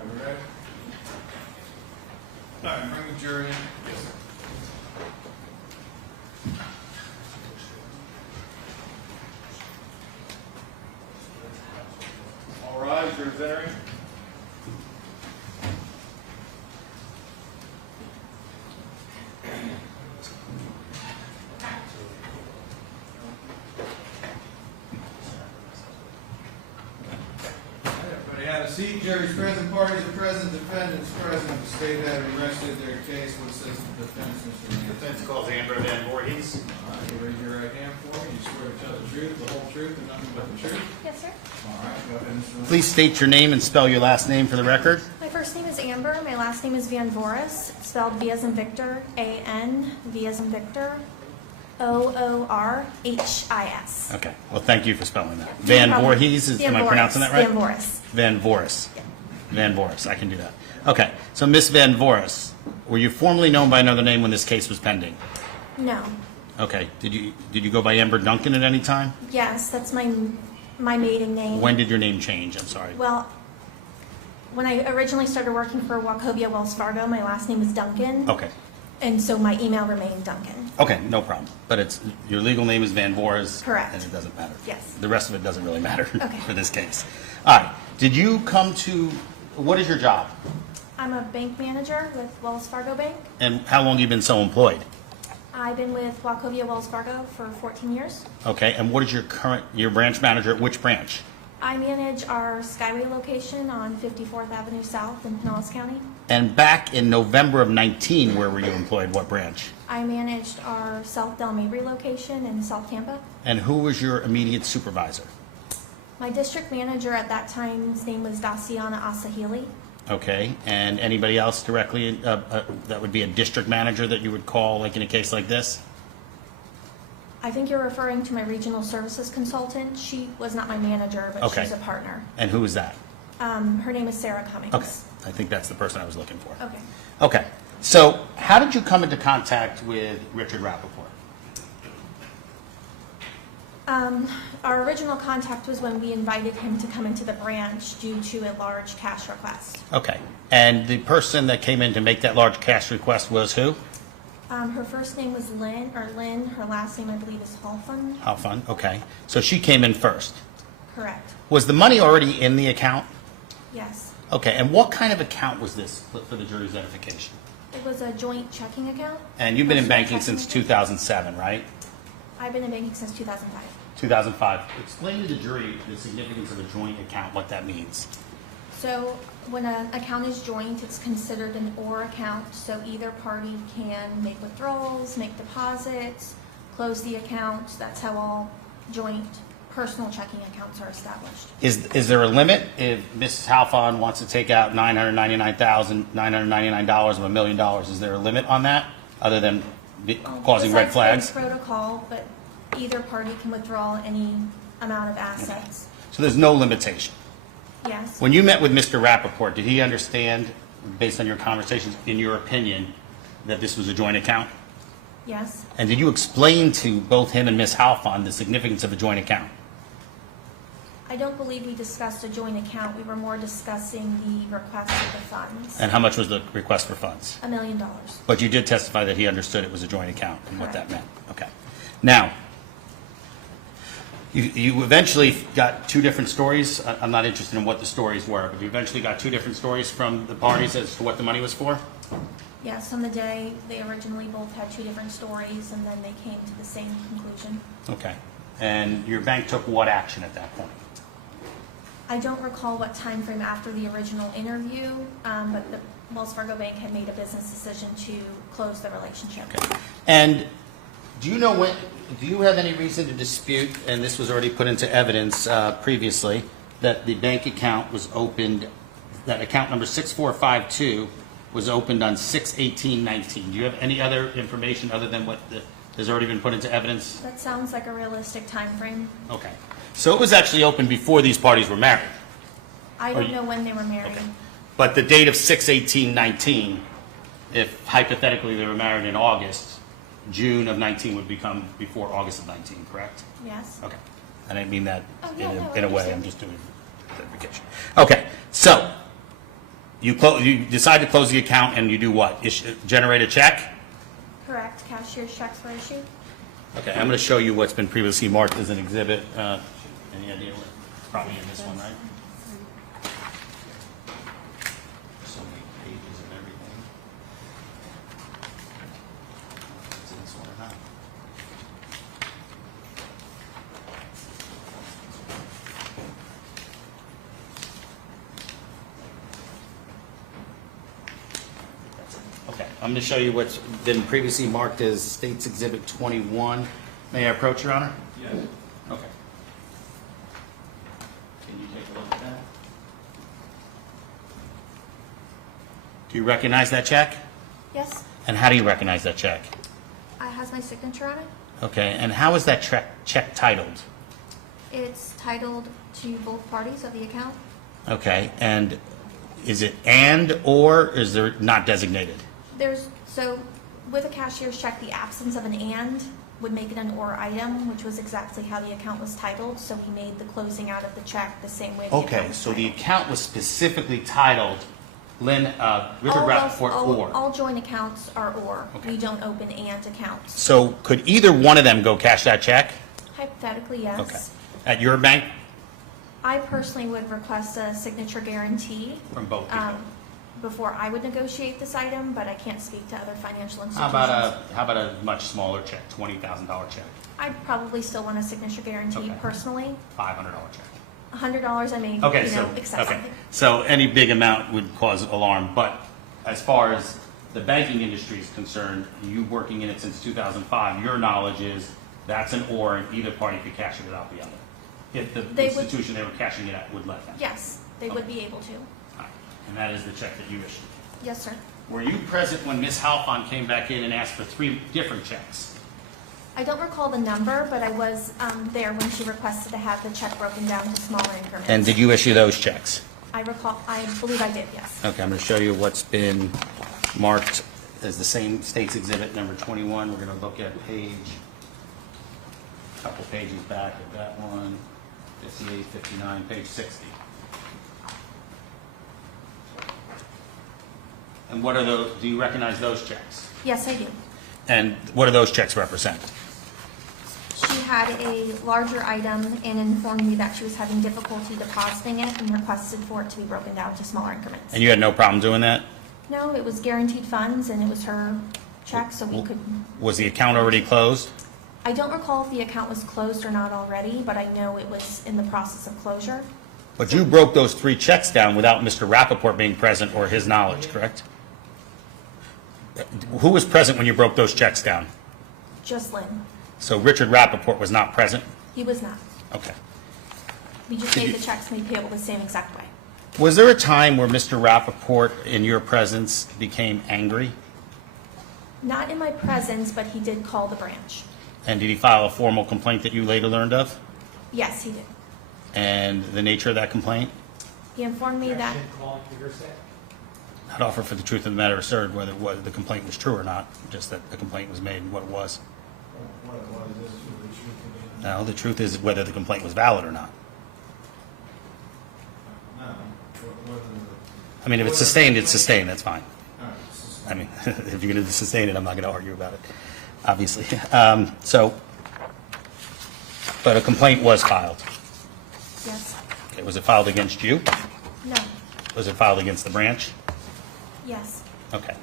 we ready? All right, bring the jury in. All rise, jurors entering. Everybody have a seat. Jury's present, parties are present, defendants present. The state having rested their case. What says the defense, Mr. Lin? Defense calls Amber Van Voorhees. All right, you raise your right hand for me. You swear to tell the truth, the whole truth, and nothing but the truth? Yes, sir. All right, go ahead, Mr. Lin. Please state your name and spell your last name for the record. My first name is Amber. My last name is Van Voorhis, spelled V as in Victor, A-N, V as in Victor, O-O-R-H-I-S. Okay, well, thank you for spelling that. Van problem. Voorhees, Van am I Voorhis. pronouncing that right? Van Voorhis. Van Voorhis. Van Voorhis, I can do that. Okay, so Miss Van Voorhis, were you formerly known by another name when this case was pending? No. Okay, did you go by Amber Duncan at any time? Yes, that's my maiden name. When did your name change? I'm sorry. Well, when I originally started working for Wachovia Wells Fargo, my last name was Duncan. Okay, And so my email remained Duncan. okay, no problem. But it's, your legal name is Van Voorhis? Correct. And it doesn't matter? Yes. The rest of it doesn't really matter Okay. for this case. All right, did you come to, what is your job? I'm a bank manager with Wells Fargo Bank. And how long have you been so employed? I've been with Wachovia Wells Fargo for 14 years. Okay, and what is your branch manager at which branch? I manage our Skyway location on 54th Avenue South in Pinellas County. And back in November of 19, where were you employed? What branch? I managed our South Del Mabry location in South Tampa. And who was your immediate supervisor? My district manager at that time, his name was Daciana Asahili. Okay, and anybody else directly that would be a district manager that you would call, like in a case like this? I think you're referring to my regional services consultant. She was not my manager, but Okay. she's a partner. And who is that? Her name is Sarah Cummings. Okay, I think that's the person I was looking for. Okay. Okay, so how did you come into contact with Richard Rappaport? Our original contact was when we invited him to come into the branch due to a large cash request. Okay, and the person that came in to make that large cash request was who? Her first name was Lin. Her last name I believe is Halfon. Halfon, okay. So she came in first. Correct. Was the money already in the account? Yes. Okay, and what kind of account was this for the jury's edification? It was a joint checking account. And you've been in Personal banking checking since account. 2007, right? I've been in banking since 2005. 2005. Explain to the jury the significance of a joint account, what that means. So when an account is joint, it's considered an or account. So either party can make withdrawals, make deposits, close the account. That's how all joint personal checking accounts are established. Is there a limit? If Mrs. Halfon wants to take out $999,999 of $1 million, is there a limit on that, other than causing red Besides flags? bank protocol, but either party can withdraw any amount of assets. So there's no limitation. Yes. When you met with Mr. Rappaport, did he understand, based on your conversations, in your opinion, that this was a joint account? Yes. And did you explain to both him and Ms. Halfon the significance of a joint account? I don't believe we discussed a joint account. We were more discussing the request of the funds. And how much was the request for funds? $1 million. But you did testify that he understood it was a joint account and what that Correct. meant. Okay. Now, you eventually got two different stories. I'm not interested in what the stories were, but you eventually got two different stories from the parties as to what the money was for? Yes, on the day, they originally both had two different stories, and then they came to the same conclusion. Okay. And your bank took what action at that point? I don't recall what time frame after the original interview, but the Wells Fargo Bank had made a business decision to close the relationship. Okay. And do you know when, do you have any reason to dispute, and this was already put into evidence previously, that the bank account was opened, that account number 6452 was opened on 6/18/19? Do you have any other information other than what has already been put into evidence? That sounds like a realistic time frame. Okay. So it was actually opened before these parties were married. I don't know when they were married. Okay. But the date of 6/18/19, if hypothetically they were married in August, June of 19 would become before August of 19, correct? Yes. Okay. I didn't mean that Oh, yeah, no, I in a way. understand. I'm just doing verification. Okay, so you decide to close the account and you do what? Generate a check? Correct, cashier's checks were issued. Okay, I'm going to show you what's been previously marked as an exhibit. Any idea what? Probably in this one, right? So many pages and everything. Is it this one or not? Okay, I'm going to show you what's been previously marked as State's Exhibit 21. May I approach, Your Honor? Yes. Okay. Can you take a look at that? Do you recognize that check? Yes, And how do you recognize that check? it has my signature on it. Okay, and how is that check titled? It's titled to both parties of the account. Okay, and is it and or is there not designated? So with a cashier's check, the absence of an and would make it an or item, which was exactly how the account was titled. So we made the closing out of the check the same way the account Okay, was so the titled. account was specifically titled Richard Rappaport or. All joint accounts are or. Okay. We don't open and accounts. So could either one of them go cash that check? Hypothetically, yes. Okay. At your bank? I personally would request a signature guarantee From both people? before I would negotiate this item, but I can't speak to other financial How institutions. about a much smaller check, $20,000 check, I'd probably still want a signature guarantee Okay. personally. $500 check? $100 I may, Okay, accept okay. something. So any big amount would cause alarm, but as far as the banking industry is concerned, you working in it since 2005, your knowledge is that's an or, and either party could cash it without the other. If the They would- institution they were cashing it at would let them. Yes, they would be able to. All right. And that is the check that you issued. Yes, sir. Were you present when Ms. Halfon came back in and asked for 3 different checks? I don't recall the number, but I was there when she requested to have the check broken down to smaller increments. And did you issue those checks? I believe I did, yes. Okay, I'm going to show you what's been marked as the same State's Exhibit number 21. We're going to look at a couple pages back at that one, 58, 59, page 60. And what are those, do you recognize those checks? Yes, I do. And what do those checks represent? She had a larger item and informed me that she was having difficulty depositing it and requested for it to be broken down to smaller increments. And you had no problem doing that? No, it was guaranteed funds and it was her check, so we could, Was the account already closed? I don't recall if the account was closed or not already, but I know it was in the process of closure. But you broke those 3 checks down without Mr. Rappaport being present or his knowledge, correct? Who was present when you broke those checks down? Just Lynn. So Richard Rappaport was not present? He was not. Okay. We just Did made you- the checks made payable the same exact way. Was there a time where Mr. Rappaport, in your presence, became angry? Not in my presence, but he did call the branch. And did he file a formal complaint that you later learned of? Yes, he did. And the nature of that complaint? He informed me that, Calling for hearsay? Not offer for the truth of the matter asserted whether the complaint was true or not, just that the complaint was made and what it was. What is this, the truth of it? No, the truth is whether the complaint was valid or not. No, what is I mean, if it's sustained, it's sustained, that's fine. it? All right, this is- I mean, if you're going to sustain it, I'm not going to argue about it, obviously. But a complaint was filed. yes, Okay, was it filed against you? no, Was it filed against the branch? yes, Okay.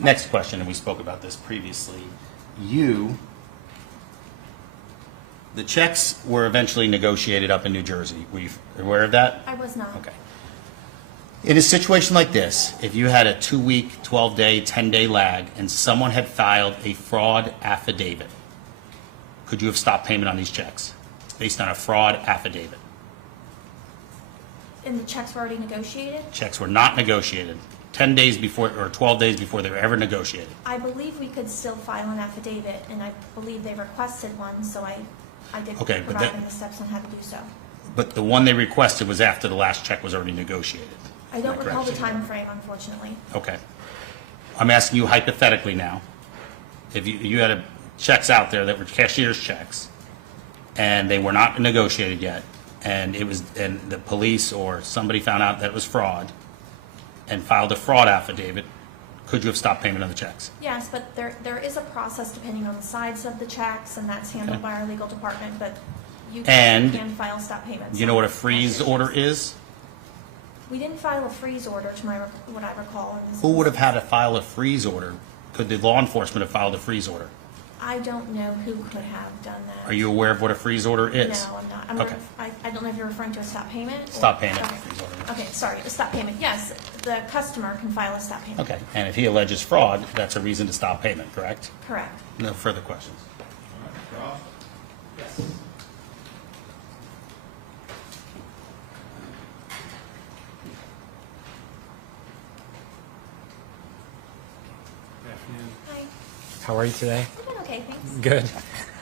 Next question, and we spoke about this previously. The checks were eventually negotiated up in New Jersey. Were you aware of that? I was not. Okay. In a situation like this, if you had a 2-week, 12-day, 10-day lag, and someone had filed a fraud affidavit, could you have stopped payment on these checks based on a fraud affidavit? And the checks were already negotiated? Checks were not negotiated 10 days before or 12 days before they were ever negotiated. I believe we could still file an affidavit, and I believe they requested one, so I did Okay, but provide that- them the steps on how to do so. But the one they requested was after the last check was already negotiated. I don't Am I recall the correct? time frame, unfortunately. Okay. I'm asking you hypothetically now, if you had checks out there that were cashier's checks, and they were not negotiated yet, and the police or somebody found out that it was fraud and filed a fraud affidavit, could you have stopped payment of the checks? Yes, but there is a process depending on the size of the checks, and that's handled Okay. by our legal department, but you And can file stop payments. You know what a freeze order is? We didn't file a freeze order to what I recall. In this Who would have had instance. to file a freeze order? Could the law enforcement have filed a freeze order? I don't know who could have done that. Are you aware of what a freeze order is? No, I'm not. Okay. I don't know if you're referring to a stop payment. or- Stop payment. Okay. Freeze order. Okay, sorry, a stop payment. Yes, the customer can file a stop payment. Okay, and if he alleges fraud, that's a reason to stop payment, correct? Correct. No further questions. All right, Ross? Yes. Good afternoon. Hi. How are you today? I'm doing okay, thanks. Good.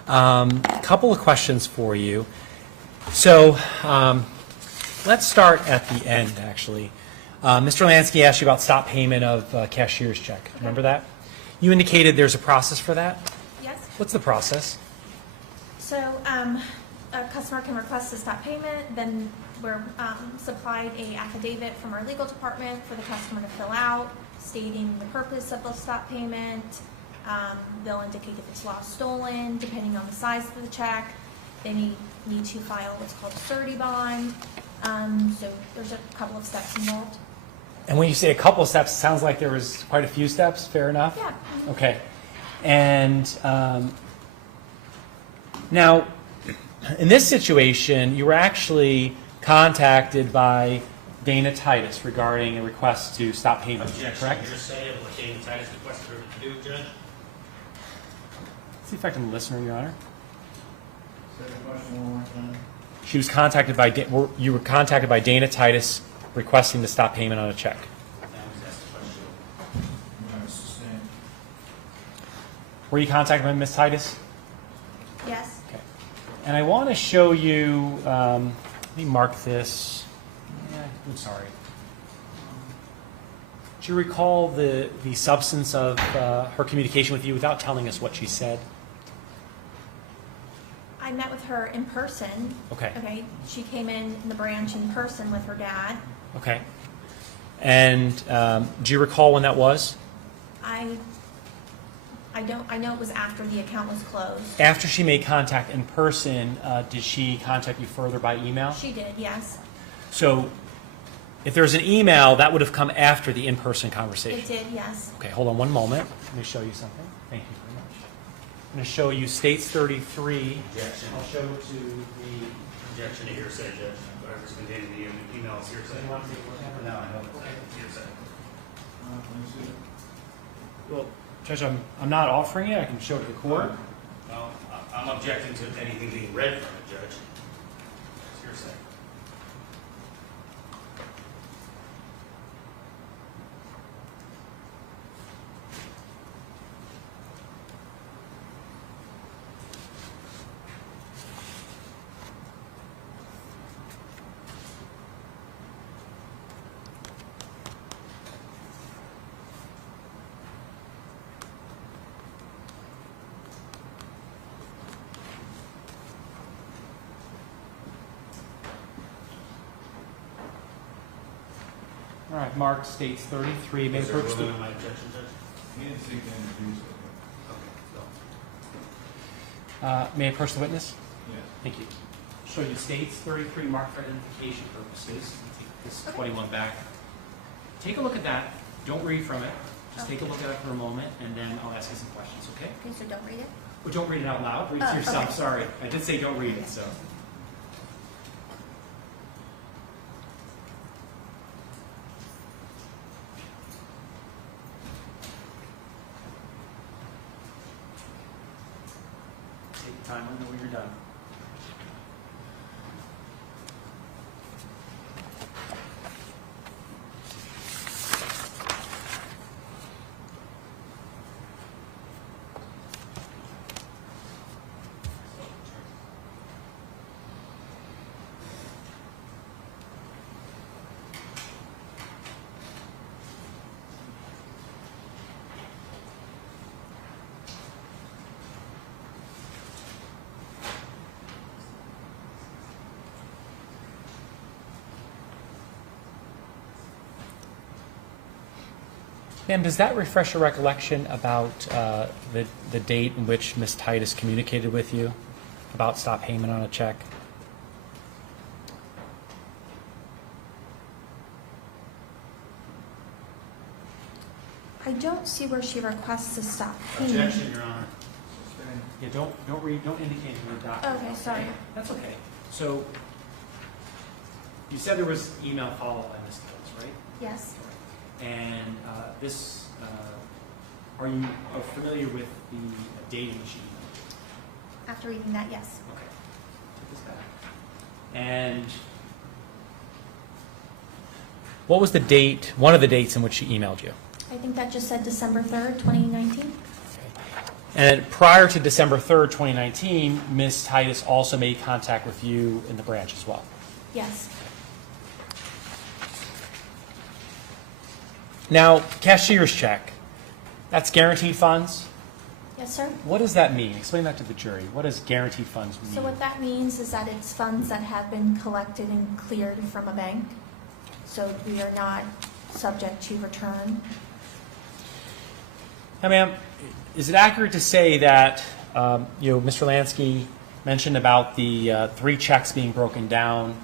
A couple of questions for you. So let's start at the end, actually. Mr. Lansky asked you about stop payment of cashier's check. Remember that? You indicated there's a process for that. Yes. What's the process? So, a customer can request a stop payment, then we're supplied a affidavit from our legal department for the customer to fill out, stating the purpose of the stop payment. They'll indicate if it's lost, stolen, depending on the size of the check. They need to file what's called a surety bond. So there's a couple of steps involved. And when you say a couple of steps, it sounds like there was quite a few steps. Fair enough? Yeah. Okay. And now, in this situation, you were actually contacted by Dana Titus regarding a request to stop payment, Objection, correct? hearsay of what Dana Titus requested her to do, Judge. See if I can listen, Your Honor. Say the question one more time. She was contacted by, you were contacted by Dana Titus requesting to stop payment on a check. That was asked the question. All right, sustain. Were you contacted by Ms. Titus? Yes. Okay. And I want to show you, let me mark this. Yeah, I'm sorry. Do you recall the substance of her communication with you without telling us what she said? I met with her in person. Okay. Okay. She came in the branch in person with her dad. Okay. And do you recall when that was? I don't. I know it was after the account was closed. After she made contact in person, did she contact you further by email? She did. Yes. So if there's an email, that would have come after the in-person conversation. It did. Yes. Okay, hold on one moment. Let me show you something. Thank you very much. I'm going to show you States 33. Objection. I'll show it to the... Objection to hearsay, Judge. Whatever's contained in the email is hearsay. You want to take whatever? No, I don't. It's hearsay. Let me see it. Well, Judge, I'm not offering it. I can show it to the court. Well, I'm objecting to anything being read from it, Judge. It's hearsay. All right, Mark, States 33. May I Is there a approach ruling the... on my objection, Judge? He didn't seek to introduce it. Okay, so. May I approach the witness? Yes. Thank you. Show you States 33 marked for identification purposes. Take this 21 back. Take a look at that. Don't read from it. Just take a look at it for a moment, and then I'll ask you some questions, okay? Okay. So don't read it. Well, don't read it out loud. Read it to Oh, yourself. okay. Sorry. I did say don't read it, so. Take your time. Let me know when you're done. Ma'am, does that refresh your recollection about the date in which Ms. Titus communicated with you about stop payment on a check? I don't see where she requests to stop payment. Objection, Your Honor. Yeah, don't indicate in the document. Okay, sorry. That's okay. So, you said there was email follow-up on this case, right? Yes. And are you familiar with the dating machine? After reading that, yes. Okay. Take this back. And What was the date, one of the dates in which she emailed you? I think that just said December 3rd, 2019. And prior to December 3rd, 2019, Ms. Titus also made contact with you in the branch as well. Yes. Now, cashier's check, that's guaranteed funds. Yes, sir. What does that mean? Explain that to the jury. What does guaranteed funds mean? So what that means is that it's funds that have been collected and cleared from a bank. So we are not subject to return. Now, ma'am, is it accurate to say that, Mr. Lansky mentioned about the 3 checks being broken down,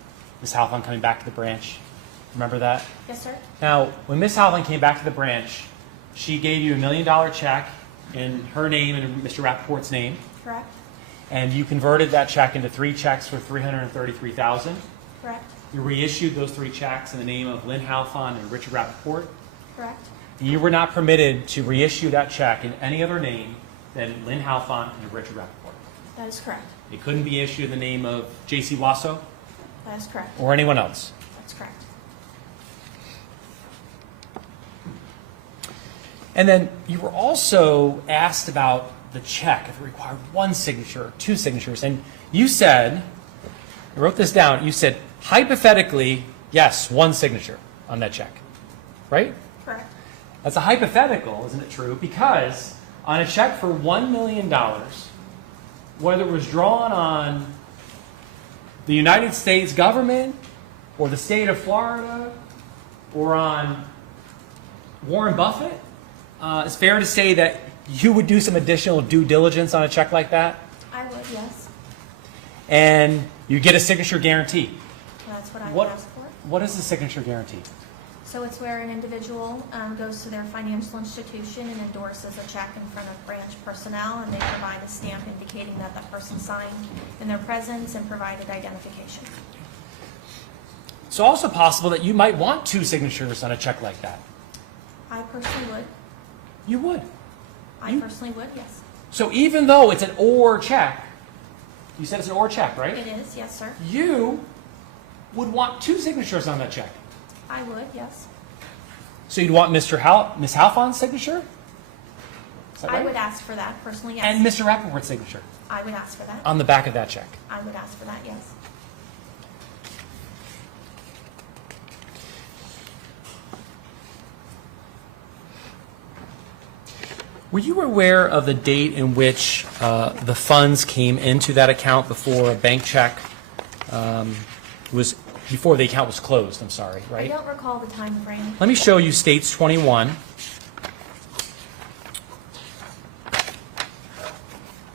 Ms. Halfon coming back to the branch? Remember that? Yes, sir. Now, when Ms. Halfon came back to the branch, she gave you $1 million check in her name and Mr. Rappaport's name, Correct. and you converted that check into 3 checks for $333,000. Correct. You reissued those 3 checks in the name of Lin Halfon and Richard Rappaport. Correct. You were not permitted to reissue that check in any other name than Lin Halfon and Richard Rappaport. That is correct. It couldn't be issued in the name of Jaycee Wasso That is correct. or anyone else. That's correct. And then you were also asked about the check, if it required 1 signature or 2 signatures. And you said, I wrote this down, you said, hypothetically, yes, 1 signature on that check. Right? Correct. That's a hypothetical, isn't it true? Because on a check for $1 million, whether it was drawn on the United States government or the state of Florida or on Warren Buffett, it's fair to say that you would do some additional due diligence on a check like that, I would, yes. and you get a signature guarantee. That's what I would What, ask for. what is a signature guarantee? So it's where an individual goes to their financial institution and endorses a check in front of branch personnel, and they provide a stamp indicating that that person signed in their presence and provided identification. It's also possible that you might want 2 signatures on a check like that. I personally would. You would. I personally would, yes. So even though it's an or check, you said it's an or check, right? It is, yes, sir. You would want 2 signatures on that check. I would, yes. So you'd want Ms. Halfon's signature? Is that I right? would ask for that, personally, yes. And Mr. Rappaport's signature I would ask for that. on the back of that check. I would ask for that, yes. Were you aware of the date in which the funds came into that account before a bank check was, before the account was closed, I'm sorry, I right? don't recall the time frame. Let me show you States 21. And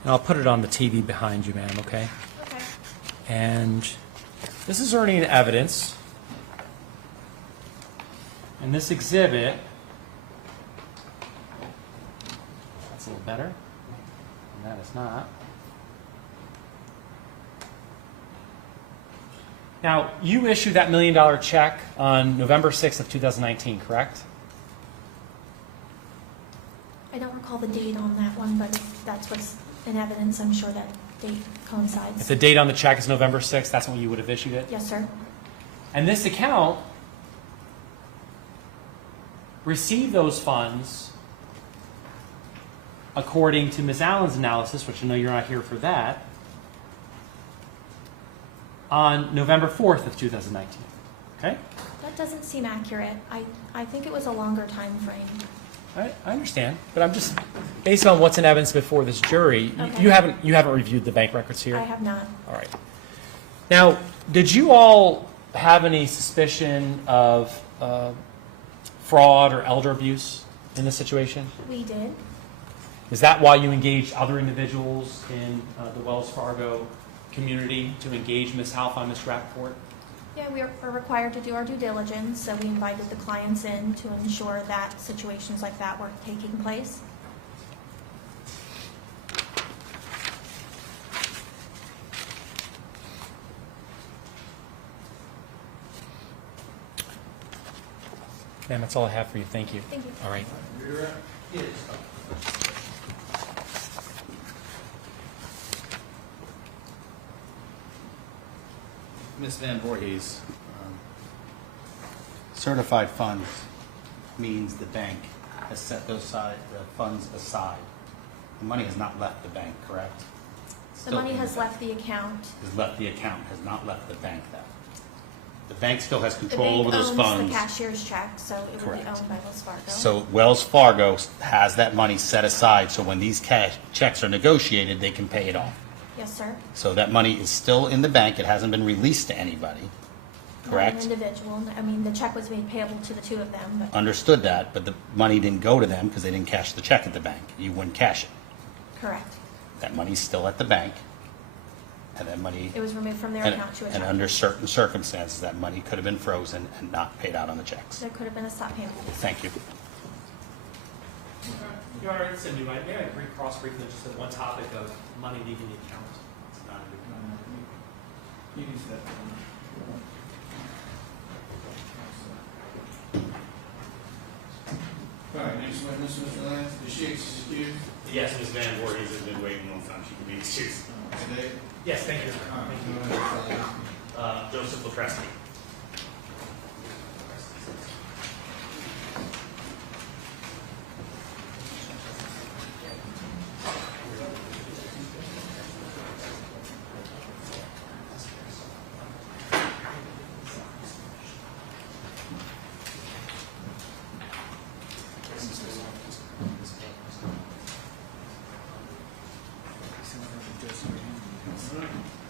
I'll put it on the TV behind you, ma'am, okay? Okay. And this is earning evidence. And this exhibit, that's a little better. And that is not. Now, you issued that $1 million check on November 6th of 2019, correct? I don't recall the date on that one, but if that's what's in evidence, I'm sure that date coincides. If the date on the check is November 6th, that's when you would have issued it? Yes, sir. And this account received those funds according to Ms. Allen's analysis, which I know you're not here for that, on November 4th of 2019. Okay? That doesn't seem accurate. I think it was a longer time frame. I understand, but I'm just, based on what's in evidence before this jury, Okay. you haven't reviewed the bank records here? I have not. All right. Now, did you all have any suspicion of fraud or elder abuse in this situation? We did. Is that why you engaged other individuals in the Wells Fargo community to engage Ms. Halfon, Ms. Rappaport? Yeah, we are required to do our due diligence, so we invited the clients in to ensure that situations like that were taking place. Ma'am, that's all I have for you. Thank you. Thank you. All right. Ms. Van Voorhees, certified funds means the bank has set those the funds aside. The money has not left the bank, correct? The Still money in has bank. left the account. Has left the account, has not left the bank, though. The bank still has The control over bank those owns the funds. cashier's check, so it would be Correct. owned by Wells Fargo. So Wells Fargo has that money set aside, so when these cash checks are negotiated, they can pay it off. Yes, sir. So that money is still in the bank, it hasn't been released to anybody, Not correct? an individual. I mean, the check was made payable to the two of them, but Understood that, but the money didn't go to them because they didn't cash the check at the bank. You wouldn't cash it. correct. That money's still at the bank, and that money, It was removed from their and account to a and check. under certain circumstances, that money could have been frozen and not paid out on the checks. There could have been a stop payment. Thank you. Your Honor, it's a new, may I cross briefly just at one topic of money leaving the account? It's not a new. You can step down. All right, next witness, Mr. Lance, is she excused? Yes, Ms. Van Voorhees has been waiting a long time. She can be excused. Today? Yes, thank you. All right, Thank you. go ahead. Joseph Lepresky.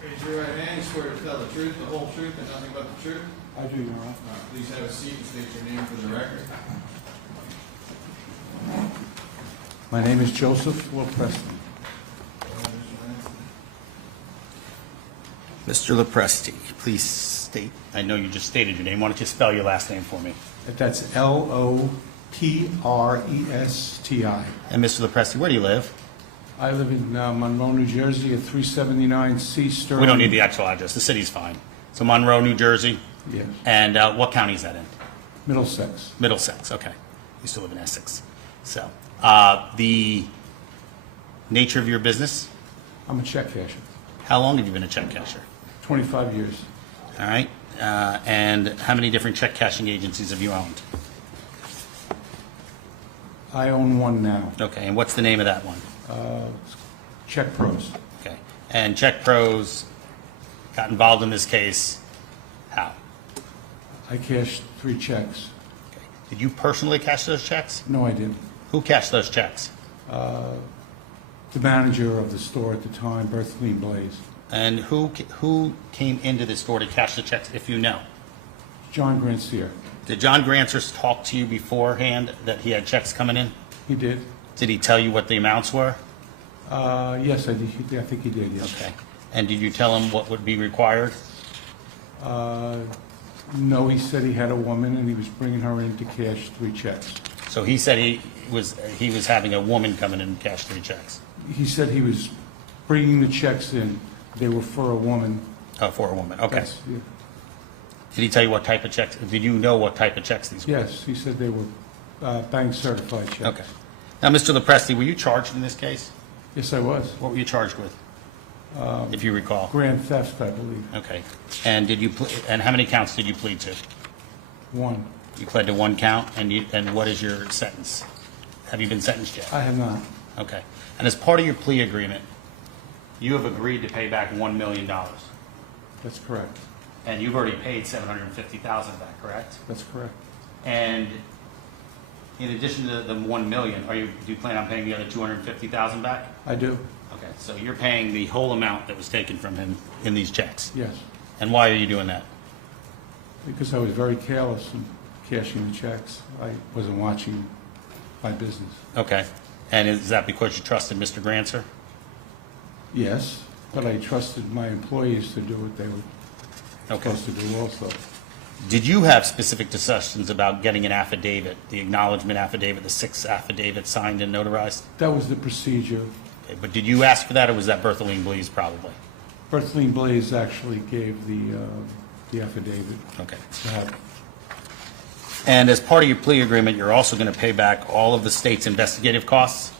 Raise your right hand, you swear to tell the truth, the whole truth, and nothing but the truth? I do, Your Honor. All right, please have a seat and state your name for the record. My name is Joseph Lopresti. Go ahead, Mr. Lance. Mr. Lepresti, please state, I know you just stated your name, why don't you spell your last name for me? That's Lopresti. And Mr. Lepresti, where do you live? I live in Monroe, New Jersey at 379 C Sterling. We don't need the actual address, the city's fine. So Monroe, New Jersey, Yes, and what county is that in? Middlesex. Middlesex, okay. Used to live in Essex. So, the nature of your business, I'm a check casher, how long have you been a check casher? 25 years. All right, and how many different check cashing agencies have you owned? I own one now, Okay, and what's the name of that one? Check Pros. Okay, and Check Pros got involved in this case, how? I cashed 3 checks. Okay. Did you personally cash those checks? No, I didn't. Who cashed those checks? The manager of the store at the time, Berthelene Blaze. And who came into the store to cash the checks, if you know? John Grancier. Did John Grancer talk to you beforehand that he had checks coming in? He did? Did he tell you what the amounts were? Yes, I think he did, yes. Okay. And did you tell him what would be required? No, he said he had a woman and he was bringing her in to cash 3 checks. So he said he was having a woman come in and cash 3 checks. He said he was bringing the checks in. They were for a woman. For a woman, okay. Yes, yeah. Did he tell you what type of checks, did you know what type of checks these were? Yes, he said they were bank certified checks. Okay. Now, Mr. Lepresti, were you charged in this case? Yes, I was. What were you charged with, if you recall? Grand theft, I believe. Okay. And and how many counts did you plead to? 1. You pled to 1 count, and what is your sentence? Have you been sentenced yet? I have not. Okay. And as part of your plea agreement, you have agreed to pay back $1 million. That's correct. And you've already paid $750,000 back, correct? That's correct. And in addition to the $1 million, do you plan on paying the other $250,000 back? I do. Okay, so you're paying the whole amount that was taken from him in these checks. Yes. And why are you doing that? Because I was very careless in cashing the checks. I wasn't watching my business. Okay. And is that because you trusted Mr. Grancer? Yes, but I trusted my employees to do what they were Okay. supposed to do also. Did you have specific discussions about getting an affidavit, the acknowledgement affidavit, the 6 affidavits signed and notarized? That was the procedure. Okay, but did you ask for that, or was that Berthelene Blease probably? Berthelene Blaze actually gave the affidavit Okay. to have. And as part of your plea agreement, you're also going to pay back all of the state's investigative costs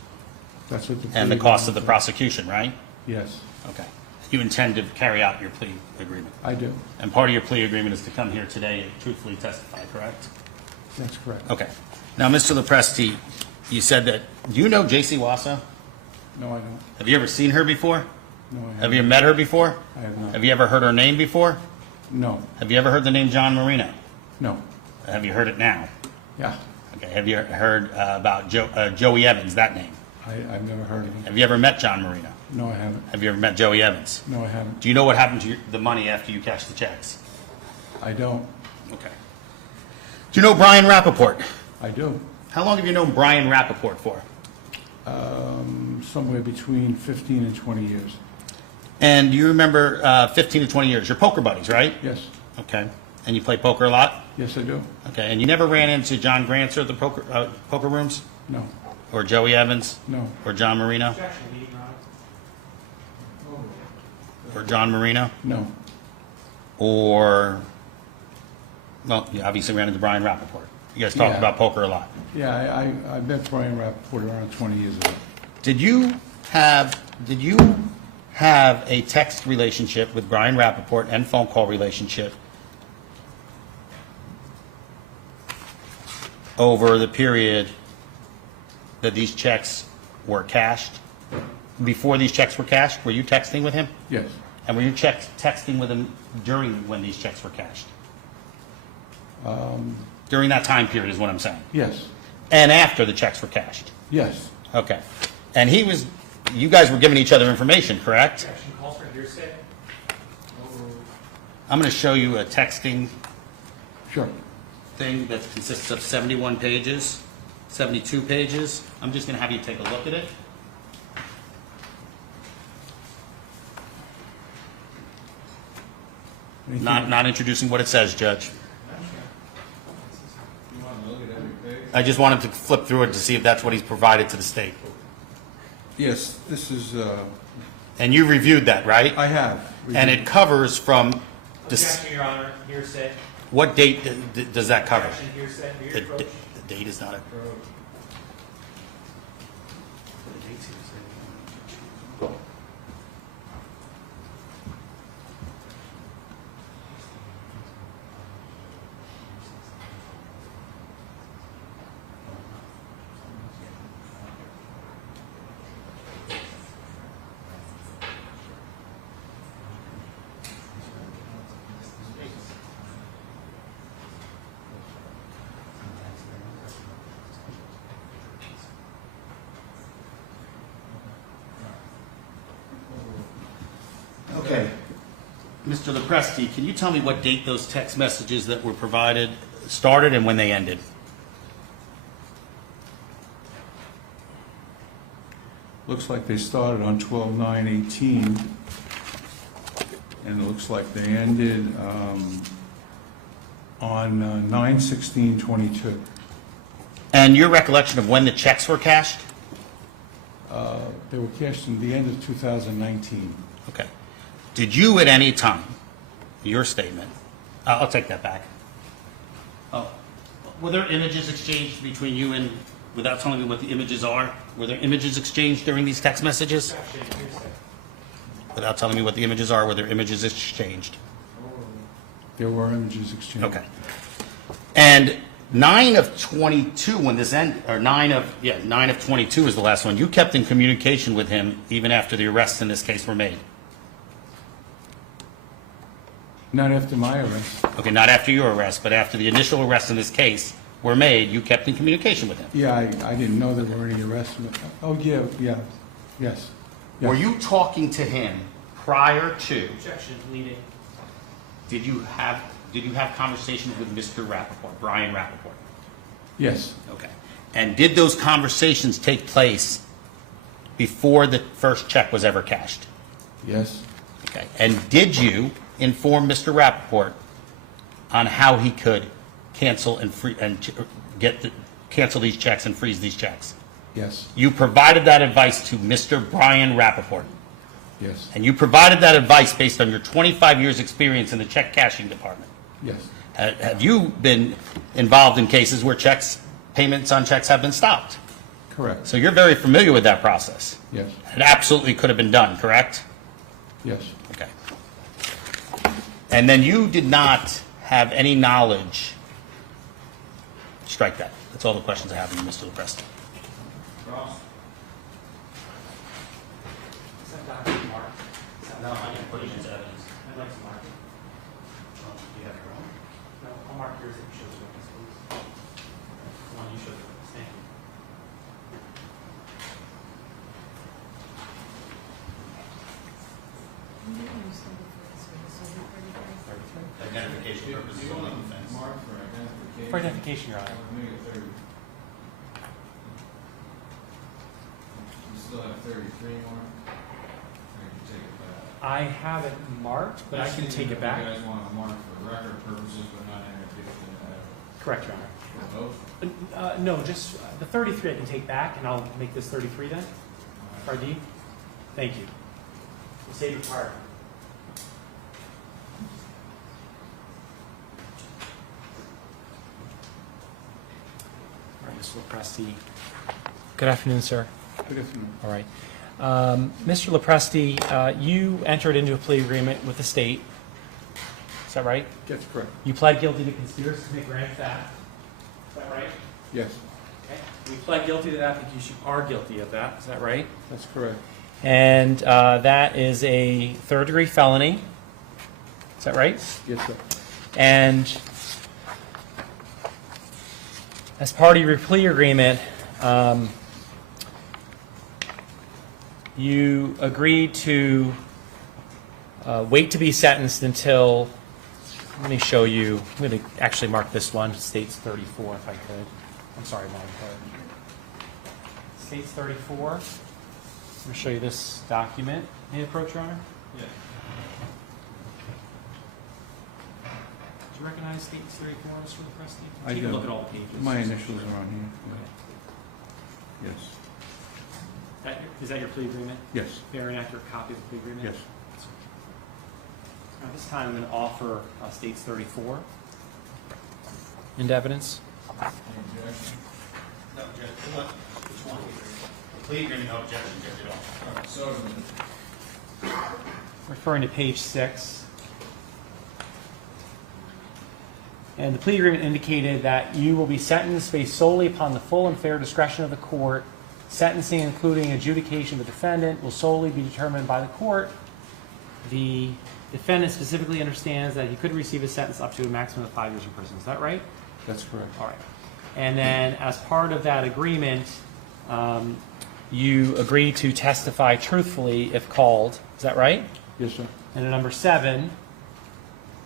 That's what the. and the plea cost of the agreement prosecution, right? said. Yes, Okay. You intend to carry out your plea agreement? I do. And part of your plea agreement is to come here today and truthfully testify, correct? That's correct. Okay. Now, Mr. Lopresti, you said that, do you know Jaycee Wasso? No, I don't. Have you ever seen her before? No, I Have haven't. you met her before? I have not. Have you ever heard her name before? No, Have you ever heard the name John Marino? no. Have you heard it now? Yeah, Okay. Have you heard about Joey Evans, that name? I've never heard of him. Have you ever met John Marino? No, I haven't. Have you ever met Joey Evans? No, I haven't. Do you know what happened to the money after you cashed the checks? I don't. Okay. Do you know Brian Rappaport? I do. How long have you known Brian Rappaport for? Somewhere between 15 and 20 years. And you remember 15 to 20 years. You're poker buddies, right? Yes, Okay. And you play poker a lot? yes, I do. Okay. And you never ran into John Grancer at the poker rooms? No, Or Joey Evans? no, Or John Marino? Objection, leading Your Honor. Or John Marino? no. Or, well, you obviously ran into Brian Rappaport. You guys talk Yeah. about poker a lot. Yeah, I met Brian Rappaport around 20 years ago. Did you have a text relationship with Brian Rappaport and phone call relationship over the period that these checks were cashed? Before these checks were cashed, were you texting with him? Yes, And were you texting with him during when these checks were cashed? During that time period is what I'm saying. yes, And after the checks were cashed? yes, Okay. And you guys were giving each other information, correct? Objection calls for hearsay. I'm going to show you a texting sure. thing that consists of 71 pages, 72 pages. I'm just going to have you take a look at it. Anything- Not introducing what it says, Judge. You want to look at every page? I just wanted to flip through it to see if that's what he's provided to the state. Yes, this is, And you reviewed that, right? I have. And it covers from, Objection, Your Honor, hearsay. what date does that cover? Objection, hearsay. May The your approach. the date is not a... Okay. Mr. Lopresti, can you tell me what date those text messages that were provided started and when they ended? Looks like they started on 12/9/18, and it looks like they ended on 9/16/22. And your recollection of when the checks were cashed? They were cashed in the end of 2019. Okay. Did you at any time, your statement, I'll take that back. Oh, were there images exchanged between you and, without telling me what the images are, were there images exchanged during these text messages? Objection, hearsay. Without telling me what the images are, were there images exchanged? There were images exchanged. Okay. And 9/22 when this ended, or 9/22 is the last one. You kept in communication with him even after the arrests in this case were made. Not after my arrest. Okay, not after your arrest, but after the initial arrests in this case were made, you kept in communication with him. Yeah, I didn't know there were any arrests. Oh, yeah, yes. Yes. Were you talking to him prior to, Objection, leading. did you have conversations with Mr. Rappaport, Brian Rappaport? Yes, Okay. And did those conversations take place before the first check was ever cashed? Yes, Okay. And did you inform Mr. Rappaport on how he could cancel and cancel these checks and freeze these checks? yes, You provided that advice to Mr. Brian Rappaport. yes, And you provided that advice based on your 25 years' experience in the check cashing department. yes, Have you been involved in cases where payments on checks have been stopped? correct, So you're very familiar with that process. yes, It absolutely could have been done, correct? yes, Okay. And then you did not have any knowledge. Strike that. That's all the questions I have for you, Mr. LaPresta. Ross? Is that document marked? No, I can put it into evidence. I'd like to mark it. You have your own? No, I'll mark yours if you show the witness, please. The one you showed the witness. Thank you. Identification purposes You only want defense. mark for identification? For identification, Your Honor. Make it 30. You still have 33 more? Or you can take it back? I have it marked, but I can take it back. You guys want to mark for record purposes, but not introduced in the Correct, Your Honor. both? No, just the 33 I can take back, and I'll make this 33 then, for ID. Thank you. We'll save your card. All right, Mr. LaPresti. Good afternoon, sir. good afternoon. All right. Mr. LaPresti, you entered into a plea agreement with the state. Is that right? That's correct, You pled guilty to conspiracy to commit grand theft. Is that right? yes, Okay. You pled guilty to that because you are guilty of that. Is that right? that's correct, And that is a third-degree felony. Is that right? yes, sir, And as part of your plea agreement, you agreed to wait to be sentenced until, let me show you, I'm going to actually mark this one, states 34 if I could. I'm sorry, Madam Clerk. States 34. I'm going to show you this document. May I approach, Your Honor? Yeah. Do you recognize states 34, Mr. LaPresti? I Take a do. look at all the pages. my initials are on here, yes, Is that your plea agreement? yes, Fair and accurate copy of the plea agreement? yes, Now, this time I'm going to offer states 34 into evidence. Any objection? No objection. Which one? The plea agreement, no objection, Judge, at all. All right, so Referring to page 6. And the plea agreement indicated that you will be sentenced based solely upon the full and fair discretion of the court. Sentencing, including adjudication of the defendant, will solely be determined by the court. The defendant specifically understands that he could receive a sentence up to a maximum of 5 years in prison. Is that right? that's correct, All right. And then as part of that agreement, you agree to testify truthfully if called. Is that right? yes, sir, And in number 7, it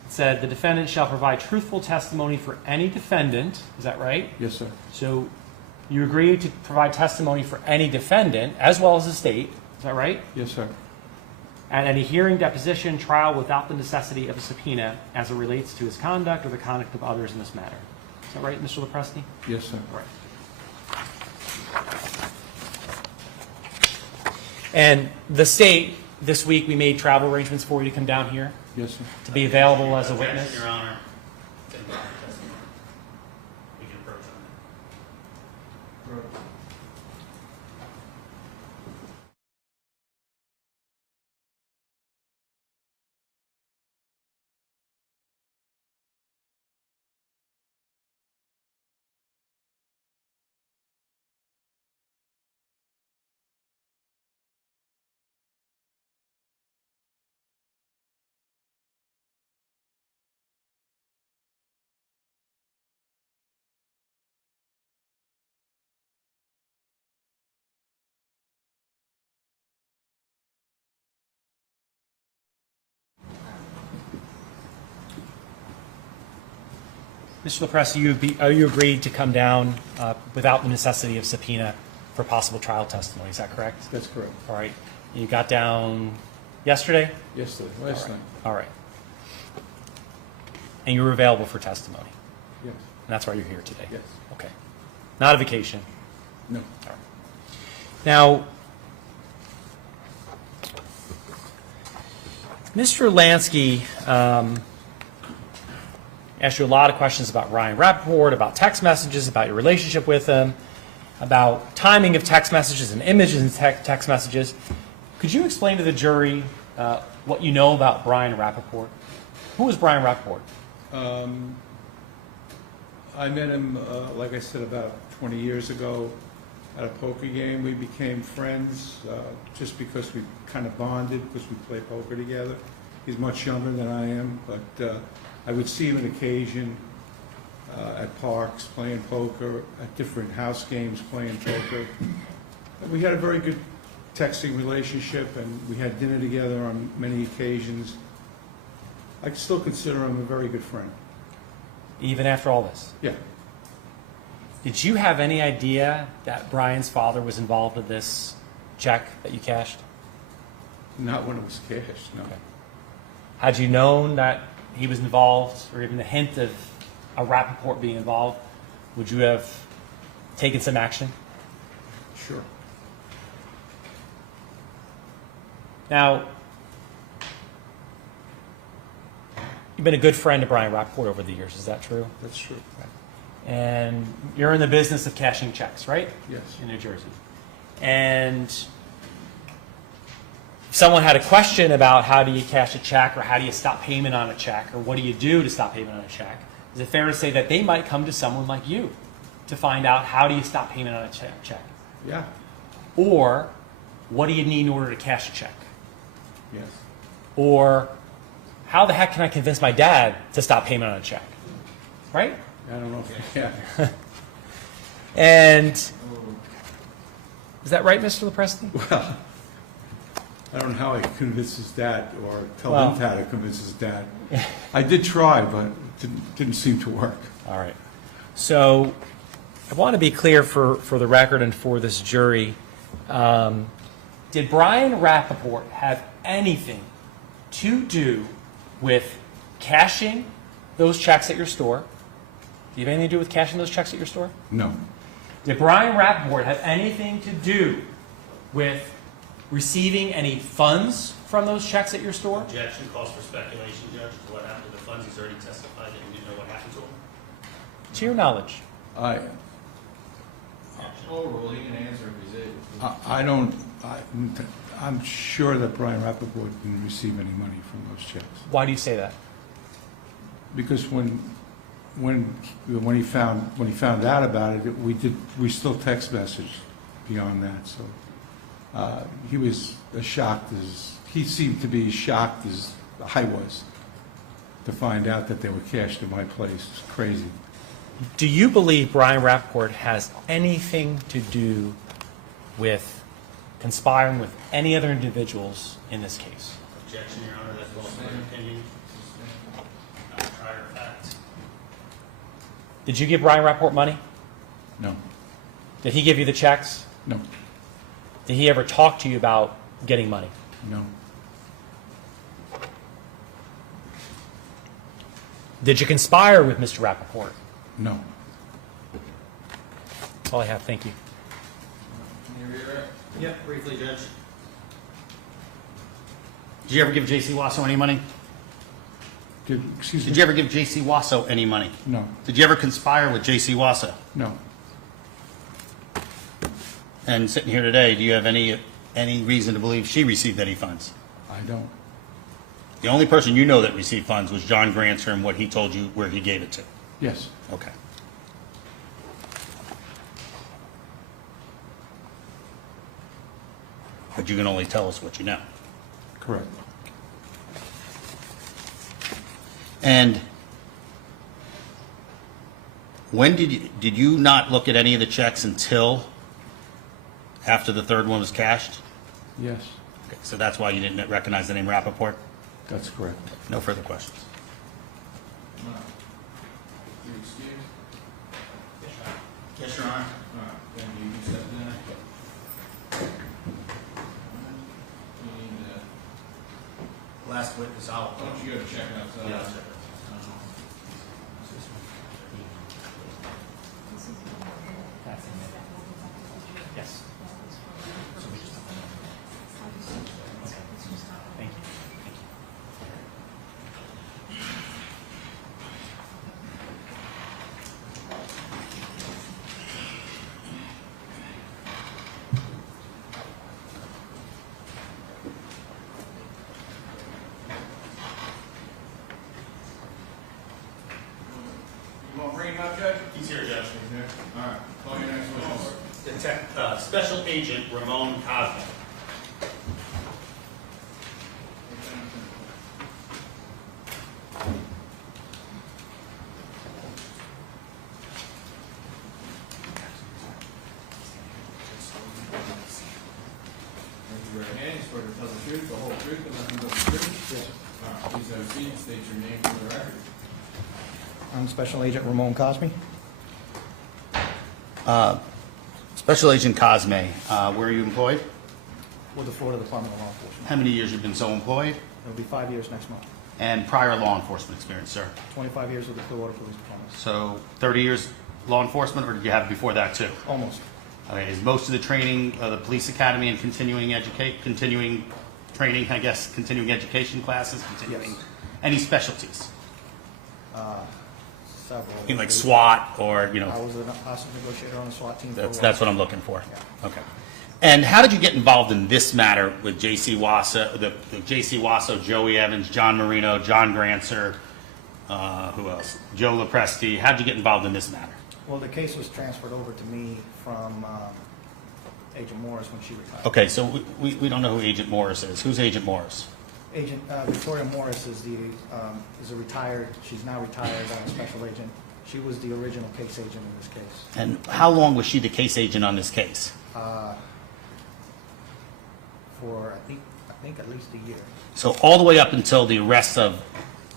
said the defendant shall provide truthful testimony for any defendant. Is that right? yes, sir, So you agree to provide testimony for any defendant as well as the state. Is that right? yes, sir, At any hearing, deposition, trial without the necessity of a subpoena as it relates to his conduct or the conduct of others in this matter. Is that right, Mr. LaPresti? yes, sir, All right. And the state, this week, we made travel arrangements for you to come down here yes, sir. to be available as a Objection, witness. Your Honor. Mr. LaPresse, you agreed to come down without the necessity of subpoena for possible trial testimony. Is that correct? That's correct. All right. You got down yesterday? Yesterday, last night. All right. And you were available for testimony. Yes. And that's why you're here today? Yes. Okay. Not a vacation? No. All right. Now, Mr. Lansky asked you a lot of questions about Ryan Rappaport, about text messages, about your relationship with him, about timing of text messages and images in text messages. Could you explain to the jury what you know about Brian Rappaport? Who is Brian Rappaport? I met him, like I said, about 20 years ago at a poker game. We became friends just because we kind of bonded because we play poker together. He's much younger than I am, but I would see him on occasion at parks playing poker, at different house games playing poker. We had a very good texting relationship, and we had dinner together on many occasions. I still consider him a very good friend. Even after all this? Yeah. Did you have any idea that Brian's father was involved in this check that you cashed? Not when it was cashed, no. Okay. Had you known that he was involved, or even a hint of a Rappaport being involved, would you have taken some action? Sure. Now, you've been a good friend to Brian Rappaport over the years, is that true? That's true. And you're in the business of cashing checks, right? Yes. In New Jersey. And if someone had a question about how do you cash a check, or how do you stop payment on a check, or what do you do to stop payment on a check, is it fair to say that they might come to someone like you to find out how do you stop payment on a check? Yeah. Or what do you need in order to cash a check? Yes. Or how the heck can I convince my dad to stop payment on a check? Right? I don't know if I can. And is that right, Mr. LaPresti? Well, I don't know how I convince his dad or tell Well- him how to convince his dad. I did try, but it didn't seem to work. All right. So I want to be clear for the record and for this jury. Did Brian Rappaport have anything to do with cashing those checks at your store? Do you have anything to do with cashing those checks at your store? No. Did Brian Rappaport have anything to do with receiving any funds from those checks at your store? Objection calls for speculation, Judge. What happened to the funds? He's already testified that he didn't know what happened to them. To your knowledge. Overrule, he can answer if he's able to. I don't, I'm sure that Brian Rappaport didn't receive any money from those checks. Why do you say that? Because when he found out about it, we still text messaged beyond that, so he was as shocked as, he seemed to be as shocked as I was to find out that they were cashed in my place. It's crazy. Do you believe Brian Rappaport has anything to do with conspiring with any other individuals in this case? Objection, Your Honor. That's also an opinion. Not a prior fact. Did you give Brian Rappaport money? No. Did he give you the checks? No. Did he ever talk to you about getting money? No. Did you conspire with Mr. Rappaport? No. That's all I have. Thank you. Can you reiterate? Yep, briefly, Judge. Did you ever give Jaycee Wasso any money? Excuse Did me? you ever give Jaycee Wasso any money? No. Did you ever conspire with Jaycee Wasso? No. And sitting here today, do you have any reason to believe she received any funds? I don't. The only person you know that received funds was John Granser and what he told you where he gave it to. Yes. Okay. But you can only tell us what you know. Correct. And when did you not look at any of the checks until after the third one was cashed? Yes. Okay, so that's why you didn't recognize the name Rappaport? That's correct. No further questions. No. excuse? Yes, Your Honor. All right, then you can step down. You need, Last witness, I'll. why don't you go check outside? Yeah, I'll check it. Yes. Thank you. You want to bring him up, Judge? He's here, Judge. He's here. All right, call your next witness. Special Agent Ramon Cosmo. Raise your right hand, you swear to tell the truth, the whole truth, and nothing but the truth? Yes. All right, please have a seat, state your name for the record. I'm Special Agent Ramon Cosme. Special Agent Cosme, where are you employed? With the Florida Department of Law Enforcement. How many years you've been so employed? It'll be 5 years next month. And prior law enforcement experience, sir? 25 years with the Clearwater Police Department. So 30 years law enforcement, or did you have before that too? Almost. Okay, is most of the training the police academy and continuing training, I guess, continuing education classes, continuing, Yes. any specialties? Several. You mean like SWAT or, I was a hostage negotiator on the SWAT team. for a that's while. what I'm looking for. Yeah. Okay. And how did you get involved in this matter with Jaycee Wasso, the Jaycee Wasso, Joey Evans, John Marino, John Grancer, who else? Joe Lopresti. How did you get involved in this matter? Well, the case was transferred over to me from Agent Morris when she retired. Okay, so we don't know who Agent Morris is. Who's Agent Morris? Agent Victoria Morris is a retired. She's now retired special agent. She was the original case agent in this case. And how long was she the case agent on this case? For I think at least a year. So all the way up until the arrest of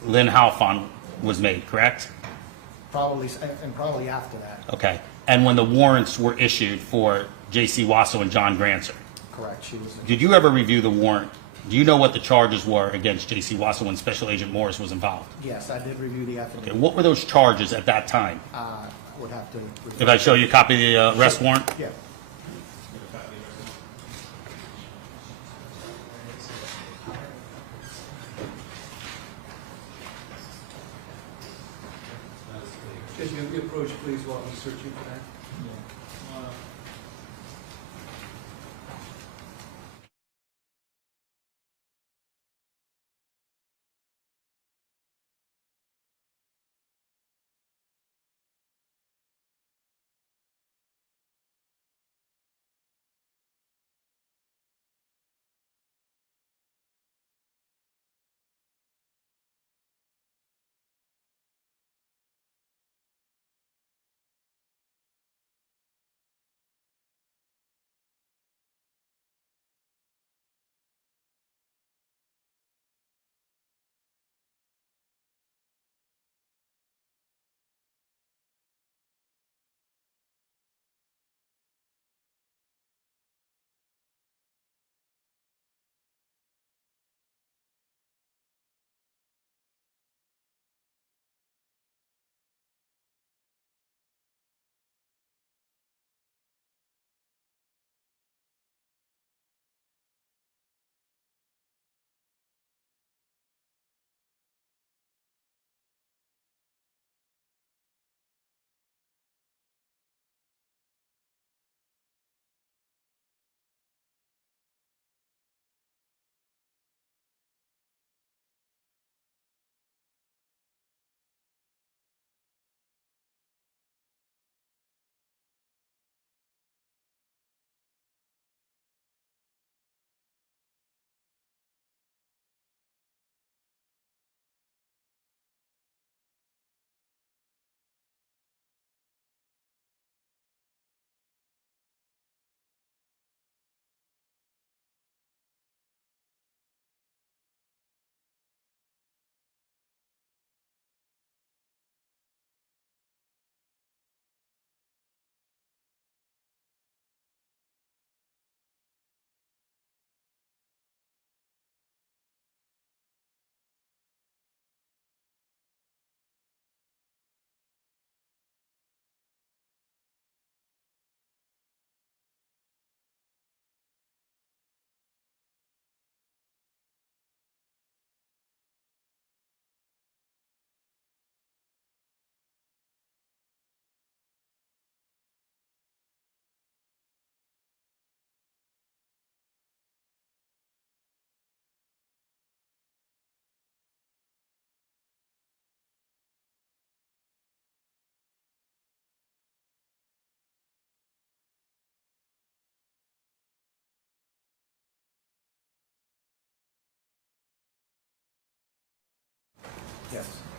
Lin Halfon was made, correct? Probably after that. Okay. And when the warrants were issued for Jaycee Wasso and John Grancer, Correct. She was. did you ever review the warrant? Do you know what the charges were against Jaycee Wasso when Special Agent Morris was involved? Yes, I did review the affidavit. Okay. What were those charges at that time? I would have to. If I show you a copy of the arrest warrant? Yeah. Excuse me, if we approach, please, while we search you for that.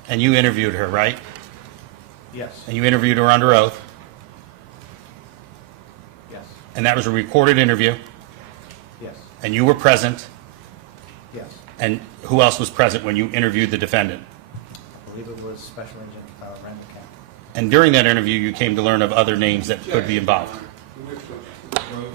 And you interviewed her, right? Yes, And you interviewed her under oath. yes, And that was a recorded interview. yes, And you were present. yes. And who else was present when you interviewed the defendant? I believe it was Special Agent Randall Camp. And during that interview, you came to learn of other names that could be involved. You wish to approach.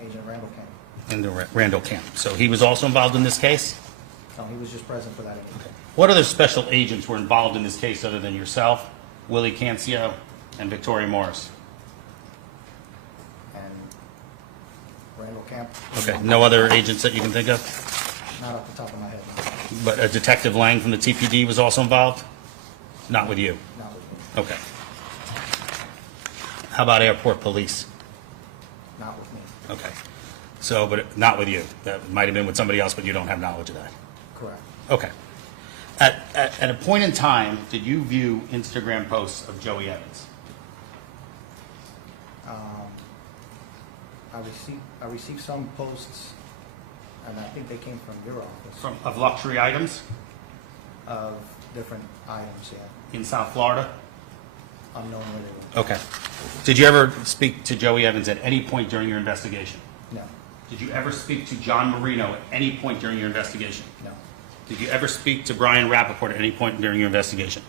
Agent Randall Camp. In the Randall camp. So he was also involved in this case? No, he was just present for that interview. What other special agents were involved in this case other than yourself, Willie Cancio, and Victoria Morris? And Randall Camp, Okay, no other agents that you can think of? not off the top of my head, But Detective Lang from the TPD was also involved? Not with you? not with me, Okay. How about airport police? not with me. Okay. So, but not with you. That might have been with somebody else, but you don't have knowledge of that. Correct. Okay. At a point in time, did you view Instagram posts of Joey Evans? I received some posts, and I think they came from your office, Of luxury items of different items, yeah, in South Florida? unknown where they Okay. Did you ever speak to Joey Evans at any point during your investigation? were. No, Did you ever speak to John Marino at any point during your investigation? no, Did you ever speak to Brian Rappaport at any point during your investigation?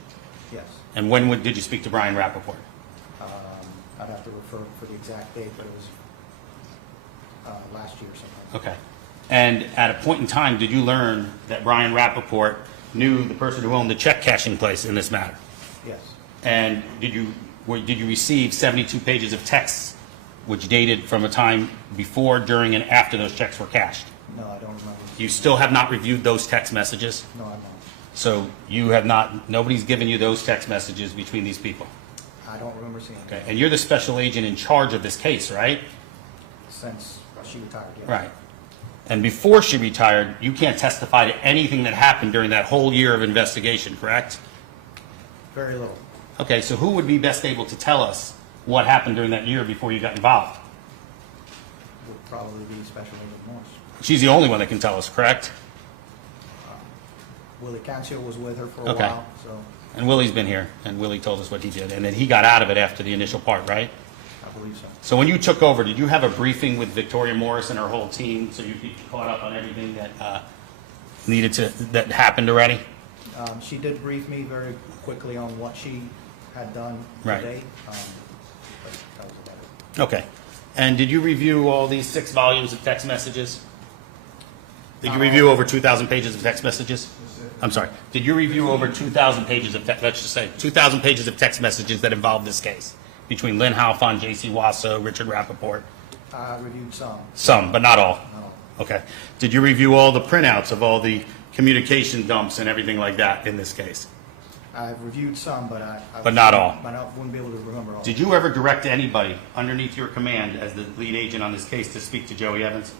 yes. And when did you speak to Brian Rappaport? I'd have to refer for the exact date, but it was last year or something. Okay. And at a point in time, did you learn that Brian Rappaport knew the person who owned the check cashing place in this matter? Yes, And did you receive 72 pages of texts which dated from a time before, during, and after those checks were cashed? no, I don't remember. You still have not reviewed those text messages? No, I'm not. So you have not, nobody's given you those text messages between these people? I don't remember seeing it Okay. And you're the special agent in charge of this case, right? since she retired, yes. Right. And before she retired, you can't testify to anything that happened during that whole year of investigation, correct? Very little. Okay, so who would be best able to tell us what happened during that year before you got involved? Would probably be Special Agent Morse. She's the only one that can tell us, correct? Willie Cancio was with her for a Okay. while, so And Willie's been here, and Willie told us what he did, and then he got out of it after the initial part, right? I believe so. So when you took over, did you have a briefing with Victoria Morris and her whole team so you could get caught up on everything that that happened already? She did brief me very quickly on what she had done Right. today, but that was about it. Okay. And did you review all these 6 volumes of text messages? Did you review over 2,000 pages of text messages? I'm sorry. Did you review over 2,000 pages of let's just say 2,000 pages of text messages that involved this case between Lin Halfon, Jaycee Wasso, Richard Rappaport? I reviewed some, Some, but not all. not all. Okay. Did you review all the printouts of all the communication dumps and everything like that in this case? I've reviewed some, but But not all. But I wouldn't be able to remember all. Did you ever direct anybody underneath your command as the lead agent on this case to speak to Joey Evans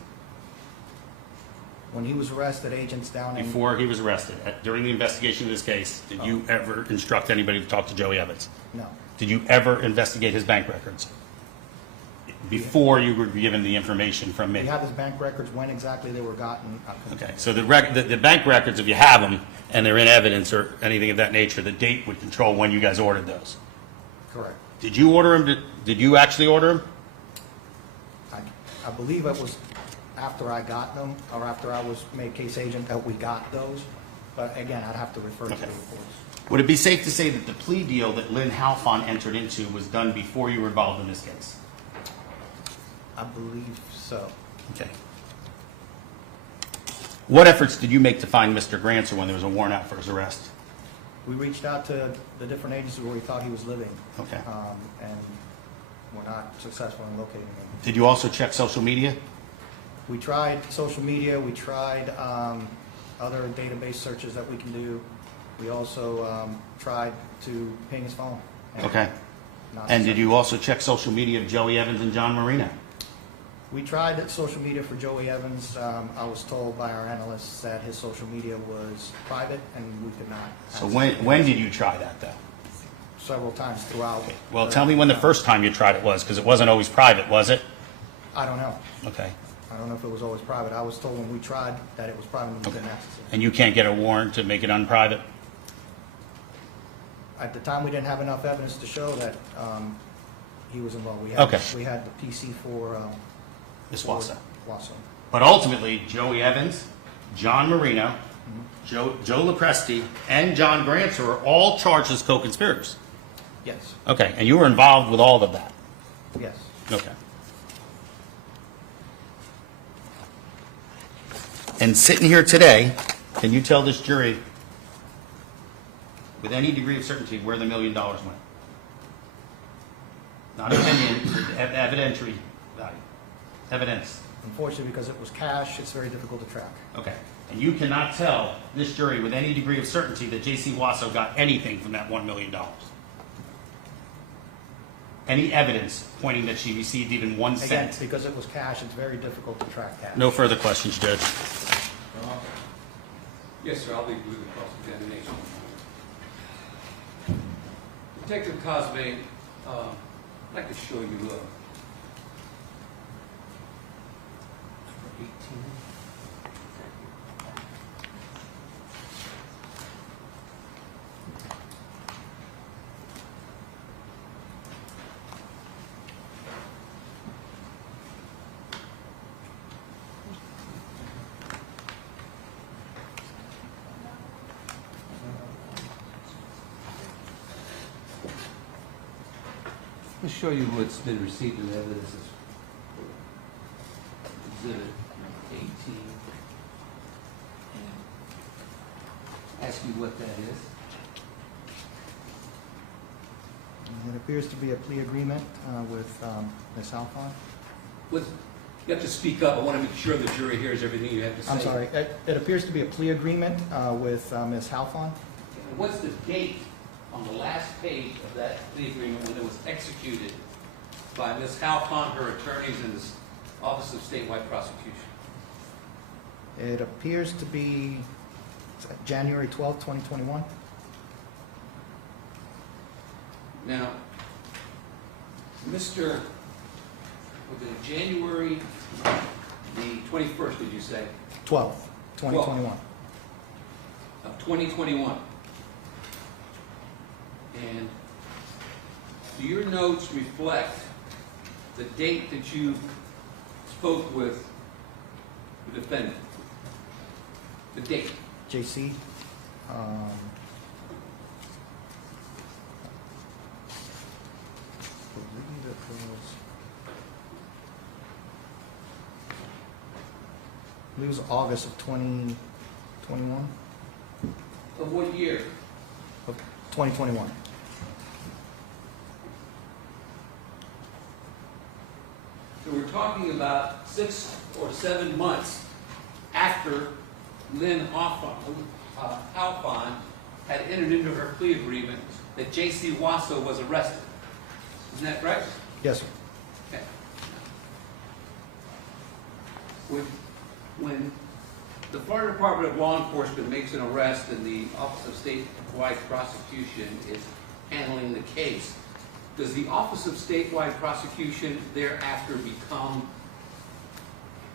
When he was arrested, agents down in... before he was arrested? During the investigation of this case, did you ever instruct anybody to talk to Joey Evans? No, Did you ever investigate his bank records before you were given the information from me? we have his bank records, when exactly they were gotten. I couldn't- Okay, so the bank records, if you have them and they're in evidence or anything of that nature, the date would control when you guys ordered those. Correct. Did you order them? Did you actually order them? I believe it was after I got them, or after I was made case agent, that we got those. But again, I'd have to refer to the Okay. reports. Would it be safe to say that the plea deal that Lin Halfon entered into was done before you were involved in this case? I believe so. Okay. What efforts did you make to find Mr. Grancer when there was a warrant out for his arrest? We reached out to the different agencies where we thought he was living. Okay. And were not successful in locating him. Did you also check social media? We tried social media, we tried other database searches that we can do. We also tried to ping his phone. Okay. Not And did successful. you also check social media of Joey Evans and John Marino? We tried social media for Joey Evans. I was told by our analysts that his social media was private and we could not. So access when it. did you try that, though? Several times throughout. Well, tell me when the first time you tried it was, because it wasn't always private, was it? I don't know. Okay. I don't know if it was always private. I was told when we tried that it was private and we couldn't access it. And you can't get a warrant to make it unprivate? At the time, we didn't have enough evidence to show that he was involved. Okay. We had the PC for Ms. Wasso. Wasso. But ultimately, Joey Evans, John Marino, Joe Lopresti, and John Granser are all charged as co-conspirators. Yes. Okay, and you were involved with all of that? Yes. Okay. And sitting here today, can you tell this jury with any degree of certainty where the $1 million went? Not opinion, evidentiary value. Evidence. Unfortunately, because it was cash, it's very difficult to track. Okay. And you cannot tell this jury with any degree of certainty that Jaycee Wasso got anything from that $1 million. Any evidence pointing that she received even 1 Again, cent? because it was cash, it's very difficult to track cash. No further questions, Judge. Yes, sir, I'll be with the cross-examination. Detective Cosme, I'd like to show you, 18. Let me show you what's been received in evidence. Exhibit 18. Ask you what that is. It appears to be a plea agreement with Ms. Halfon. You have to speak up. I want to make sure the jury hears everything you have to say. I'm sorry. It appears to be a plea agreement with Ms. Halfon. And what's the date on the last page of that plea agreement when it was executed by Ms. Halfon, her attorneys, and the Office of Statewide Prosecution? It appears to be January 12th, 2021. Now, was it January the 21st, did you say? 12th, 2021. Of 2021. And do your notes reflect the date that you spoke with the defendant? The date? Jaycee. I believe it was August of 2021. Of what year? Of 2021. So we're talking about 6 or 7 months after Lin Halfon had entered into her plea agreement that Jaycee Wasso was arrested. Isn't that right? Yes, sir. Okay. When the Florida Department of Law Enforcement makes an arrest and the Office of Statewide Prosecution is handling the case, does the Office of Statewide Prosecution thereafter become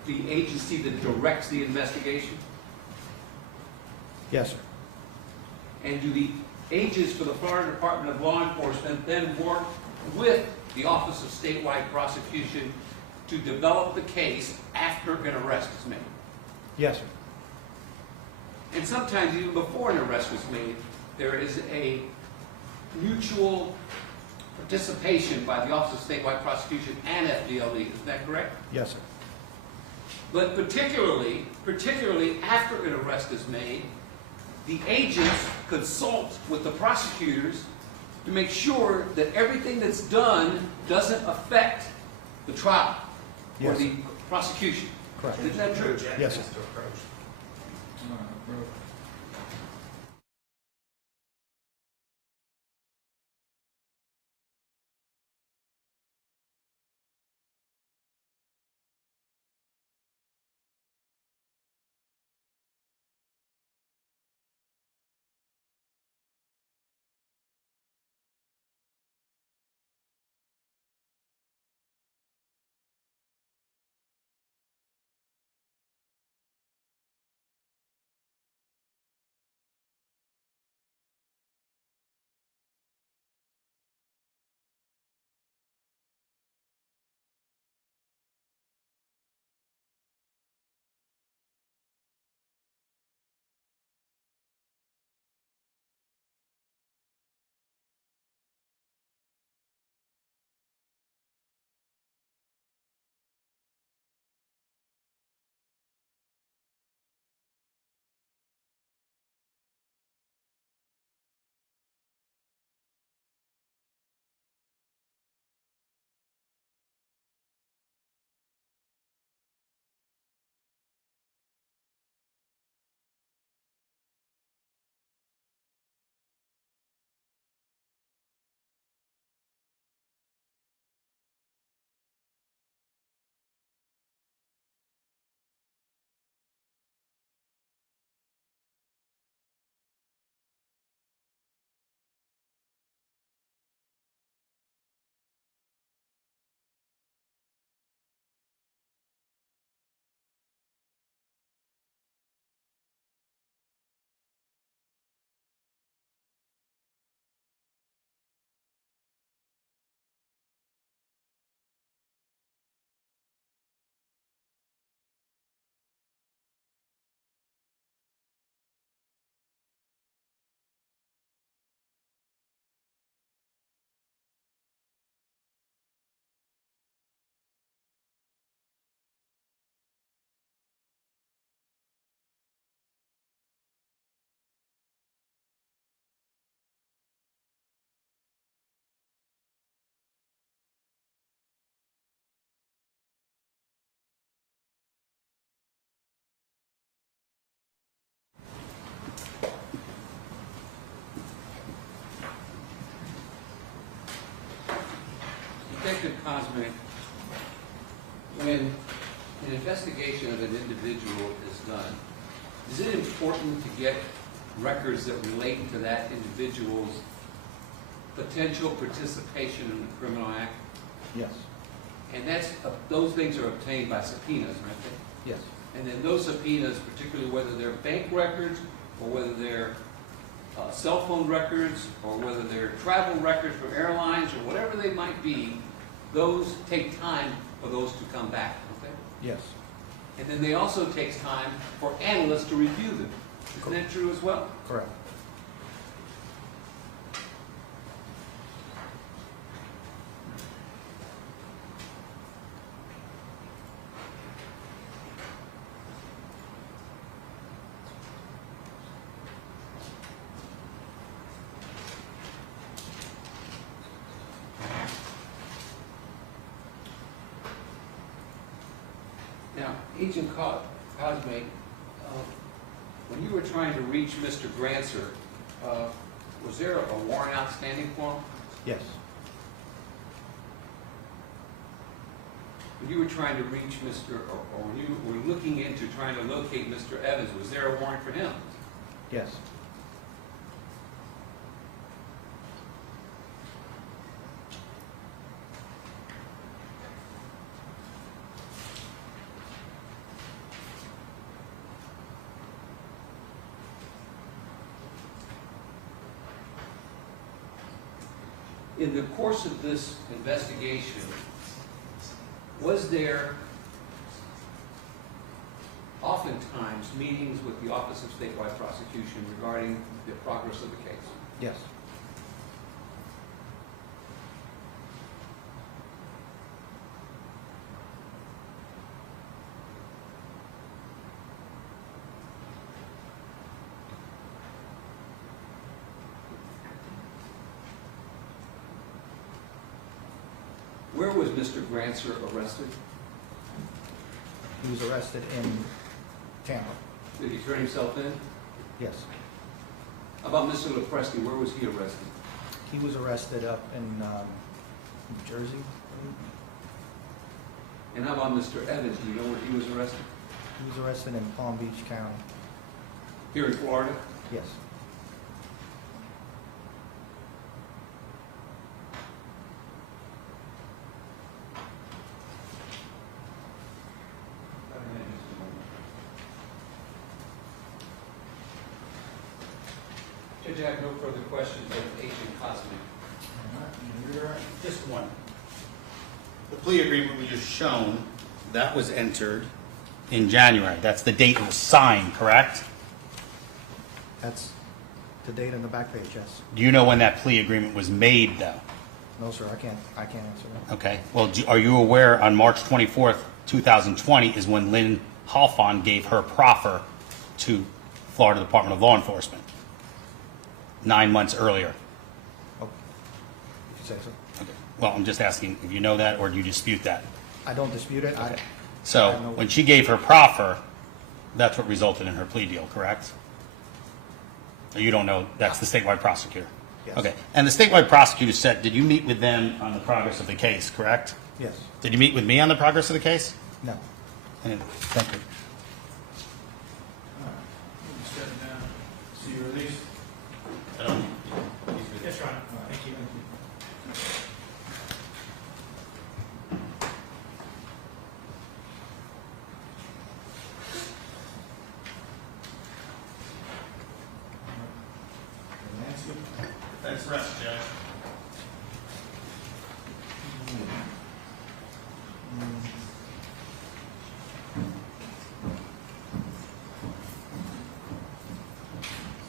the agency that directs the investigation? Yes, sir. And do the agents for the Florida Department of Law Enforcement then work with the Office of Statewide Prosecution to develop the case after an arrest is made? Yes, sir. And sometimes even before an arrest was made, there is a mutual participation by the Office of Statewide Prosecution and FDLE. Is that correct? Yes, sir. But particularly after an arrest is made, the agents consult with the prosecutors to make sure that everything that's done doesn't affect the trial or Yes. the prosecution. Correct. Isn't that true? Yes, sir. Bro. Detective Cosme, when an investigation of an individual is done, is it important to get records that relate to that individual's potential participation in the criminal act? Yes, And those things are obtained by subpoenas, aren't they? yes, And then those subpoenas, particularly whether they're bank records or whether they're cell phone records or whether they're travel records for airlines or whatever they might be, those take time for those to come back, don't they? yes, And then they also take time for analysts to review them. Isn't that true as well? correct. Now, Agent Cosme, when you were trying to reach Mr. Grancer, was there a warrant outstanding for him? Yes, When you were trying to reach or when you were looking into trying to locate Mr. Evans, was there a warrant for him? yes, In the course of this investigation, was there oftentimes meetings with the Office of Statewide Prosecution regarding the progress of the case? yes, Where was Mr. Grancer arrested? He was arrested in Tampa. Did he turn himself in? Yes. How about Mr. Lepresti, where was he arrested? He was arrested up in New Jersey. And how about Mr. Evans, do you know where he was arrested? He was arrested in Palm Beach County. Here in Florida? Yes. Judge, I have no further questions of Agent Cosmic. Just one. The plea agreement we just shown, that was entered in January. That's the date it was signed, correct? That's the date on the back page, yes. Do you know when that plea agreement was made, though? No, sir, I can't answer that. Okay. Well, are you aware on March 24th, 2020 is when Lin Halfon gave her proffer to Florida Department of Law Enforcement? 9 months earlier. Oh, if you say so. Okay. Well, I'm just asking if you know that or do you dispute that? I don't dispute it. Okay. I So don't know. when she gave her proffer, that's what resulted in her plea deal, correct? Or you don't know, that's the statewide prosecutor? Yes. Okay. And the statewide prosecutor said, did you meet with them on the progress of the case, correct? Yes. Did you meet with me on the progress of the case? No. Thank you. Step down. See you released. Yes, Your Honor. Thank you. That's rest, Judge.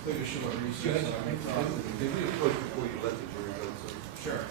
Take a short recess so I can talk to the Did we approach before you let the jury go, sir? Sure.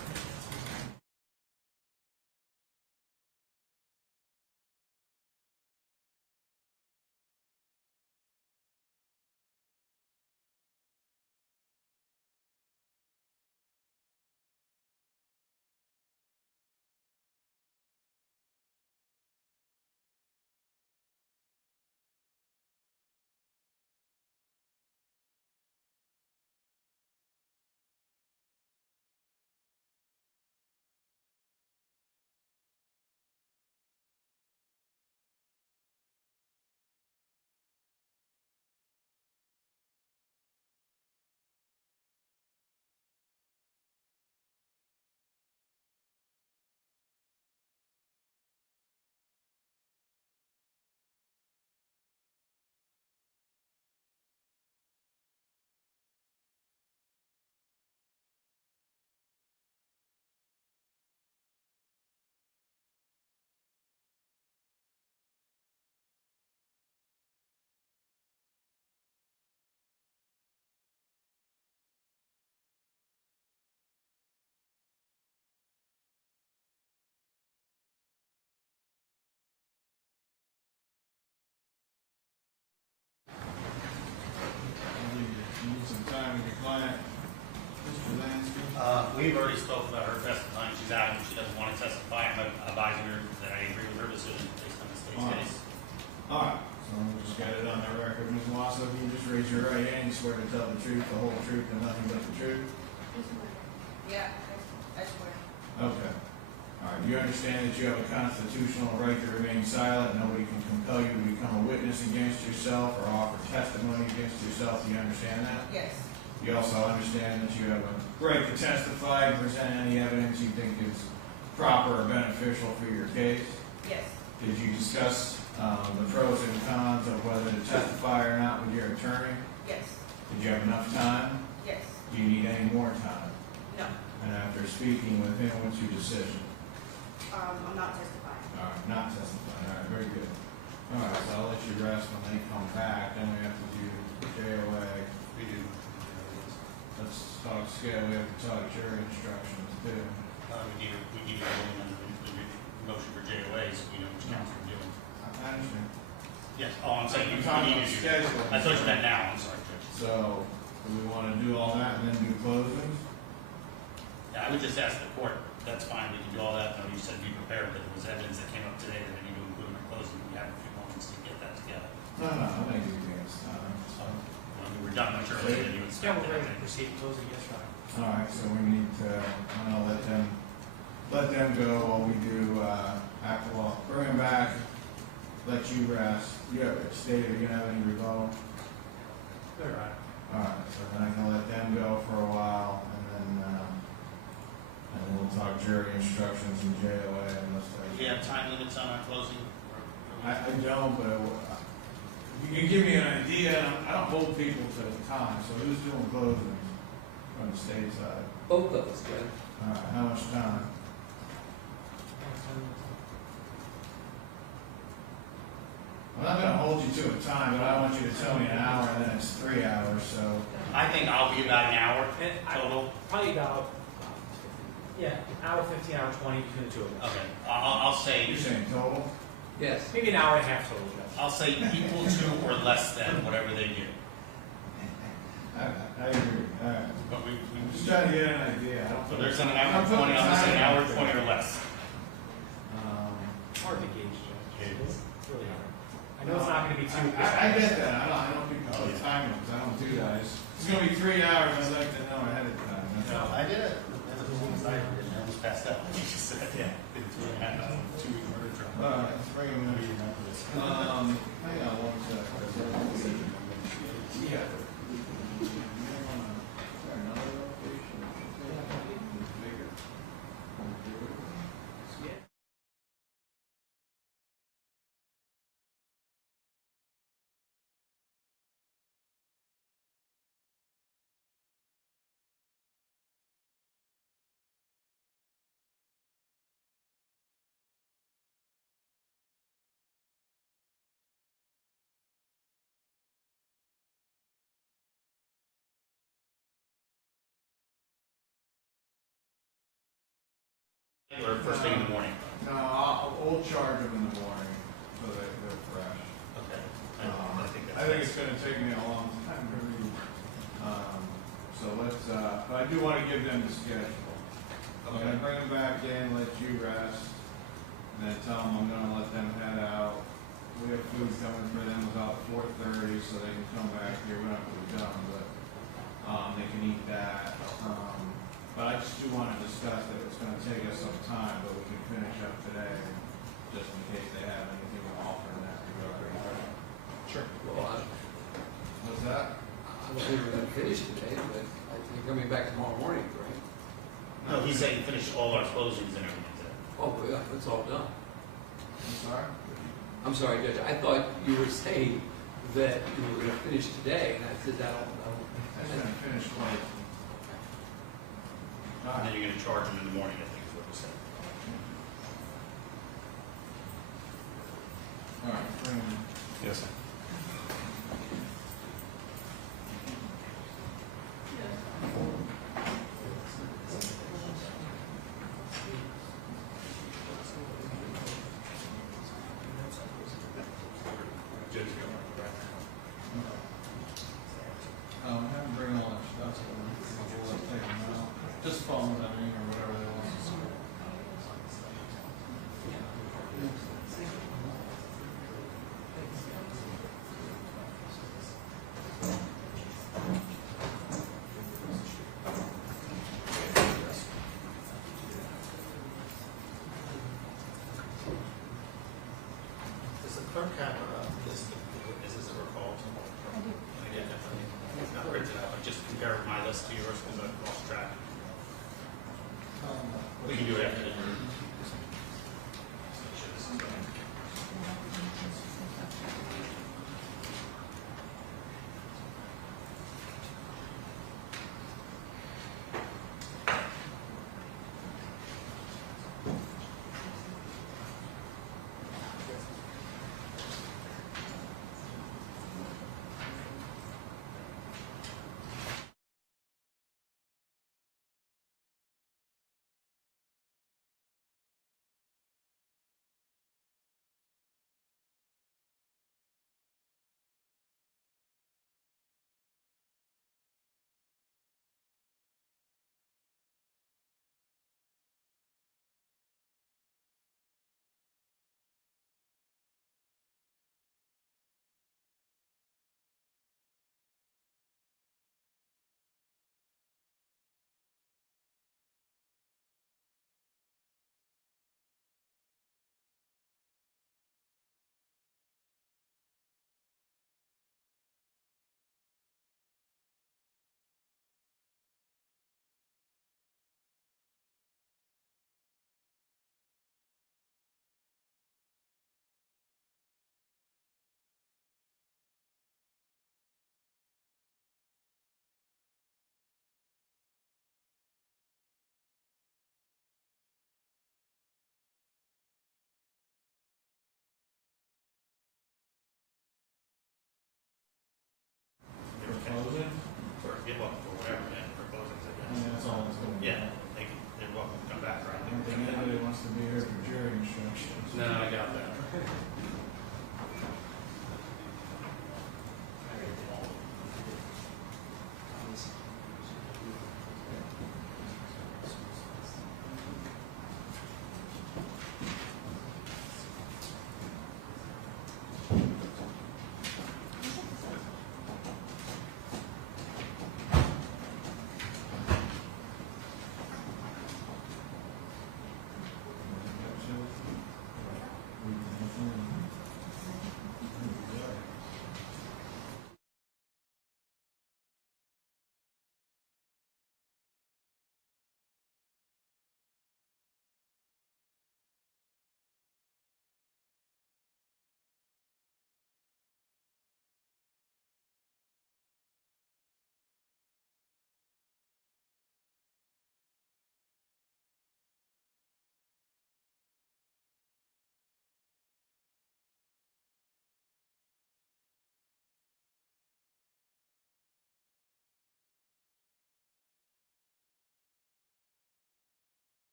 You need some time with your client. Mr. Lansky. We've already spoken about her testifying. She's adamant she doesn't want to testify. I'm advising her that I agree with her decision based on the state's case. All right, so we'll just get it on the record. Ms. Wasso, can you just raise your right hand? You swear to tell the truth, the whole truth, and nothing but the truth? Yeah, I swear. Okay. All right, you understand that you have a constitutional right to remain silent. Nobody can compel you to become a witness against yourself or offer testimony against yourself. Do you understand that? Yes. You also understand that you have a right to testify and present any evidence you think is proper or beneficial for your case. Yes. Did you discuss the pros and cons of whether to testify or not with your attorney? Yes. Did you have enough time? Yes. Do you need any more time? No. And after speaking with him, what's your decision? I'm not testifying. All right, not testifying. All right, very good. All right, so I'll let you rest when they come back. Then we have to do JOA. We do. Let's talk scale. We have to talk jury instructions too. We need a ruling on the motion for JOA so we know which counsel we're doing. I understand. Yes, oh, I'm saying I'm we talking need about to do. schedule. I thought you meant now, I'm sorry, Judge. So, do we want to do all that and then do closings? Yeah, I would just ask the court that's fine, we can do all that, no, you said be prepared, but there was evidence that came up today that I need to include in our closing, we have a few moments to get that together. No, I'm gonna give you guys time. When we were done much earlier than you Yeah, expected. we're ready to proceed closing, yes, Your Honor. All right, so we need to, I'm gonna let them go while we do, alcohol. Bring them back, let you rest. You have, Steve, are you gonna have any rebuttal? All right. All right, so then I can let them go for a while, and then we'll talk jury instructions and JOA and those Do things. you have time limits on our closing? I don't, but you can give me an idea. I don't hold people to the time, so who's doing closings from the state side? Both of us, Glenn. All right, how much time? I'm not gonna hold you to a time, but I want you to tell me an hour, and then it's 3 hours, so. I think I'll be about an hour And total. probably about, hour 15, hour 20 between the two of us. Okay, I'll say, You're saying total? Yes. Maybe an hour and a half total, Judge. I'll say equal to or less than whatever they do. I agree, all right. But we I'm just trying to get an idea. I don't so put- there's an I'm hour putting 20, I'm gonna say an time hour in. 20 or less. Hard to gauge, Judge. It's really hard. I know it's not going to be too. I get that, I don't think put time limits, I don't do that. It's gonna be 3 hours, I'd like to know ahead of time. That's all. I did it. I almost passed out. You just said, yeah. It's 2-week murder trial. All right, let's bring him in. Hang on one second. Yeah. Or first thing in the morning. No, we'll charge them in the morning, so they're fresh. Okay. I think it's gonna take me a long time to read. So let's, but I do wanna give them the schedule. I'm gonna bring them back in, let you rest, and then tell them I'm gonna let them head out. We have food coming for them about 4:30, so they can come back here, we're not gonna be done, but, they can eat that. But I just do wanna discuss that it's gonna take us some time, but we can finish up today, just in case they have anything to offer in that regard. Sure. Well, What's that? I don't think we're gonna finish today, but I think coming back tomorrow morning, right? No, he's saying finish all our closings and everything today. Oh, yeah, it's all done. I'm sorry? I'm sorry, Judge, I thought you were saying that you were gonna finish today, and I said, I don't know. That's gonna finish late. And then you're gonna charge them in the morning, I think is what we said. All right, bring them. Yes, sir. Have them bring all that stuff, so we'll take them out. Just follow them in or whatever they want. Does the clerk have this, is this a recall? I do. Yeah, definitely. It's not printed out, but just compare my list to yours because I've lost track. We can do it after the.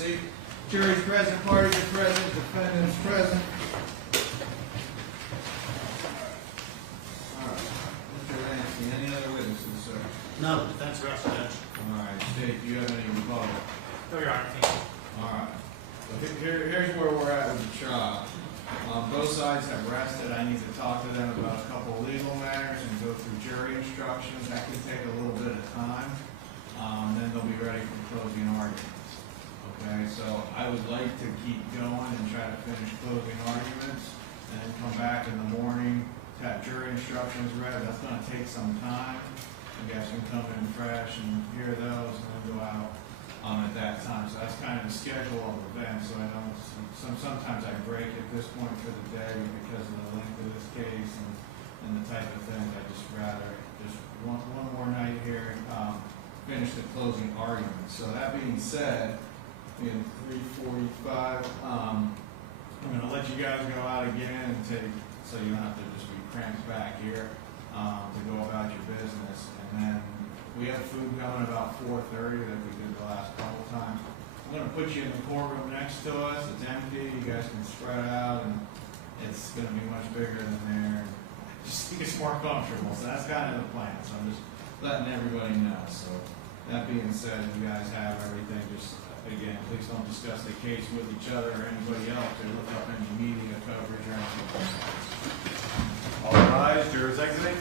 seat. Jury's present, parties are present, defendants present. All right, Mr. Lansky, any other witnesses, sir? No, the defense rests, Judge. All right, State, do you have any rebuttal? No, Your Honor, thank you. All right. So here's where we're at with the trial. Both sides have rested. I need to talk to them about a couple of legal matters and go through jury instructions. That can take a little bit of time. Then they'll be ready for closing arguments. Okay, so I would like to keep going and try to finish closing arguments and then come back in the morning to have jury instructions read. That's gonna take some time. You guys can come in fresh and hear those and then go out at that time. So that's kind of the schedule of events. So I know sometimes I break at this point for the day because of the length of this case and the type of thing. I just rather just one more night here, finish the closing argument. So that being said, in 3:45, I'm going to let you guys go out again and take, so you don't have to just be cramped back here to go about your business. And then we have food coming about 4:30 that we did the last couple times. I'm going to put you in the courtroom next to us. It's empty. You guys can spread out, and it's going to be much bigger than there. Just think it's more comfortable. So that's kind of the plan. So I'm just letting everybody know. So that being said, you guys have everything. Just again, please don't discuss the case with each other or anybody else, or look up any media coverage or anything. All rise, jurors exiting.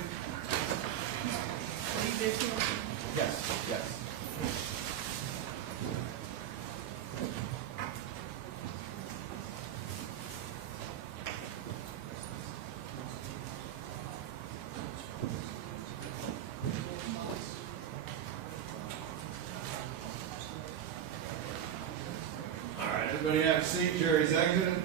Yes, yes. All right, everybody have a seat. Jury's exited.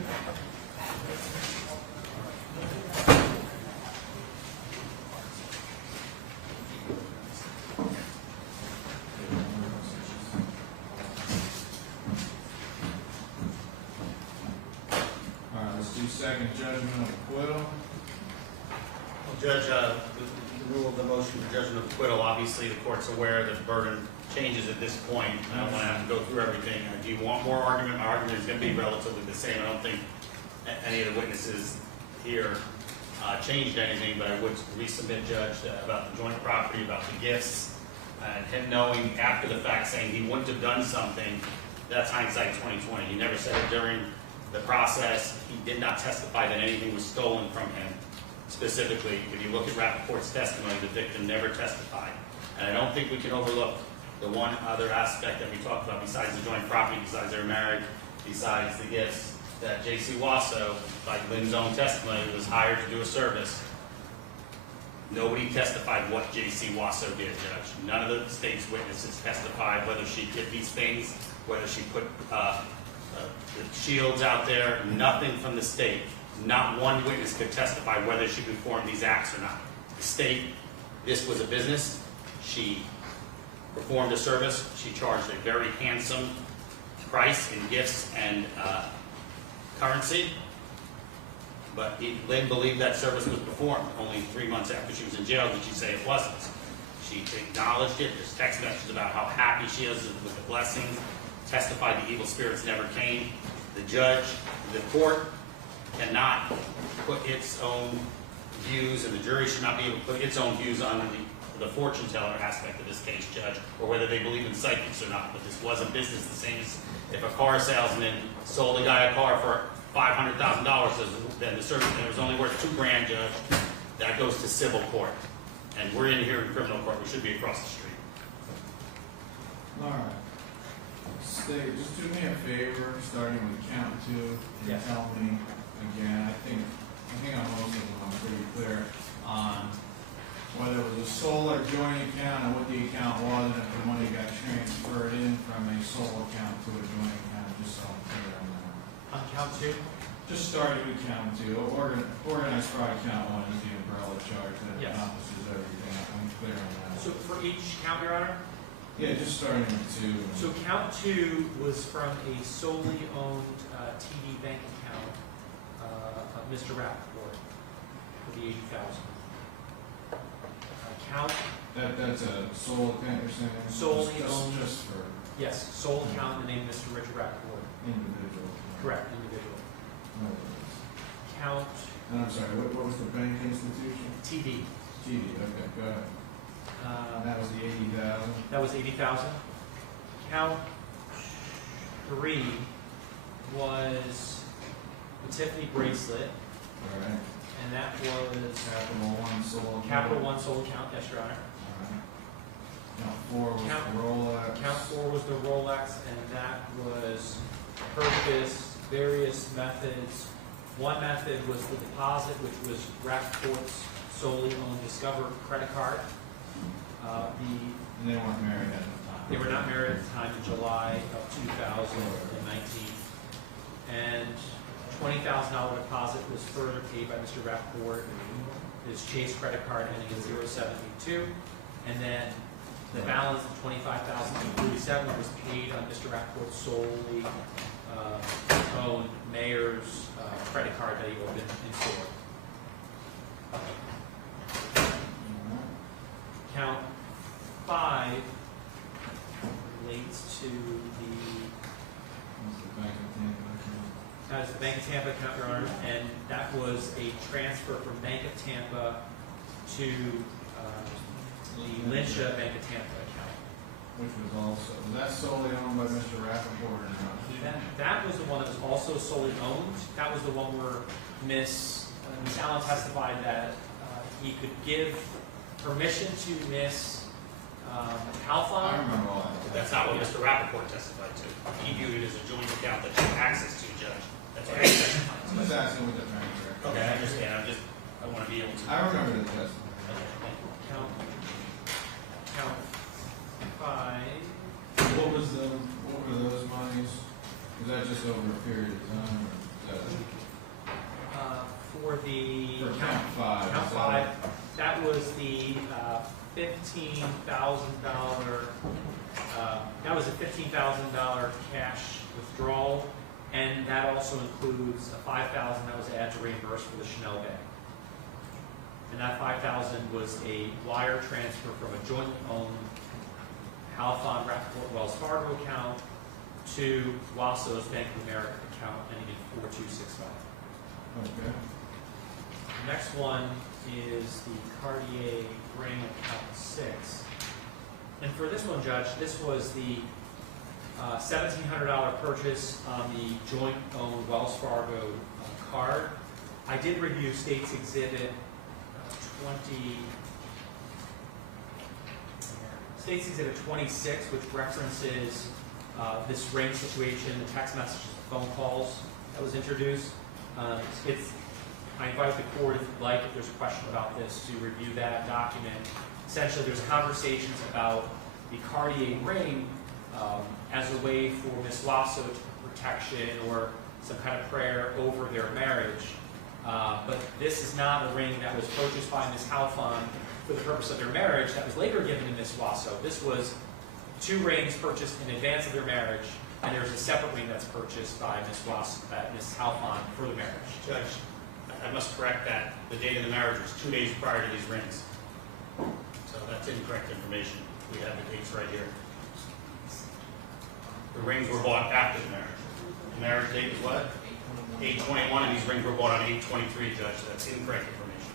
Second judgment of acquittal. Well, Judge, the rule of the motion for judgment of acquittal, obviously the court's aware that the burden changes at this point. I don't want to have to go through everything. Do you want more argument? My argument is going to be relatively the same. I don't think any of the witnesses here changed anything, but I would resubmit, Judge, about the joint property, about the gifts, and him knowing after the fact saying he wouldn't have done something. That's hindsight 2020. He never said it during the process. He did not testify that anything was stolen from him. Specifically, if you look at Rappaport's testimony, the victim never testified. And I don't think we can overlook the one other aspect that we talked about besides the joint property, besides they're married, besides the gifts, that Jaycee Wasso, by Lin's own testimony, was hired to do a service. Nobody testified what Jaycee Wasso did, Judge. None of the state's witnesses testified whether she did these things, whether she put the shields out there. Nothing from the state. Not one witness could testify whether she performed these acts or not. The state, this was a business. She performed a service. She charged a very handsome price in gifts and currency. But Lin believed that service was performed. Only 3 months after she was in jail did she say it wasn't. She acknowledged it. There's text messages about how happy she is with the blessings. Testified the evil spirits never came. The judge, the court cannot put its own views, and the jury should not be able to put its own views on the fortune teller aspect of this case, Judge, or whether they believe in psychics or not. But this was a business, the same as if a car salesman sold a guy a car for $500,000, then the service was only worth $2,000, Judge. That goes to civil court, and we're in here in criminal court. We should be across the street. All right. State, just do me a favor, starting with count 2, and Yes. tell me again. I think on most of them I'm pretty clear on whether it was a sole or joint account and what the account was, and if the money got transferred in from a sole account to a joint account, just so I'm clear on that. On count 2? Just starting with count 2. Organized fraud count 1 is the umbrella charge that Yes. encompasses everything. I'm clear on that. So for each count, Your Honor? Yeah, just starting with 2. So count 2 was from a solely owned TD bank account of Mr. Rappaport for the $80,000. Count, That's a sole account you're saying? Solely Just- owned. Just for yes, sole account in the name of Mr. Richard Rappaport. individual. Correct, individual. No worries. Count And I'm sorry, what was the bank institution? TD. GD, okay, go ahead. And that was the 80,000? That was 80,000. Count 3 was the Tiffany bracelet, All right. and that was Capital One sole account? Capital One sole account, yes, Your Honor. All right. Count 4 was Count- the Rolex? Count 4 was the Rolex, and that was purchased various methods. One method was the deposit, which was Rappaport's solely owned Discover credit card. And they weren't married at the time? They were not married at the time in July of 2019. And $20,000 deposit was further paid by Mr. Rappaport, his Chase credit card ending in 0782. And then the balance of $25,047 was paid on Mr. Rappaport's solely owned mayor's credit card that he opened in store. Count 5 relates to Was the Bank of Tampa account? that is the Bank of Tampa account, Your Honor, and that was a transfer from Bank of Tampa to the Linsha Bank of Tampa account. Which was that solely owned by Mr. Rappaport or not? That was the one that was also solely owned. That was the one where Miss Allen testified that he could give permission to Miss I Halfon. remember all that. That's not what Mr. Rappaport testified to. He viewed it as a joint account that he had access to, Judge. That's what he testified I'm just asking what the bank to. Okay, I understand. I want to be able to. I remember the testimony. Okay, thank you. Count 5. What were those monies? Was that just over a period of time or is that? For the For count 5. Count is that- 5, that was the $15,000. That was a $15,000 cash withdrawal, and that also includes a $5,000 that was added to reimburse for the Chanel bag. And that $5,000 was a wire transfer from a jointly owned Halfon Rappaport Wells Fargo account to Wasso's Bank of America account ending in 4265. Okay. The next one is the Cartier ring account 6. And for this one, Judge, this was the $1,700 purchase on the joint owned Wells Fargo card. I did review State's Exhibit 26, which references this ring situation, the text messages, the phone calls that was introduced. I invite the court, if you'd like, if there's a question about this, to review that document. Essentially, there's conversations about the Cartier ring as a way for Ms. Wasso to protection or some kind of prayer over their marriage. But this is not a ring that was purchased by Ms. Halfon for the purpose of their marriage that was later given to Ms. Wasso. This was 2 rings purchased in advance of their marriage, and there's a separate ring that's purchased by Ms. Halfon for the marriage. Judge, I must correct that. The date of the marriage was 2 days prior to these rings. So that's incorrect information. We have the dates right here. The rings were bought after the marriage. The marriage date was what? 8/21, and these rings were bought on 8/23, Judge. So that's incorrect information.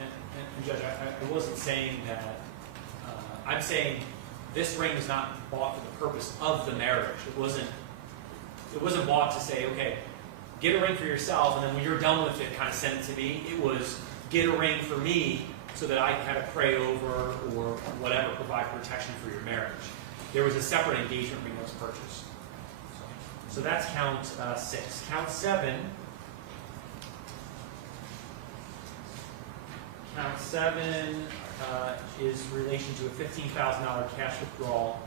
And Judge, I wasn't saying that. I'm saying this ring was not bought for the purpose of the marriage. It wasn't bought to say, okay, get a ring for yourself, and then when you're done with it, kind of send it to me. It was, get a ring for me so that I can kind of pray over or whatever, provide protection for your marriage. There was a separate engagement ring that was purchased. So that's count 6. Count 7. Count 7 is in relation to a $15,000 cash withdrawal.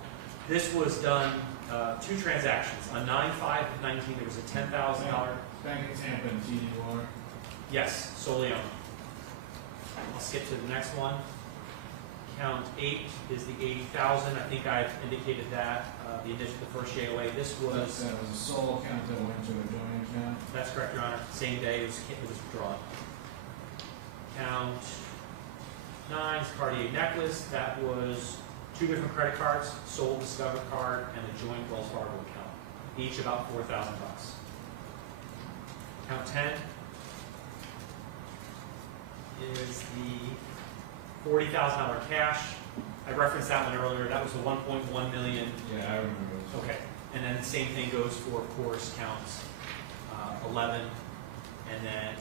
This was done 2 transactions. On 9/5/19, there was a $10,000. Bank of Tampa and TD Warner. Yes, solely owned. I'll skip to the next one. Count 8 is the $80,000. I think I've indicated that. The first JOA. This was. That was a sole account that went to a joint account. That's correct, Your Honor. Same day it was withdrawn. Count 9 is Cartier necklace. That was 2 different credit cards, Soul Discover card, and a joint Wells Fargo account, each about $4,000. Count 10 is the $40,000 cash. I referenced that one earlier. That was the 1.1 million. Yeah, I remember those. Okay. And then the same thing goes for, of course, counts 11, and then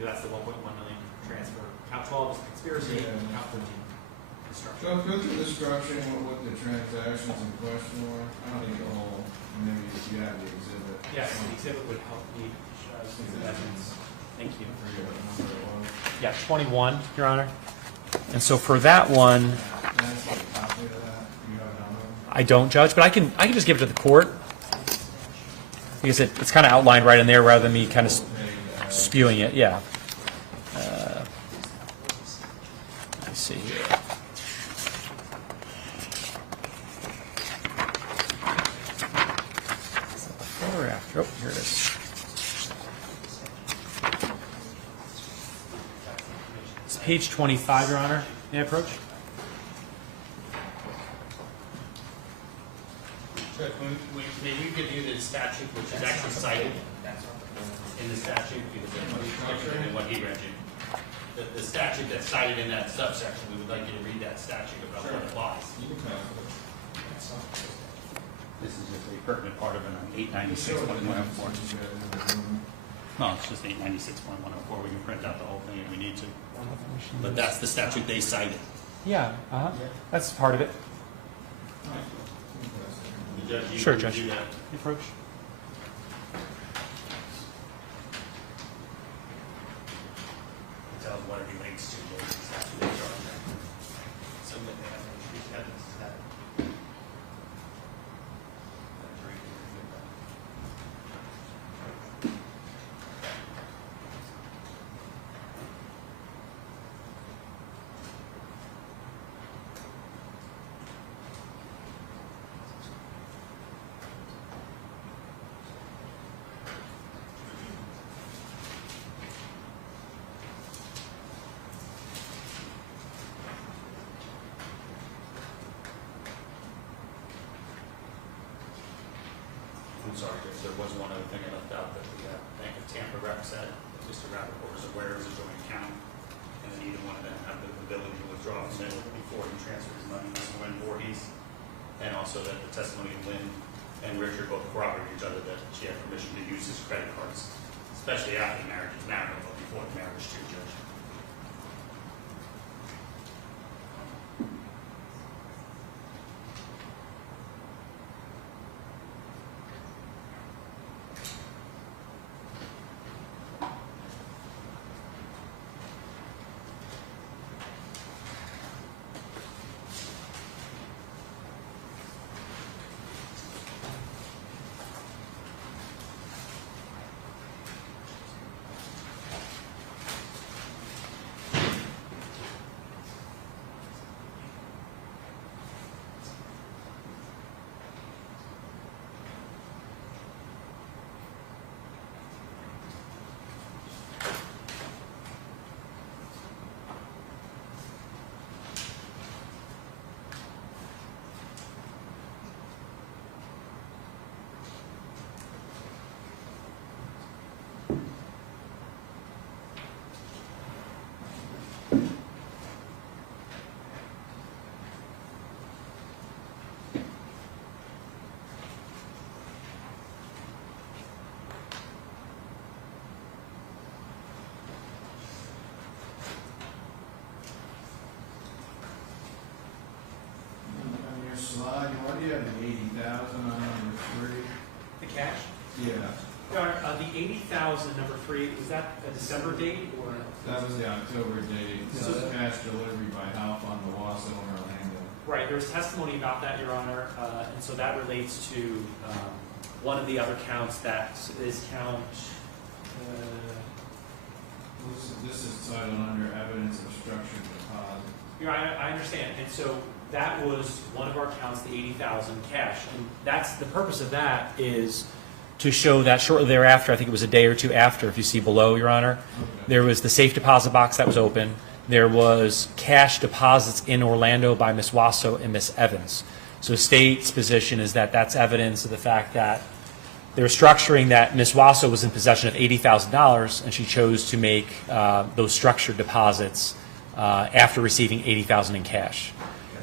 that's the 1.1 million transfer. Count 12 is conspiracy. Yeah. And count 13 destruction. Go through the structure and what the transactions in question were. I don't need the whole, maybe if you have the exhibit. Yes, the exhibit would help me show some evidence. Thank you. I forget what number it was. Yeah, 21, Your Honor. And so for that one, Can I see a copy of that? Do you have a number? I don't judge, but I can just give it to the court because it's kind of outlined right in there rather than me kind of spewing it. Yeah. Let's see here. Before or after? Oh, here it is. It's page 25, Your Honor. May I approach? Judge, maybe you could do the statute, which is actually cited in the statute, because of what he read you. The statute that's cited in that subsection, we would like you to read that statute about what applies. You can tell. This is just a pertinent part of an 896.104. No, it's just 896.104. We can print out the whole thing if we need to. But that's the statute they cited. Yeah, that's part of it. The judge, you Sure, can Judge. do that. Approach. Tell us what it relates to, what statute they charge there. So that they have no issues, evidence to that. I'm sorry, Judge, there was one other thing I left out that the Bank of Tampa rep said, that Mr. Rappaport was aware it was a joint account, and that neither one of them had the ability to withdraw from it before he transferred his money to Lynn Voorhees, and also that the testimony of Lynn and Richard both corroborated each other that she had permission to use his credit cards, especially after the marriage is married, but before the marriage too, Judge. On your slide, what do you have, the 80,000 on number 3? The cash? Yeah, Your Honor, the 80,000, number 3, was that a December date or? that was the October date. This is cash delivery by Halfon, the Wasso in Orlando. Right, there was testimony about that, Your Honor, and so that relates to one of the other counts that is count. This is titled under evidence of structured deposit. Your Honor, I understand, and so that was one of our counts, the 80,000 cash, and that's the purpose of that is To show that shortly thereafter, I think it was a day or two after, if you see below, Your Honor, Okay. there was the safe deposit box that was open. there was cash deposits in Orlando by Ms. Wasso and Ms. Evans. So state's position is that that's evidence of the fact that they're structuring that Ms. Wasso was in possession of $80,000 and she chose to make those structured deposits after receiving $80,000 in cash.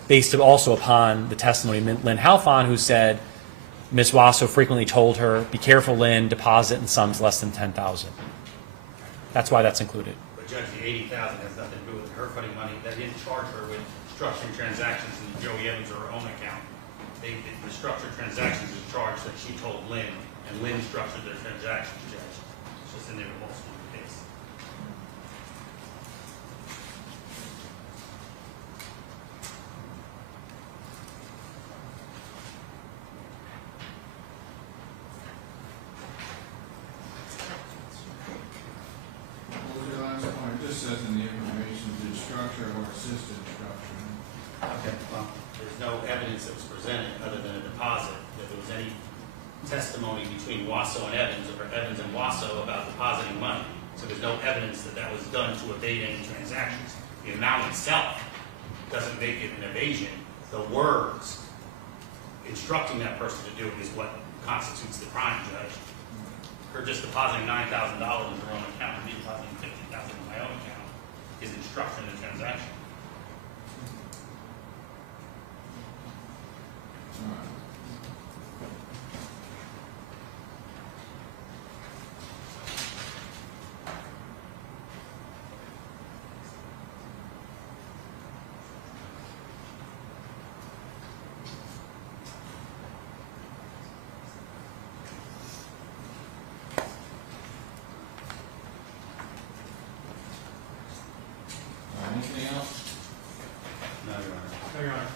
Based also upon the testimony of Lin Halfon, who said Ms. Wasso frequently told her, "Be careful, Lin, deposit in sums less than $10,000." That's why that's included. But Judge, the $80,000 has nothing to do with her putting money. They didn't charge her with structuring transactions in Joey Evans or her own account. The structured transactions is a charge that she told Lin, and Lin structured their transactions, Judge. It's just in their most case. What was your last point? It just says in the information, did structure or assisted structure. Okay, well, there's no evidence that was presented other than a deposit, that there was any testimony between Wasso and Evans or Evans and Wasso about depositing money. So there's no evidence that that was done to evade any transactions. The amount itself doesn't make it an evasion. The words instructing that person to do it is what constitutes the crime, Judge. Her just depositing $9,000 in her own account and me depositing $50,000 in my own account is instruction in the transaction. All right. Anything else? No, Your Honor. No, Your Honor.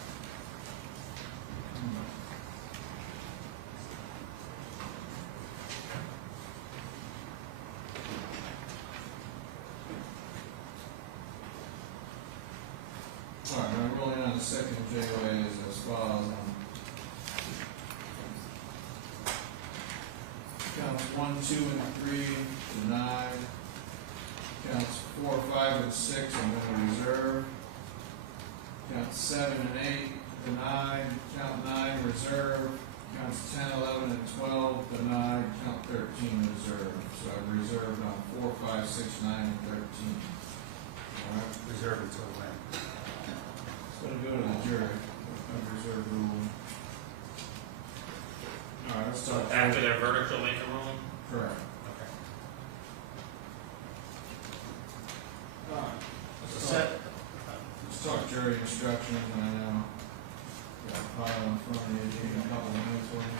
All right, I'm rolling on the second JOA is as follows. Counts 1, 2, and 3 denied. Counts 4, 5, and 6 I'm going to reserve. Counts 7 and 8 denied. Count 9 reserved. Counts 10, 11, and 12 denied. Count 13 reserved. So I've reserved on 4, 5, 6, 9, and 13. All right. Reserve until when? It's going to go to the jury. Unreserved ruling. All right, let's So start. after their verdict, you'll make a ruling? Correct. Okay. All right. Let's talk jury instructions, and I know got a pile in front of you, you need a couple of minutes for you.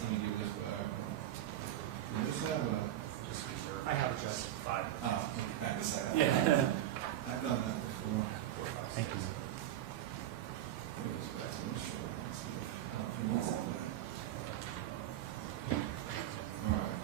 Let me give this back. You just have a, Just reserve. I have a judge. 5. oh, back a second. Yeah. I've done that before. Thank you. Give this back to Mr. Let's see if he wants it back. All right.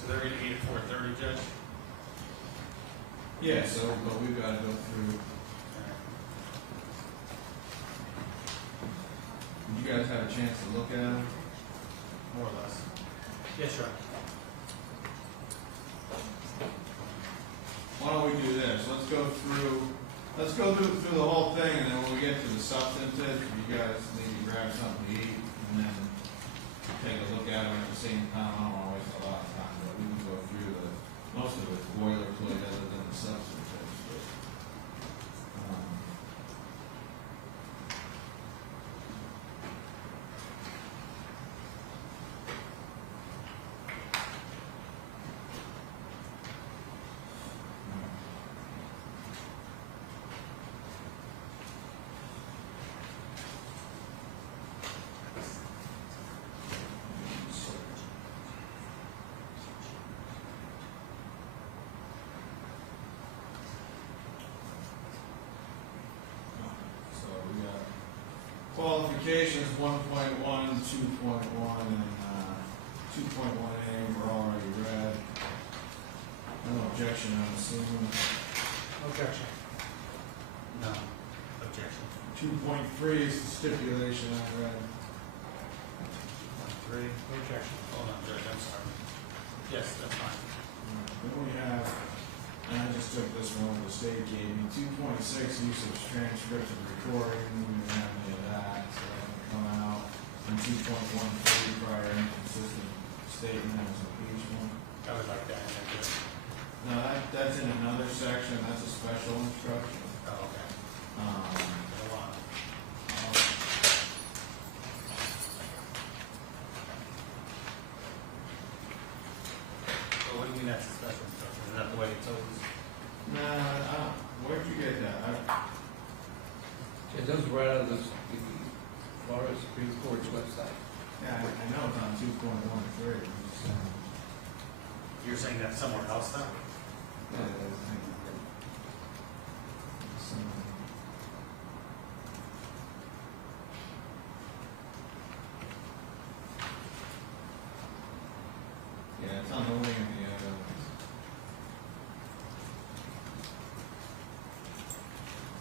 So they're going to meet at 4:30, Judge? Yeah, so, but we've got to go through. Did you guys have a chance to look at them? More or less. Yes, Your Honor. Why don't we do this? Let's go through the whole thing, and then when we get to the substantive, you guys need to grab something to eat, and then take a look at them at the same time. I don't want to waste a lot of time, but we can go through most of it's boilerplate other than the substantive. But, So we got qualifications 1.1, 2.1, and 2.1A were already read. No objection, I'm assuming. Objection. No. Objection. 2.3 is the stipulation I read. 3. Objection. Hold on, Judge, I'm sorry. Yes, that's fine. Then we have, and I just took this one the state gave me, 2.6 use of transcripts and recording, we didn't have any of that, so that can come out. And 2.13 prior inconsistent statement as impeachment. I would like that in there, too. No, that's in another section, that's a special instruction. Oh, okay. Go on. So what do you mean that's a special instruction? Is that the way it's always? Nah, where'd you get that? It does right out of the Florida Supreme Court's website. Yeah, I know it's on 2.13. You're saying that's somewhere else now? Yeah, it's on the wing of the evidence.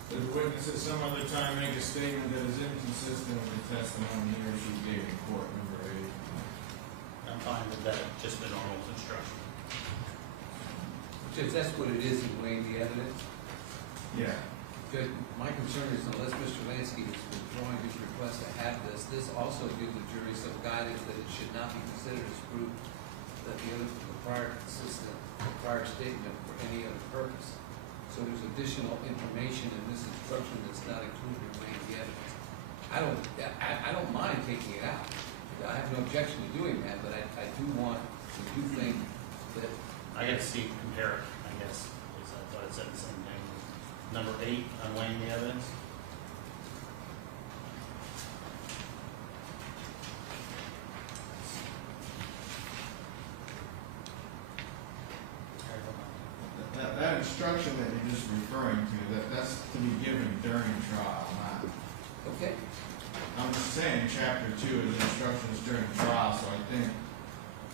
The witness at some other time make a statement that is inconsistent with the testimony he or she gave in court, number 8. I'm fine with that, just the normal instruction. Judge, that's what it is in weighing the evidence. Yeah. Judge, my concern is unless Mr. Lansky is withdrawing his request to have this also gives the jury some guidance that it should not be considered as proof that the prior statement for any other purpose. So there's additional information in this instruction that's not included in weighing the evidence. I don't mind taking it out. I have no objection to doing that, but I do think that I got to see, compare it, I guess, because I thought it said the same thing. Number 8, on weighing the evidence. That instruction that you're just referring to, that's to be given during trial, not. okay. I'm just saying, chapter 2 is instructions during trial, so I think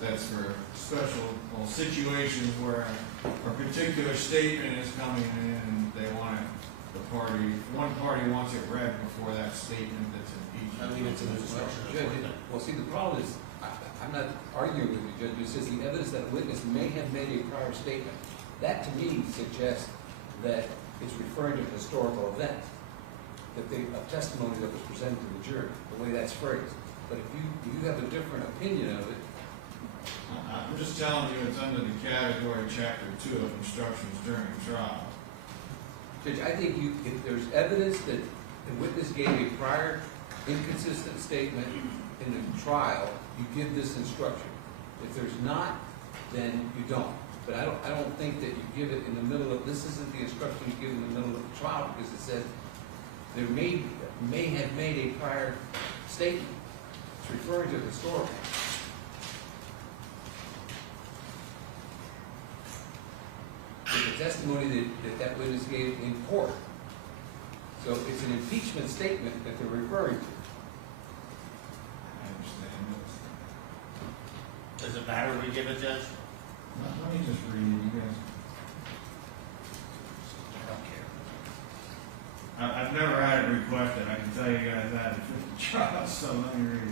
that's for special situations where a particular statement is coming in and they want it, one party wants it read before that statement that's impeached. I leave it to the instruction. Well, see, the problem is, I'm not arguing with you, Judge. It says the evidence that a witness may have made a prior statement. That to me suggests that it's referring to a historical event, that a testimony that was presented to the jury, the way that's phrased. But if you have a different opinion of it, I'm just telling you it's under the category chapter 2 of instructions during trial. Judge, I think if there's evidence that the witness gave a prior inconsistent statement in the trial, you give this instruction. If there's not, then you don't. But I don't think that you give it in the middle of, this isn't the instruction you give in the middle of the trial, because it says there may have made a prior statement. It's referring to historical. The testimony that witness gave in court. So it's an impeachment statement that they're referring to. I understand this. Does it matter if we give it, Judge? Let me just read it, you guys. I don't care. I've never had it requested. I can tell you guys that in 50 trials, so let me read it.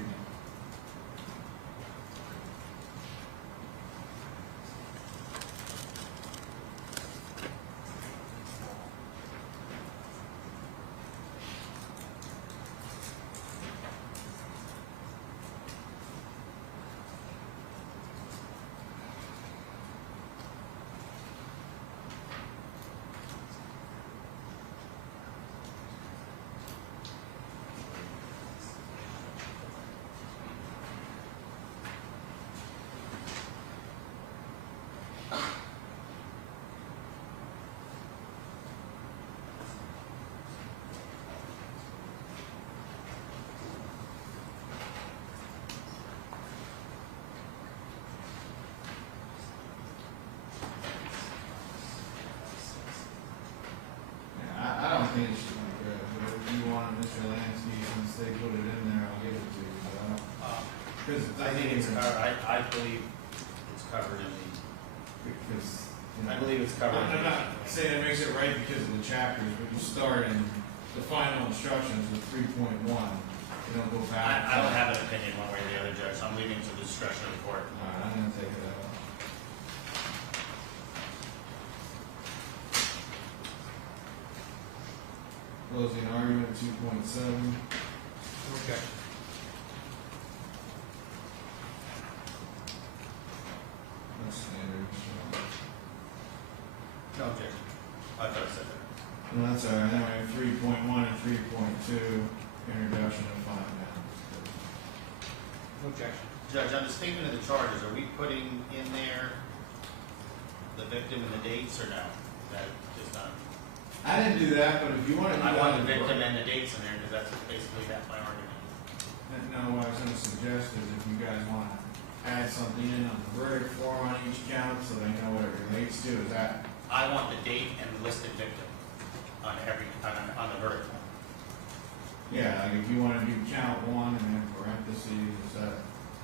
I don't think it should be good, but if you want Mr. Lansky, since they put it in there, I'll give it to you, but I don't. Because I think it's covered, I believe it's covered in the, Because I believe it's covered. I'm not saying it makes it right because of the chapters, but you start in the final instructions with 3.1. You don't go back. I don't have an opinion one way or the other, Judge, so I'm leaving it to the discretion of the court. All right, I'm gonna take it out. Closing argument 2.7. Okay. That's standard. No objection. I thought I said that. No, that's all right. Then we have 3.1 and 3.2, introduction and final balance. No objection. Judge, on the statement of the charges, are we putting in there the victim and the dates, or no? Is that just on? I didn't do that, but if you want to do I that want in the victim ver- and the dates in there, because that's basically my argument. No, what I was going to suggest is if you guys want to add something in on the verdict form on each count so they know what it relates to, is that? I want the date and the listed victim on on the verdict form. Yeah, like if you want to do count 1 and then parentheses, is that?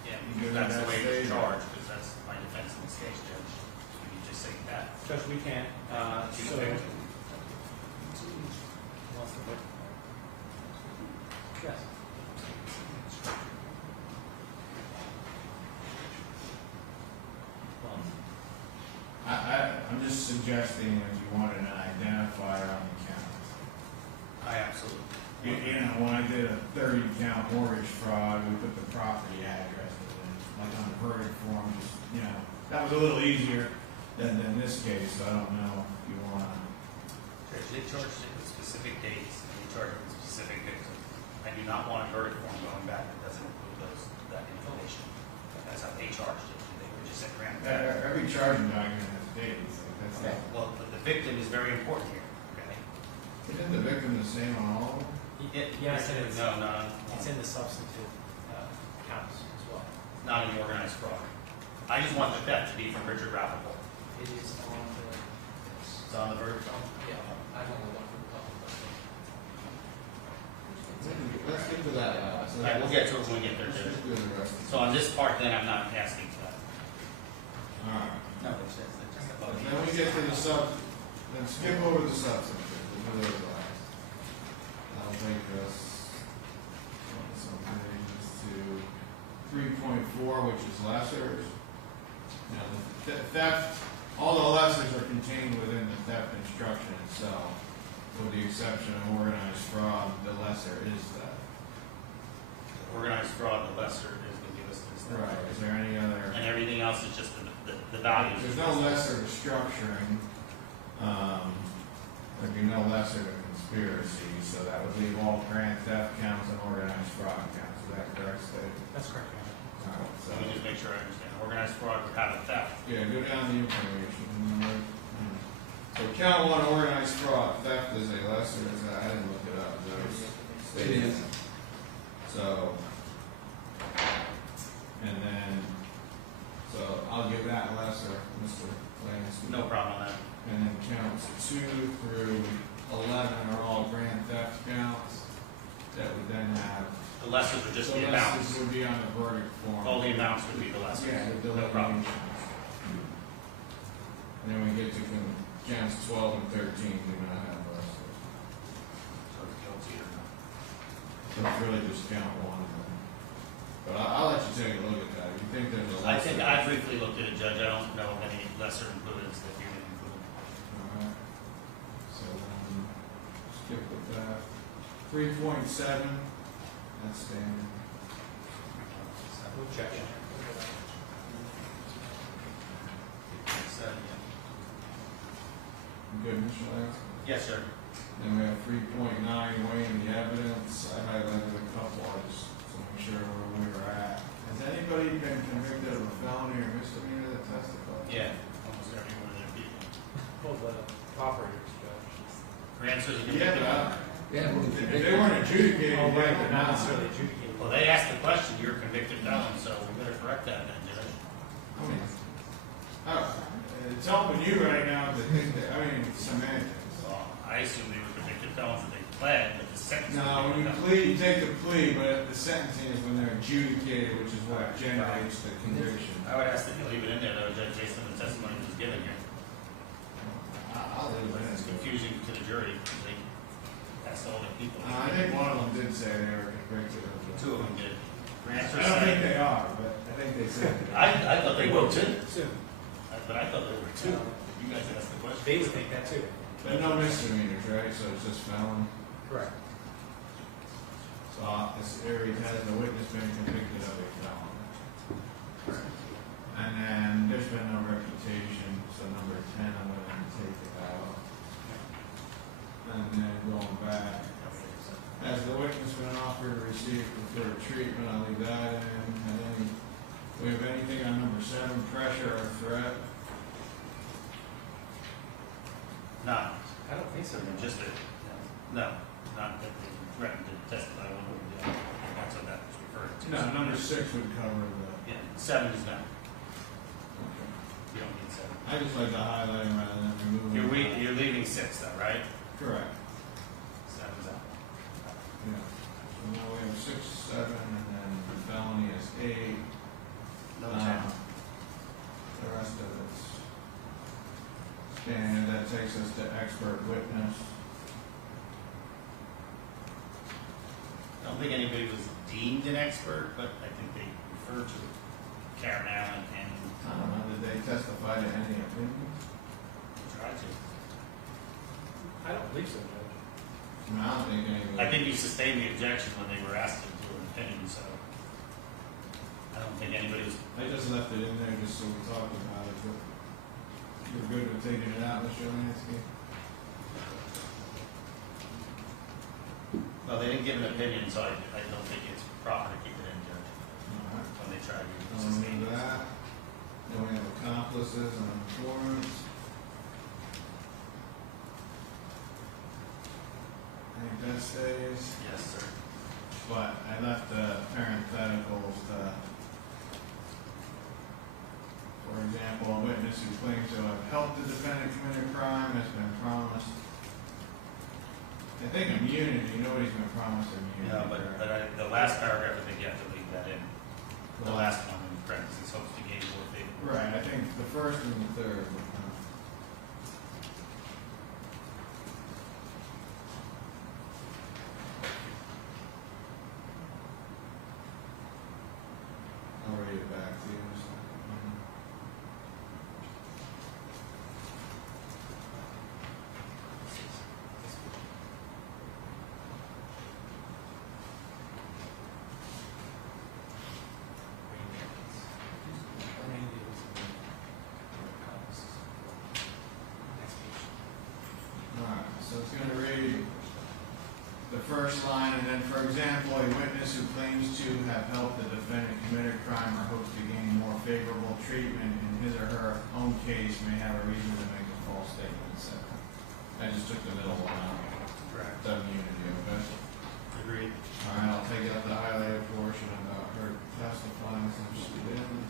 Yeah, You good that's with the that way it's statement? charged, because that's my defense in this case, Judge. You just say that. Judge, we can't, To so. the victim. Wants the victim. Yes. I'm just suggesting if you wanted an identifier on the count. I absolutely. You know, when I did a 30-count mortgage fraud, we put the property addresses in, like on the verdict form, just, you know, that was a little easier than this case, so I don't know if you want to. Judge, they charge it with specific dates, and they charge it with specific victims. I do not want a verdict form going back that doesn't include that information. That's how they charged it. They were just said random. Every charging document has dates, like that's Okay, well, but the victim is very important here, okay? Isn't the victim the same on all of them? Yes, and it's, No, no, it's in the substantive counts as well. not in the organized fraud. I just want the theft to be from Richard Rappaport. It is on the, It's on the verdict form. yeah, I don't know what for the public. Let's get to that. All right, we'll get to it when we get there, Judge. Do the rest. So on this part, then, I'm not asking for that. All right. No, it's just above. Then we get to the then skip over the substantive, we'll do those last. That'll take us some pages to 3.4, which is lessers. Now, the theft, all the lessers are contained within the theft instruction itself, with the exception of organized fraud, the lesser is theft. Organized fraud, the lesser is going to be listed as theft. Right, is there any other? And everything else is just the values. There's no lesser to structuring, there'd be no lesser to conspiracy, so that would leave all grand theft counts and organized fraud counts, is that correct, Steve? That's correct, Your Honor. All right, so, Let me just make sure I understand. Organized fraud would have a theft. yeah, go down the information. So count 1, organized fraud, theft is a lesser, I didn't look it up, it is. So, and then, so I'll give that lesser, Mr. Lance. No problem on that. And then counts 2 through 11 are all grand theft counts that would then have. The lessers would just So be amounts. lessers would be on the verdict form. All the amounts would be the lessers. Yeah, the No problem. delineations. And then we get to counts 12 and 13 do not have lessers. So it's guilty or not. So it's really just count 1 then. But I'll let you take a look at that. If you think there's a lesser. I think I briefly looked at it, Judge. I don't know of any lesser inclusions that you didn't include. Alright. So then, skip with that. 3.7, that's standard. No objection. You good, Mr. Lance? Yes, sir. Then we have 3.9, weighing the evidence. I highlighted a couple, I just to make sure where we were at. Has anybody been convicted of a felony or misdemeanor that testified? Yeah, almost every one of their people. Well, the operators, Judge. Your answer is Yeah, convicted. but if they weren't adjudicated, Oh, right, they're they're not necessarily adjudicated. Well, they asked the question, you're a convicted felon, so we better correct that then, Judge. I mean, it's helping you right now to think that, I mean, semantics. Well, I assume they were convicted felons that they pled, but the sentence. No, when you plead, you take the plea, but the sentencing is when they're adjudicated, which is what generates the conviction. I would ask that you leave it in there, though, Judge, based on the testimony that was given here. I'll leave it. It's confusing to the jury, because that's all the people. I think one of them did say they were convicted of it. Two of them did. I don't think they are, but I think they said. I thought they were too, Soon. but I thought they were two. You guys asked the question. They would think that too. But no misdemeanors, right? So it's just felon. Correct. So this area has the witness been convicted of a felon. And then there's been no reputation, so number 10, I'm going to take it out. And then going back, has the witness been offered to receive preferred treatment? I'll leave that in. And then we have anything on number 7, pressure or threat? No, I don't think so. just a, no, not that they threatened to testify one way or the other. That's what that was referring to. No, number 6 would cover the. Yeah, 7 is no. Okay. You don't need 7. I just like to highlight them rather than remove them. You're leaving 6 though, right? Correct. 7's out. Yeah. So now we have 6, 7, and then the felony is 8. No 10. The rest of it's standard. That takes us to expert witness. I don't think anybody was deemed an expert, but I think they referred to Karen Allen and I don't know, did they testify to any opinions? tried to. I don't believe so, Judge. I mean, I don't think anybody. I think you sustained the objection when they were asked to do an opinion, so I don't think anybody was. I just left it in there just so we talked about it, but you're good with taking it out, Mr. Lansky? Well, they didn't give an opinion, so I don't think it's proper to keep it in, Judge, All right. when they try to I'll sustain remove it. that. Then we have accomplices and informants. I think that stays, Yes, sir. but I left the parentheticals to, for example, a witness who claims to have helped the defendant commit a crime has been promised. I think immunity, nobody's been promised immunity. No, but the last paragraph, I think you have to leave that in. The last one in parentheses, hopes to gain more favor. Right, I think the first and the third would come. I'll read it back to you. Alright, so it's gonna read the first line, and then, for example, a witness who claims to have helped the defendant commit a crime or hopes to gain more favorable treatment in his or her own case may have a reason to make a false statement, etc. I just took the middle one out. Correct. The immunity, okay? Agreed. Alright, I'll take out the highlighted portion about her testifying since she didn't.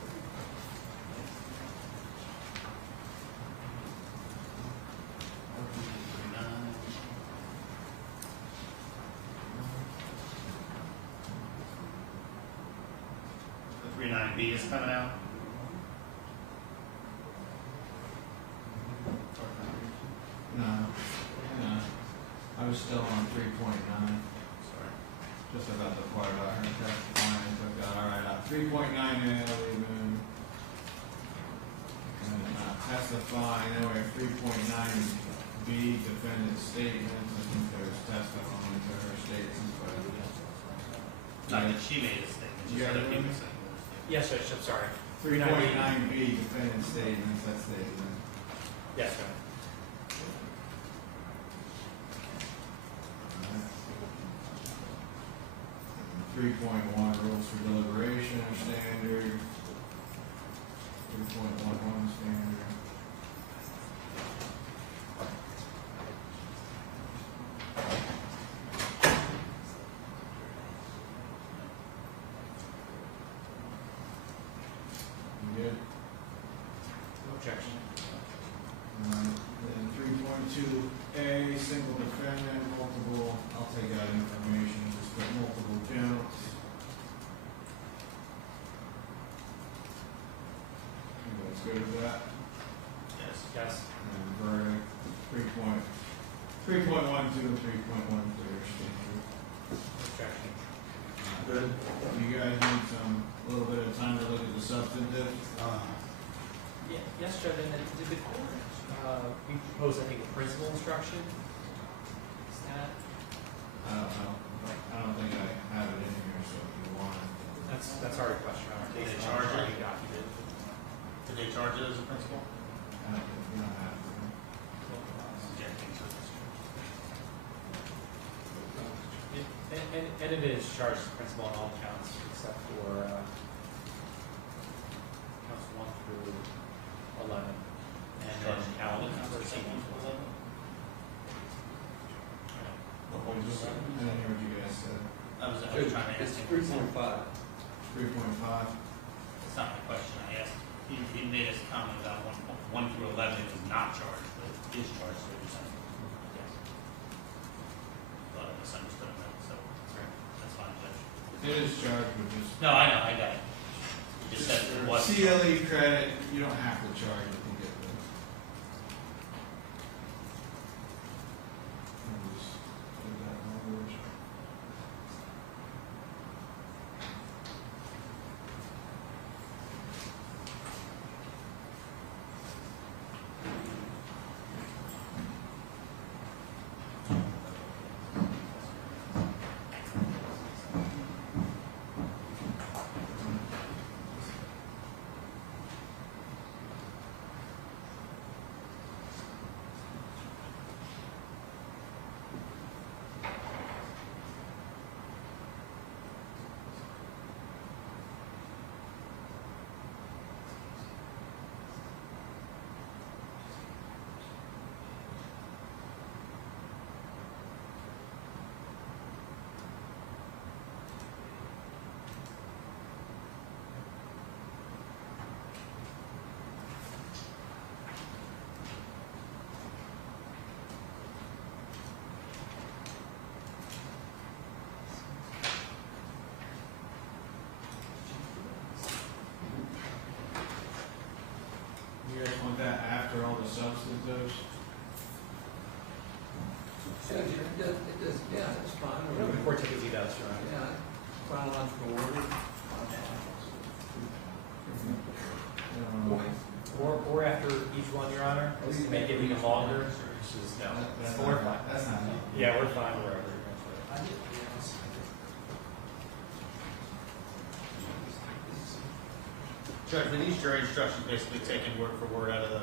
The 39B is coming out. No, no, I was still on 3.9. Sorry. Just about the part about her testifying, took that, all right, 3.9 A, even. And then testifying, then we have 3.9 B, defendant's statements, I think there's testimony to her statements, but. Not that she made a statement, just Yeah, other really? people saying it. Yes, Judge, I'm sorry. 3.9 B, defendant's statements, that's statement. Yes, sir. Alright. 3.1, rules for deliberation are standard. 3.11 standard. You good? No objection. Then 3.2A, single defendant, multiple, I'll take out information, just put multiple counts. You guys good with that? 2 and 3.1 Third Street. Objection. Good. You guys need a little bit of time to look at the substantive? Yeah, yes, Judge, and did the court, we propose, I think, a principal instruction? Is that? I don't know. I don't think I have it in here, so if you want it. That's our question, Your Honor. Did they Based charge on it? the document. Did they charge it as a principal? I don't think we don't have it. And it is charged as principal on all counts except for counts 1 through 11. And then count 13. I didn't hear what you guys said. I was trying to ask It's him. 3.5. 3.5. It's not the question I asked. He made us comment about 1 through 11, it was not charged, but it is charged, so you're saying. Yes. Thought I misunderstood that, so that's fine, Judge. It is charged with just. No, I know, I got it. You just said it was. CLE credit, you don't have to charge it to get this. Let me just put that language. You guys want that after all the substantives? Judge, it does, yeah, that's fine. Whatever the court typically does, Your Honor. Yeah, chronological order. Or after each one, Your Honor, just to make it even longer. No, That's we're not- fine. That's not. Yeah, we're fine wherever. Judge, were these jury instructions basically taken word for word out of the,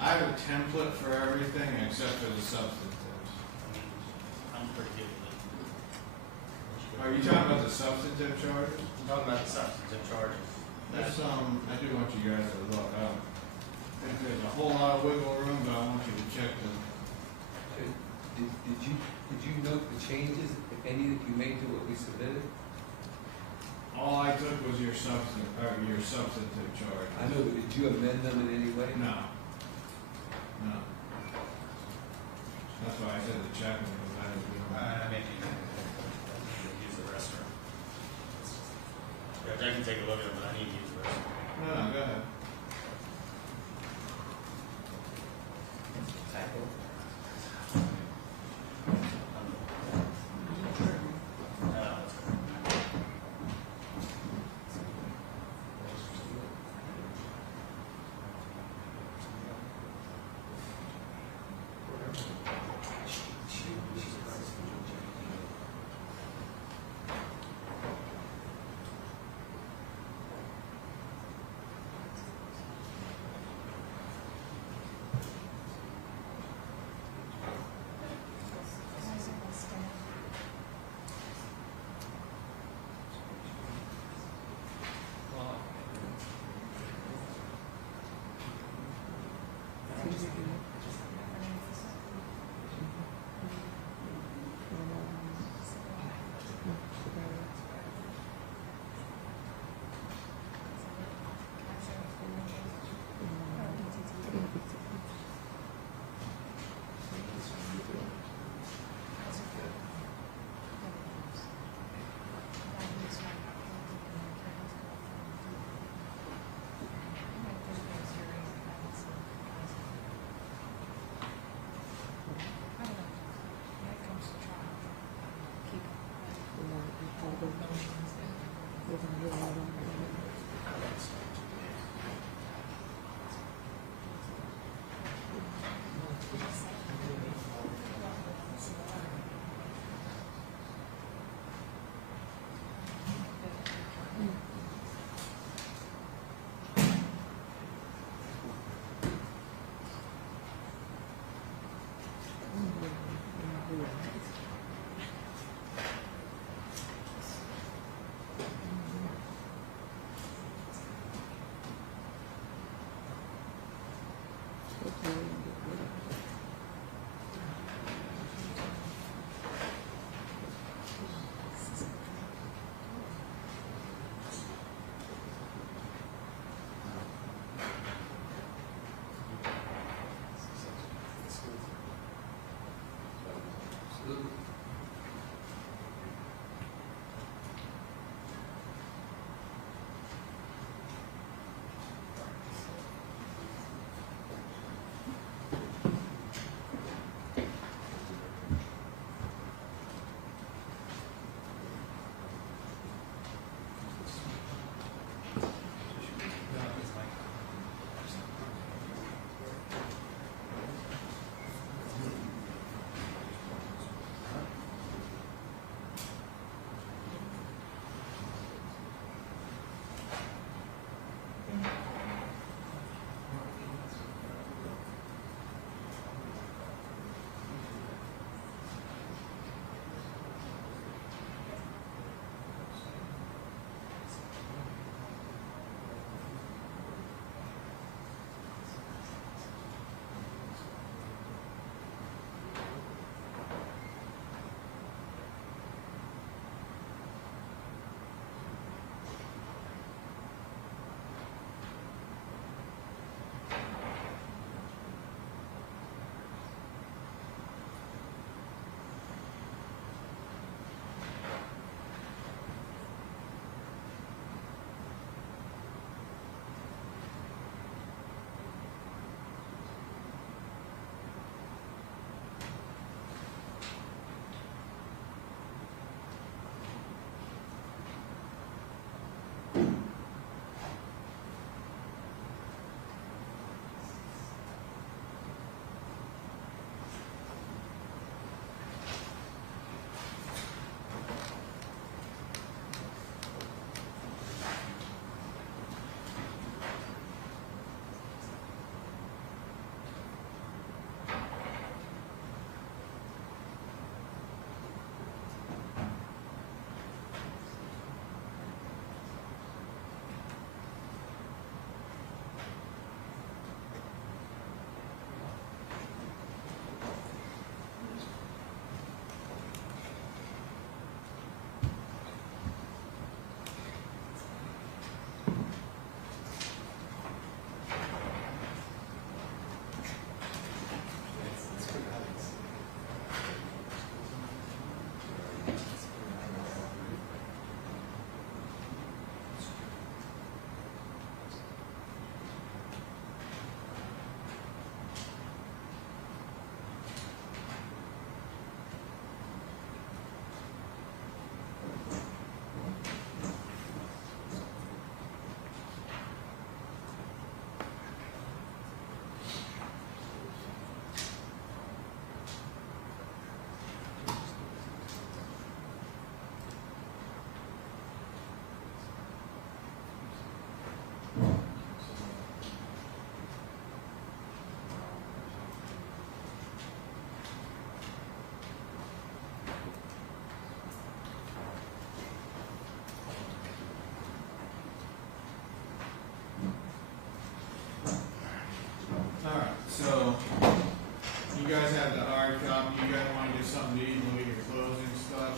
I have a template for everything except for the substantives. I'm pretty good with it. Are you talking about the substantive charges? I'm talking about the substantive charges. There's I do want you guys to look up. I think there's a whole lot of wiggle room, but I want you to check the, Did you note the changes, if any, that you made to what we submitted? all I took was your substantive charge. I know, but did you amend them in any way? No. No. That's why I said to check them, because I didn't know. I may need to use the restroom. Judge, I can take a look at them, but I need to use the restroom. No, go ahead.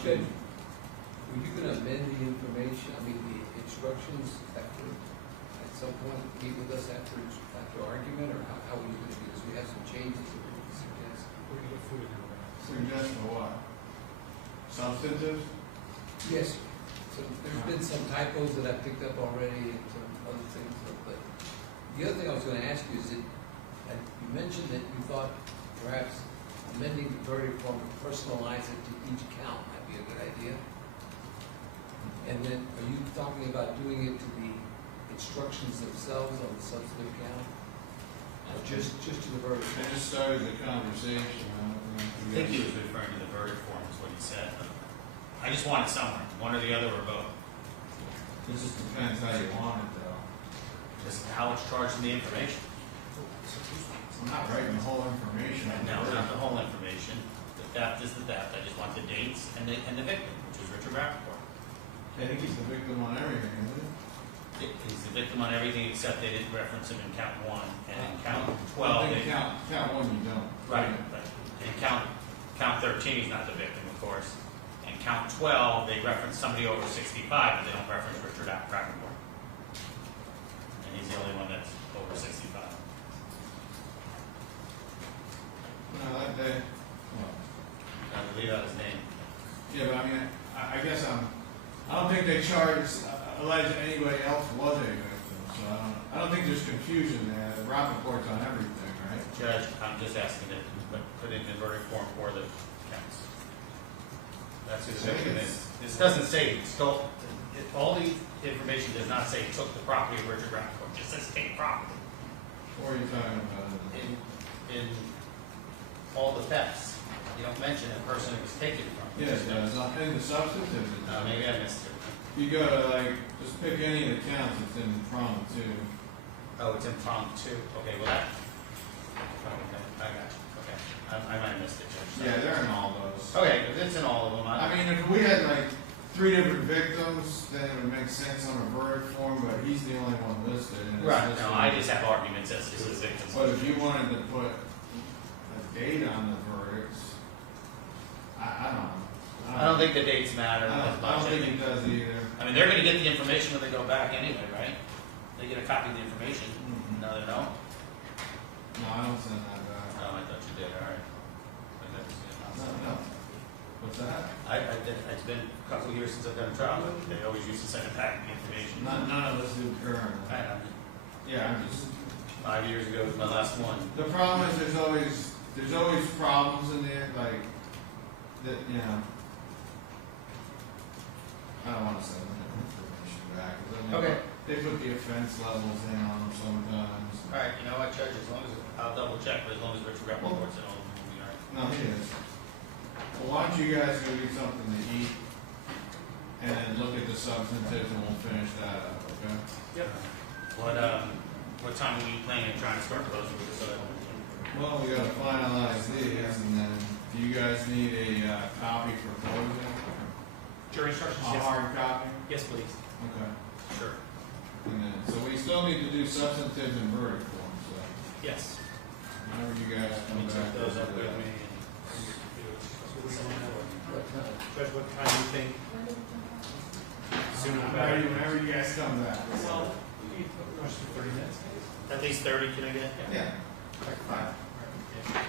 Judge, were you gonna amend the information, I mean, the instructions after, at some point, meet with us after argument, or how were you gonna do this? We have some changes that we can suggest. Suggest for what? Substantive? Yes, so there's been some typos that I picked up already and some other things, but the other thing I was gonna ask you is that, you mentioned that you thought perhaps amending the verdict form to personalize it to each count might be a good idea. And then, are you talking about doing it to the instructions themselves on the substantive count? Or just to the verdict? I just started the conversation. I think he was referring to the verdict form, is what he said. I just want it somewhere, one or the other or both. It just depends how you want it, though. Just how it's charged in the information. I'm not writing the whole information. No, not the whole information. The theft is the theft. I just want the dates and the victim, which is Richard Rappaport. I think he's the victim on everything, isn't he? He's the victim on everything except they didn't reference him in count 1, and in count I 12, think they, count one you don't. right, but in count 13, he's not the victim, of course. And count 12, they reference somebody over 65, but they don't reference Richard Rappaport. And he's the only one that's over 65. No, that day. Well, I believe that his name. yeah, but I mean, I guess I don't think they charged, alleged anybody else was a victim, so I don't think there's confusion there. Rappaport's on everything, right? Judge, I'm just asking that you put in the verdict form for the counts. That's who the victim is. This doesn't say he stole, all the information does not say he took the property of Richard Rappaport. It just says take property. What are you talking about? In all the thefts, you don't mention the person it was taken from. Yes, it does. In the substantive. it does. Maybe I missed it. You go to just pick any of the counts, it's in prong two. Oh, it's in prong 2. Okay, well that. Okay, I got you. Okay, I might have missed it, Judge. Yeah, they're in all those. Okay, if it's in all of them. I mean, if we had 3 different victims, then it would make sense on a verdict form, but he's the only one listed. And it's Right. listed. No, I just have arguments as to the victims. But if you wanted to put a date on the verdicts, I don't know. I don't think the dates matter as I much. don't think it does either. I mean, they're going to get the information when they go back anyway, right? They get a copy of the information. Mhm. No, they don't. No, I don't send that back. Oh, I thought you did. All right. I thought you did. No. What's that? I did. It's been a couple of years since I've done a trial, but they always used to send it back the information. None of us do current. I know. Yeah, I'm just. 5 years ago was my last one. The problem is there's always problems in there, that, I don't want to send that information back. 'Cause then Okay. They put the offense levels in on them sometimes. All right. You know what, Judge? As long as I'll double check, but as long as Richard Rappaport's in all of them, we'll be all right. No, he is. Well, why don't you guys go get something to eat and then look at the substantive and we'll finish that up, okay? Yep. What time are you planning on trying to start those? Well, we gotta finalize these and then do you guys need a copy for closing? Jury instructions, A yes. hard copy? Yes, please. Okay. Sure. And then, so we still need to do substantive and verdict forms, so Yes. whenever you guys Let come me back. check those we'll up do with that. me. Judge, what time do you think? Sooner the better. Whenever you guys come back. Well, we need to rush for 30 minutes. At least 30, can I get? Yeah. Fine. Yeah.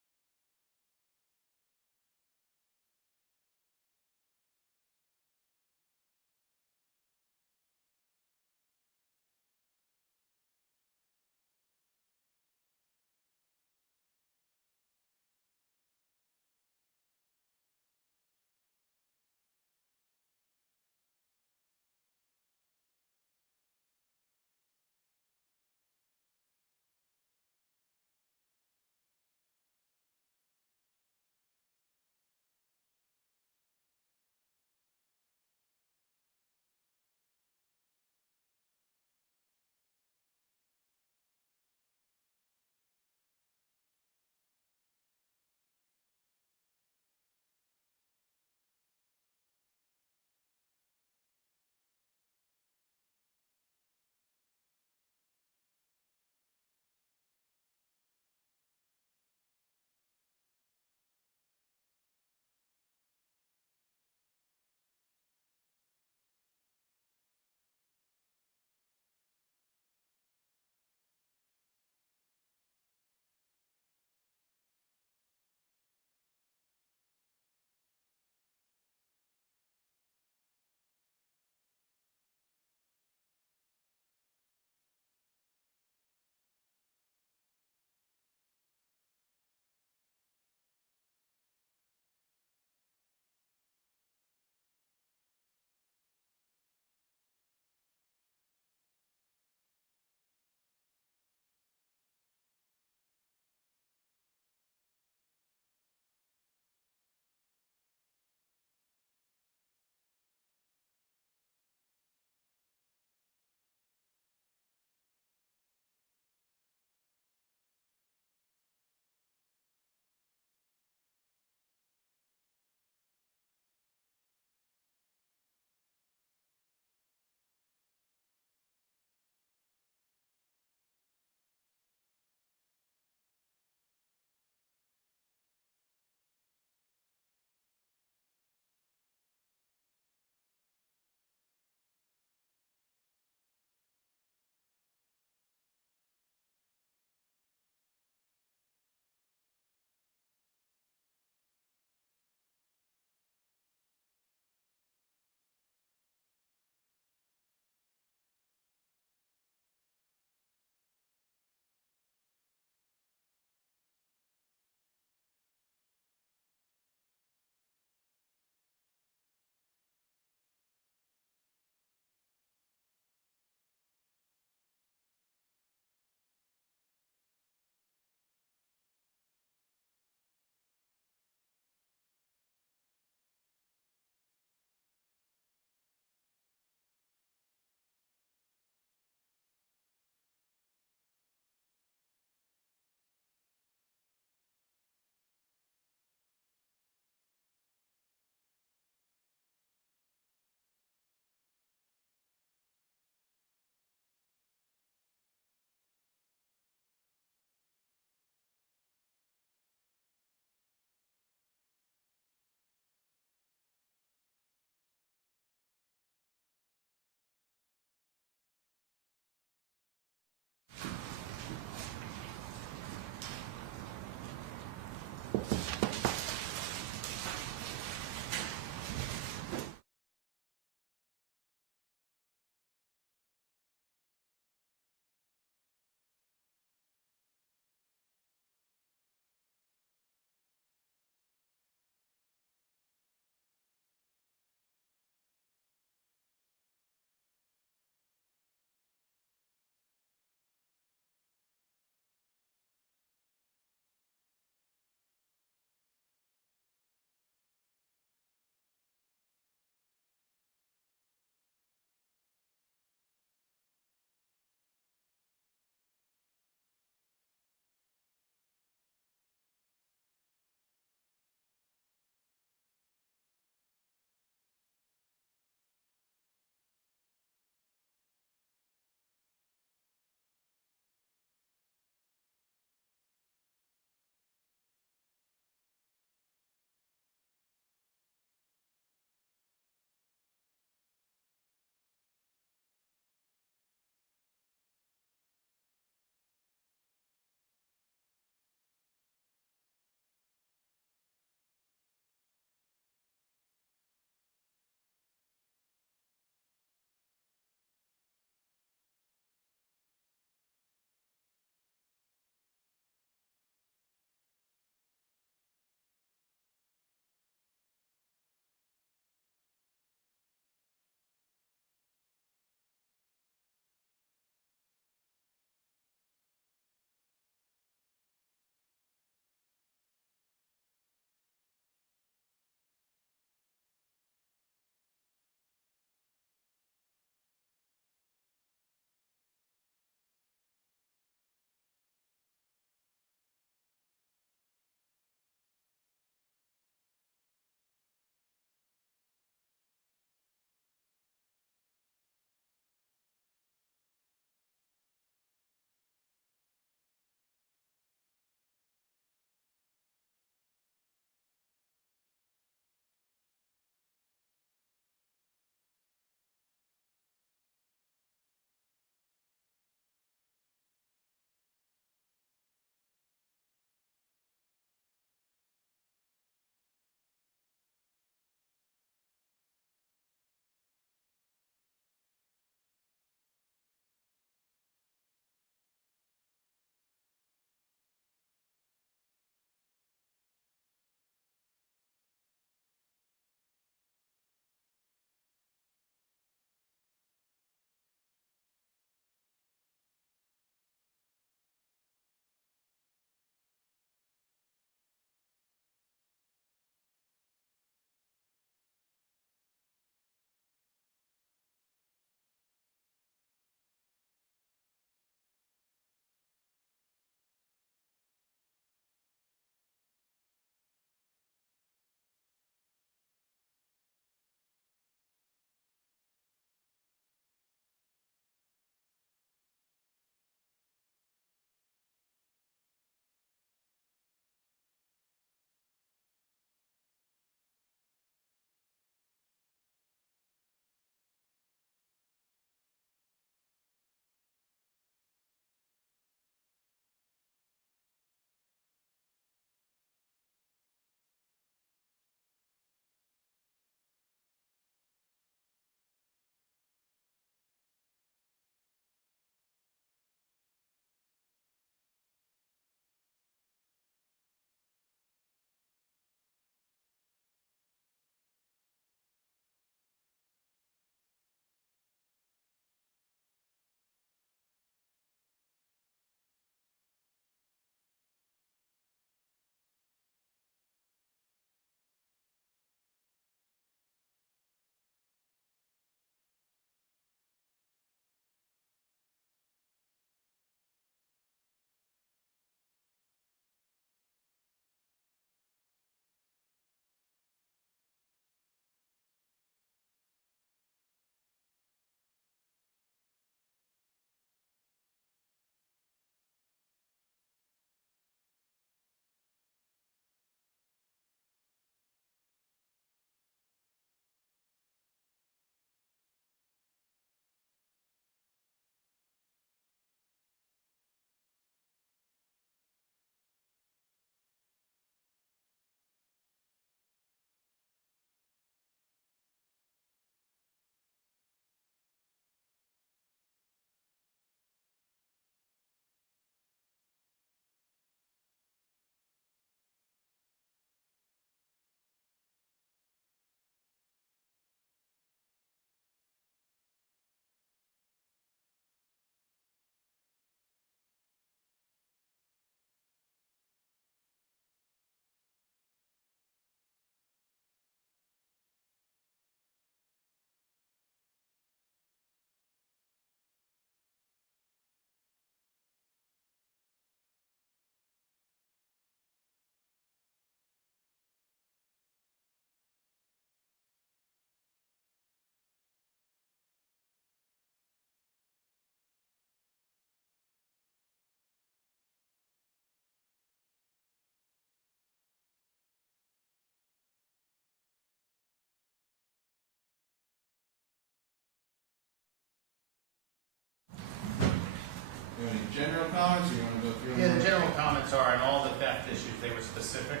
You have any general comments, or you wanna go through? Yeah, the them? general comments are, on all the theft issues, they were specific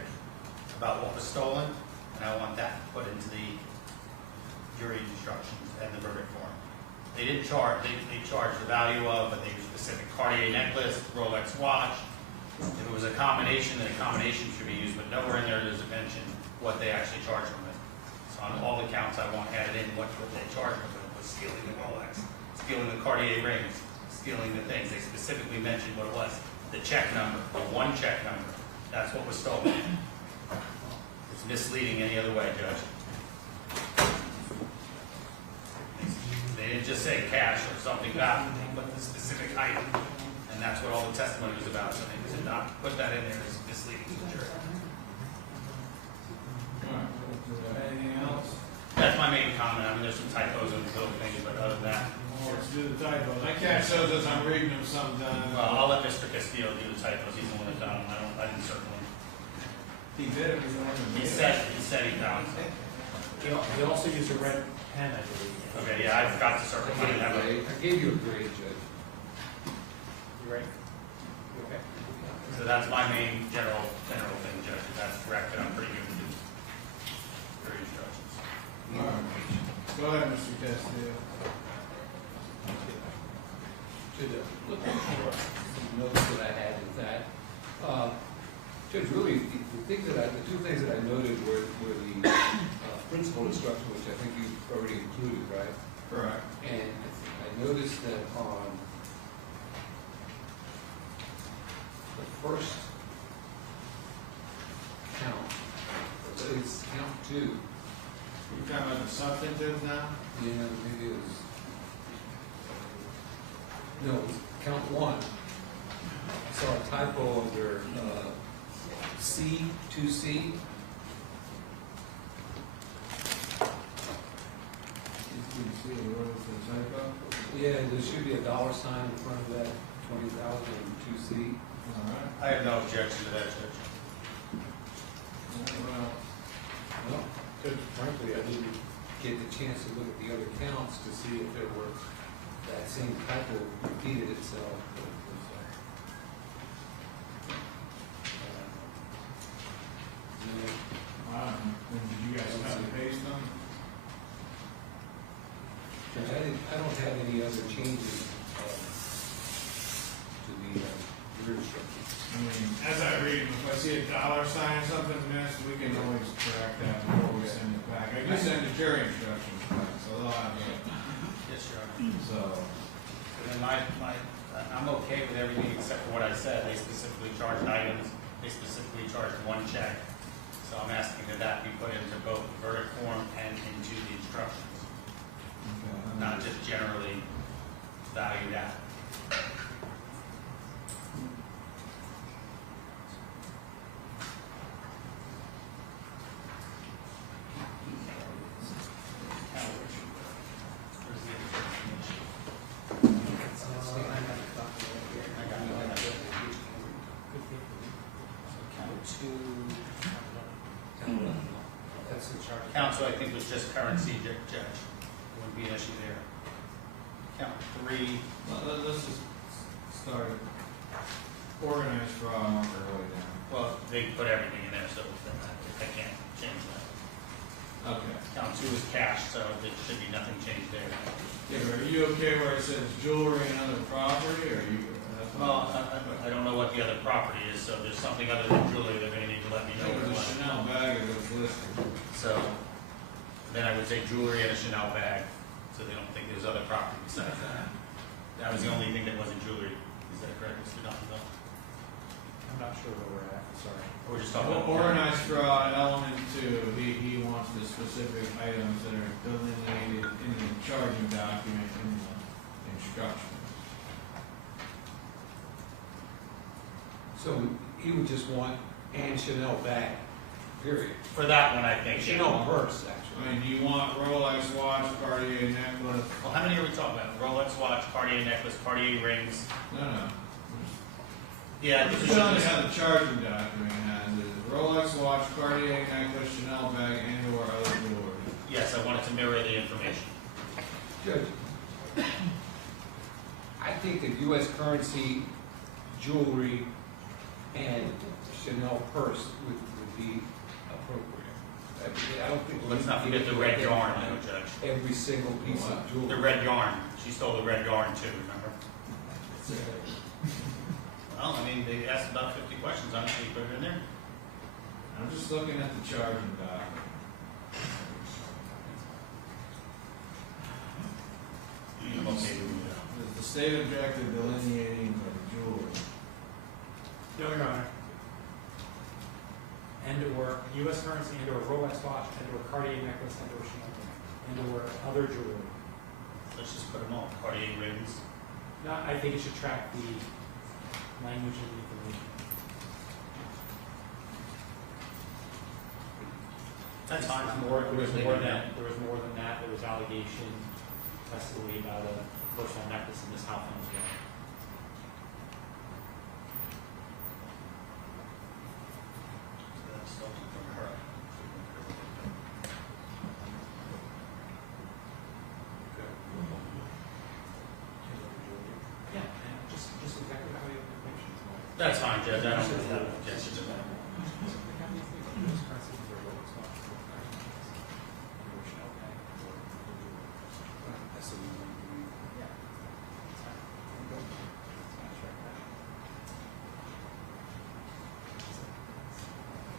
about what was stolen, and I want that put into the jury instructions and the verdict form. They didn't charge, they charged the value of, but they were specific: Cartier necklace, Rolex watch. If it was a combination, then a combination should be used, but nowhere in there does it mention what they actually charged them with. So on all the counts, I want added in what they charged them with: was stealing the Rolex, stealing the Cartier rings, stealing the things. They specifically mentioned what it was: the check number, the one check number. That's what was stolen. It's misleading any other way, Judge. They didn't just say cash or something valuable, they put the specific item, and that's what all the testimony was about. So they did not put that in there as misleading to the jury. Alright, anything else? That's my main comment. I mean, there's some typos and little things, but other than that, Well, let's do the typos. I catch those as I'm reading them sometimes. I'll let Mr. Castillo do the typos. He's the one that done them. I didn't circle them. He did it, he's the one who He did it. said he found them. They also use a red pen, I believe. Okay, yeah, I forgot to circle. I didn't have a- I gave you a grade, Judge. You ready? You okay? So that's my main general thing, Judge. If that's correct, then I'm pretty good with the jury instructions. Alright, go ahead, Mr. Castillo. Look at some notes that I had with that. Judge, really, the two things that I noted were the principal instruction, which I think you've already included, right? Correct. And I noticed that on the first count, it's count 2. You're talking about the substantive now? Yeah, it is. No, it was count 1. I saw a typo under C, 2C. Yeah, there should be a dollar sign in front of that 20,000 2C. Alright. I have no objection to that, Judge. Well, Well, because frankly, I didn't get the chance to look at the other counts to see if there were, that same typo repeated itself. wow, when did you guys cut and paste them? I don't have any other changes to the jury instructions. I mean, as I read them, if I see a dollar sign or something missed, we can always correct that before we send it back. I do send the jury instructions back, so they'll have it. Yes, Your Honor. So, And I'm okay with everything except for what I said. They specifically charged items, they specifically charged one check. So I'm asking that that be put into both the verdict form and into the instructions, not just generally valued at. That's the charge. Counsel, I think, was just currency, Judge. Wouldn't be an issue there. Count 3, let's just start organized fraud, work our way down. well, they put everything in there, so I can't change that. Okay. Count 2 is cash, so there should be nothing changed there. Yeah, but are you okay where it says jewelry and other property, or you? Well, I don't know what the other property is, so there's something other than jewelry, they're gonna need to let me know. There was what a it was. Chanel bag that was listed. So, then I would say jewelry and a Chanel bag, so they don't think there's other property besides that. That was the only thing that wasn't jewelry. Is that correct, Mr. Duncan? I'm not sure where we're at, sorry. We're just talking about. Organized fraud, element 2, he wants the specific items that are delineated in the charging document in the instructions. So he would just want and Chanel bag, period. For that one, I think. Chanel purse, I actually. mean, you want Rolex watch, Cartier necklace? Well, how many are we talking about? Rolex watch, Cartier necklace, Cartier rings? No. Yeah, Just this telling you is, how the charging document has it. Rolex watch, Cartier necklace, Chanel bag, and or other jewelry. yes, I wanted to mirror the information. Judge, I think that U.S. currency, jewelry, and Chanel purse would be appropriate. I don't think. Let's not forget the red yarn, though, Judge. Every single piece of The jewelry. red yarn. She stole the red yarn too, remember? Well, I mean, they asked about 50 questions on it, so you put it in there. I'm just looking at the charging document. I'm okay with that. Does the state object to delineating of jewelry? No, Your Honor. And/or U.S. currency, and/or Rolex watch, and/or Cartier necklace, and/or Chanel bag, and/or other jewelry. Let's just put them all. Cartier rings. No, I think it should track the language of the information. That's fine. There was more than that. There was allegation, testimony about a personal necklace in Ms. Halfon as well. That's stolen from her. Yeah, and just exactly how you have the information. That's fine, Judge. I don't really have an objection to that.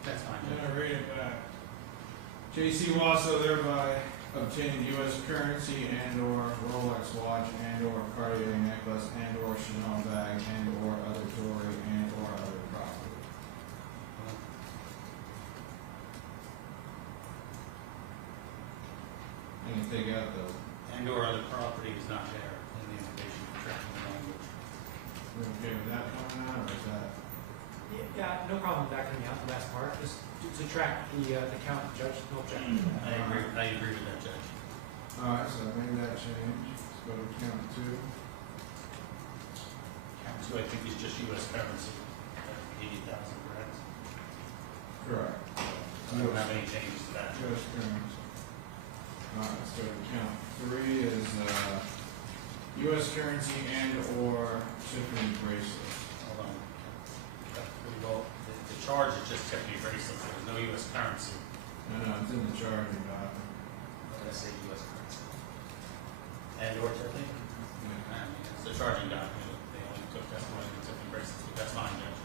That's fine, I'm Judge. gonna read it back. Jaycee Wasso thereby obtained U.S. currency and/or Rolex watch and/or Cartier necklace and/or Chanel bag and/or other jewelry and/or other property. I can take out the, And/or other property is not there in the information tracking language. we okay with that coming out, or is that? Yeah, no problem with that coming out, the last part, just to track the count, Judge, no objection to that. I agree with that, Judge. Alright, so I made that change. Let's go to count 2. Count two, I think, is just U.S. currency. 80,000, correct? Correct. I don't have any changes to that. U.S. currency. Alright, let's go to count 3 is, U.S. currency and/or Tiffany bracelet. Hold on. Well, the charge is just Tiffany bracelets. There's no U.S. currency. No, it's in the charging document. What did I say, U.S. currency? And/or Tiffany? It's the charging document. They only took testimony on Tiffany bracelets, but that's fine, Judge.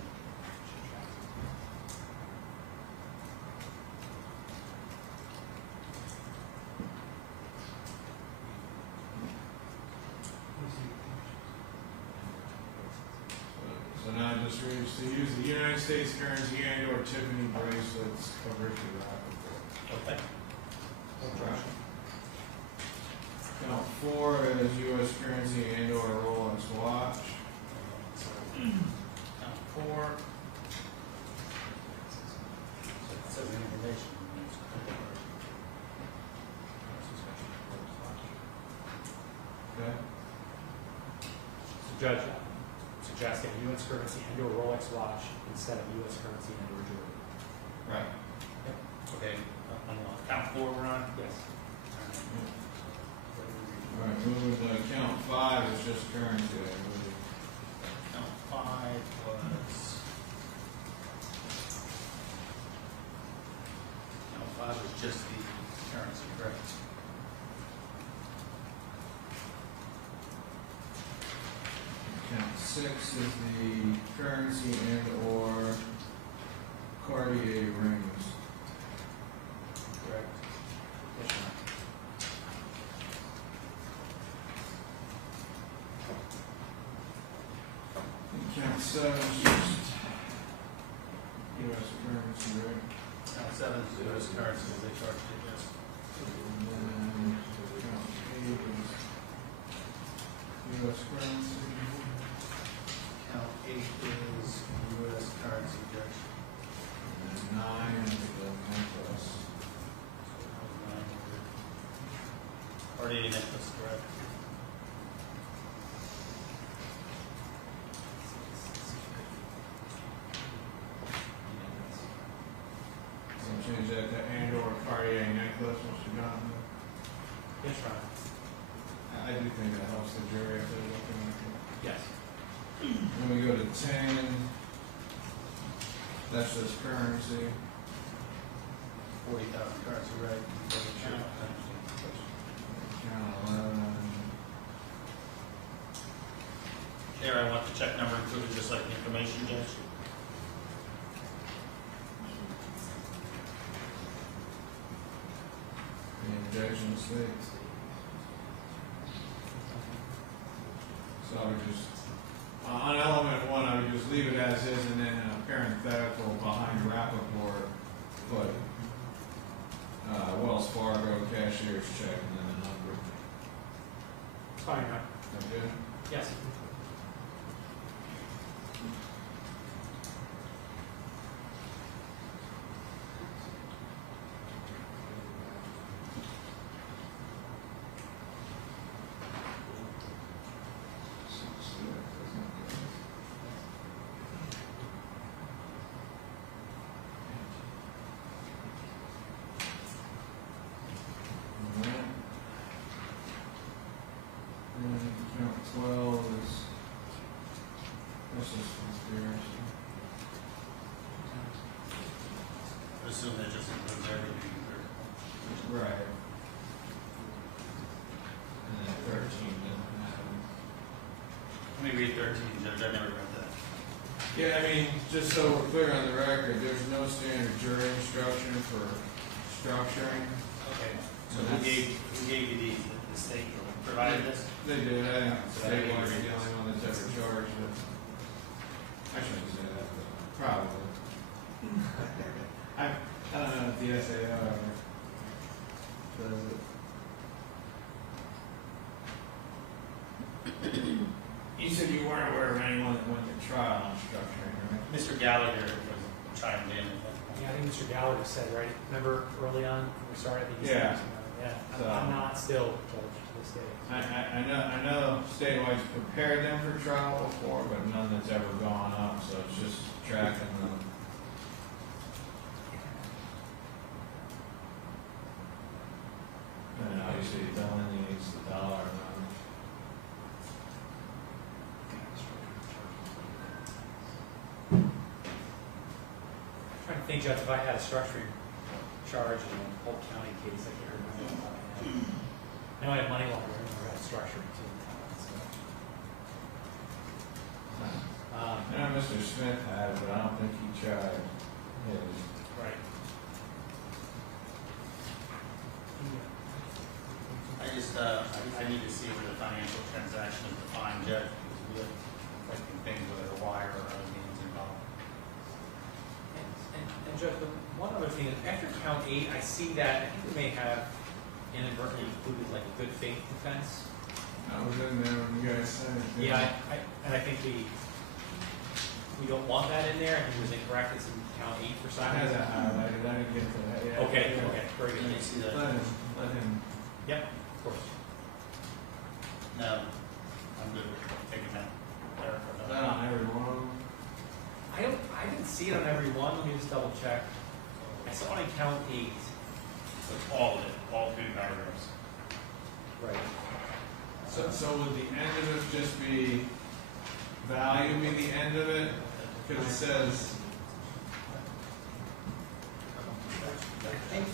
So now it just reads to use the United States currency and/or Tiffany bracelets of Richard Rappaport. Okay. Right. Count 4 is U.S. currency and/or Rolex watch. Count 4. It says information. Okay? So Judge, suggesting U.S. currency and/or Rolex watch instead of U.S. currency and/or jewelry. Right. Okay. Count 4 we're on? Yes. All right, moving to count 5 is just currency, I believe. Count 5 was. Count 5 was just the currency, correct? Count 6 is the currency and/or Cartier rings. Correct. Yes, Your Honor. Count 7 is just U.S. currency, right? Count 7 is U.S. currency, they charged it, yes. And then count 8 is U.S. currency. Count 8 is U.S. currency, Judge. And then 9 is the necklace. Cartier necklace, correct? So change that to and/or Cartier necklace, what you got? Yes, Your Honor. I do think that helps the jury if they're looking at it. Then we go to 10, that's just currency. 40,000 currency, right? Account 11. There, I want the check number included, just like the information, Judge. The injection states. So I would just, on element 1, I would just leave it as is, and then in a parenthetical behind Rappaport, put Wells Fargo cashier's check and then a number. Fine, right? That good? Yes. Count 12 is, this is conspiracy. I assume that just includes everything. Right. And then 13 doesn't have. Let me read 13, Judge, I never read that. Yeah, I mean, just so we're clear on the record, there's no standard jury instruction for structuring. Okay. So And who gave you these? The state provided this? They did, I think So state that was makes the sense. only one that's ever charged with. I shouldn't say that, but probably. I don't know if the SAO ever does it. You said you weren't aware of anyone that went to trial on structuring, right? Mr. Gallagher was chimed in at that point. Yeah, I think Mr. Gallagher said, right, remember early on when we started, I think he Yeah. said, yeah, So- I'm not still judge to this day. I know statewide prepared them for trial before, but none that's ever gone up, so it's just tracking them. And obviously it delineates the dollar amount. I'm trying to think, Judge, if I had a structuring charge in a Polk County case, I can't remember off the top of my head. I know I have money laundering, I remember I had structuring too. I know Mr. Smith had it, but I don't think he tried his. Right. I just, I need to see where the financial transaction is defined, Judge, because we have affecting things whether a wire or other means involved. And Judge, the one other thing, is after count 8, I see that, I think we may have inadvertently included like a good faith defense. I was in there when you guys said it. Yeah, and I think we don't want that in there, I think it was incorrect, it's in count 8 for I some had reason. that highlighted, I didn't get to that yet. Okay, very Let me good. see that. Let him. Yep, of course. No, I'm good with taking that there for Is that on every one of them? I didn't see it on every one, let me just double check. I saw it on count 8. So all of it, all 3 paragraphs. Right. So would the end of it just be, value be the end of it? Because it says, I think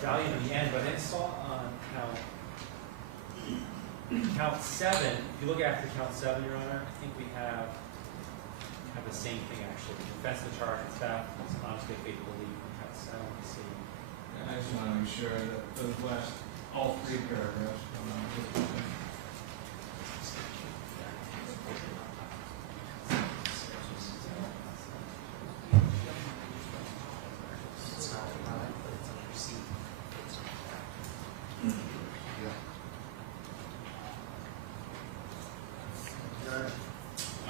value in the end, but then saw on count 7, if you look after count 7, Your Honor, I think we have the same thing actually. Defense of the charge and theft, honest good faith belief, on count 7, we see. I just want to be sure that those last, all 3 paragraphs come out. Judge,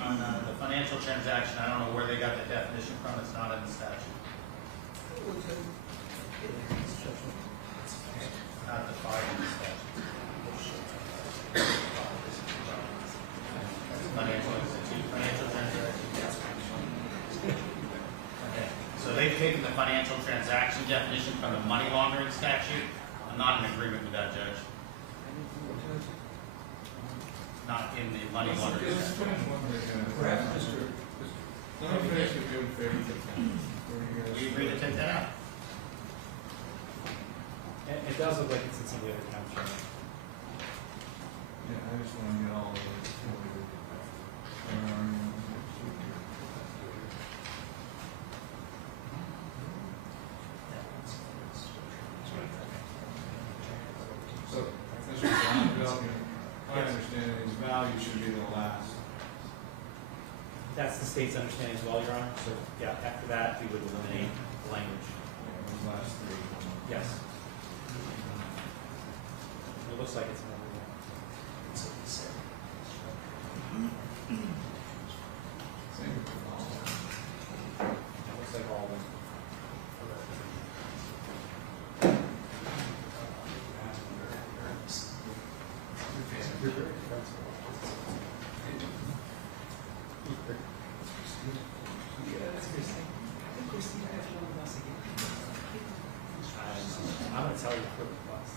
on the financial transaction, I don't know where they got the definition from, it's not in the statute. Not defined in the statute. Financial institute, financial transaction. Okay, so they've taken the financial transaction definition from the money laundering statute. I'm not in agreement with that, Judge. Not in the money laundering statute. Perhaps Mr. does look like it's in some of the other counts, right? Yeah, I just want to get all of it. So, Mr. Bonneville, my understanding is value should be the last. That's the state's understanding as well, Your Honor. So, yeah, after that, we would eliminate the language. Yeah, those last three. Yes. It looks like it's another one. Same with the following. It looks like all of them. You're very defensible. I'm going to tell you for the class.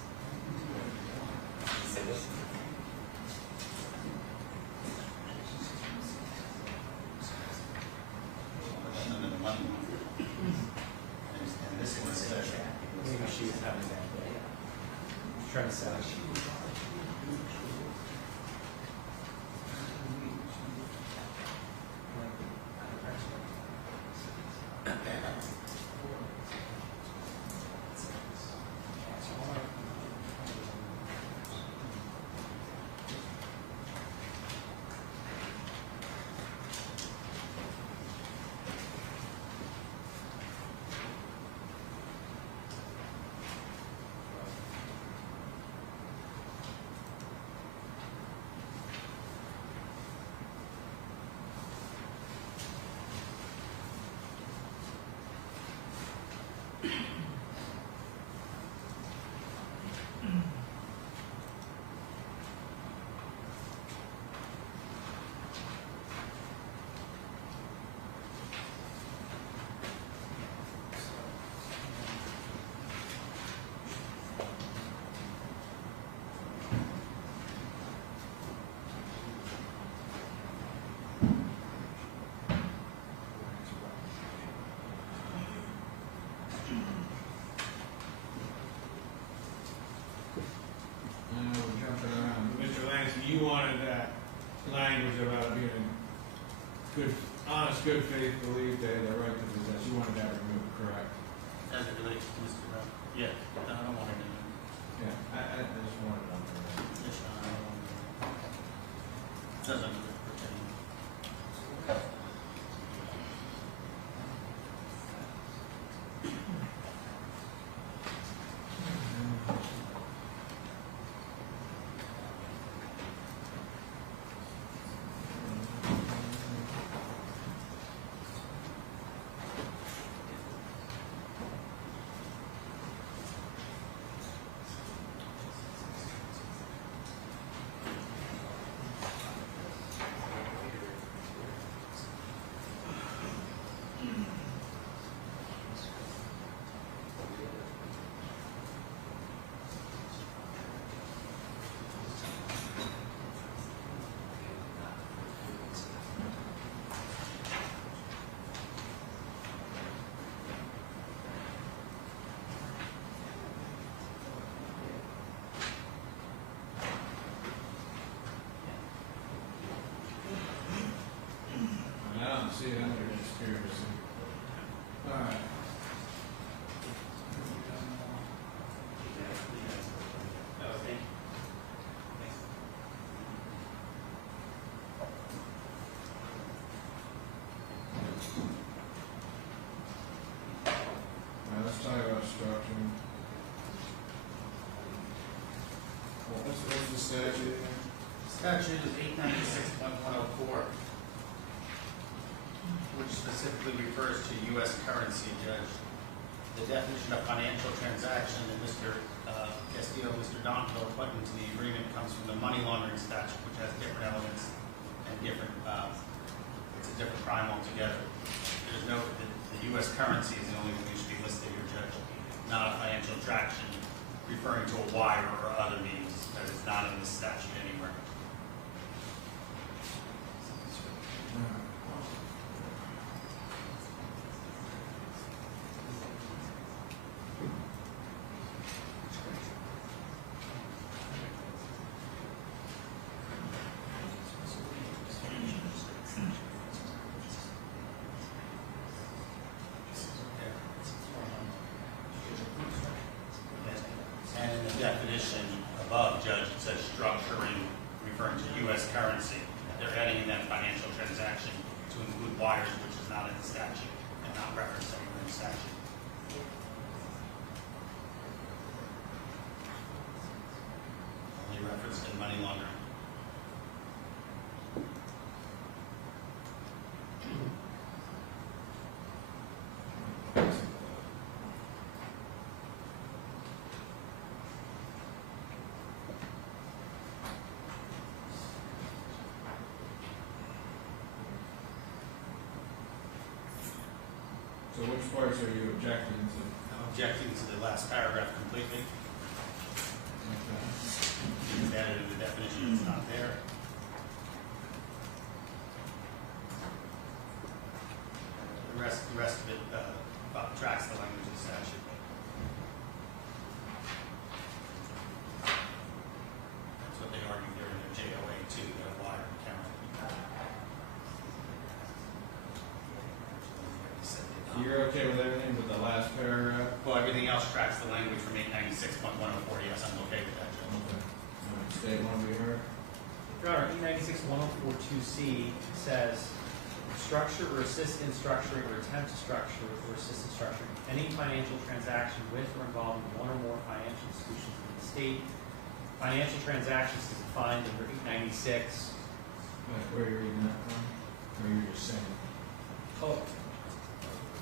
Say this. And this one says, Maybe she was having that day. Trying to sell. We're jumping around. Mr. Lansky, you wanted that language about being a good, honest, good faith belief they had the right to possess. You wanted that removed, correct? as it relates to Mr. Brown. Yeah, I don't want it in there. Yeah, I just wanted it on there. Yes, I don't want it in there. Doesn't pertain. I don't see it under conspiracy. All right. Now let's talk about structure. What's the statute? Statute is 896.104, which specifically refers to U.S. currency, Judge. The definition of financial transaction that Mr. Castillo, Mr. Donville put into the agreement comes from the money laundering statute, which has different elements and different, it's a different crime altogether. There's no, the U.S. currency is the only one that should be listed here, Judge, not a financial transaction referring to a wire or other means that is not in this statute anywhere. transaction to include wires, which is not in the statute and not referenced anywhere in the statute. Only referenced in money laundering. So which parts are you objecting to? I'm objecting to the last paragraph completely. It's added in the definition, it's not there. The rest of it tracks the language of the statute. That's what they argued there in their JOA too, that a wire account. You're okay with everything but the last paragraph? Well, everything else tracks the language from 896.104. Yes, I'm okay with that, Judge. Okay. All right, state one we heard. Your Honor, 896-1042C says, structure or assist in structuring or attempt to structure or assist in structuring any financial transaction with or involving one or more financial institutions in the state. Financial transactions is defined under 896. Where you're reading that from? Or you're just saying? Oh,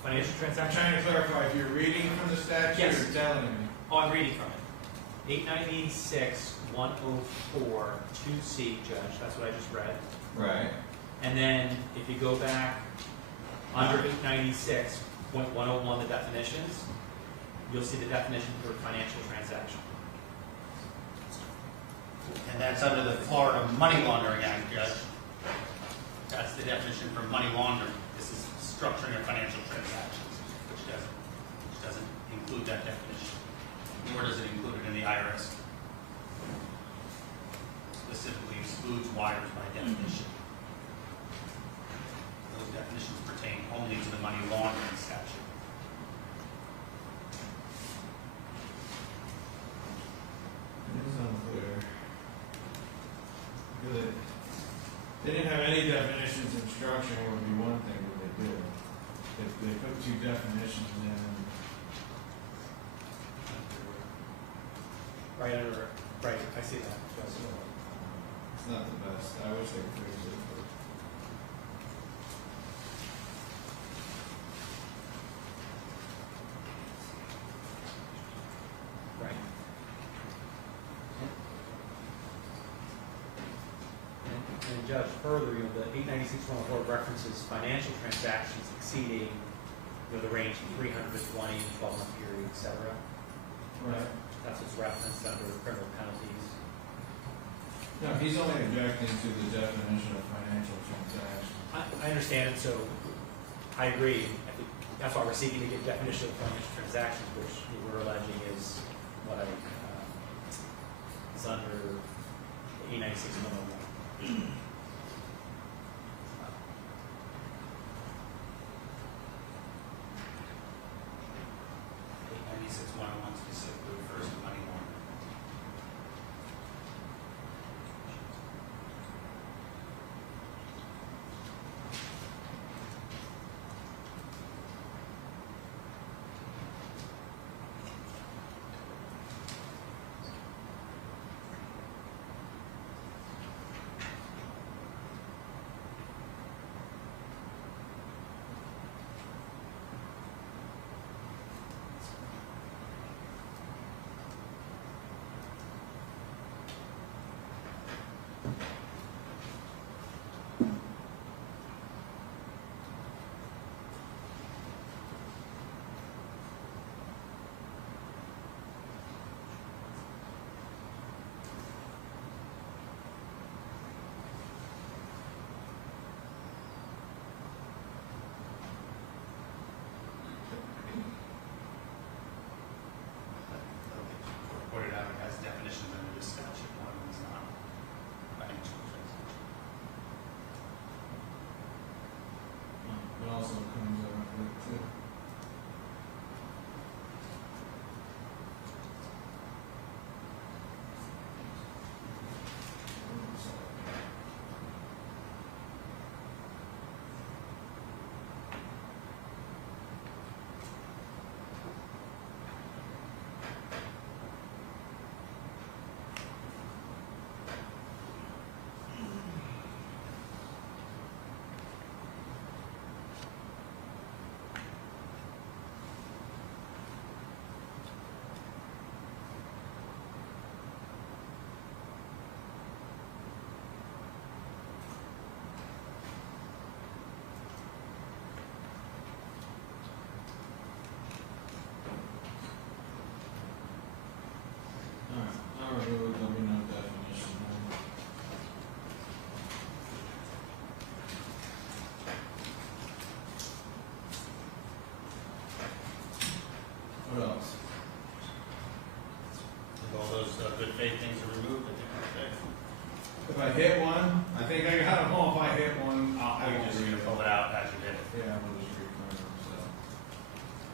financial I'm transaction. trying to clarify if you're reading from the statute Yes. or telling me. Oh, I'm reading from it. 896-104-2C, Judge. That's what I just read. Right. And then if you go back under 896.101, the definitions, you'll see the definition for financial transaction. And that's under the Florida Money Laundering Act, Judge. That's the definition for money laundering. This is structuring of financial transactions, which doesn't include that definition. Nor does it include it in the IRS. Specifically excludes wires by definition. Those definitions pertain only to the money laundering statute. It is unclear. Because they didn't have any definitions in structuring, would be one thing, but they did. They put two definitions in. Right under, right, I see that. Judge. It's not the best. I wish they could fix it. But Right. And Judge, further, the 896.104 references financial transactions exceeding, the range of 320 and 12-month period, et cetera. right. That's what's referenced under criminal penalties. No, he's only objecting to the definition of financial transaction. I understand it, so I agree. I think that's why we're seeking to get definition of financial transactions, which we're alleging is what is under 896.101. Specifically refers to money laundering.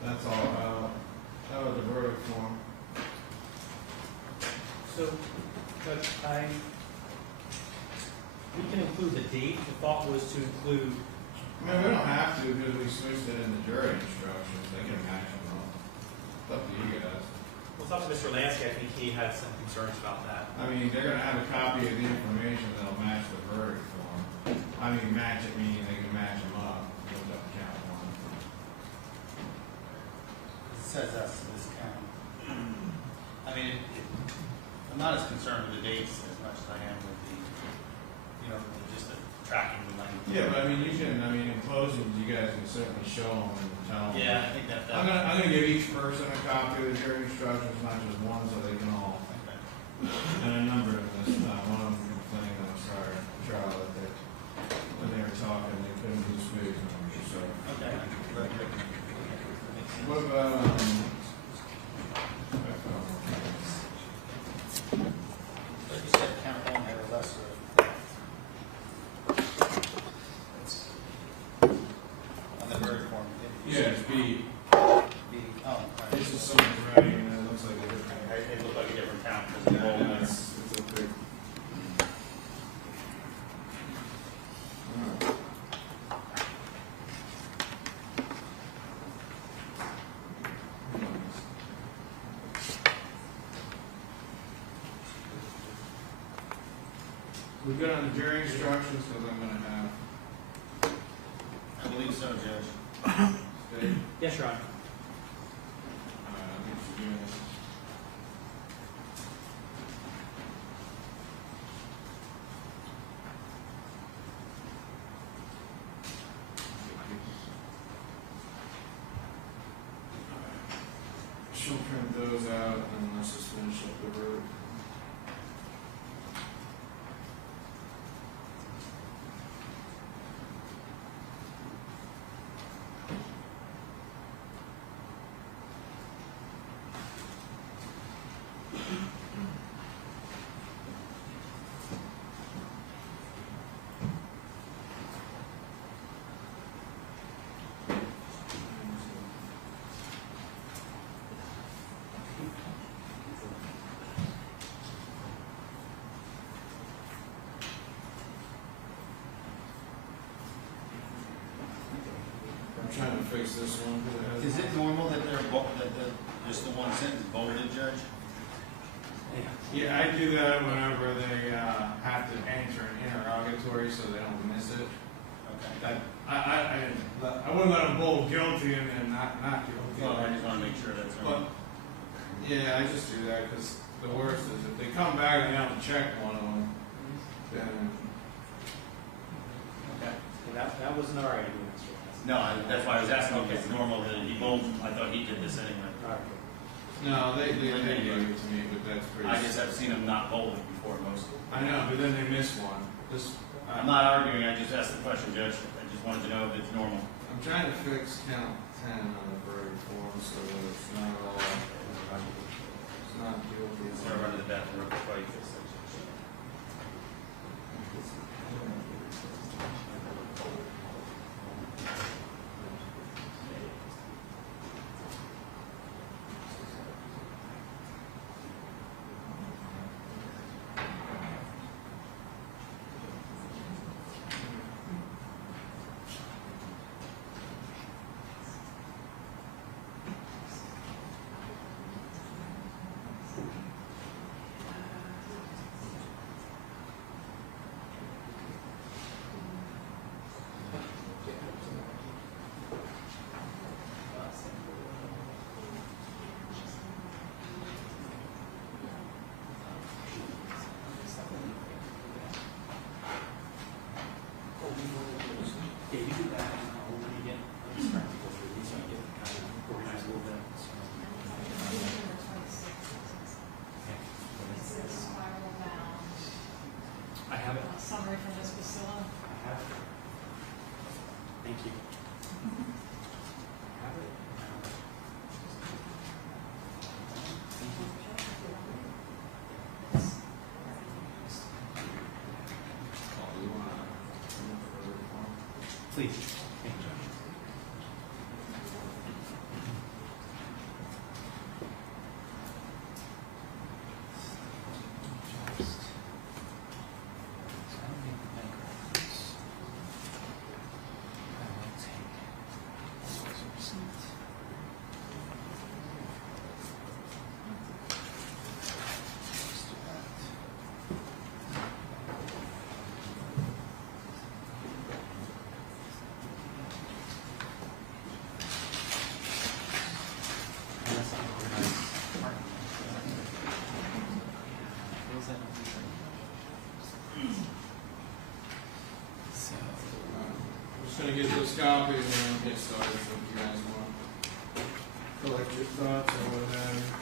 That's all, that was the verdict form. So, Judge, we can include the date. The thought was to include. I mean, we don't have to because we switched it in the jury instructions. They can match them up. It's up to you guys. We'll talk to Mr. Lansky. I think he had some concerns about that. I mean, they're gonna have a copy of the information that'll match the verdict form. I mean, match it meaning they can match them up. Look up count one. It says us in this count. I mean, I'm not as concerned with the dates as much as I am with the, just the tracking the language. Yeah, but I mean, in closing, you guys can certainly show them and tell them. Yeah, I think that. I'm gonna give each person a copy of the jury instructions, not just one, so they can all. And a number of this, one of them complained on trial that they, when they were talking, they couldn't do space numbers, so. Okay. What about, Like you said, count one had a lesser. On the verdict form. yeah, it's B. Oh, all right. This is someone's writing, and it looks like a different. It looked like a different count because of the Yeah, bold. it's a big. Alright. We good on the jury instructions, because I'm gonna have. I believe so, Judge. Stay. Yes, Your Honor. I think she's doing this. She'll print those out and let's just finish up the verdict. I'm trying to fix this one. 'Cause it has- Is it normal that they're just the one sentence bolded, Judge? Yeah, I do that whenever they have to answer an interrogatory so they don't miss it. Okay. I wouldn't let them bold guilty and then not guilty. Well, I just want to make sure that's. But, yeah, I just do that because the worst is if they come back and they have to check one of them, then, Okay. That wasn't our idea, Mr. Lansky. No, that's why I was asking if it's normal that he bold. I thought he did this anyway. All right. no, they gave it to me, but that's pretty. I just have seen him not bolded before most. I know, but then they miss one. Just, I'm not arguing, I just asked the question, Judge. I just wanted to know if it's normal. I'm trying to fix count 10 on the verdict form so that it's not all, it's not guilty. So I run to the bathroom real quick while you fix it. Yeah, you do that, and I'll read again. I'm just trying to go through these, so I get kind of organized a little bit. I have it. Summary from Ms. Priscilla. I have it. Thank you. I have it. Thank you. Please. Thank you, Judge. gonna get those copies and then we'll get started if you guys want. Collect your thoughts or whatever.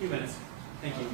few minutes. Thank you.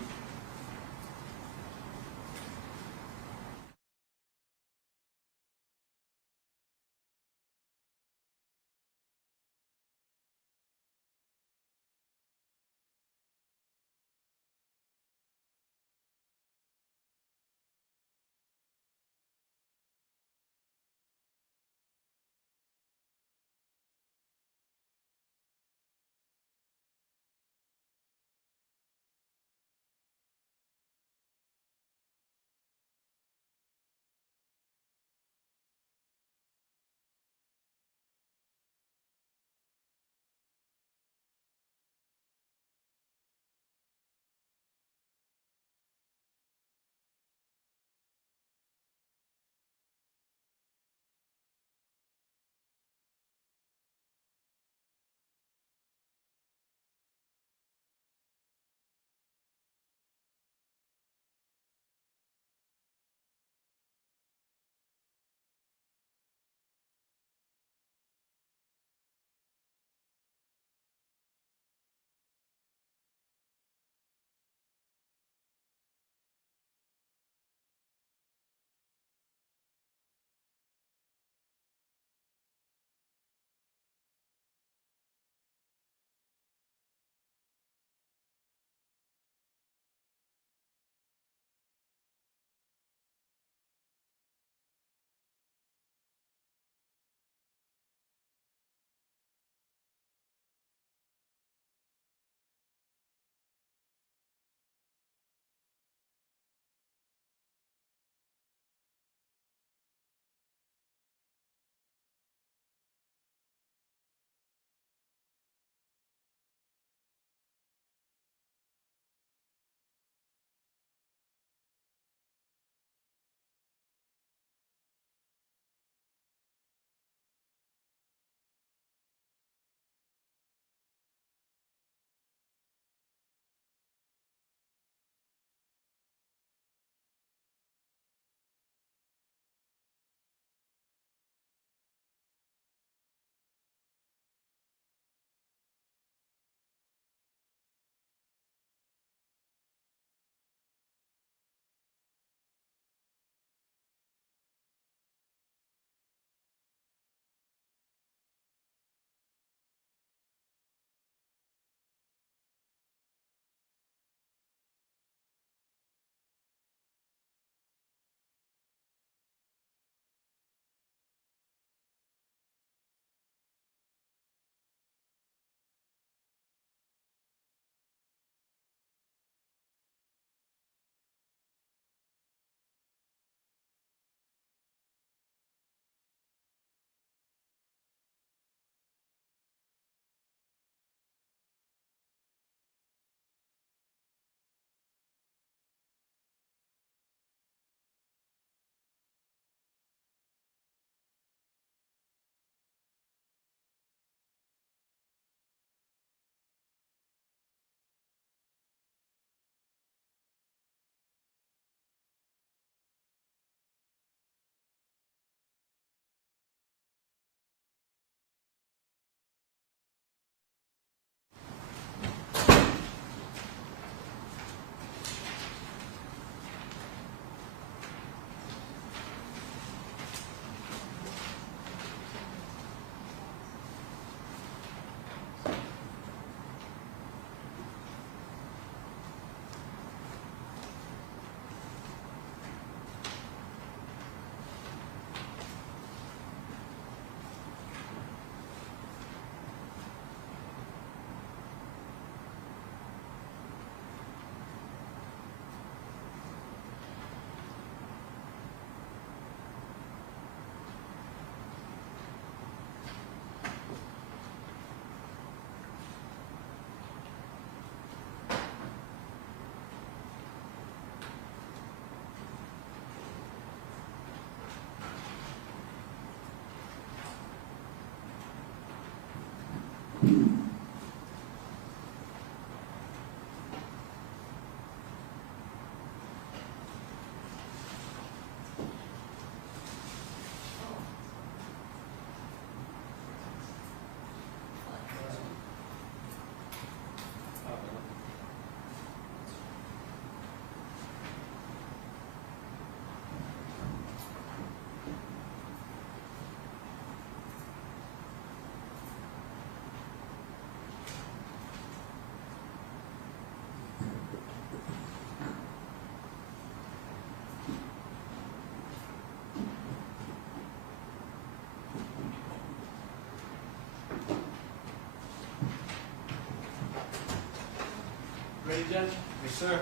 Ready, Judge? Yes, sir.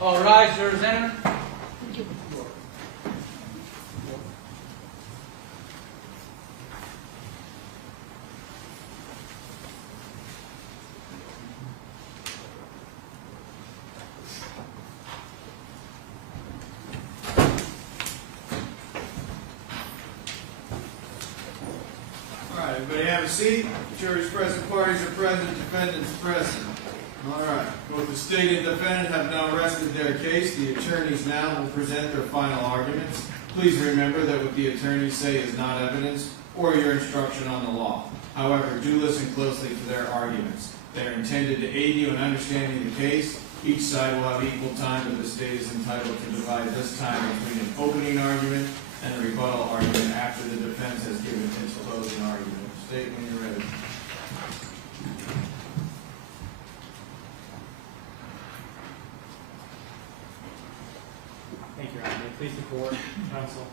All rise, Jurors enter. All right, everybody have a seat. Jury's present, parties are present, defendants present. All right, both the state and defendant have now rested their case. The attorneys now will present their final arguments. Please remember that what the attorneys say is not evidence or your instruction on the law. However, do listen closely to their arguments. They are intended to aid you in understanding the case. Each side will have equal time, but the state is entitled to divide this time between an opening argument and a rebuttal argument after the defense has given its closing argument. State when you're ready. Thank you, Your Honor. May it please the court, counsel.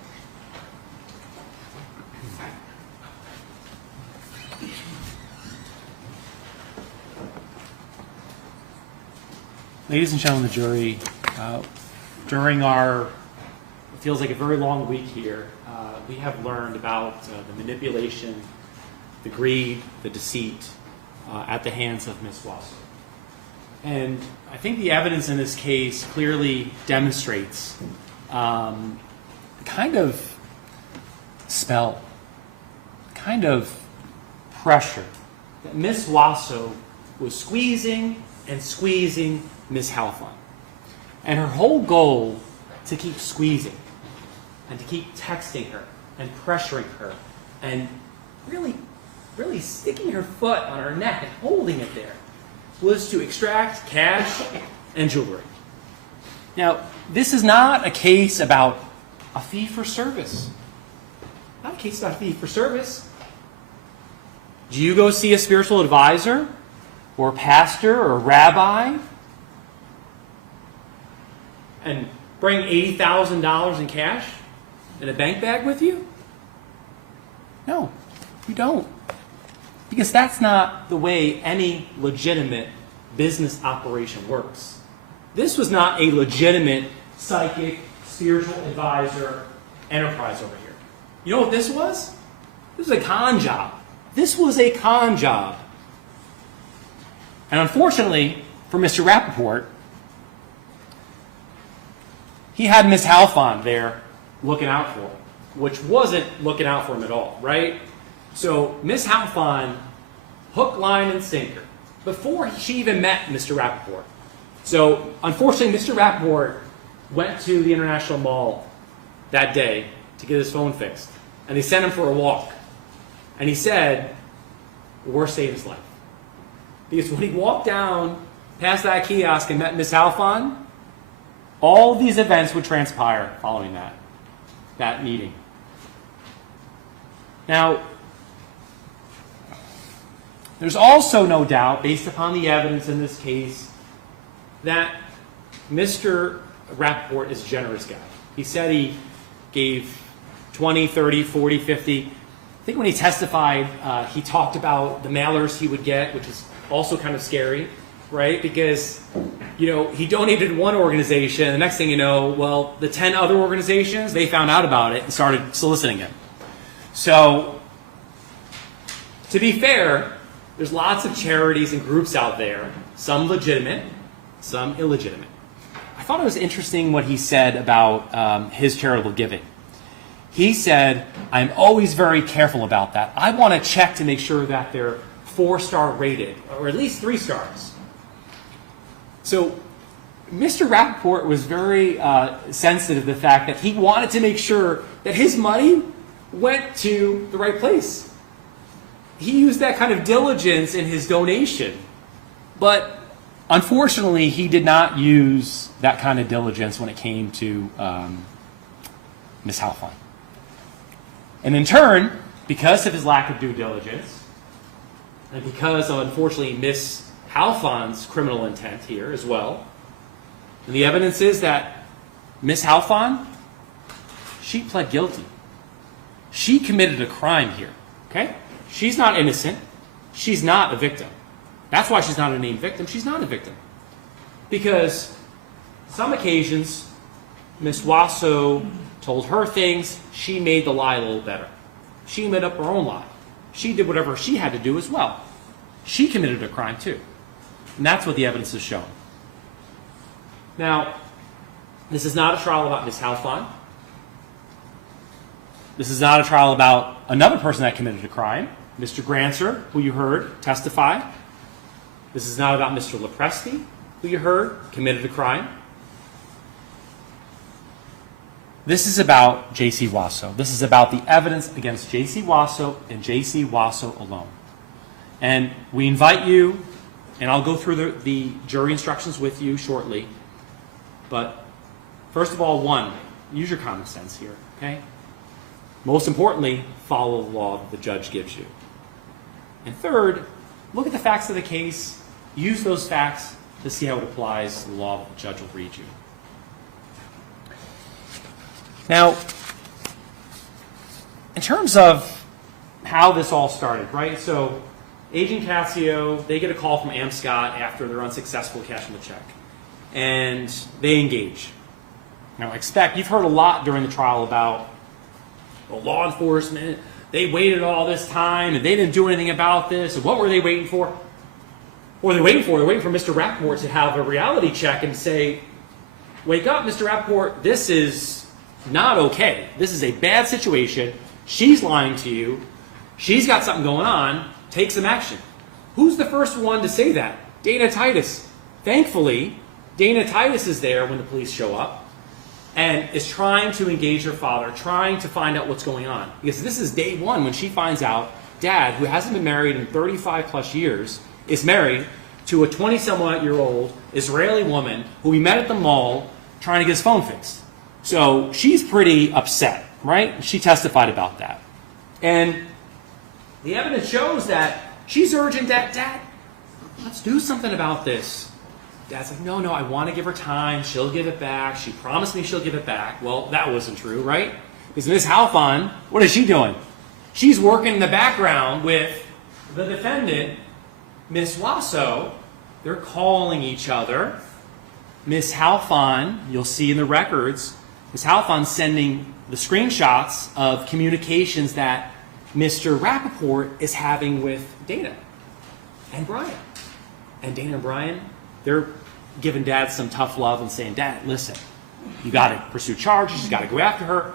Ladies and gentlemen of the jury, during our, it feels like a very long week here, we have learned about the manipulation, the greed, the deceit at the hands of Ms. Wasso. And I think the evidence in this case clearly demonstrates the kind of spell, kind of pressure that Ms. Wasso was squeezing and squeezing Ms. Halfon. And her whole goal to keep squeezing and to keep texting her and pressuring her and really sticking her foot on her neck and holding it there was to extract cash and jewelry. Now, this is not a case about a fee for service. Not a case about a fee for service. Do you go see a spiritual advisor or a pastor or a rabbi and bring $80,000 in cash in a bank bag with you? No, you don't. Because that's not the way any legitimate business operation works. This was not a legitimate psychic, spiritual advisor enterprise over here. You know what this was? This was a con job. This was a con job. And unfortunately, for Mr. Rappaport, he had Ms. Halfon there looking out for him, which wasn't looking out for him at all, right? So Ms. Halfon, hook, line, and sinker, before she even met Mr. Rappaport. So unfortunately, Mr. Rappaport went to the International Mall that day to get his phone fixed. And they sent him for a walk. And he said, the worst day of his life. Because when he walked down past that kiosk and met Ms. Halfon, all these events would transpire following that meeting. Now, there's also no doubt, based upon the evidence in this case, that Mr. Rappaport is a generous guy. He said he gave 20, 30, 40, 50. I think when he testified, he talked about the mailers he would get, which is also kind of scary, right? Because, you know, he donated to one organization, and the next thing you know, well, the 10 other organizations, they found out about it and started soliciting him. So, to be fair, there's lots of charities and groups out there, some legitimate, some illegitimate. I thought it was interesting what he said about his charitable giving. He said, I'm always very careful about that. I want to check to make sure that they're 4-star rated, or at least 3 stars. So Mr. Rappaport was very sensitive to the fact that he wanted to make sure that his money went to the right place. He used that kind of diligence in his donation. But unfortunately, he did not use that kind of diligence when it came to Ms. Halfon. And in turn, because of his lack of due diligence, and because of, unfortunately, Ms. Halfon's criminal intent here as well, and the evidence is that Ms. Halfon, she pled guilty. She committed a crime here, okay? She's not innocent. She's not a victim. That's why she's not a named victim. She's not a victim. Because some occasions, Ms. Wasso told her things, she made the lie a little better. She made up her own lie. She did whatever she had to do as well. She committed a crime too. And that's what the evidence has shown. Now, this is not a trial about Ms. Halfon. This is not a trial about another person that committed a crime, Mr. Grancer, who you heard testify. This is not about Mr. Lepresti, who you heard committed a crime. This is about Jaycee Wasso. This is about the evidence against Jaycee Wasso and Jaycee Wasso alone. And we invite you, and I'll go through the jury instructions with you shortly, but first of all, one, use your common sense here, okay? Most importantly, follow the law that the judge gives you. And third, look at the facts of the case, use those facts to see how it applies to the law that the judge will read you. Now, in terms of how this all started, right? So, Agent Cassio, they get a call from Amscott after they're unsuccessful cashing the check. And they engage. Now, you've heard a lot during the trial about law enforcement. They waited all this time and they didn't do anything about this. And what were they waiting for? What were they waiting for? They're waiting for Mr. Rappaport to have a reality check and say, wake up, Mr. Rappaport, this is not okay. This is a bad situation. She's lying to you. She's got something going on. Take some action. Who's the first one to say that? Dana Titus. Thankfully, Dana Titus is there when the police show up and is trying to engage her father, trying to find out what's going on. Because this is day one when she finds out Dad, who hasn't been married in 35 plus years, is married to a 20-some-odd-year-old Israeli woman who he met at the mall trying to get his phone fixed. So she's pretty upset, right? She testified about that. And the evidence shows that she's urging Dad, let's do something about this. Dad's like, no, I want to give her time. She'll give it back. She promised me she'll give it back. Well, that wasn't true, right? Because Ms. Halfon, what is she doing? She's working in the background with the defendant, Ms. Wasso. They're calling each other. Ms. Halfon, you'll see in the records, Ms. Halfon sending the screenshots of communications that Mr. Rappaport is having with Dana and Brian. And Dana and Brian, they're giving Dad some tough love and saying, Dad, listen, you got to pursue charges, you got to go after her.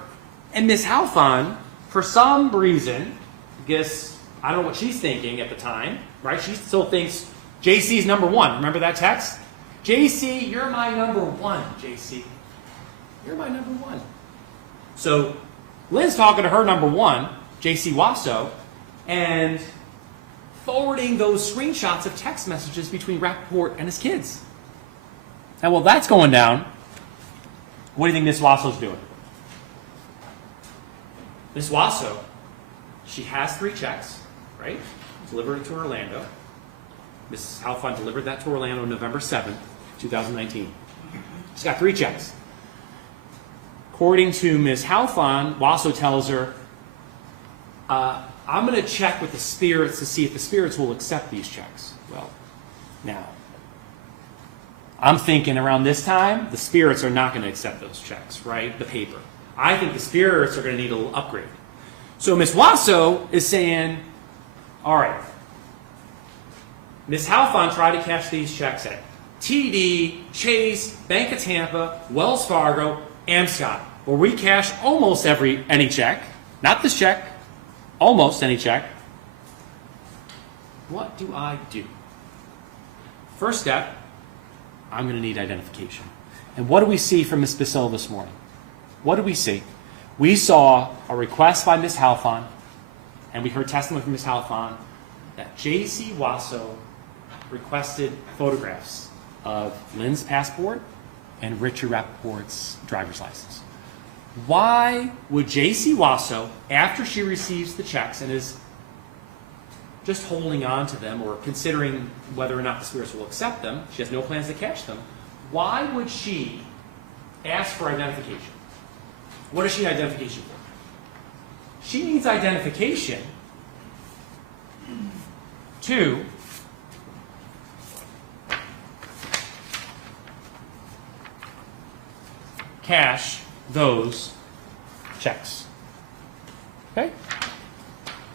And Ms. Halfon, for some reason, I guess, I don't know what she's thinking at the time, right? She still thinks JC's number one. Remember that text? JC, you're my number one, JC. You're my number one. So Lynn's talking to her number one, Jaycee Wasso, and forwarding those screenshots of text messages between Rappaport and his kids. And while that's going down, what do you think Ms. Wasso's doing? Ms. Wasso, she has 3 checks, right? Delivered it to Orlando. Ms. Halfon delivered that to Orlando November 7th, 2019. She's got 3 checks. According to Ms. Halfon, Wasso tells her, I'm going to check with the spirits to see if the spirits will accept these checks. Well, now, I'm thinking around this time, the spirits are not going to accept those checks, right? The paper. I think the spirits are going to need a little upgrade. So Ms. Wasso is saying, all right, Ms. Halfon tried to cash these checks at TD, Chase, Bank of Tampa, Wells Fargo, Amscott, where we cash almost any check, not this check, almost any check. What do I do? First step, I'm going to need identification. And what do we see from Ms. Bissell this morning? What did we see? We saw a request by Ms. Halfon, and we heard testimony from Ms. Halfon, that Jaycee Wasso requested photographs of Lynn's passport and Richard Rappaport's driver's license. Why would Jaycee Wasso, after she receives the checks and is just holding on to them or considering whether or not the spirits will accept them, she has no plans to cash them, why would she ask for identification? What does she need identification for? She needs identification to cash those checks. Okay?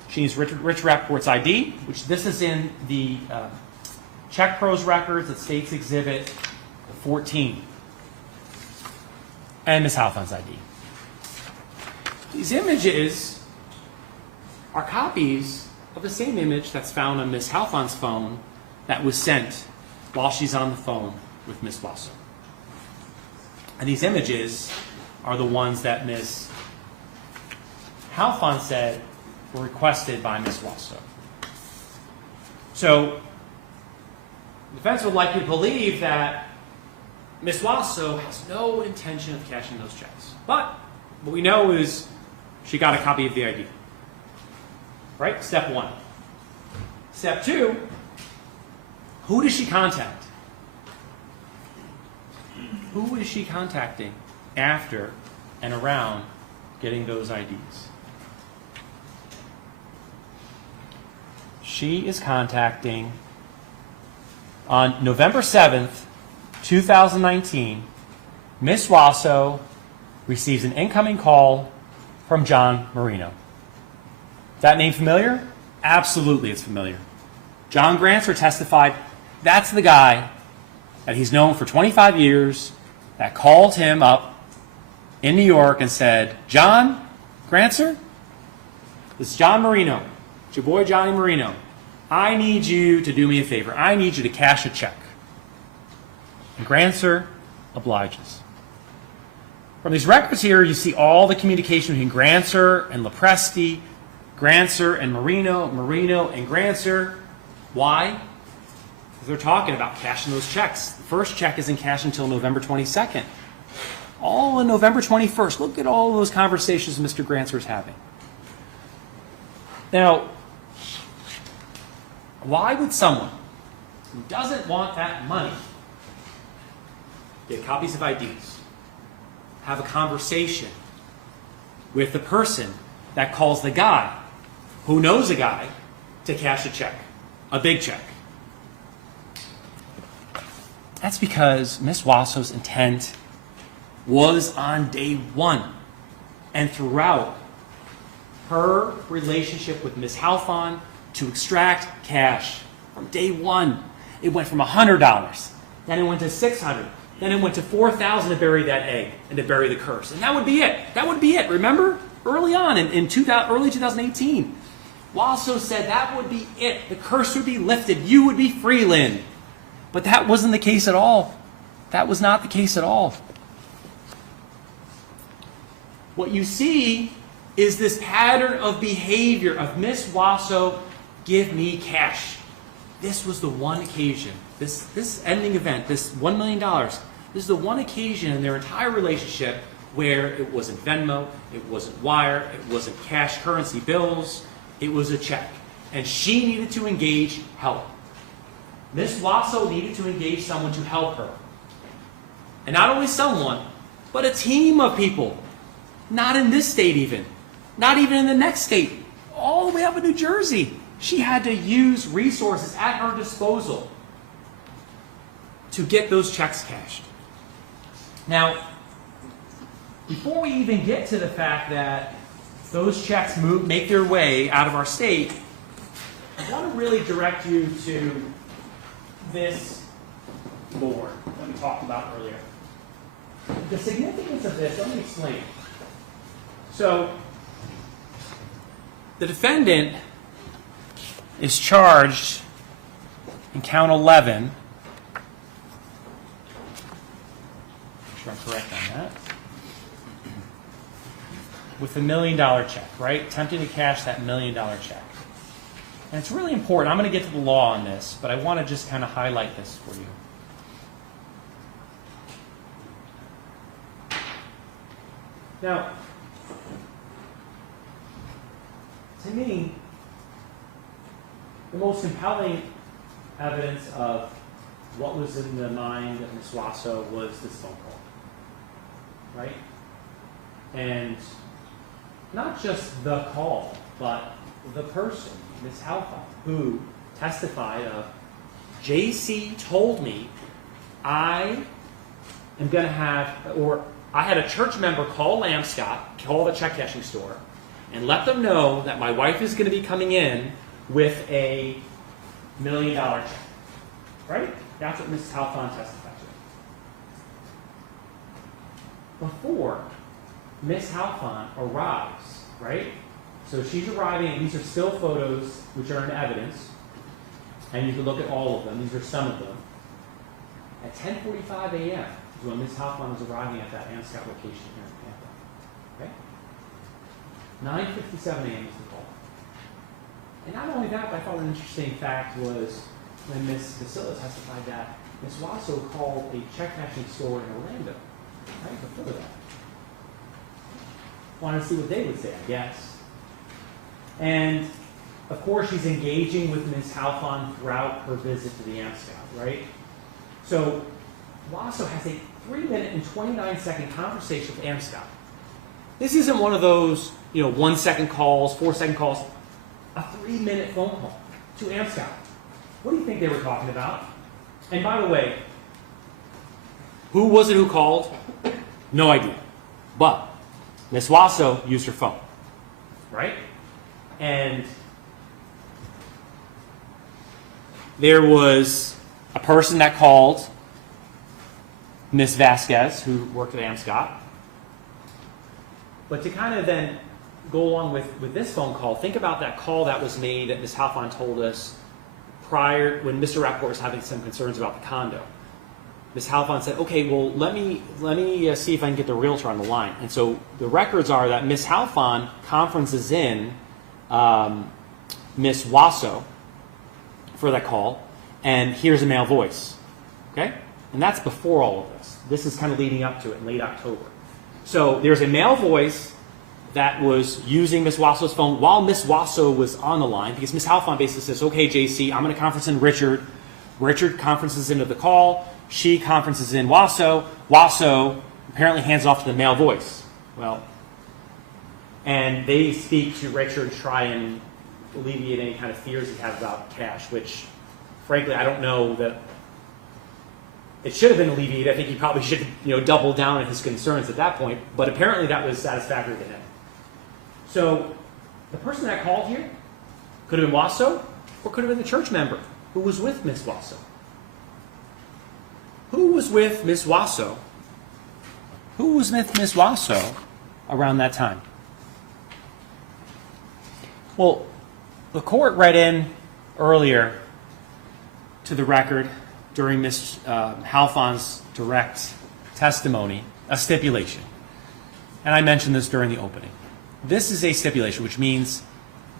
She needs Rich Rappaport's ID, which this is in the Check Pros records at States Exhibit 14. And Ms. Halfon's ID. These images are copies of the same image that's found on Ms. Halfon's phone that was sent while she's on the phone with Ms. Wasso. And these images are the ones that Ms. Halfon said were requested by Ms. Wasso. So, the defense would like you to believe that Ms. Wasso has no intention of cashing those checks. But what we know is she got a copy of the ID. Right? Step one. Step two, who does she contact? Who is she contacting after and around getting those IDs? She is contacting, on November 7th, 2019, Ms. Wasso receives an incoming call from John Marino. That name familiar? Absolutely, it's familiar. John Granser testified that's the guy that he's known for 25 years that called him up in New York and said, John Granser, this is John Marino. It's your boy Johnny Marino. I need you to do me a favor. I need you to cash a check. And Granser obliges. From these records here, you see all the communication between Granser and Lopresti, Granser and Marino, Marino and Granser. Why? Because they're talking about cashing those checks. The first check isn't cashed until November 22nd. All on November 21st. Look at all those conversations Mr. Granser's having. Now, why would someone who doesn't want that money get copies of IDs, have a conversation with the person that calls the guy who knows a guy to cash a check, a big check? That's because Ms. Wasso's intent was on day one and throughout her relationship with Ms. Halfon to extract cash from day one. It went from $100, then it went to $600, then it went to $4,000 to bury that egg and to bury the curse. And that would be it. That would be it. Remember? Early on in early 2018, Wasso said that would be it. The curse would be lifted. You would be free, Lin. But that wasn't the case at all. That was not the case at all. What you see is this pattern of behavior of Miss Wasso, give me cash. This was the one occasion, this ending event, this $1 million, this is the one occasion in their entire relationship where it wasn't Venmo, it wasn't wire, it wasn't cash currency bills, it was a check. And she needed to engage help. Miss Wasso needed to engage someone to help her. And not only someone, but a team of people. Not in this state even. Not even in the next state. All the way up in New Jersey. She had to use resources at her disposal to get those checks cashed. Now, before we even get to the fact that those checks make their way out of our state, I want to really direct you to this board that we talked about earlier. The significance of this, let me explain. So, the defendant is charged in count 11. Make sure I'm correct on that. With $1 million check, right? Attempting to cash that $1 million check. And it's really important. I'm going to get to the law on this, but I want to just kind of highlight this for you. Now, to me, the most compelling evidence of what was in the mind of Ms. Wasso was this phone call, right? And not just the call, but the person, Ms. Halfon, who testified of, Jaycee told me I am going to have, or I had a church member call Lamscott, call the check cashing store, and let them know that my wife is going to be coming in with a $1 million check. Right? That's what Mrs. Halfon testified to. Before Miss Halfon arrives, right? So she's arriving, and these are still photos which are in evidence, and you can look at all of them. These are some of them. At 10:45 a.m. is when Miss Halfon was arriving at that Lamscott location here in Tampa. Okay? 9:57 a.m. is the call. And not only that, but I thought an interesting fact was when Miss Vasilla testified that Miss Wasso called a check cashing store in Orlando, right before that. Wanted to see what they would say, I guess. And of course, she's engaging with Miss Halfon throughout her visit to the Lamscott, right? So Wasso has a 3-minute and 29-second conversation with Lamscott. This isn't one of those, 1-second calls, 4-second calls. A 3-minute phone call to Lamscott. What do you think they were talking about? And by the way, who was it who called? No idea. But Miss Wasso used her phone, right? And there was a person that called Miss Vasquez, who worked at Lamscott. But to kind of then go along with this phone call, think about that call that was made that Miss Halfon told us prior, when Mr. Rapport was having some concerns about the condo. Miss Halfon said, okay, well, let me see if I can get the realtor on the line. And so the records are that Miss Halfon conferences in Miss Wasso for that call and hears a male voice. Okay? And that's before all of this. This is kind of leading up to it in late October. So there's a male voice that was using Miss Wasso's phone while Miss Wasso was on the line, because Miss Halfon basically says, okay, Jaycee, I'm going to conference in Richard. Richard conferences into the call. She conferences in Wasso. Wasso apparently hands off to the male voice. Well, and they speak to Richard to try and alleviate any kind of fears he has about cash, which, frankly, I don't know that it should have been alleviated. I think he probably should have, doubled down on his concerns at that point, but apparently that was satisfactory to him. So the person that called here could have been Wasso, or could have been the church member who was with Miss Wasso. Who was with Miss Wasso? Who was with Miss Wasso around that time? Well, the court read in earlier to the record during Miss Halfon's direct testimony a stipulation. And I mentioned this during the opening. This is a stipulation, which means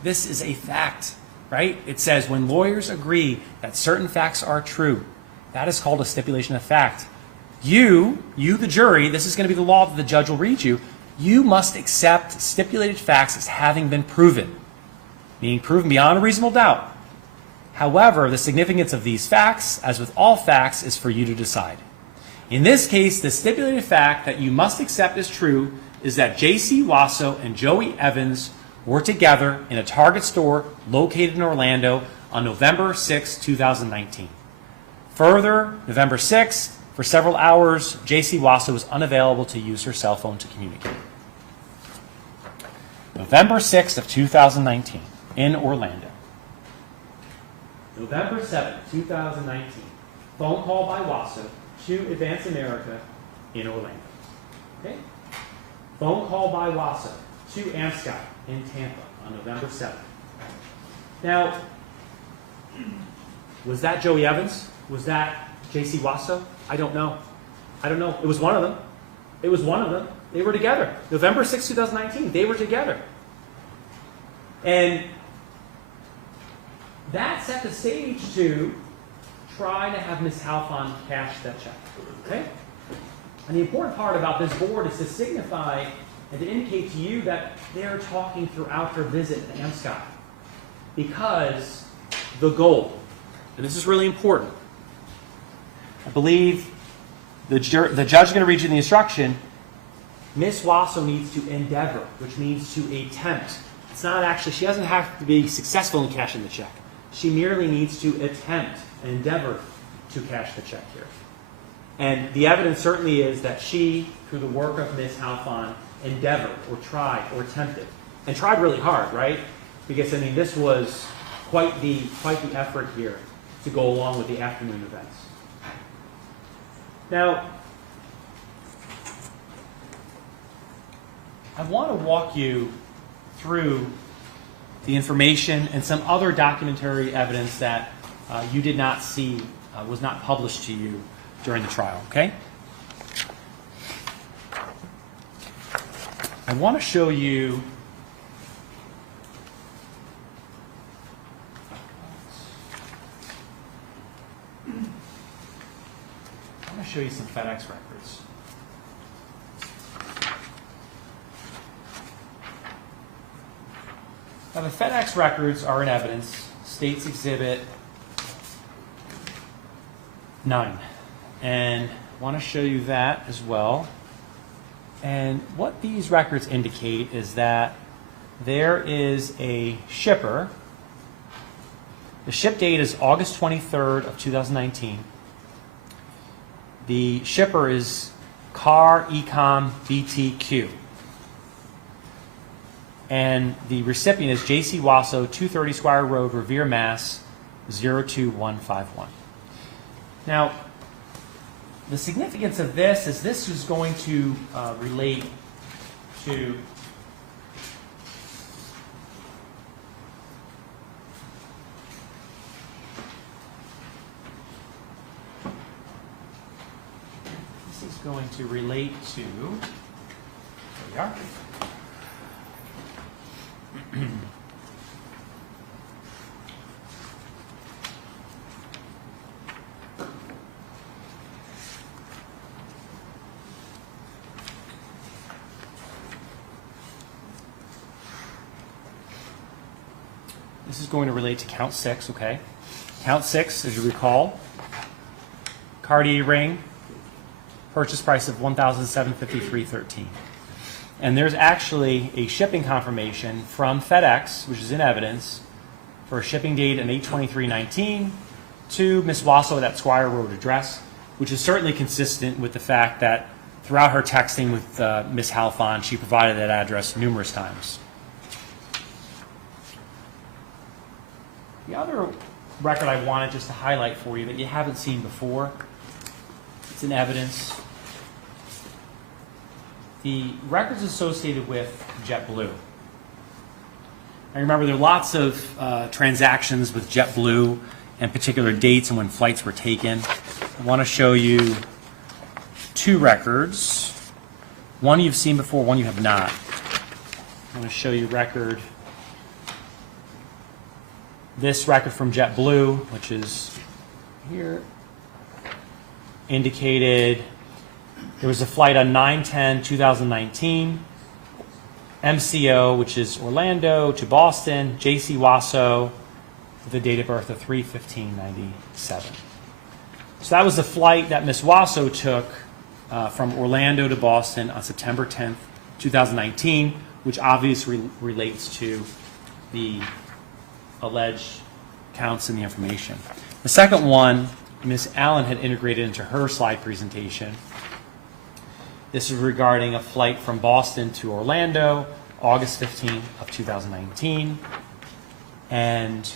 this is a fact, right? It says when lawyers agree that certain facts are true, that is called a stipulation of fact. You, the jury, this is going to be the law that the judge will read you, you must accept stipulated facts as having been proven, meaning proven beyond a reasonable doubt. However, the significance of these facts, as with all facts, is for you to decide. In this case, the stipulated fact that you must accept as true is that Jaycee Wasso and Joey Evans were together in a Target store located in Orlando on November 6, 2019. Further, November 6th, for several hours, Jaycee Wasso was unavailable to use her cell phone to communicate. November 6th of 2019 in Orlando. November 7th, 2019, phone call by Wasso to Advance America in Orlando. Okay? Phone call by Wasso to Lamscott in Tampa on November 7th. Now, was that Joey Evans? Was that Jaycee Wasso? I don't know. It was one of them. They were together. November 6, 2019, they were together. And that set the stage to try to have Ms. Halfon cash that check. Okay? And the important part about this board is to signify and to indicate to you that they're talking throughout her visit to Lamscott. Because the goal, and this is really important, I believe the judge is going to read you the instruction. Ms. Wasso needs to endeavor, which means to attempt. It's not actually, she doesn't have to be successful in cashing the check. She merely needs to attempt, endeavor to cash the check here. And the evidence certainly is that she, through the work of Ms. Halfon, endeavored or tried or attempted, and tried really hard, right? Because, I mean, this was quite the effort here to go along with the afternoon events. Now, I want to walk you through the information and some other documentary evidence that you did not see, was not published to you during the trial, okay? I want to show you some FedEx records. Now, the FedEx records are in evidence, State's Exhibit 9. And I want to show you that as well. And what these records indicate is that there is a shipper. The ship date is August 23rd of 2019. The shipper is Car Ecom BTQ. And the recipient is Jaycee Wasso, 230 Squire Road, Revere, Mass. 02151. Now, the significance of this is going to relate to there we are. This is going to relate to count 6, okay? Count 6, as you recall, Cartier ring, purchase price of $1,753.13. And there's actually a shipping confirmation from FedEx, which is in evidence, for a shipping date of 8/23/19 to Ms. Wasso at that Squire Road address, which is certainly consistent with the fact that throughout her texting with Ms. Halfon, she provided that address numerous times. The other record I wanted just to highlight for you that you haven't seen before, it's in evidence. The records associated with JetBlue. I remember there are lots of transactions with JetBlue and particular dates and when flights were taken. I want to show you 2 records. One you've seen before, one you have not. I want to show you record. This record from JetBlue, which is here, indicated there was a flight on 9/10/2019, MCO, which is Orlando to Boston, Jaycee Wasso, with a date of birth of 3/15/97. So that was the flight that Ms. Wasso took from Orlando to Boston on September 10th, 2019, which obviously relates to the alleged counts in the information. The second one, Ms. Allen had integrated into her slide presentation. This is regarding a flight from Boston to Orlando, August 15th of 2019. And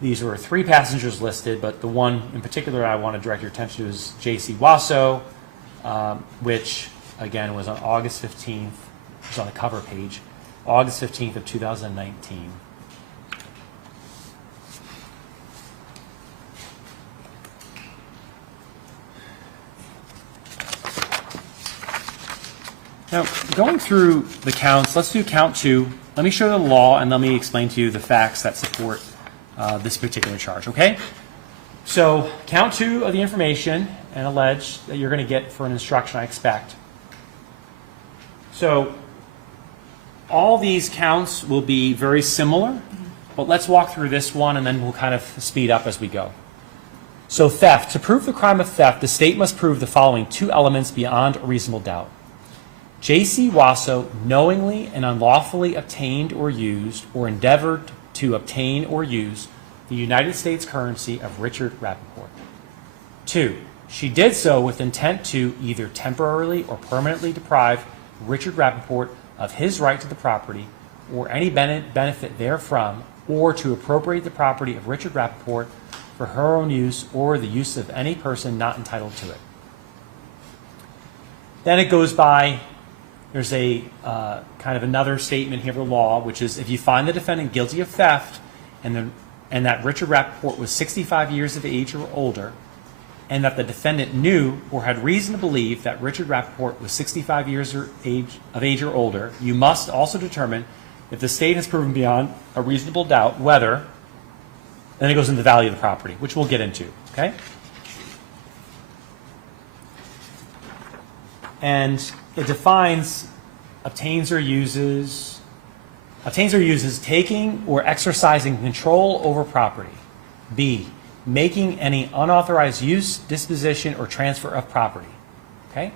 these were 3 passengers listed, but the one in particular I want to direct your attention to is Jaycee Wasso, which, again, was on August 15th. It was on the cover page, August 15th of 2019. Now, going through the counts, let's do count 2. Let me show you the law, and let me explain to you the facts that support this particular charge, okay? So, count 2 of the information and allege that you're going to get for an instruction, I expect. So, all these counts will be very similar, but let's walk through this one, and then we'll kind of speed up as we go. So, theft. To prove the crime of theft, the state must prove the following 2 elements beyond a reasonable doubt. Jaycee Wasso knowingly and unlawfully obtained or used or endeavored to obtain or use the United States currency of Richard Rappaport. 2, She did so with intent to either temporarily or permanently deprive Richard Rappaport of his right to the property or any benefit therefrom, or to appropriate the property of Richard Rappaport for her own use or the use of any person not entitled to it. Then it goes by, there's a kind of another statement here of the law, which is if you find the defendant guilty of theft and that Richard Rappaport was 65 years of age or older, and that the defendant knew or had reason to believe that Richard Rappaport was 65 years of age or older, you must also determine if the state has proven beyond a reasonable doubt whether, then it goes into the value of the property, which we'll get into, okay? And it defines obtains or uses taking or exercising control over property. B, making any unauthorized use, disposition, or transfer of property. Okay?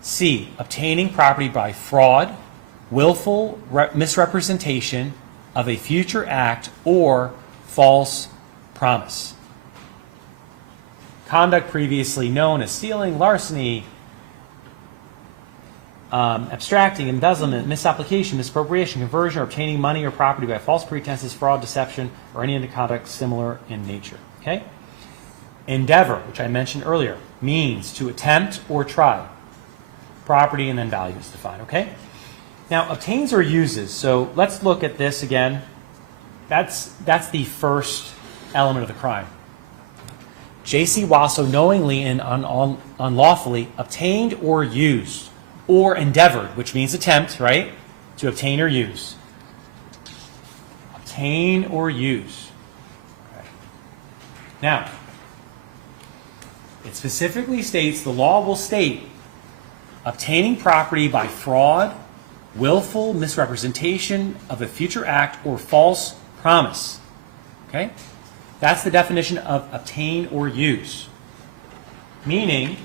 C, obtaining property by fraud, willful misrepresentation of a future act, or false promise. Conduct previously known as stealing, larceny, abstracting, embezzlement, misapplication, misappropriation, conversion, or obtaining money or property by false pretenses, fraud, deception, or any other conduct similar in nature. Okay? Endeavor, which I mentioned earlier, means to attempt or try. Property and then value is defined. Okay? Now, obtains or uses. So let's look at this again. That's the first element of the crime. Jaycee Wasso knowingly and unlawfully obtained or used or endeavored, which means attempt, right? To obtain or use. Obtain or use. Okay. Now, it specifically states, the law will state, obtaining property by fraud, willful misrepresentation of a future act, or false promise. Okay? That's the definition of obtain or use. Meaning,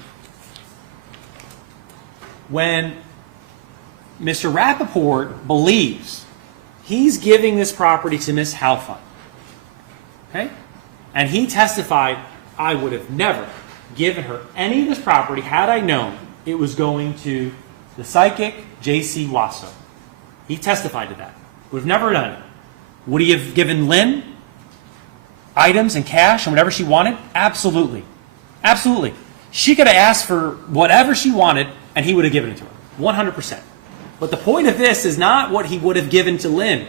when Mr. Rappaport believes he's giving this property to Ms. Halfon, okay? And he testified, I would have never given her any of this property had I known it was going to the psychic Jaycee Wasso. He testified to that. Would have never done it. Would he have given Lynn items and cash and whatever she wanted? Absolutely. Absolutely. She could have asked for whatever she wanted and he would have given it to her. 100%. But the point of this is not what he would have given to Lynn.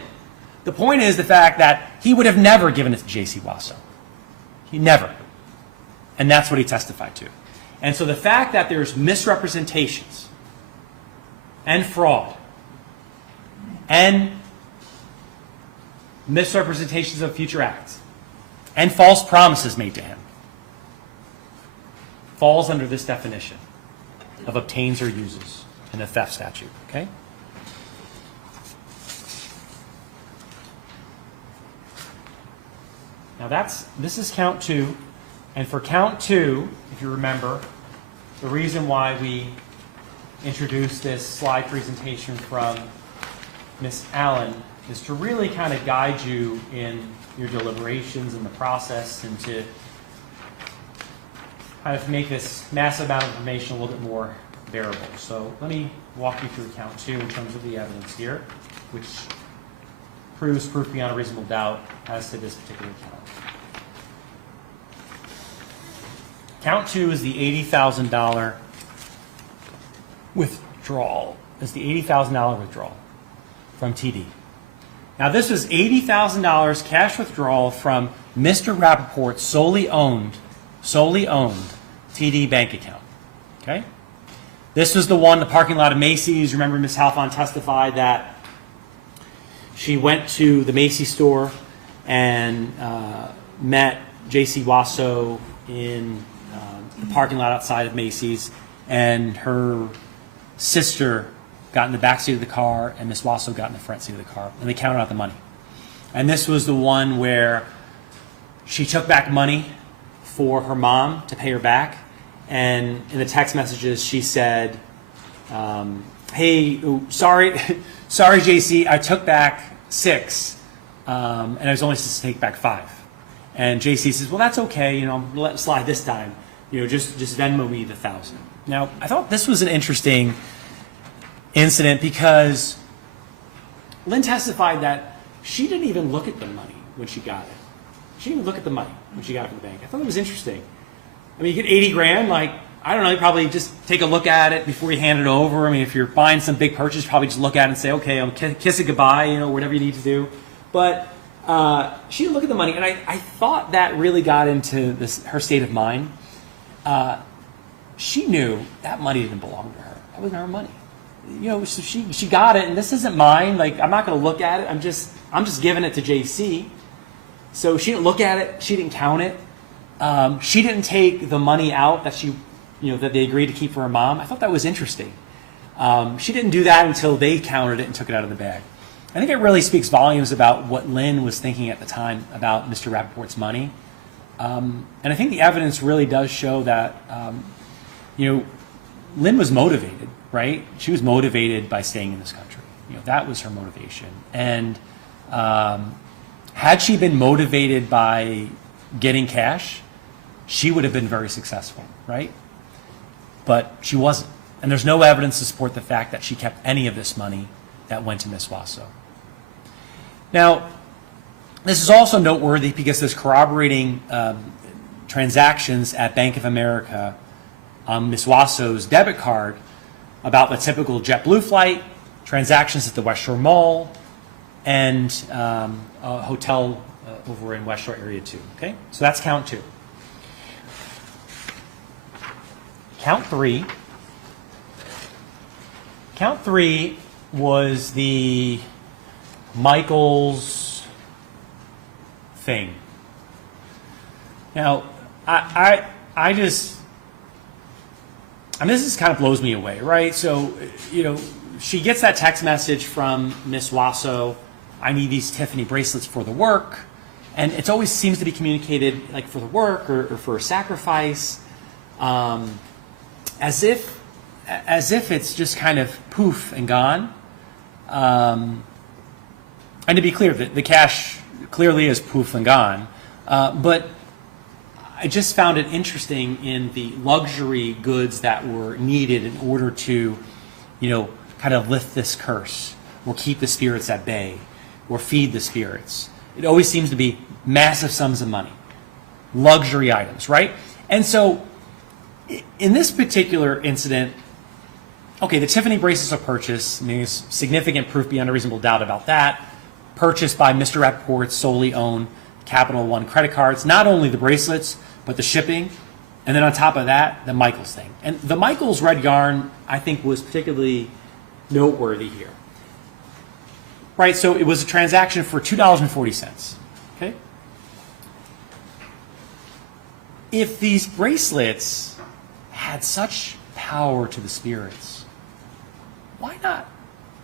The point is the fact that he would have never given it to Jaycee Wasso. He never. And that's what he testified to. And so the fact that there's misrepresentations and fraud and misrepresentations of future acts and false promises made to him falls under this definition of obtains or uses in the theft statute. Okay? Now this is count 2, and for count 2, if you remember, the reason why we introduced this slide presentation from Ms. Allen is to really kind of guide you in your deliberations and the process, and to kind of make this massive amount of information a little bit more bearable. So let me walk you through count 2 in terms of the evidence here, which proves proof beyond a reasonable doubt as to this particular count. Count 2 is the $80,000 withdrawal. Is the $80,000 withdrawal from TD. Now this was $80,000 cash withdrawal from Mr. Rappaport's solely owned TD bank account. Okay? This was the one, the parking lot of Macy's. Remember, Ms. Halfon testified that she went to the Macy's store and met Jaycee Wasso in the parking lot outside of Macy's, and her sister got in the back seat of the car, and Ms. Wasso got in the front seat of the car, and they counted out the money. And this was the one where she took back money for her mom to pay her back, and in the text messages she said, hey, sorry Jaycee, I took back 6, and I was only supposed to take back 5. And Jaycee says, well, that's okay, let it slide this time. just Venmo me the 1,000. Now, I thought this was an interesting incident because Lin testified that she didn't even look at the money when she got it. She didn't even look at the money when she got it from the bank. I thought it was interesting. I mean, you get 80 grand, like, I don't know, you probably just take a look at it before you hand it over. I mean, if you're buying some big purchase, you probably just look at it and say, okay, I'm kiss it goodbye, whatever you need to do. But she didn't look at the money, and I thought that really got into her state of mind. She knew that money didn't belong to her. That wasn't her money. So she got it, and this isn't mine. Like, I'm not going to look at it. I'm just giving it to Jaycee. So she didn't look at it. She didn't count it. She didn't take the money out that that they agreed to keep for her mom. I thought that was interesting. She didn't do that until they counted it and took it out of the bag. I think it really speaks volumes about what Lin was thinking at the time about Mr. Rappaport's money. And I think the evidence really does show that, Lin was motivated, right? She was motivated by staying in this country. That was her motivation. And had she been motivated by getting cash, she would have been very successful, right? But she wasn't. And there's no evidence to support the fact that she kept any of this money that went to Ms. Wasso. Now, this is also noteworthy because there's corroborating transactions at Bank of America on Ms. Wasso's debit card about the typical JetBlue flight, transactions at the West Shore Mall, and a hotel over in West Shore area 2. Okay, so that's count 2. Count 3. Count 3 was the Michaels thing. Now, this kind of blows me away, right? So, she gets that text message from Miss Wasso, I need these Tiffany bracelets for the work. And it always seems to be communicated like for the work or for a sacrifice, as if it's just kind of poof and gone. And to be clear, the cash clearly is poof and gone. But I just found it interesting in the luxury goods that were needed in order to, kind of lift this curse or keep the spirits at bay or feed the spirits. It always seems to be massive sums of money, luxury items, right? And so in this particular incident, okay, the Tiffany bracelets are purchased. I mean, there's significant proof beyond a reasonable doubt about that. Purchased by Mr. Rappaport's solely owned Capital One credit cards. Not only the bracelets, but the shipping. And then on top of that, the Michaels thing. And the Michaels red yarn, I think, was particularly noteworthy here. Right, so it was a transaction for $2.40. Okay? If these bracelets had such power to the spirits, why not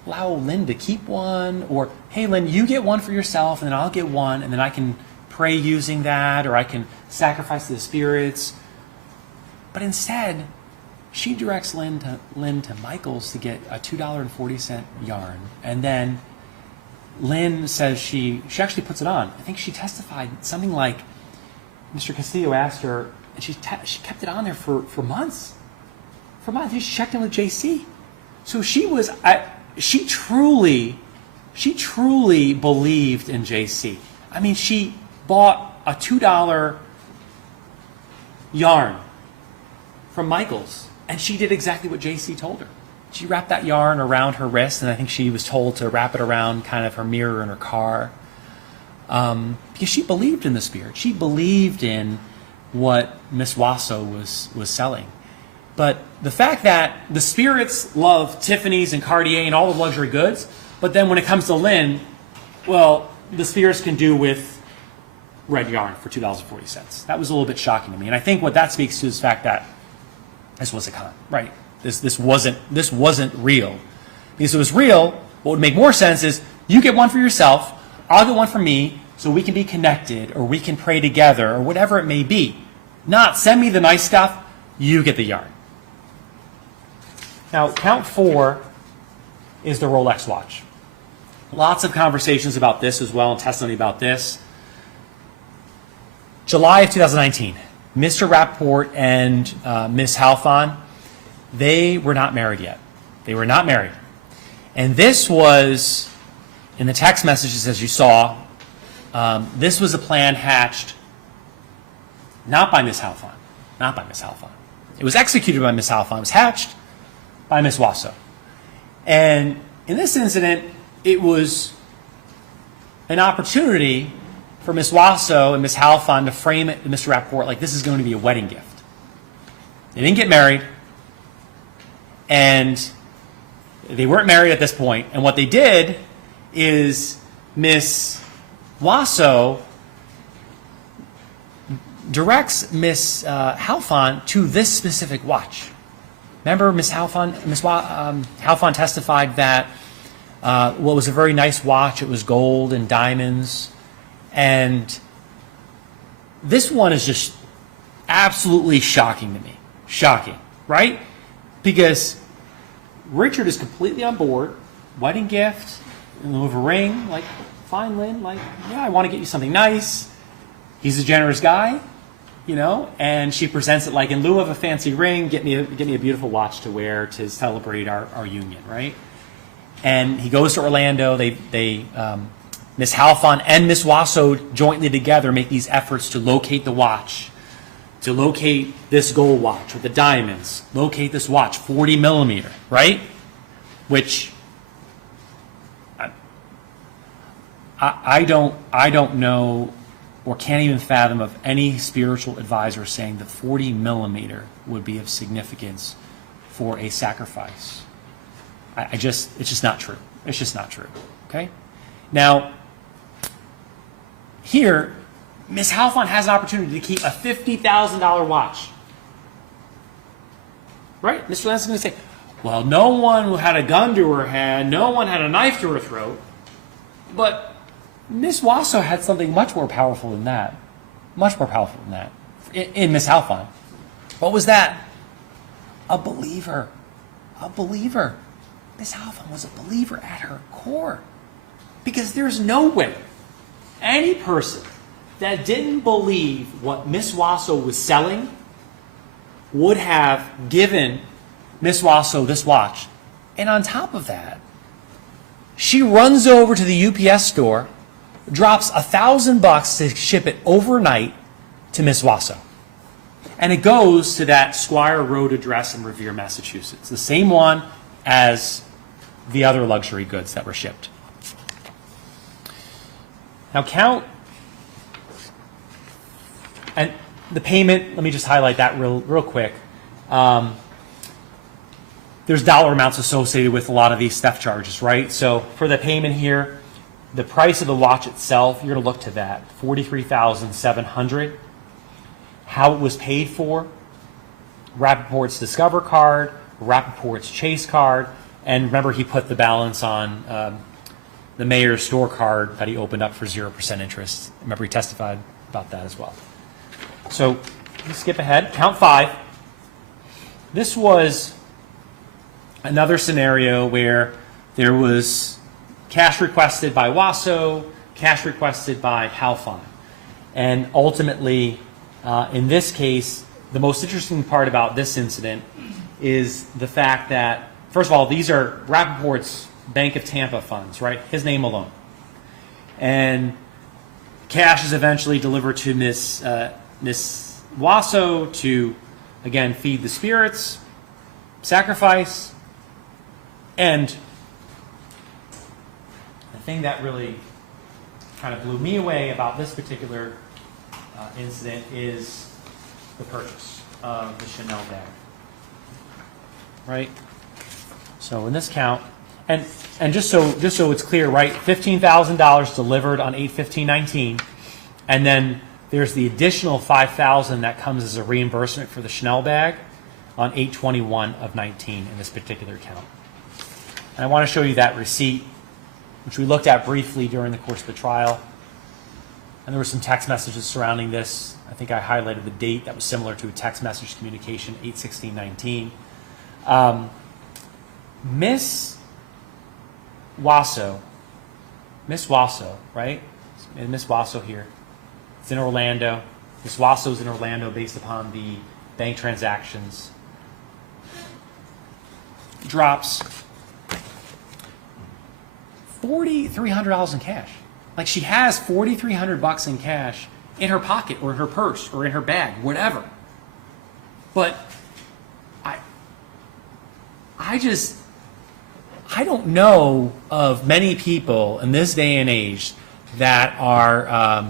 allow Lin to keep one? Or, hey, Lin, you get one for yourself, and then I'll get one, and then I can pray using that, or I can sacrifice to the spirits. But instead, she directs Lin to Michael's to get a $2.40 yarn. And then Lin says she actually puts it on. I think she testified something like Mr. Castillo asked her, and she kept it on there for months. For months. She checked in with Jaycee. So she truly believed in Jaycee. I mean, she bought a $2 yarn from Michael's, and she did exactly what Jaycee told her. She wrapped that yarn around her wrist, and I think she was told to wrap it around kind of her mirror in her car, because she believed in the spirit. She believed in what Miss Wasso was selling. But the fact that the spirits love Tiffany's and Cartier and all the luxury goods, but then when it comes to Lin, well, the spirits can do with red yarn for $2.40. That was a little bit shocking to me. And I think what that speaks to is the fact that this was a con, right? This wasn't real. Because if it was real, what would make more sense is you get one for yourself, I'll get one for me, so we can be connected, or we can pray together, or whatever it may be. Not send me the nice stuff, you get the yarn. Now, count 4 is the Rolex watch. Lots of conversations about this as well, and testimony about this. July of 2019. Mr. Rappaport and Ms. Halfon, they were not married yet. They were not married. And this was, in the text messages as you saw, this was a plan hatched not by Ms. Halfon. Not by Ms. Halfon. It was executed by Ms. Halfon. It was hatched by Ms. Wasso. And in this incident, it was an opportunity for Ms. Wasso and Ms. Halfon to frame it to Mr. Rappaport like this is going to be a wedding gift. They didn't get married, and they weren't married at this point. And what they did is Ms. Wasso directs Ms. Halfon to this specific watch. Remember, Ms. Halfon testified that well, it was a very nice watch. It was gold and diamonds. And this one is just absolutely shocking to me. Shocking, right? Because Richard is completely on board. Wedding gift, in lieu of a ring. Like, fine, Lynn. Like, yeah, I want to get you something nice. He's a generous guy, you know. And she presents it like, in lieu of a fancy ring, get me a beautiful watch to wear to celebrate our union, right? And he goes to Orlando. Ms. Halfon and Ms. Wasso jointly together make these efforts to locate the watch, to locate this gold watch with the diamonds, locate this watch, 40 millimeter, right? Which I don't know or can't even fathom of any spiritual advisor saying that 40 millimeter would be of significance for a sacrifice. It's just not true. It's just not true, okay? Now, here, Ms. Halfon has an opportunity to keep a $50,000 watch. Right? Mr. Lansing's going to say, well, no one who had a gun to her head, no one had a knife to her throat. But Ms. Wasso had something much more powerful than that. Much more powerful than that in Ms. Halfon. What was that? A believer. A believer. Ms. Halfon was a believer at her core. Because there's no way any person that didn't believe what Ms. Wasso was selling would have given Ms. Wasso this watch. And on top of that, she runs over to the UPS store, drops $1,000 to ship it overnight to Ms. Wasso. And it goes to that Squire Road address in Revere, Massachusetts, the same one as the other luxury goods that were shipped. Now count, and the payment, let me just highlight that real quick. There's dollar amounts associated with a lot of these theft charges, right? So for the payment here, the price of the watch itself, you're going to look to that, $43,700. How it was paid for, Rappaport's Discover card, Rappaport's Chase card, and remember he put the balance on the mayor's store card that he opened up for 0% interest. Remember he testified about that as well. So let's skip ahead. Count 5. This was another scenario where there was cash requested by Wasso, cash requested by Halfon. And ultimately, in this case, the most interesting part about this incident is the fact that, first of all, these are Rappaport's Bank of Tampa funds, right? His name alone. And cash is eventually delivered to Ms. Wasso to, again, feed the spirits, sacrifice, and the thing that really kind of blew me away about this particular incident is the purchase of the Chanel bag. Right? So in this count, and just so it's clear, right? $15,000 delivered on 8/15/19, and then there's the additional $5,000 that comes as a reimbursement for the Chanel bag on 8/21/19 in this particular count. And I want to show you that receipt, which we looked at briefly during the course of the trial. And there were some text messages surrounding this. I think I highlighted the date that was similar to a text message communication, 8/16/19. Miss Wasso, right? And Miss Wasso here. It's in Orlando. Ms. Wasso's in Orlando based upon the bank transactions. Drops $4,300 in cash. Like, she has $4,300 in cash in her pocket or in her purse or in her bag, whatever. But I don't know of many people in this day and age that are,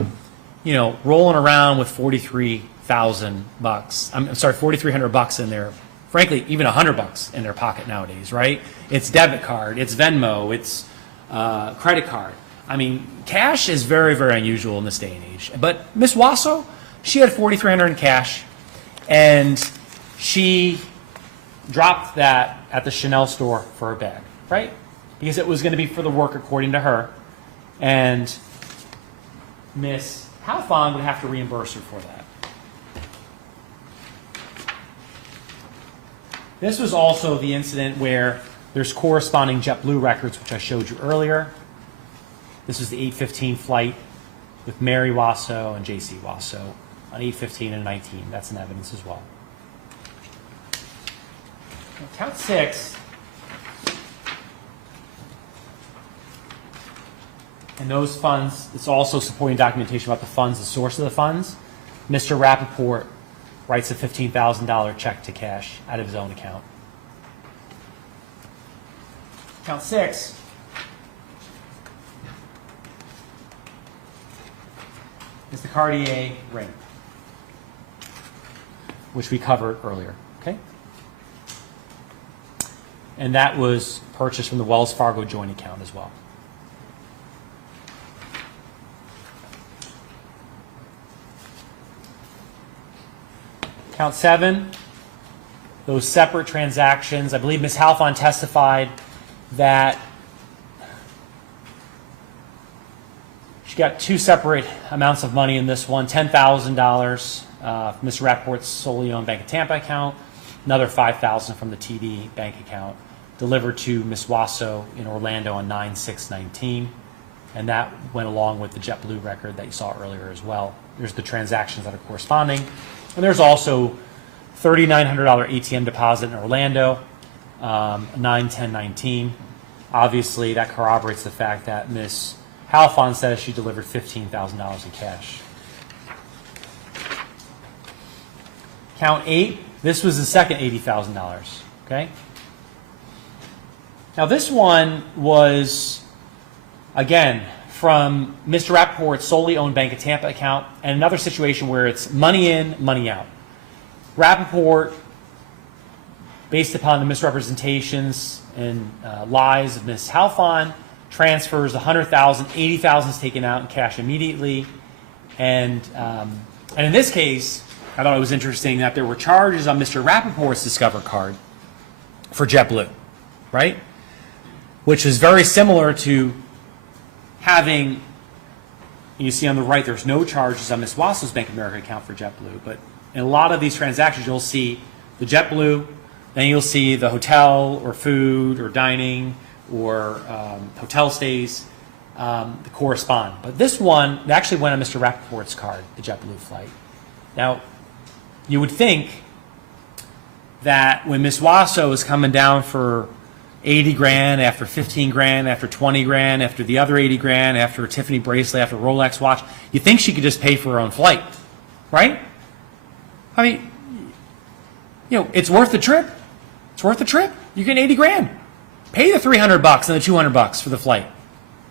rolling around with $43,000. I'm sorry, $4,300 in there. Frankly, even $100 in their pocket nowadays, right? It's debit card, it's Venmo, it's credit card. I mean, cash is very, very unusual in this day and age. But Ms. Wasso, she had $4,300 in cash, and she dropped that at the Chanel store for her bag, right? Because it was going to be for the work, according to her, and Ms. Halfon would have to reimburse her for that. This was also the incident where there's corresponding JetBlue records, which I showed you earlier. This is the 8:15 flight with Mary Wasso and Jaycee Wasso on 8:15 and 19. That's in evidence as well. Now, count 6. And those funds, it's also supporting documentation about the funds, the source of the funds. Mr. Rappaport writes a $15,000 check to cash out of his own account. Count 6. Is the Cartier ring, which we covered earlier, okay? And that was purchased from the Wells Fargo joint account as well. Count 7, those separate transactions. I believe Ms. Halfon testified that she got 2 separate amounts of money in this one, $10,000 from Mr. Rappaport's solely owned Bank of Tampa account, another $5,000 from the TD bank account, delivered to Ms. Wasso in Orlando on 9/6/19, and that went along with the JetBlue record that you saw earlier as well. There's the transactions that are corresponding. And there's also $3,900 ATM deposit in Orlando, 9/10/19. Obviously, that corroborates the fact that Ms. Halfon says she delivered $15,000 in cash. Count 8, this was the second $80,000, okay? Now this one was, again, from Mr. Rappaport's solely owned Bank of Tampa account, and another situation where it's money in, money out. Rappaport, based upon the misrepresentations and lies of Ms. Halfon, transfers $100,000, $80,000 is taken out in cash immediately, and in this case, I thought it was interesting that there were charges on Mr. Rappaport's Discover card for JetBlue, right? Which is very similar to having, you see on the right, there's no charges on Ms. Wasso's Bank of America account for JetBlue, but in a lot of these transactions, you'll see the JetBlue, then you'll see the hotel or food or dining or hotel stays that correspond. But this one, it actually went on Mr. Rappaport's card, the JetBlue flight. Now, you would think that when Ms. Wasso is coming down for 80 grand, after 15 grand, after 20 grand, after the other 80 grand, after a Tiffany bracelet, after a Rolex watch, you think she could just pay for her own flight, right? I mean, it's worth the trip. It's worth the trip. You're getting 80 grand. Pay the $300 and the $200 for the flight.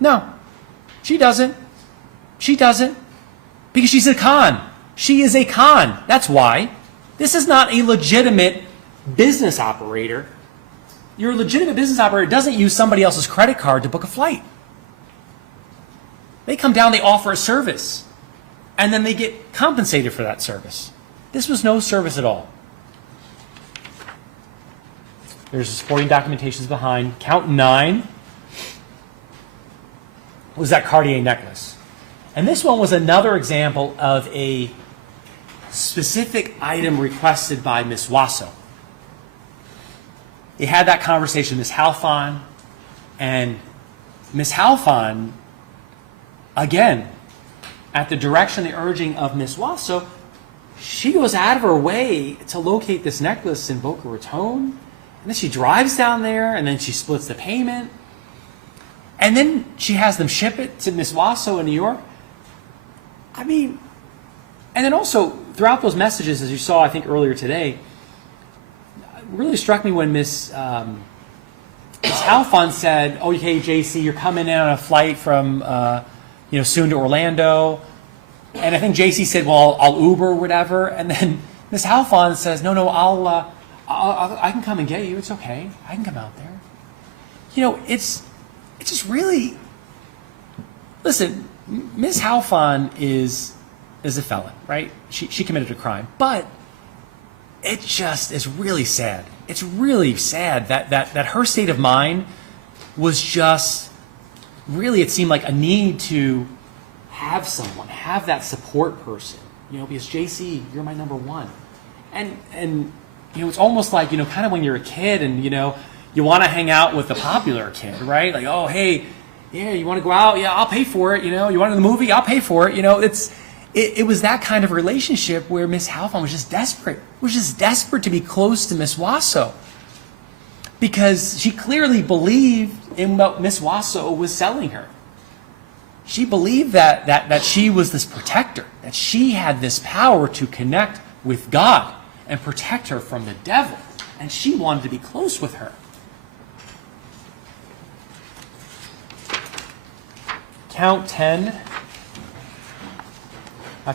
No, she doesn't. She doesn't. Because she's a con. She is a con. That's why. This is not a legitimate business operator. Your legitimate business operator doesn't use somebody else's credit card to book a flight. They come down, they offer a service, and then they get compensated for that service. This was no service at all. There's the supporting documentations behind. Count 9 was that Cartier necklace. And this one was another example of a specific item requested by Ms. Wasso. They had that conversation, Ms. Halfon, and Ms. Halfon, again, at the direction, the urging of Ms. Wasso, she goes out of her way to locate this necklace in Boca Raton, and then she drives down there, and then she splits the payment, and then she has them ship it to Miss Wasso in New York. I mean, and then also throughout those messages, as you saw, I think earlier today, it really struck me when Miss Halfon said, "Oh, hey, Jaycee, you're coming in on a flight from soon to Orlando." And I think Jaycee said, "Well, I'll Uber or whatever." And then Miss Halfon says, "No, I can come and get you. It's okay. I can come out there." It's just really. Listen, Miss Halfon is a felon, right? She committed a crime, but it just is really sad. It's really sad that her state of mind was just really, it seemed like a need to have someone, have that support person, because Jaycee, you're my number one. And it's almost like, kind of when you're a kid and, you want to hang out with the popular kid, right? Like, oh, hey, yeah, you want to go out? Yeah, I'll pay for it. You want to the movie? I'll pay for it. It was that kind of relationship where Miss Halfon was just desperate to be close to Miss Wasso, because she clearly believed in what Miss Wasso was selling her. She believed that she was this protector, that she had this power to connect with God and protect her from the devil, and she wanted to be close with her. Count 10.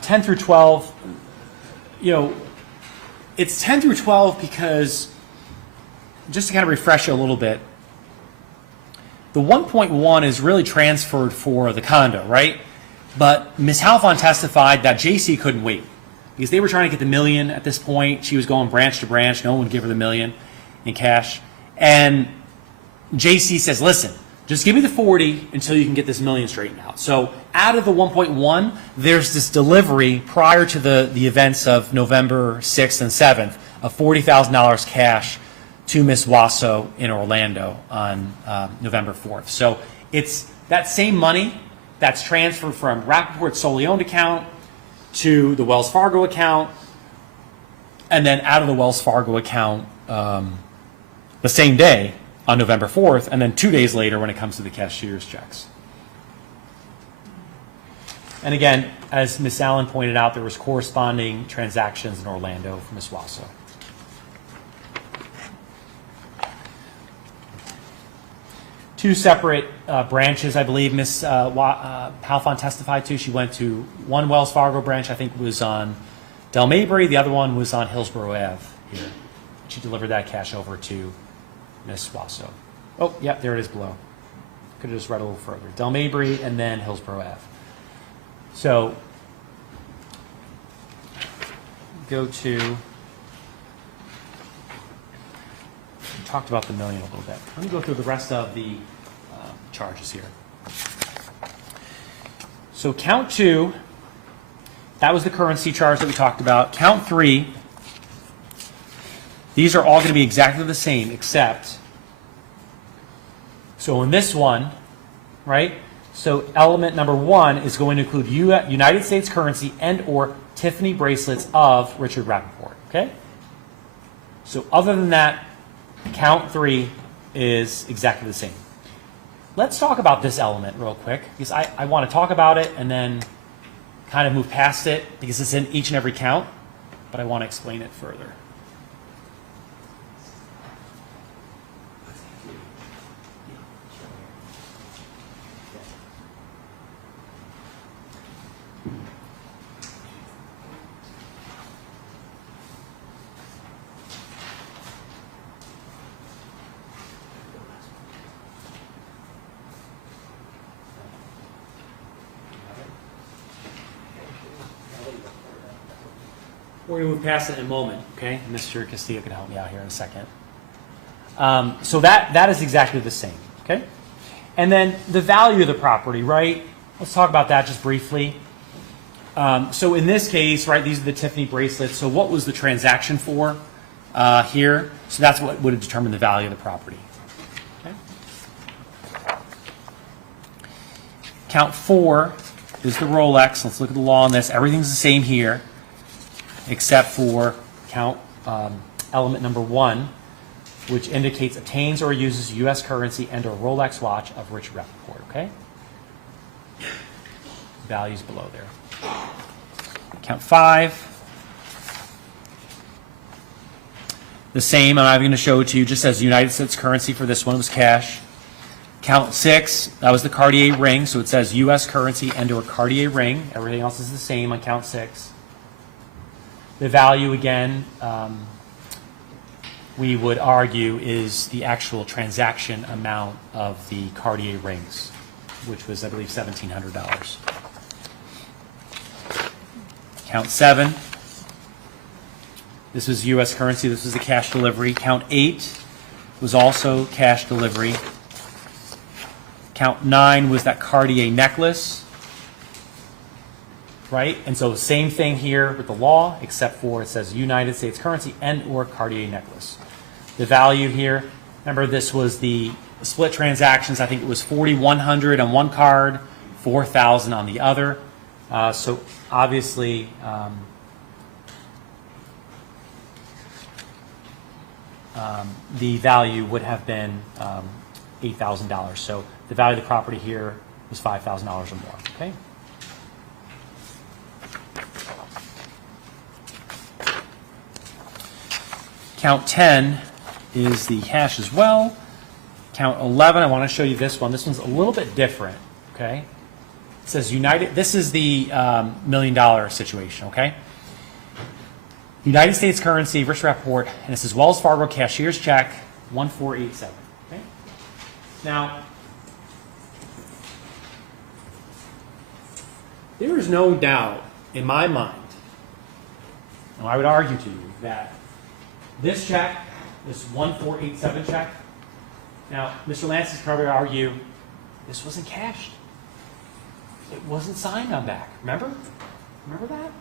10 through 12, it's 10 through 12 because, just to kind of refresh you a little bit, the 1.1 is really transferred for the condo, right? But Ms. Halfon testified that Jaycee couldn't wait because they were trying to get the $1 million at this point. She was going branch to branch. No one would give her the $1 million in cash. And Jaycee says, listen, just give me the 40 until you can get this $1 million straightened out. So out of the 1.1, there's this delivery prior to the events of November 6th and 7th of $40,000 cash to Miss Wasso in Orlando on November 4th. So it's that same money that's transferred from Rappaport's solely owned account to the Wells Fargo account, and then out of the Wells Fargo account the same day on November 4th, and then 2 days later when it comes to the cashier's checks. And again, as Ms. Allen pointed out, there was corresponding transactions in Orlando for Ms. Wasso. Two separate branches, I believe, Ms. Halfon testified to. She went to one Wells Fargo branch, I think was on Del Mabry. The other one was on Hillsborough Ave here. She delivered that cash over to Ms. Wasso. Oh, yeah, there it is below. Could have just read a little further. Del Mabry and then Hillsborough Ave. So, go to, we talked about the $1 million a little bit. Let me go through the rest of the charges here. So count 2, that was the currency charge that we talked about. Count 3, these are all going to be exactly the same, except, so in this one, right, so element number 1 is going to include United States currency and or Tiffany bracelets of Richard Rappaport, okay? So other than that, count 3 is exactly the same. Let's talk about this element real quick, because I want to talk about it and then kind of move past it, because it's in each and every count, but I want to explain it further. We're going to move past it in a moment, okay? Mr. Castillo can help me out here in a second. So that is exactly the same, okay? And then the value of the property, right? Let's talk about that just briefly. So in this case, right, these are the Tiffany bracelets. So what was the transaction for here? So that's what would have determined the value of the property. Okay. Count 4 is the Rolex. Let's look at the law on this. Everything's the same here. except for count element number 1, which indicates obtains or uses U.S. currency and or Rolex watch of Richard Rappaport, okay? Values below there. Count 5. The same, and I'm going to show it to you just as United States currency for this one was cash. Count 6, that was the Cartier ring, so it says U.S. currency and or Cartier ring. Everything else is the same on count 6. The value, again, we would argue is the actual transaction amount of the Cartier rings, which was, I believe, $1,700. Count 7. This was U.S. currency. This was the cash delivery. Count 8 was also cash delivery. Count 9 was that Cartier necklace, right? And so same thing here with the law, except for it says United States currency and or Cartier necklace. The value here, remember this was the split transactions. I think it was $4,100 on one card, $4,000 on the other. So obviously, the value would have been $8,000. So the value of the property here was $5,000 or more. Okay. Count 10 is the cash as well. Count 11, I want to show you this one. This one's a little bit different. Okay. It says United. This is the $1 million situation. Okay. United States currency, Richard Rappaport, and it says Wells Fargo cashier's check 1487. Okay. Now, there is no doubt in my mind, and I would argue to you that this check, this 1487 check, now Mr. Lance is probably argue this wasn't cashed. It wasn't signed on back. Remember? Remember that?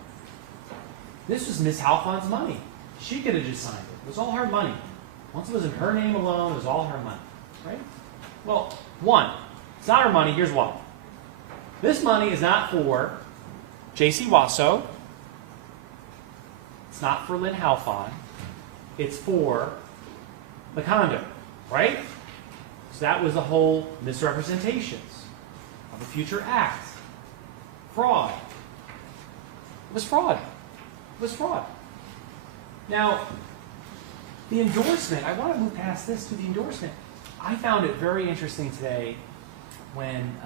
This was Ms. Halfon's money. She could have just signed it. It was all her money. Once it was in her name alone, it was all her money. Right? Well, one, it's not her money. Here's why. This money is not for Jaycee Wasso. It's not for Lin Halfon. It's for the condo. Right? So that was the whole misrepresentations of a future act. Fraud. It was fraud. It was fraud. Now, the endorsement, I want to move past this to the endorsement. I found it very interesting today when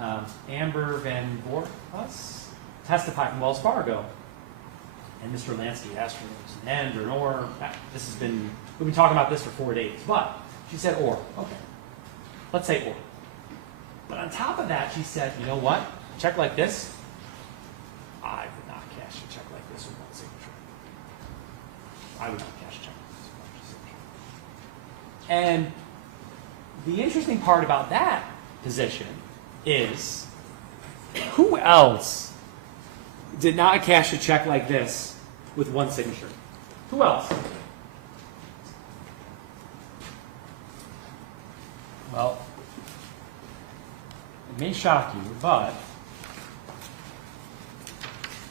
Amber Van Voorhis testified in Wells Fargo, and Mr. Lansky asked her if it was an and or an or. We've been talking about this for 4 days, but she said or. Okay, let's say or. But on top of that, she said, you know what? A check like this, I would not cash a check like this with one signature. I would not cash a check like this with one signature. And the interesting part about that position is, who else did not cash a check like this with one signature? Who else? Well, it may shock you, but,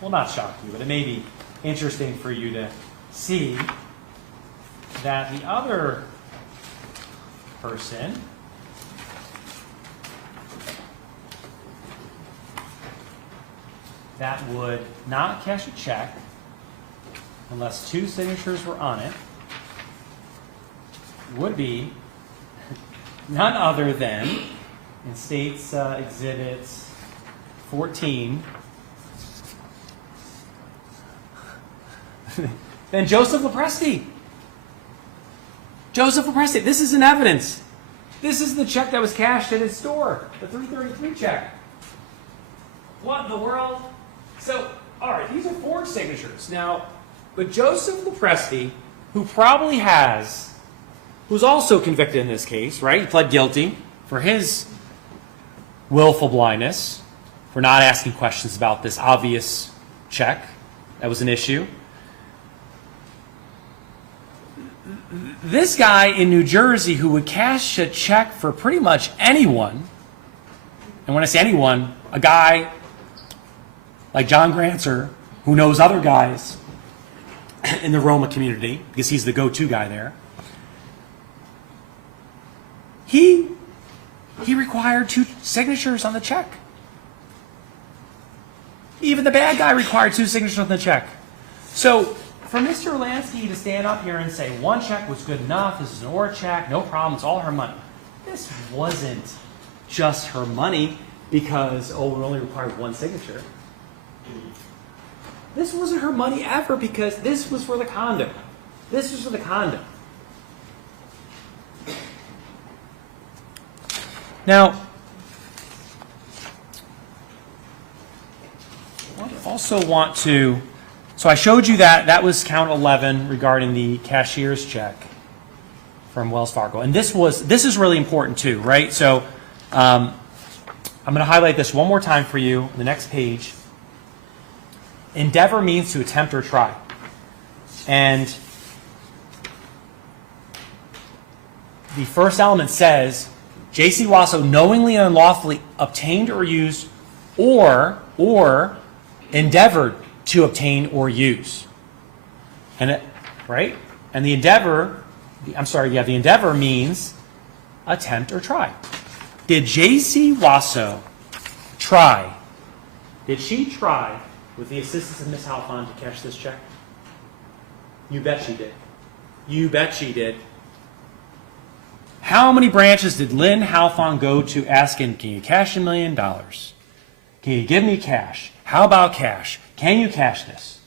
well, not shock you, but it may be interesting for you to see that the other person that would not cash a check unless two signatures were on it would be none other than, in States Exhibit 14, then Joseph Lopresti. Joseph Lopresti. This is in evidence. This is the check that was cashed at his store, the 333 check. What in the world? So, all right, these are forged signatures. Now, but Joseph Lopresti, who's also convicted in this case, right? He pled guilty for his willful blindness, for not asking questions about this obvious check that was an issue. This guy in New Jersey who would cash a check for pretty much anyone, and when I say anyone, a guy like John Grancer, who knows other guys in the Roma community, because he's the go-to guy there, he required 2 signatures on the check. Even the bad guy required 2 signatures on the check. So for Mr. Lansky to stand up here and say 1 check was good enough, this is an OR check, no problem, it's all her money. This wasn't just her money because, oh, we only required 1 signature. This wasn't her money ever because this was for the condo. This was for the condo. Now, I also want to, so I showed you that was count 11 regarding the cashier's check from Wells Fargo. And this is really important too, right? So I'm going to highlight this one more time for you on the next page. Endeavor means to attempt or try. And the first element says, Jaycee Wasso knowingly and unlawfully obtained or used or endeavored to obtain or use. And right? And the endeavor, the endeavor means attempt or try. Did Jaycee Wasso try? Did she try with the assistance of Ms. Halfon to cash this check? You bet she did. You bet she did. How many branches did Lin Halfon go to asking, can you cash $1 million? Can you give me cash? How about cash? Can you cash this?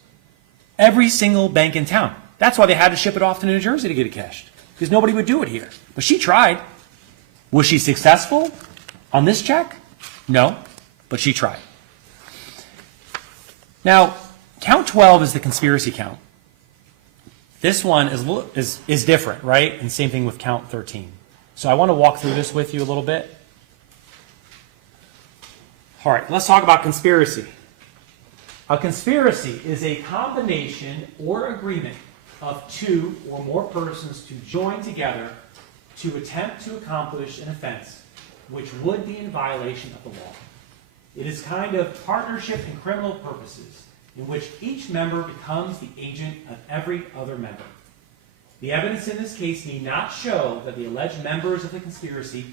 Every single bank in town. That's why they had to ship it off to New Jersey to get it cashed, because nobody would do it here. But she tried. Was she successful on this check? No, but she tried. Now, count 12 is the conspiracy count. This one is different, right? And same thing with count 13. So I want to walk through this with you a little bit. All right, let's talk about conspiracy. A conspiracy is a combination or agreement of 2 or more persons to join together to attempt to accomplish an offense which would be in violation of the law. It is kind of partnership in criminal purposes in which each member becomes the agent of every other member. The evidence in this case need not show that the alleged members of the conspiracy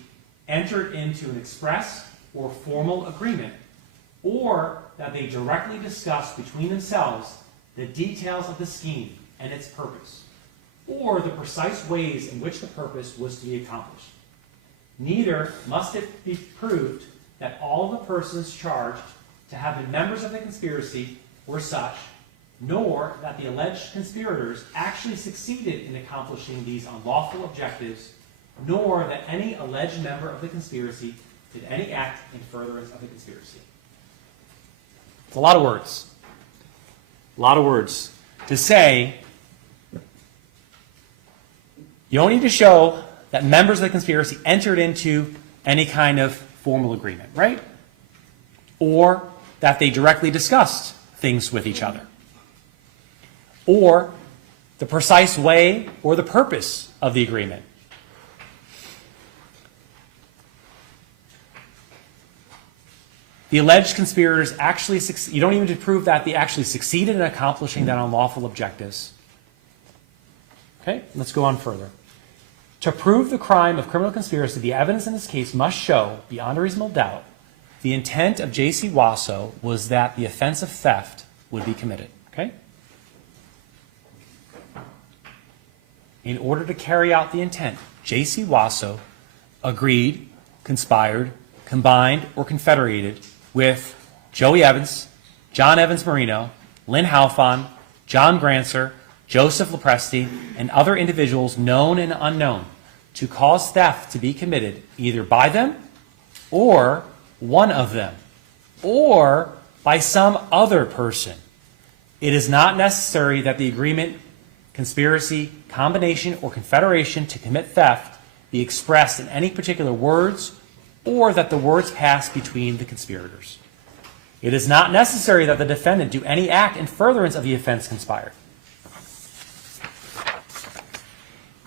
entered into an express or formal agreement, or that they directly discussed between themselves the details of the scheme and its purpose, or the precise ways in which the purpose was to be accomplished. Neither must it be proved that all the persons charged to have been members of the conspiracy were such, nor that the alleged conspirators actually succeeded in accomplishing these unlawful objectives, nor that any alleged member of the conspiracy did any act in furtherance of the conspiracy. It's a lot of words. A lot of words to say you don't need to show that members of the conspiracy entered into any kind of formal agreement, right? Or that they directly discussed things with each other. Or the precise way or the purpose of the agreement. The alleged conspirators actually succeed. You don't even need to prove that they actually succeeded in accomplishing that unlawful objectives. Okay, let's go on further. To prove the crime of criminal conspiracy, the evidence in this case must show, beyond a reasonable doubt, the intent of Jaycee Wasso was that the offense of theft would be committed. Okay? In order to carry out the intent, Jaycee Wasso agreed, conspired, combined, or confederated with Joey Evans, John Evans Marino, Lin Halfon, John Grancer, Joseph Lopresti, and other individuals known and unknown to cause theft to be committed either by them or one of them or by some other person. It is not necessary that the agreement, conspiracy, combination, or confederation to commit theft be expressed in any particular words or that the words pass between the conspirators. It is not necessary that the defendant do any act in furtherance of the offense conspired.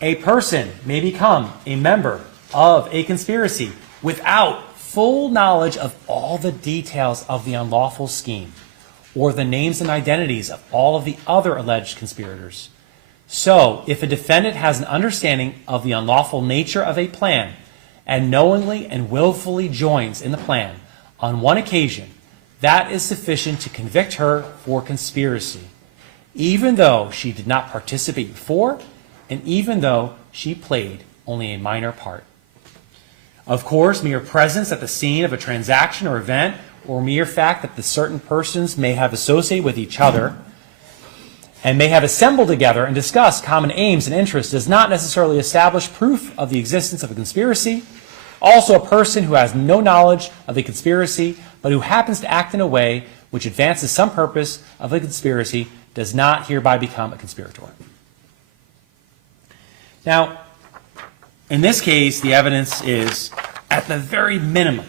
A person may become a member of a conspiracy without full knowledge of all the details of the unlawful scheme, or the names and identities of all of the other alleged conspirators. So, if a defendant has an understanding of the unlawful nature of a plan and knowingly and willfully joins in the plan on one occasion, that is sufficient to convict her for conspiracy, even though she did not participate before and even though she played only a minor part. Of course, mere presence at the scene of a transaction or event, or mere fact that the certain persons may have associated with each other and may have assembled together and discussed common aims and interests does not necessarily establish proof of the existence of a conspiracy. Also, a person who has no knowledge of a conspiracy but who happens to act in a way which advances some purpose of a conspiracy does not hereby become a conspirator. Now, in this case, the evidence is, at the very minimum,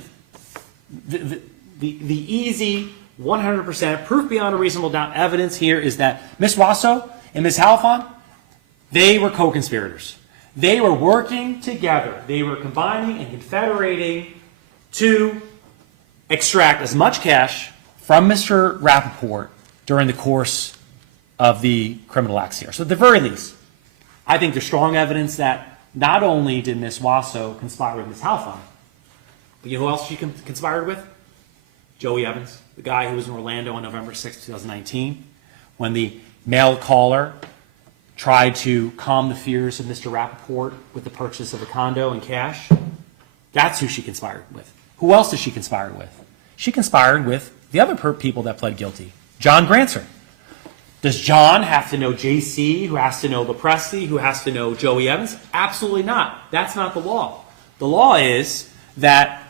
the easy 100% proof beyond a reasonable doubt evidence here is that Ms. Wasso and Ms. Halfon, they were co-conspirators. They were working together. They were combining and confederating to extract as much cash from Mr. Rappaport during the course of the criminal acts here. So at the very least, I think there's strong evidence that not only did Ms. Wasso conspire with Ms. Halfon, but you know who else she conspired with? Joey Evans, the guy who was in Orlando on November 6, 2019, when the mail caller tried to calm the fears of Mr. Rappaport with the purchase of a condo and cash. That's who she conspired with. Who else did she conspire with? She conspired with the other people that pled guilty. John Granser. Does John have to know Jaycee, who has to know Lepresti, who has to know Joey Evans? Absolutely not. That's not the law. The law is that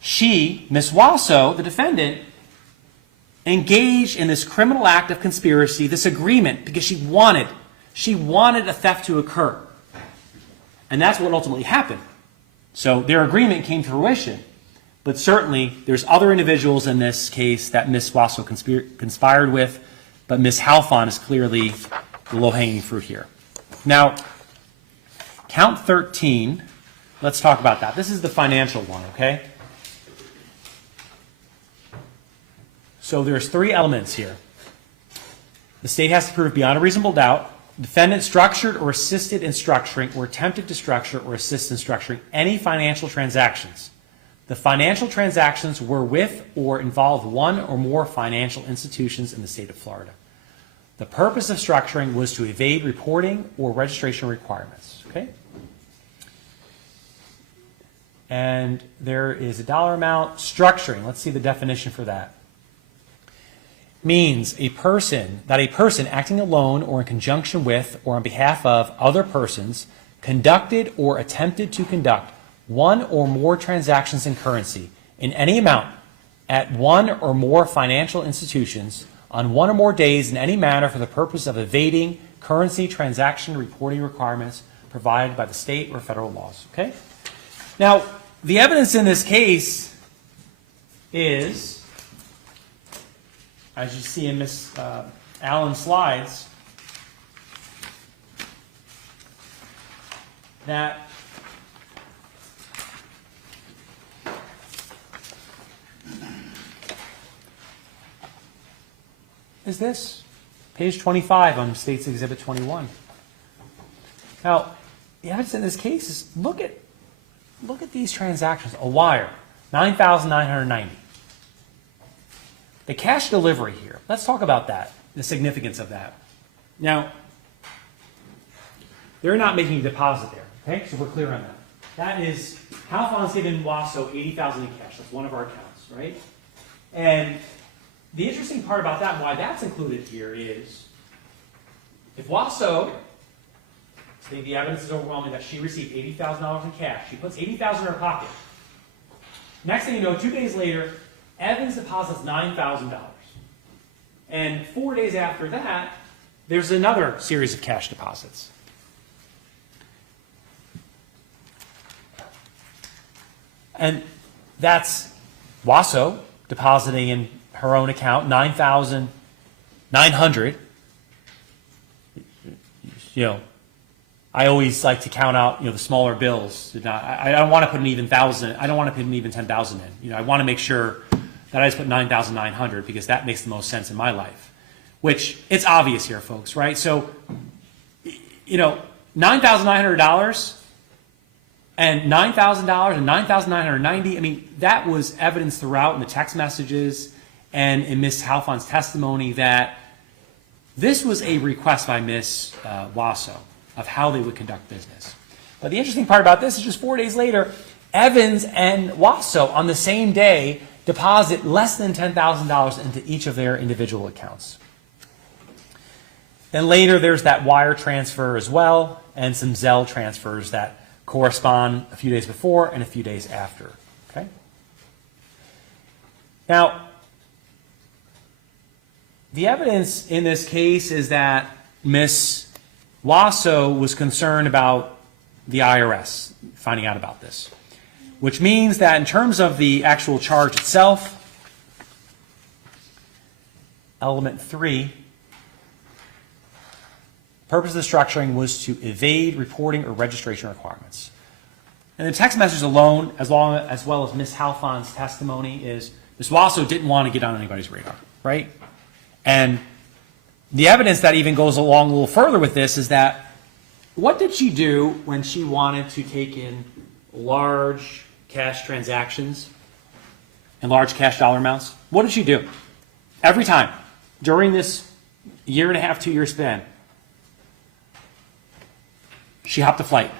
she, Ms. Wasso, the defendant, engaged in this criminal act of conspiracy, this agreement, because she wanted a theft to occur. And that's what ultimately happened. So their agreement came to fruition. But certainly, there's other individuals in this case that Ms. Wasso conspired with, but Ms. Halfon is clearly the low-hanging fruit here. Now, count 13, let's talk about that. This is the financial one, okay? So there's three elements here. The state has to prove beyond a reasonable doubt defendant structured or assisted in structuring or attempted to structure or assist in structuring any financial transactions. The financial transactions were with or involved one or more financial institutions in the state of Florida. The purpose of structuring was to evade reporting or registration requirements. Okay? And there is a dollar amount. Structuring, let's see the definition for that. Means a person acting alone or in conjunction with or on behalf of other persons conducted or attempted to conduct one or more transactions in currency in any amount at one or more financial institutions on one or more days in any manner for the purpose of evading currency transaction reporting requirements provided by the state or federal laws. Okay? Now, the evidence in this case is, as you see in Ms. Allen's slides, that is this, page 25 on State's Exhibit 21. Now, the evidence in this case is look at these transactions. A wire, $9,990. The cash delivery here. Let's talk about that, the significance of that. Now, they're not making a deposit there, okay? So we're clear on that. That is, Halfon's given Wasso $80,000 in cash. That's one of our accounts, right? And the interesting part about that, and why that's included here, is if Wasso, I think the evidence is overwhelming that she received $80,000 in cash. She puts $80,000 in her pocket. Next thing you know, 2 days later, Evans deposits $9,000. And 4 days after that, there's another series of cash deposits. And that's Wasso depositing in her own account $9,900. You know, I always like to count out, the smaller bills. I don't want to put an even thousand. I don't want to put an even 10,000 in. I want to make sure that I just put 9,900 because that makes the most sense in my life. Which, it's obvious here, folks, right? So, you know, $9,900 and $9,000 and $9,990, I mean, that was evidence throughout in the text messages and in Ms. Halfon's testimony that this was a request by Ms. Wasso of how they would conduct business. But the interesting part about this is just 4 days later, Evans and Wasso on the same day deposit less than $10,000 into each of their individual accounts. Then later there's that wire transfer as well and some Zelle transfers that correspond a few days before and a few days after. Okay? Now, the evidence in this case is that Ms. Wasso was concerned about the IRS finding out about this, which means that in terms of the actual charge itself, element 3, purpose of the structuring was to evade reporting or registration requirements. And the text message alone, as well as Ms. Halfon's testimony, is Ms. Wasso didn't want to get on anybody's radar, right? And the evidence that even goes along a little further with this is that what did she do when she wanted to take in large cash transactions and large cash dollar amounts? What did she do? Every time during this 1.5 year, 2 year span, she hopped a flight.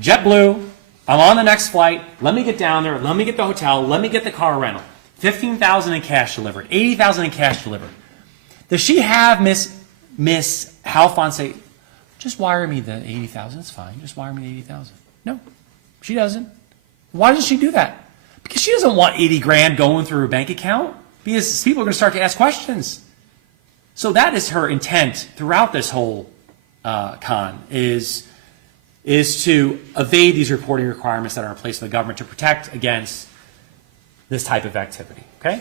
JetBlue, I'm on the next flight. Let me get down there. Let me get the hotel. Let me get the car rental. $15,000 in cash delivered. $80,000 in cash delivered. Does she have Miss Halfon say, just wire me the $80,000? It's fine. Just wire me the $80,000. No, she doesn't. Why does she do that? Because she doesn't want 80 grand going through her bank account. Because people are going to start to ask questions. So that is her intent throughout this whole con is to evade these reporting requirements that are in place in the government to protect against this type of activity. Okay?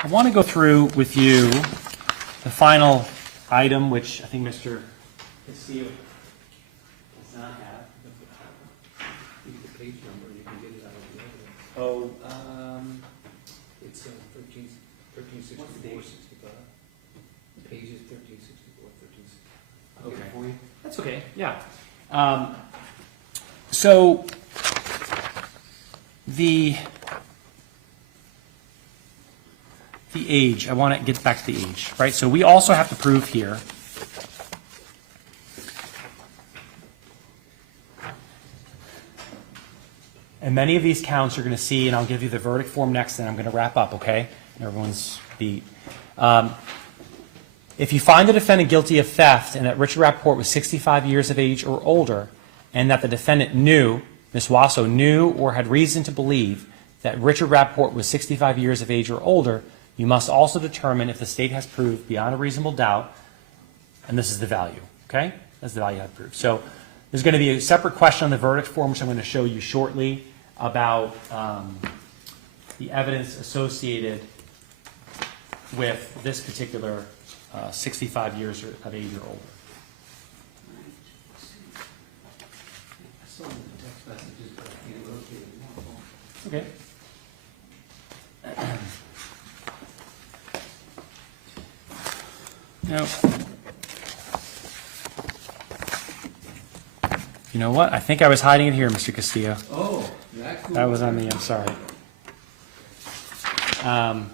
I want to go through with you the final item, which I think Mr. Castillo does not have. You get the page number, you can get it out of the evidence. Oh, It's 1364, 65. The page is 1364, 1364. okay. For you? That's okay. Yeah. So the age, I want to get back to the age, right? So we also have to prove here and many of these counts you're going to see, and I'll give you the verdict form next, and I'm going to wrap up, okay? Everyone's beat. If you find the defendant guilty of theft and that Richard Rappaport was 65 years of age or older, and that the defendant knew, Ms. Wasso knew or had reason to believe that Richard Rappaport was 65 years of age or older, you must also determine if the state has proved beyond a reasonable doubt, and this is the value, okay? That's the value you have to prove. So there's going to be a separate question on the verdict form, which I'm going to show you shortly, about the evidence associated with this particular 65 years of age or older. I saw the text messages, but I can't locate it. Okay. Now, you know what? I think I was hiding it here, Mr. Castillo. Oh, that's cool. That was on me. I'm sorry. I'm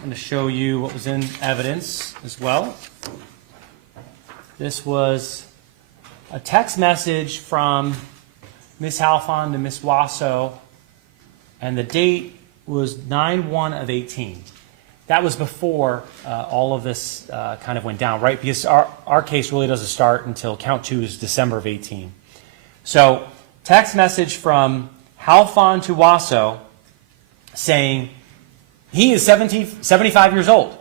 going to show you what was in evidence as well. This was a text message from Ms. Halfon to Ms. Wasso, and the date was 9/1/18. That was before all of this kind of went down, right? Because our case really doesn't start until count 2 is December of 18. So text message from Halfon to Wasso saying he is 75 years old.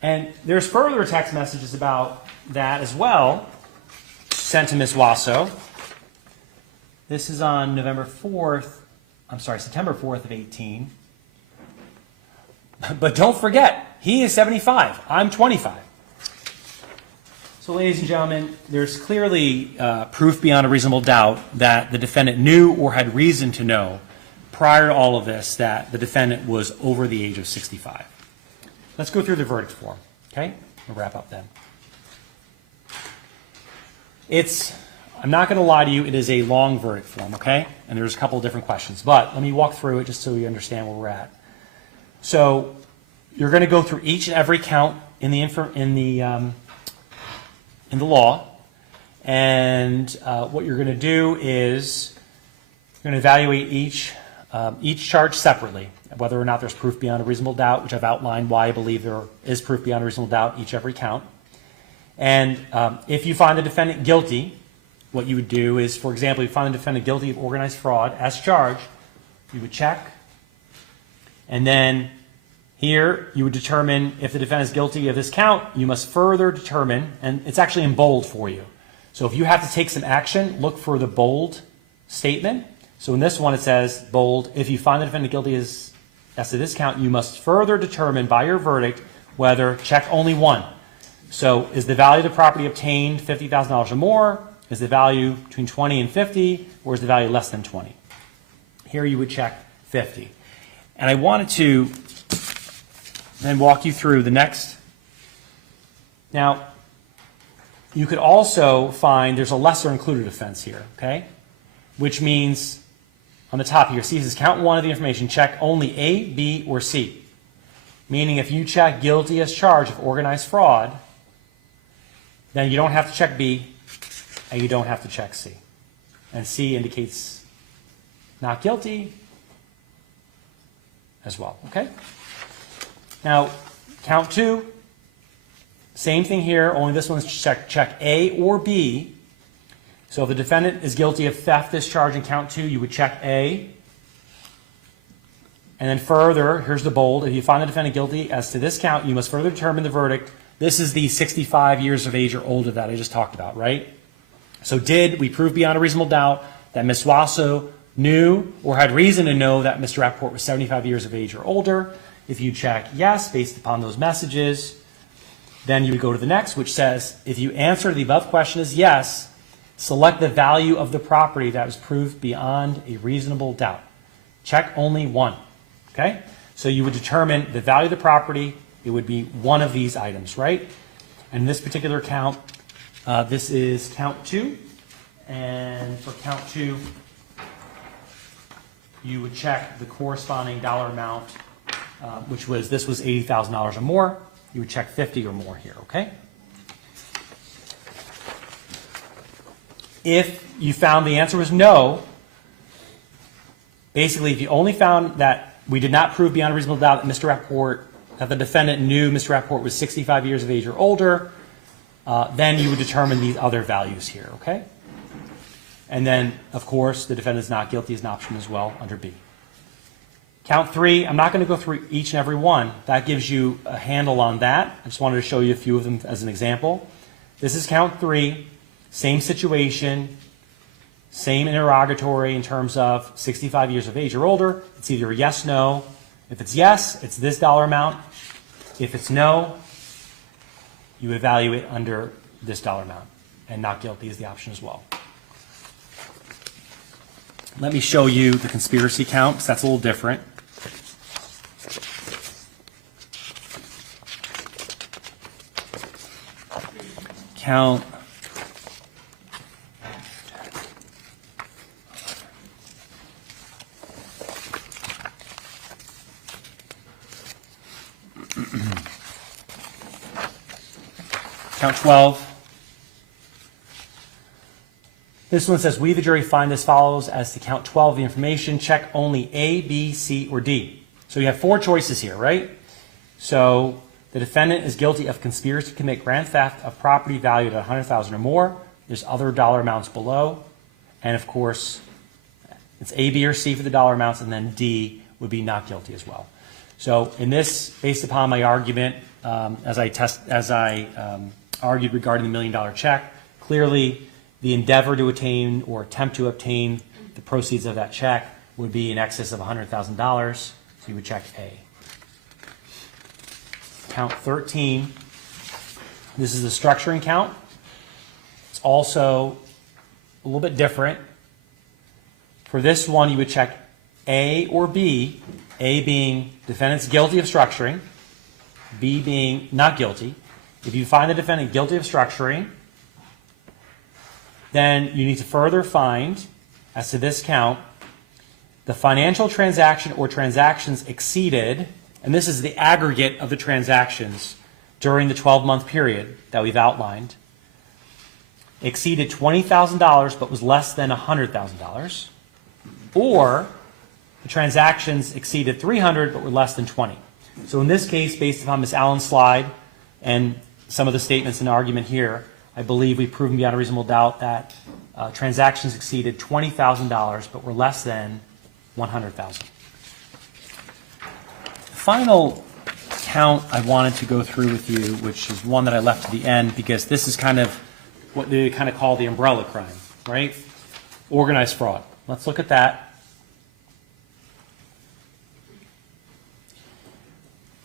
And there's further text messages about that as well, sent to Ms. Wasso. This is on September 4th of 18. But don't forget, he is 75. I'm 25. So, ladies and gentlemen, there's clearly proof beyond a reasonable doubt that the defendant knew or had reason to know prior to all of this that the defendant was over the age of 65. Let's go through the verdict form, okay? We'll wrap up then. I'm not going to lie to you, it is a long verdict form, okay? And there's a couple of different questions, but let me walk through it just so you understand where we're at. So, you're going to go through each and every count in the law, and what you're going to do is you're going to evaluate each charge separately, whether or not there's proof beyond a reasonable doubt, which I've outlined why I believe there is proof beyond a reasonable doubt each every count. And if you find the defendant guilty, what you would do is, for example, you find the defendant guilty of organized fraud as charged, you would check, and then here you would determine if the defendant is guilty of this count, you must further determine, and it's actually in bold for you. So if you have to take some action, look for the bold statement. So in this one it says, bold, if you find the defendant guilty as to this count, you must further determine by your verdict whether, check only one. So is the value of the property obtained $50,000 or more? Is the value between 20 and 50? Or is the value less than 20? Here you would check 50. And I wanted to then walk you through the next. Now, you could also find there's a lesser included offense here, okay? Which means on the top here, see, it says count one of the information, check only A, B, or C. Meaning if you check guilty as charged of organized fraud, then you don't have to check B, and you don't have to check C. And C indicates not guilty as well, okay? Now, count two, same thing here, only this one's check A or B. So if the defendant is guilty of theft as charged in count two, you would check A. And then further, here's the bold, if you find the defendant guilty as to this count, you must further determine the verdict. This is the 65 years of age or older that I just talked about, right? So did we prove beyond a reasonable doubt that Ms. Wasso knew or had reason to know that Mr. Rappaport was 75 years of age or older? If you check yes, based upon those messages, then you would go to the next, which says, if you answer the above question as yes, select the value of the property that was proved beyond a reasonable doubt. Check only one, okay? So you would determine the value of the property. It would be one of these items, right? And in this particular count, this is count two. And for count two, you would check the corresponding dollar amount, this was $80,000 or more. You would check 50 or more here, okay? If you found the answer was no, basically if you only found that we did not prove beyond a reasonable doubt that that the defendant knew Mr. Rappaport was 65 years of age or older, then you would determine these other values here, okay? And then, of course, the defendant is not guilty is an option as well under B. Count three, I'm not going to go through each and every one. That gives you a handle on that. I just wanted to show you a few of them as an example. This is count three, same situation, same interrogatory in terms of 65 years of age or older. It's either yes, no. If it's yes, it's this dollar amount. If it's no, you evaluate under this dollar amount. And not guilty is the option as well. Let me show you the conspiracy count, because that's a little different. Count count 12. This one says, we, the jury, find as follows as to count 12 of the information. Check only A, B, C, or D. So you have four choices here, right? So the defendant is guilty of conspiracy to commit grand theft of property valued at $100,000 or more. There's other dollar amounts below. And of course, it's A, B, or C for the dollar amounts, and then D would be not guilty as well. So in this, based upon my argument, as I argued regarding the $1 million check, clearly the endeavor to attain or attempt to obtain the proceeds of that check would be in excess of $100,000, so you would check A. Count 13, this is the structuring count. It's also a little bit different. For this one, you would check A or B, A being defendant's guilty of structuring, B being not guilty. If you find the defendant guilty of structuring, then you need to further find, as to this count, the financial transaction or transactions exceeded, and this is the aggregate of the transactions during the 12-month period that we've outlined, exceeded $20,000 but was less than $100,000, or the transactions exceeded $300 but were less than $20. So in this case, based upon Ms. Allen's slide and some of the statements in the argument here, I believe we've proven beyond a reasonable doubt that transactions exceeded $20,000 but were less than $100,000. Final count I wanted to go through with you, which is one that I left to the end because this is kind of what they kind of call the umbrella crime, right? Organized fraud. Let's look at that.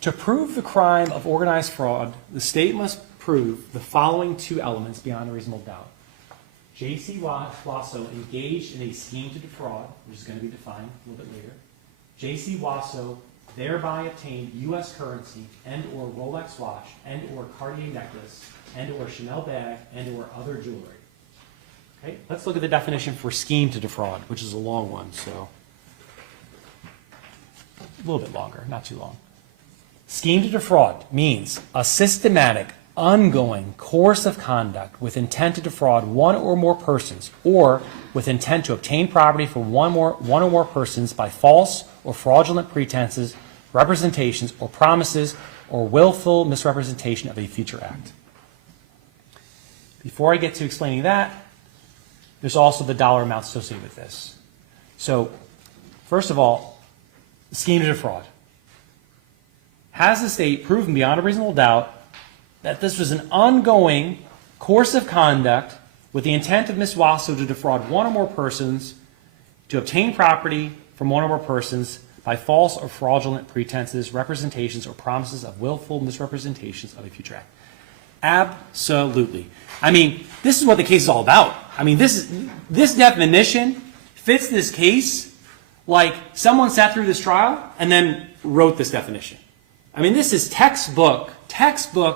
To prove the crime of organized fraud, the state must prove the following two elements beyond a reasonable doubt. Jaycee Wasso engaged in a scheme to defraud, which is going to be defined a little bit later. Jaycee Wasso thereby obtained U.S. currency and or Rolex watch and or Cartier necklace and or Chanel bag and or other jewelry. Okay, let's look at the definition for scheme to defraud, which is a long one, so a little bit longer, not too long. Scheme to defraud means a systematic, ongoing course of conduct with intent to defraud one or more persons or with intent to obtain property from one or more persons by false or fraudulent pretenses, representations, or promises or willful misrepresentation of a future act. Before I get to explaining that, there's also the dollar amount associated with this. So, first of all, scheme to defraud. Has the state proven beyond a reasonable doubt that this was an ongoing course of conduct with the intent of Ms. Wasso to defraud one or more persons, to obtain property from one or more persons by false or fraudulent pretenses, representations, or promises of willful misrepresentations of a future act? Absolutely. I mean, this is what the case is all about. I mean, this definition fits this case like someone sat through this trial and then wrote this definition. I mean, this is textbook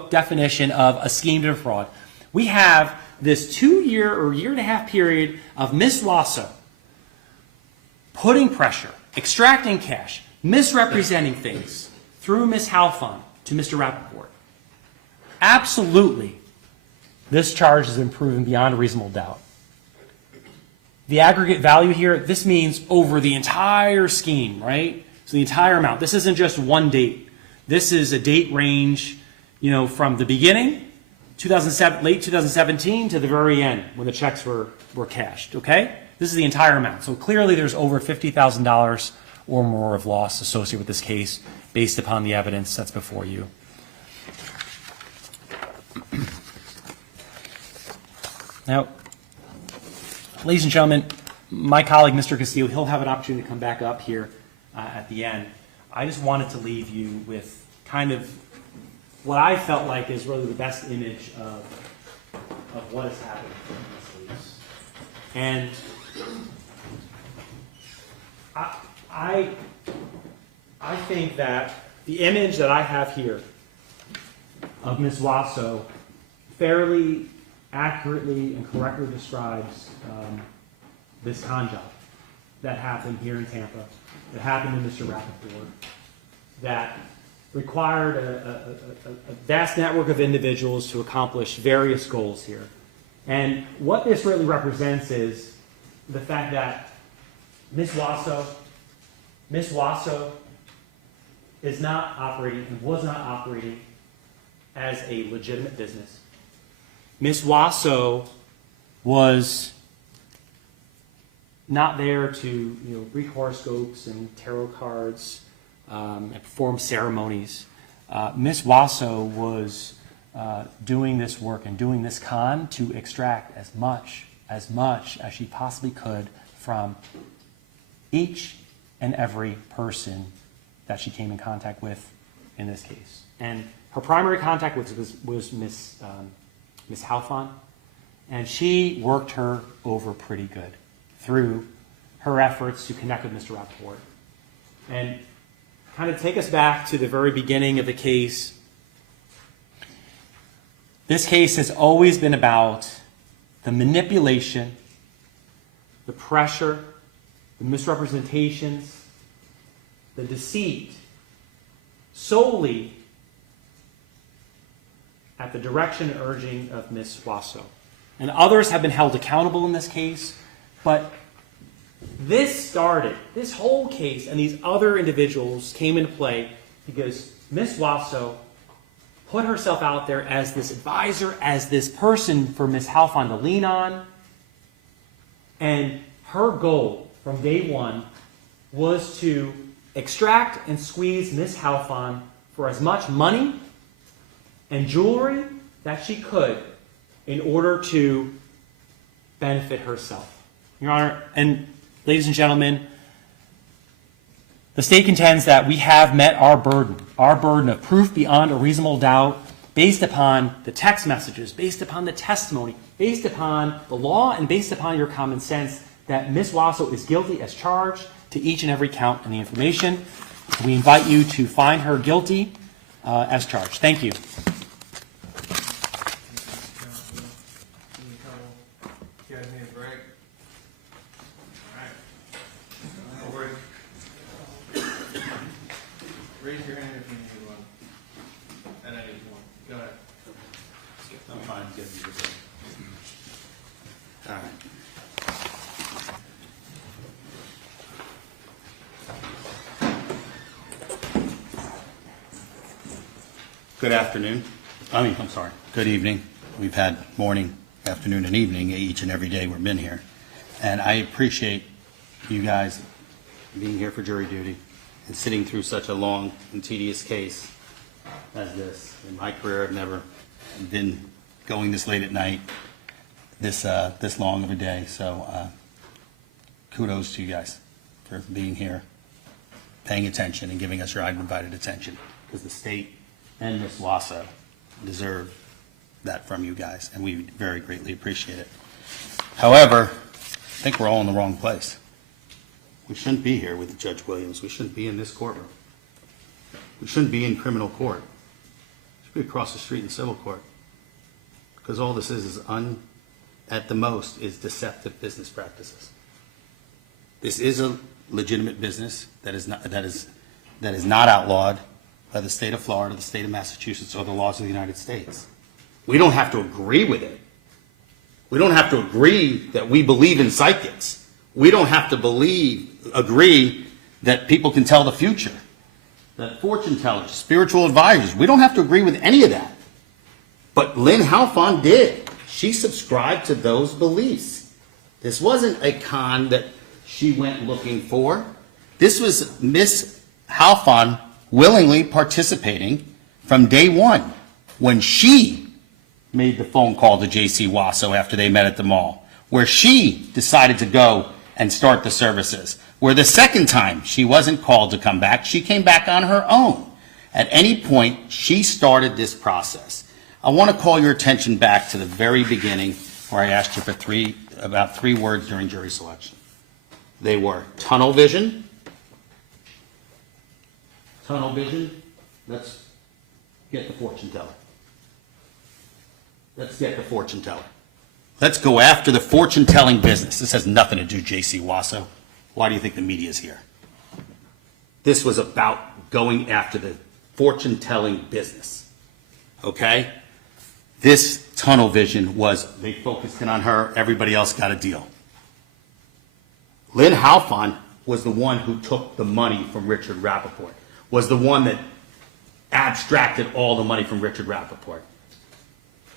definition of a scheme to defraud. We have this 2-year or year-and-a-half period of Ms. Wasso putting pressure, extracting cash, misrepresenting things through Ms. Halfon to Mr. Rappaport. Absolutely, this charge has been proven beyond a reasonable doubt. The aggregate value here, this means over the entire scheme, right? So the entire amount. This isn't just one date. This is a date range, from the beginning, late 2017, to the very end when the checks were cashed, okay? This is the entire amount. So clearly there's over $50,000 or more of loss associated with this case based upon the evidence that's before you. Now, ladies and gentlemen, my colleague, Mr. Castillo, he'll have an opportunity to come back up here at the end. I just wanted to leave you with kind of what I felt like is really the best image of what has happened in this case. And I think that the image that I have here of Ms. Wasso fairly accurately and correctly describes this con job that happened here in Tampa, that happened to Mr. Rappaport, that required a vast network of individuals to accomplish various goals here. And what this really represents is the fact that Ms. Wasso is not operating and was not operating as a legitimate business. Ms. Wasso was not there to read horoscopes and tarot cards and perform ceremonies. Ms. Wasso was doing this work and doing this con to extract as much as she possibly could from each and every person that she came in contact with in this case. And her primary contact was Ms. Halfon, And she worked her over pretty good through her efforts to connect with Mr. Rappaport. And kind of take us back to the very beginning of the case. This case has always been about the manipulation, the pressure, the misrepresentations, the deceit, solely at the direction and urging of Ms. Wasso. And others have been held accountable in this case, but this whole case and these other individuals came into play because Ms. Wasso put herself out there as this advisor, as this person for Ms. Halfon to lean on. And her goal from day one was to extract and squeeze Ms. Halfon for as much money and jewelry that she could in order to benefit herself. Your Honor, and ladies and gentlemen, the state contends that we have met our burden of proof beyond a reasonable doubt based upon the text messages, based upon the testimony, based upon the law, and based upon your common sense that Ms. Wasso is guilty as charged to each and every count in the information. We invite you to find her guilty as charged. Thank you. You guys need a break? All right. Raise your hand if you need one. At any point. Go ahead. I'm fine. All right. Good afternoon. I'm sorry. Good evening. We've had morning, afternoon, and evening each and every day we've been here. And I appreciate you guys being here for jury duty and sitting through such a long and tedious case as this. In my career, I've never been going this late at night, this long of a day. So kudos to you guys for being here, paying attention, and giving us your undivided attention, because the state and Ms. Wasso deserve that from you guys, and we very greatly appreciate it. However, I think we're all in the wrong place. We shouldn't be here with Judge Williams. We shouldn't be in this courtroom. We shouldn't be in criminal court. We should be across the street in civil court, because all this is at the most, is deceptive business practices. This is a legitimate business that is not outlawed by the state of Florida, the state of Massachusetts, or the laws of the United States. We don't have to agree with it. We don't have to agree that we believe in psychics. We don't have to agree that people can tell the future, that fortune tellers, spiritual advisors. We don't have to agree with any of that. But Lin Halfon did. She subscribed to those beliefs. This wasn't a con that she went looking for. This was Miss Halfon willingly participating from day one, when she made the phone call to Jaycee Wasso after they met at the mall, where she decided to go and start the services, where the second time she wasn't called to come back, she came back on her own. At any point, she started this process. I want to call your attention back to the very beginning, where I asked you for about three words during jury selection. They were tunnel vision. Tunnel vision. Let's get the fortune teller. Let's get the fortune teller. Let's go after the fortune-telling business. This has nothing to do with Jaycee Wasso. Why do you think the media is here? This was about going after the fortune-telling business. Okay? This tunnel vision was, they focused in on her, everybody else got a deal. Lin Halfon was the one who took the money from Richard Rappaport, was the one that abstracted all the money from Richard Rappaport.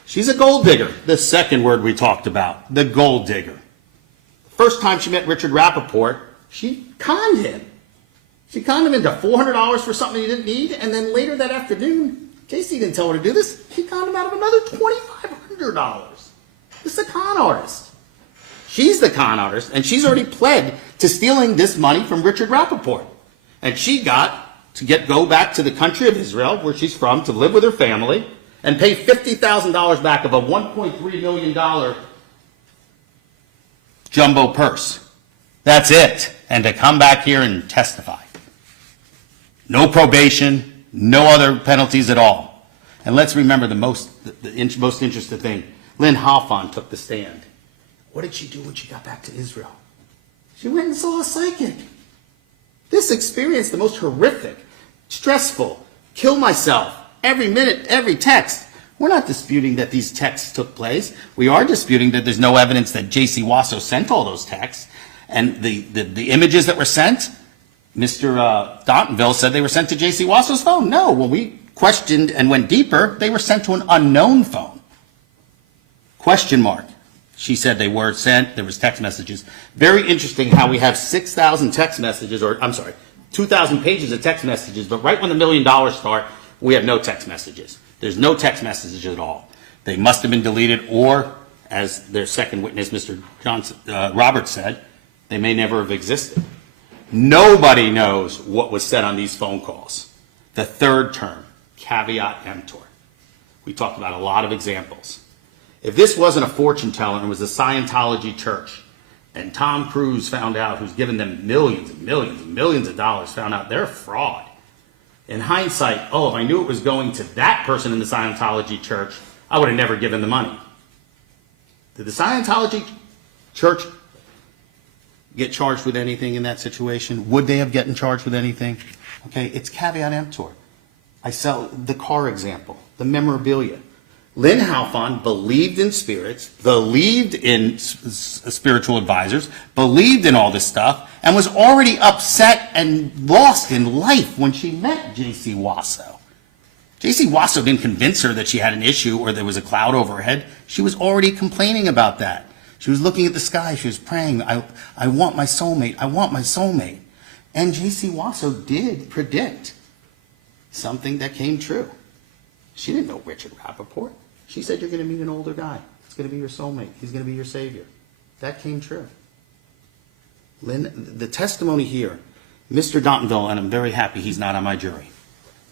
She's a gold digger, the second word we talked about, the gold digger. The first time she met Richard Rappaport, she conned him. She conned him into $400 for something he didn't need, and then later that afternoon, Jaycee didn't tell her to do this, she conned him out of another $2,500. This is a con artist. She's the con artist, and she's already pled to stealing this money from Richard Rappaport. And she got to go back to the country of Israel, where she's from, to live with her family, and pay $50,000 back of a $1.3 million jumbo purse. That's it. And to come back here and testify. No probation, no other penalties at all. And let's remember the most interesting thing. Lin Halfon took the stand. What did she do when she got back to Israel? She went and saw a psychic. This experience, the most horrific, stressful, kill myself, every minute, every text. We're not disputing that these texts took place. We are disputing that there's no evidence that Jaycee Wasso sent all those texts. And the images that were sent, Mr. Dontonville said they were sent to Jaycee Wasso's phone. No, when we questioned and went deeper, they were sent to an unknown phone. Question mark. She said they were sent, there was text messages. Very interesting how we have 6,000 text messages, or I'm sorry, 2,000 pages of text messages, but right when the $1 million start, we have no text messages. There's no text messages at all. They must have been deleted, or, as their second witness, Mr. Roberts said, they may never have existed. Nobody knows what was said on these phone calls. The third term, caveat emptor. We talked about a lot of examples. If this wasn't a fortune teller and it was a Scientology church, and Tom Cruise found out, who's given them millions and millions and millions of dollars, found out they're a fraud. In hindsight, oh, if I knew it was going to that person in the Scientology church, I would have never given the money. Did the Scientology church get charged with anything in that situation? Would they have gotten charged with anything? Okay, it's caveat emptor. I sell the car example, the memorabilia. Lin Halfon believed in spirits, believed in spiritual advisors, believed in all this stuff, and was already upset and lost in life when she met Jaycee Wasso. Jaycee Wasso didn't convince her that she had an issue or there was a cloud over her head. She was already complaining about that. She was looking at the sky. She was praying, I want my soulmate. I want my soulmate. And Jaycee Wasso did predict something that came true. She didn't know Richard Rappaport. She said, you're going to meet an older guy. It's going to be your soulmate. He's going to be your savior. That came true. Lynn, the testimony here, Mr. Dontonville, and I'm very happy he's not on my jury,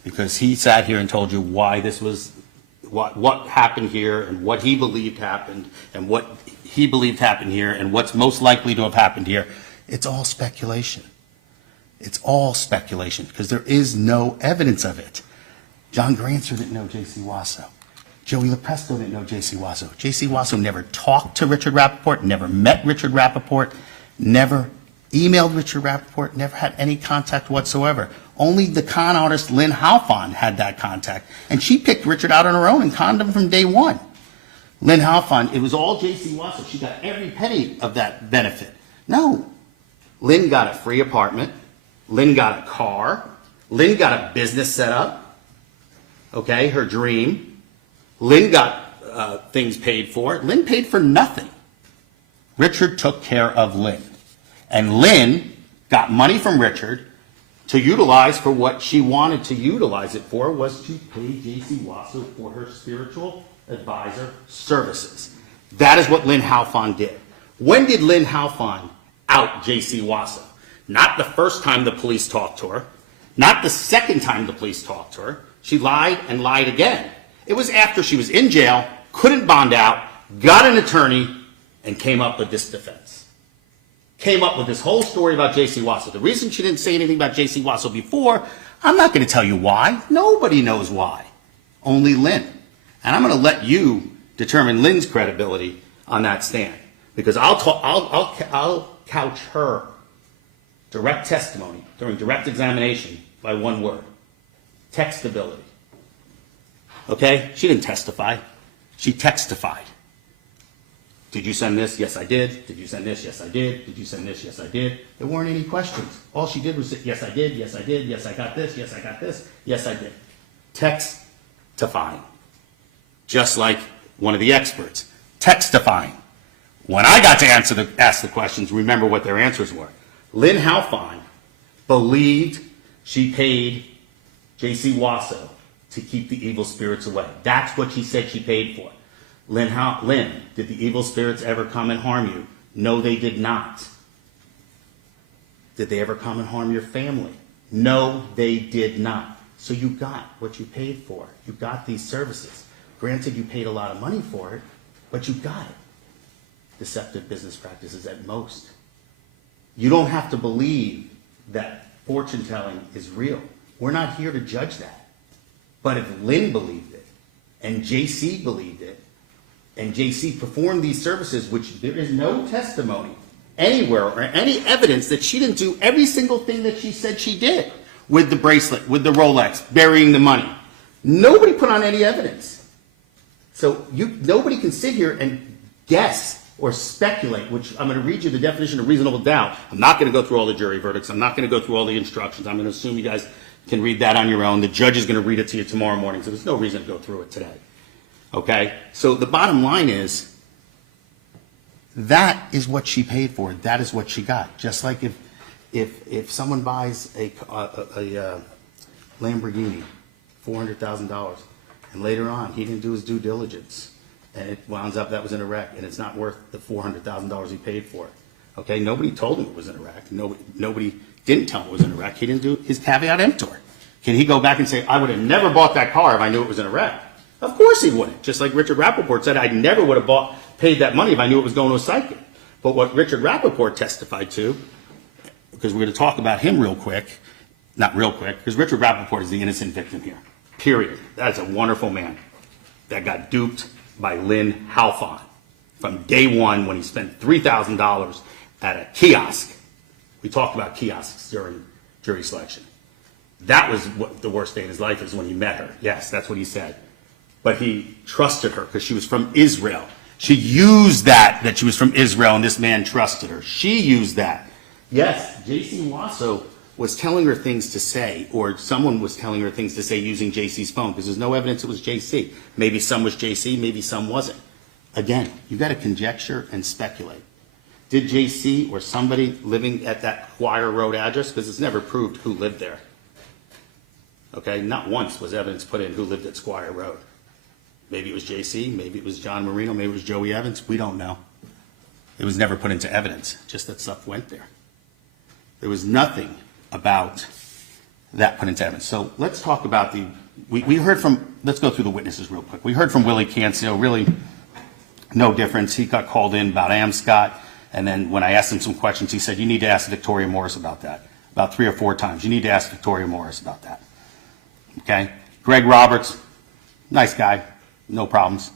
because he sat here and told you why this was, what happened here, and what he believed happened, and what he believed happened here, and what's most likely to have happened here. It's all speculation. It's all speculation, because there is no evidence of it. John Grancer didn't know Jaycee Wasso. Joey LaPresto didn't know Jaycee Wasso. Jaycee Wasso never talked to Richard Rappaport, never met Richard Rappaport, never emailed Richard Rappaport, never had any contact whatsoever. Only the con artist Lin Halfon had that contact, and she picked Richard out on her own and conned him from day one. Lin Halfon, it was all Jaycee Wasso. She got every penny of that benefit. No. Lin got a free apartment. Lin got a car. Lin got a business set up. Okay, her dream. Lin got things paid for. Lin paid for nothing. Richard took care of Lin. And Lin got money from Richard to utilize for what she wanted to utilize it for, was to pay Jaycee Wasso for her spiritual advisor services. That is what Lin Halfon did. When did Lin Halfon out Jaycee Wasso? Not the first time the police talked to her. Not the second time the police talked to her. She lied and lied again. It was after she was in jail, couldn't bond out, got an attorney, and came up with this defense. Came up with this whole story about Jaycee Wasso. The reason she didn't say anything about Jaycee Wasso before, I'm not going to tell you why. Nobody knows why. Only Lin. And I'm going to let you determine Lin's credibility on that stand. Because I'll couch her direct testimony during direct examination by one word. Textability. Okay? She didn't testify. She textified. Did you send this? Yes, I did. Did you send this? Yes, I did. Did you send this? Yes, I did. There weren't any questions. All she did was say, yes, I did. Yes, I did. Yes, I got this. Yes, I got this. Yes, I did. Textifying. Just like one of the experts. Textifying. When I got to ask the questions, remember what their answers were. Lin Halfon believed she paid Jaycee Wasso to keep the evil spirits away. That's what she said she paid for. Lin, did the evil spirits ever come and harm you? No, they did not. Did they ever come and harm your family? No, they did not. So you got what you paid for. You got these services. Granted, you paid a lot of money for it, but you got it. deceptive business practices at most. You don't have to believe that fortune telling is real. We're not here to judge that. But if Lin believed it, and Jaycee believed it, and Jaycee performed these services, which there is no testimony anywhere or any evidence that she didn't do every single thing that she said she did with the bracelet, with the Rolex, burying the money. Nobody put on any evidence. So nobody can sit here and guess or speculate, which I'm going to read you the definition of reasonable doubt. I'm not going to go through all the jury verdicts. I'm not going to go through all the instructions. I'm going to assume you guys can read that on your own. The judge is going to read it to you tomorrow morning, so there's no reason to go through it today. Okay? So the bottom line is, that is what she paid for. That is what she got. Just like if someone buys a Lamborghini, $400,000, and later on he didn't do his due diligence, and it winds up that was in a wreck, and it's not worth the $400,000 he paid for it. Okay? Nobody told him it was in a wreck. Nobody didn't tell him it was in a wreck. He didn't do his caveat emptor. Can he go back and say, I would have never bought that car if I knew it was in a wreck? Of course he wouldn't. Just like Richard Rappaport said, I never would have paid that money if I knew it was going to a psychic. But what Richard Rappaport testified to, because we're going to talk about him real quick, not real quick, because Richard Rappaport is the innocent victim here. Period. That's a wonderful man that got duped by Lin Halfon from day one when he spent $3,000 at a kiosk. We talked about kiosks during jury selection. That was what the worst day in his life is when he met her. Yes, that's what he said. But he trusted her because she was from Israel. She used that she was from Israel, and this man trusted her. She used that. Yes, Jaycee Wasso was telling her things to say, or someone was telling her things to say using Jaycee's phone, because there's no evidence it was Jaycee. Maybe some was Jaycee, maybe some wasn't. Again, you've got to conjecture and speculate. Did Jaycee or somebody living at that Squire Road address, because it's never proved who lived there. Okay, not once was evidence put in who lived at Squire Road. Maybe it was Jaycee, maybe it was John Marino, maybe it was Joey Evans, we don't know. It was never put into evidence, just that stuff went there. There was nothing about that put into evidence. So let's talk about we heard from, let's go through the witnesses real quick. We heard from Willie Cancio, really no difference. He got called in about Amscott, and then when I asked him some questions, he said, you need to ask Victoria Morris about that. About 3 or 4 times. You need to ask Victoria Morris about that. Okay? Greg Roberts, nice guy, no problems.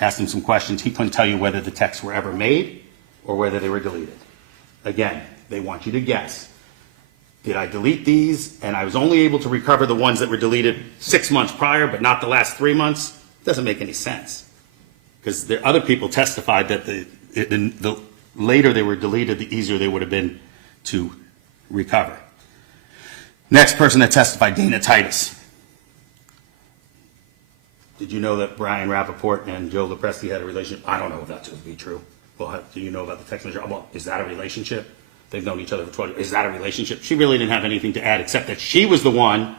Asked him some questions. He couldn't tell you whether the texts were ever made or whether they were deleted. Again, they want you to guess. Did I delete these and I was only able to recover the ones that were deleted 6 months prior but not the last 3 months? It doesn't make any sense. Because the other people testified that the later they were deleted, the easier they would have been to recover. Next person that testified, Dana Titus. Did you know that Brian Rappaport and Joe Lopresti had a relationship? I don't know if that to be true. Well, do you know about the text message? Well, is that a relationship? They've known each other for 12 years. Is that a relationship? She really didn't have anything to add except that she was the one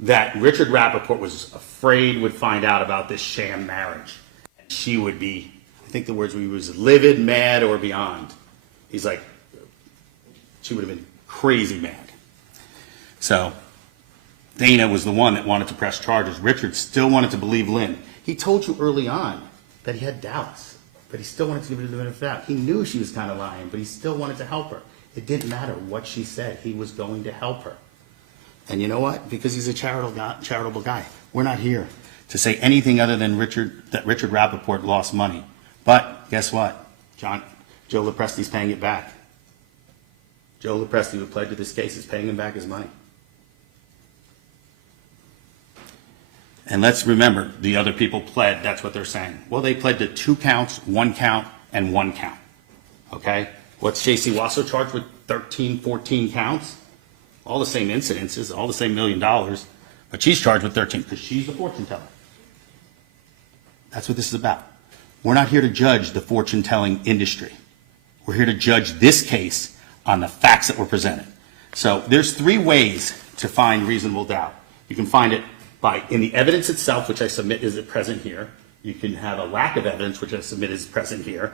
that Richard Rappaport was afraid would find out about this sham marriage. And she would be, I think the words were, he was livid, mad, or beyond. He's like, she would have been crazy mad. So Dana was the one that wanted to press charges. Richard still wanted to believe Lin. He told you early on that he had doubts, but he still wanted to give it the benefit of the doubt. He knew she was kind of lying, but he still wanted to help her. It didn't matter what she said. He was going to help her. And you know what? Because he's a charitable guy. We're not here to say anything other than that Richard Rappaport lost money. But guess what? Joe Lopresti's paying it back. Joe Lopresti, who pled to this case, is paying him back his money. And let's remember, the other people pled, that's what they're saying. Well, they pled to 2 counts, 1 count, and 1 count. Okay? What's Jaycee Wasso charged with? 13, 14 counts? All the same incidences, all the same $1 million, but she's charged with 13 because she's the fortune teller. That's what this is about. We're not here to judge the fortune telling industry. We're here to judge this case on the facts that were presented. So there's 3 ways to find reasonable doubt. You can find it in the evidence itself, which I submit is present here. You can have a lack of evidence, which I submit is present here.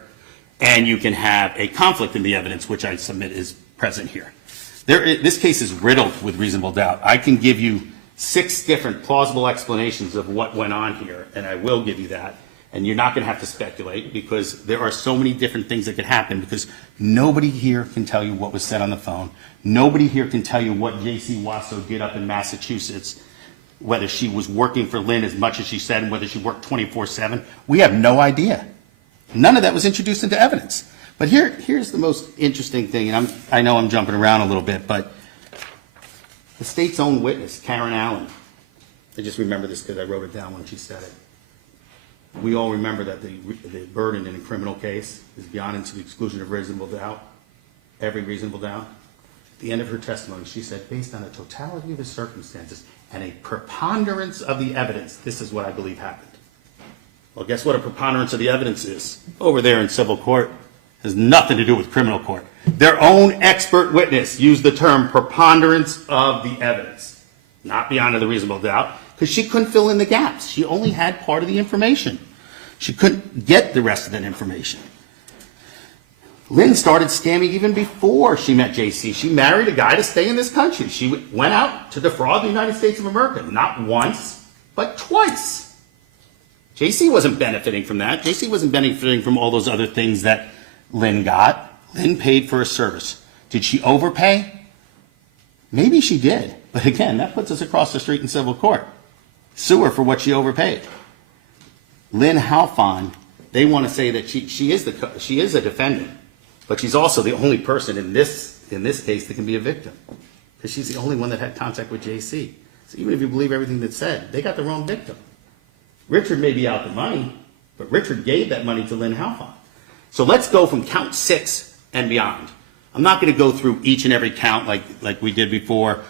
And you can have a conflict in the evidence, which I submit is present here. This case is riddled with reasonable doubt. I can give you 6 different plausible explanations of what went on here, and I will give you that. And you're not going to have to speculate because there are so many different things that could happen because nobody here can tell you what was said on the phone. Nobody here can tell you what Jaycee Wasso did up in Massachusetts, whether she was working for Lin as much as she said and whether she worked 24/7. We have no idea. None of that was introduced into evidence. But here's the most interesting thing, and I know I'm jumping around a little bit, but the state's own witness, Karen Allen, I just remember this because I wrote it down when she said it. We all remember that the burden in a criminal case is beyond and to the exclusion of reasonable doubt, every reasonable doubt. At the end of her testimony, she said, based on the totality of the circumstances and a preponderance of the evidence, this is what I believe happened. Well, guess what a preponderance of the evidence is? Over there in civil court, has nothing to do with criminal court. Their own expert witness used the term preponderance of the evidence, not beyond the reasonable doubt, because she couldn't fill in the gaps. She only had part of the information. She couldn't get the rest of that information. Lin started scamming even before she met Jaycee. She married a guy to stay in this country. She went out to defraud the United States of America, not once, but twice. Jaycee wasn't benefiting from that. Jaycee wasn't benefiting from all those other things that Lin got. Lin paid for a service. Did she overpay? Maybe she did. But again, that puts us across the street in civil court. Sue her for what she overpaid. Lin Halfon, they want to say that she is a defendant, but she's also the only person in this case that can be a victim, because she's the only one that had contact with Jaycee. So even if you believe everything that's said, they got the wrong victim. Richard may be out the money, but Richard gave that money to Lin Halfon. So let's go from count 6 and beyond. I'm not going to go through each and every count like we did before.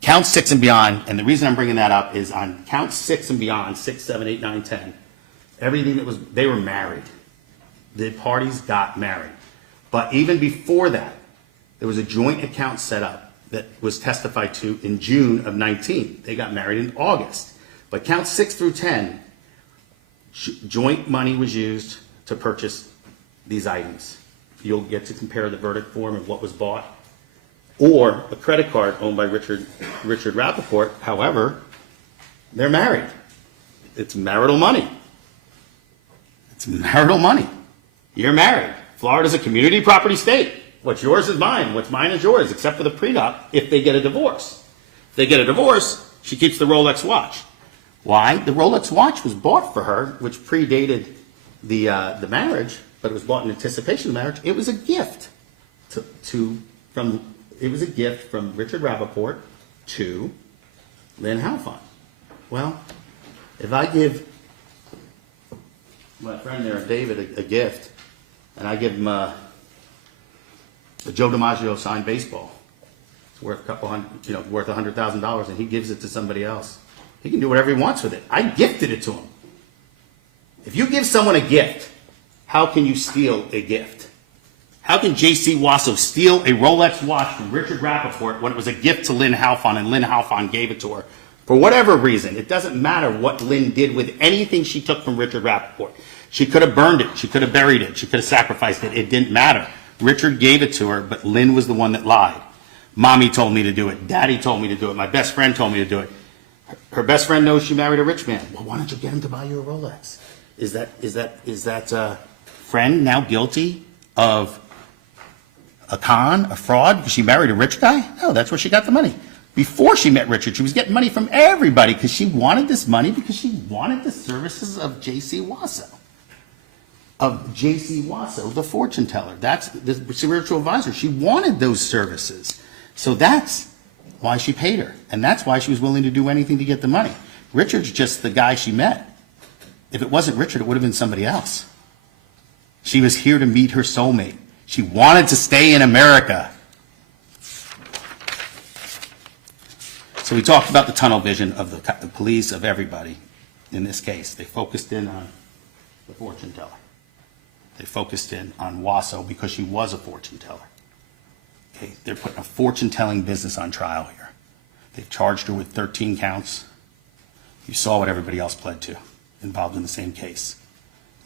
Count 6 and beyond, and the reason I'm bringing that up is on count 6 and beyond, 6, 7, 8, 9, 10, everything that was, they were married. The parties got married. But even before that, there was a joint account set up that was testified to in June of 19. They got married in August. But count 6 through 10, joint money was used to purchase these items. You'll get to compare the verdict form of what was bought, or a credit card owned by Richard Rappaport. However, they're married. It's marital money. It's marital money. You're married. Florida's a community property state. What's yours is mine. What's mine is yours, except for the prenup if they get a divorce. If they get a divorce, she keeps the Rolex watch. Why? The Rolex watch was bought for her, which predated the marriage, but it was bought in anticipation of marriage. It was a gift from Richard Rappaport to Lin Halfon. Well, if I give my friend there, David, a gift, and I give him a Joe DiMaggio signed baseball, it's worth worth $100,000, and he gives it to somebody else, he can do whatever he wants with it. I gifted it to him. If you give someone a gift, how can you steal a gift? How can Jaycee Wasso steal a Rolex watch from Richard Rappaport when it was a gift to Lin Halfon and Lin Halfon gave it to her? For whatever reason, it doesn't matter what Lin did with anything she took from Richard Rappaport. She could have burned it. She could have buried it. She could have sacrificed it. It didn't matter. Richard gave it to her, but Lin was the one that lied. Mommy told me to do it. Daddy told me to do it. My best friend told me to do it. Her best friend knows she married a rich man. Well, why don't you get him to buy you a Rolex? Is that friend now guilty of a con, a fraud, because she married a rich guy? No, that's where she got the money. Before she met Richard, she was getting money from everybody because she wanted this money because she wanted the services of Jaycee Wasso. The fortune teller. That's the spiritual advisor. She wanted those services. So that's why she paid her. And that's why she was willing to do anything to get the money. Richard's just the guy she met. If it wasn't Richard, it would have been somebody else. She was here to meet her soulmate. She wanted to stay in America. So we talked about the tunnel vision of the police, of everybody in this case. They focused in on the fortune teller. They focused in on Wasso because she was a fortune teller. Okay, they're putting a fortune-telling business on trial here. They've charged her with 13 counts. You saw what everybody else pled to, involved in the same case.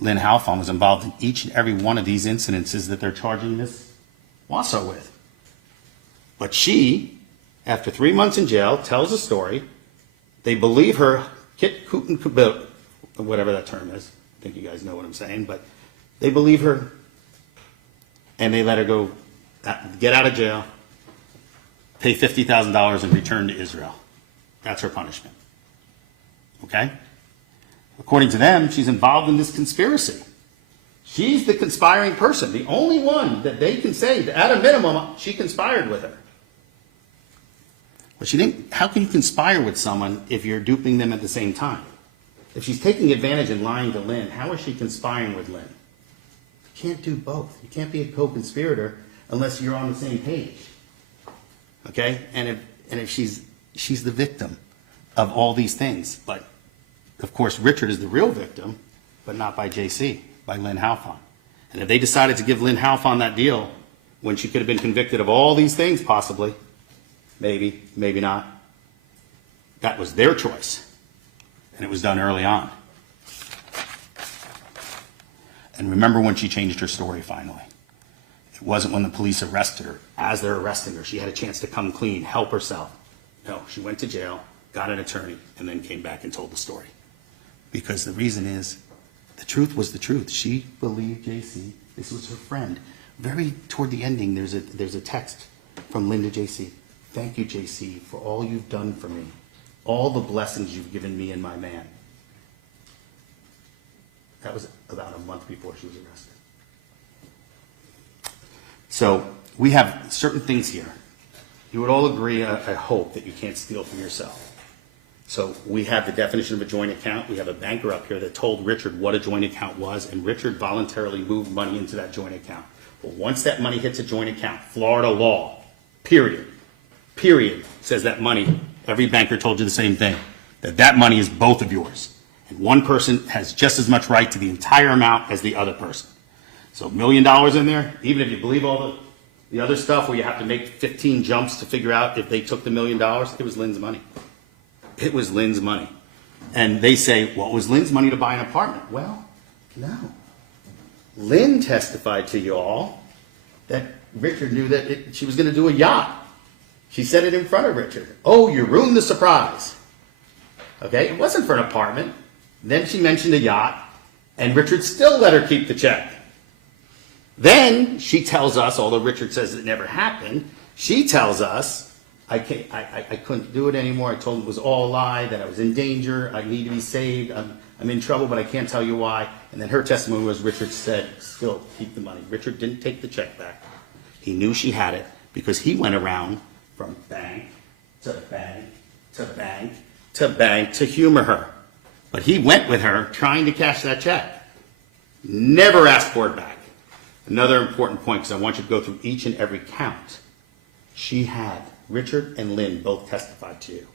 Lin Halfon was involved in each and every one of these incidences that they're charging this Wasso with. But she, after 3 months in jail, tells a story. They believe her, kit, coot, and caboodle, whatever that term is. I think you guys know what I'm saying, but they believe her, and they let her go, get out of jail, pay $50,000 and return to Israel. That's her punishment. Okay? According to them, she's involved in this conspiracy. She's the conspiring person, the only one that they can say that at a minimum she conspired with her. But she didn't. How can you conspire with someone if you're duping them at the same time? If she's taking advantage and lying to Lin, how is she conspiring with Lin? You can't do both. You can't be a co-conspirator unless you're on the same page. Okay? And if she's the victim of all these things, but of course Richard is the real victim, but not by Jaycee, by Lin Halfon. And if they decided to give Lin Halfon that deal when she could have been convicted of all these things possibly, maybe, maybe not, that was their choice. And it was done early on. And remember when she changed her story finally. It wasn't when the police arrested her. As they're arresting her, she had a chance to come clean, help herself. No, she went to jail, got an attorney, and then came back and told the story. Because the reason is, the truth was the truth. She believed Jaycee. This was her friend. Very toward the ending, there's a text from Lin to Jaycee. Thank you, Jaycee, for all you've done for me. All the blessings you've given me and my man. That was about a month before she was arrested. So we have certain things here. You would all agree, I hope, that you can't steal from yourself. So we have the definition of a joint account. We have a banker up here that told Richard what a joint account was, and Richard voluntarily moved money into that joint account. But once that money hits a joint account, Florida law, period, says that money, every banker told you the same thing, that money is both of yours. And one person has just as much right to the entire amount as the other person. So $1 million in there, even if you believe all the other stuff where you have to make 15 jumps to figure out if they took the $1 million, it was Lin's money. It was Lin's money. And they say, well, it was Lin's money to buy an apartment. Well, no. Lin testified to you all that Richard knew that she was going to do a yacht. She said it in front of Richard. Oh, you ruined the surprise. Okay, it wasn't for an apartment. Then she mentioned a yacht, and Richard still let her keep the check. Then she tells us, although Richard says it never happened, she tells us, I couldn't do it anymore. I told him it was all a lie, that I was in danger, I need to be saved, I'm in trouble, but I can't tell you why. And then her testimony was Richard said, still keep the money. Richard didn't take the check back. He knew she had it because he went around from bank to bank to bank to bank to humor her. But he went with her trying to cash that check. Never asked for it back. Another important point, because I want you to go through each and every count. She had, Richard and Lin both testified to you.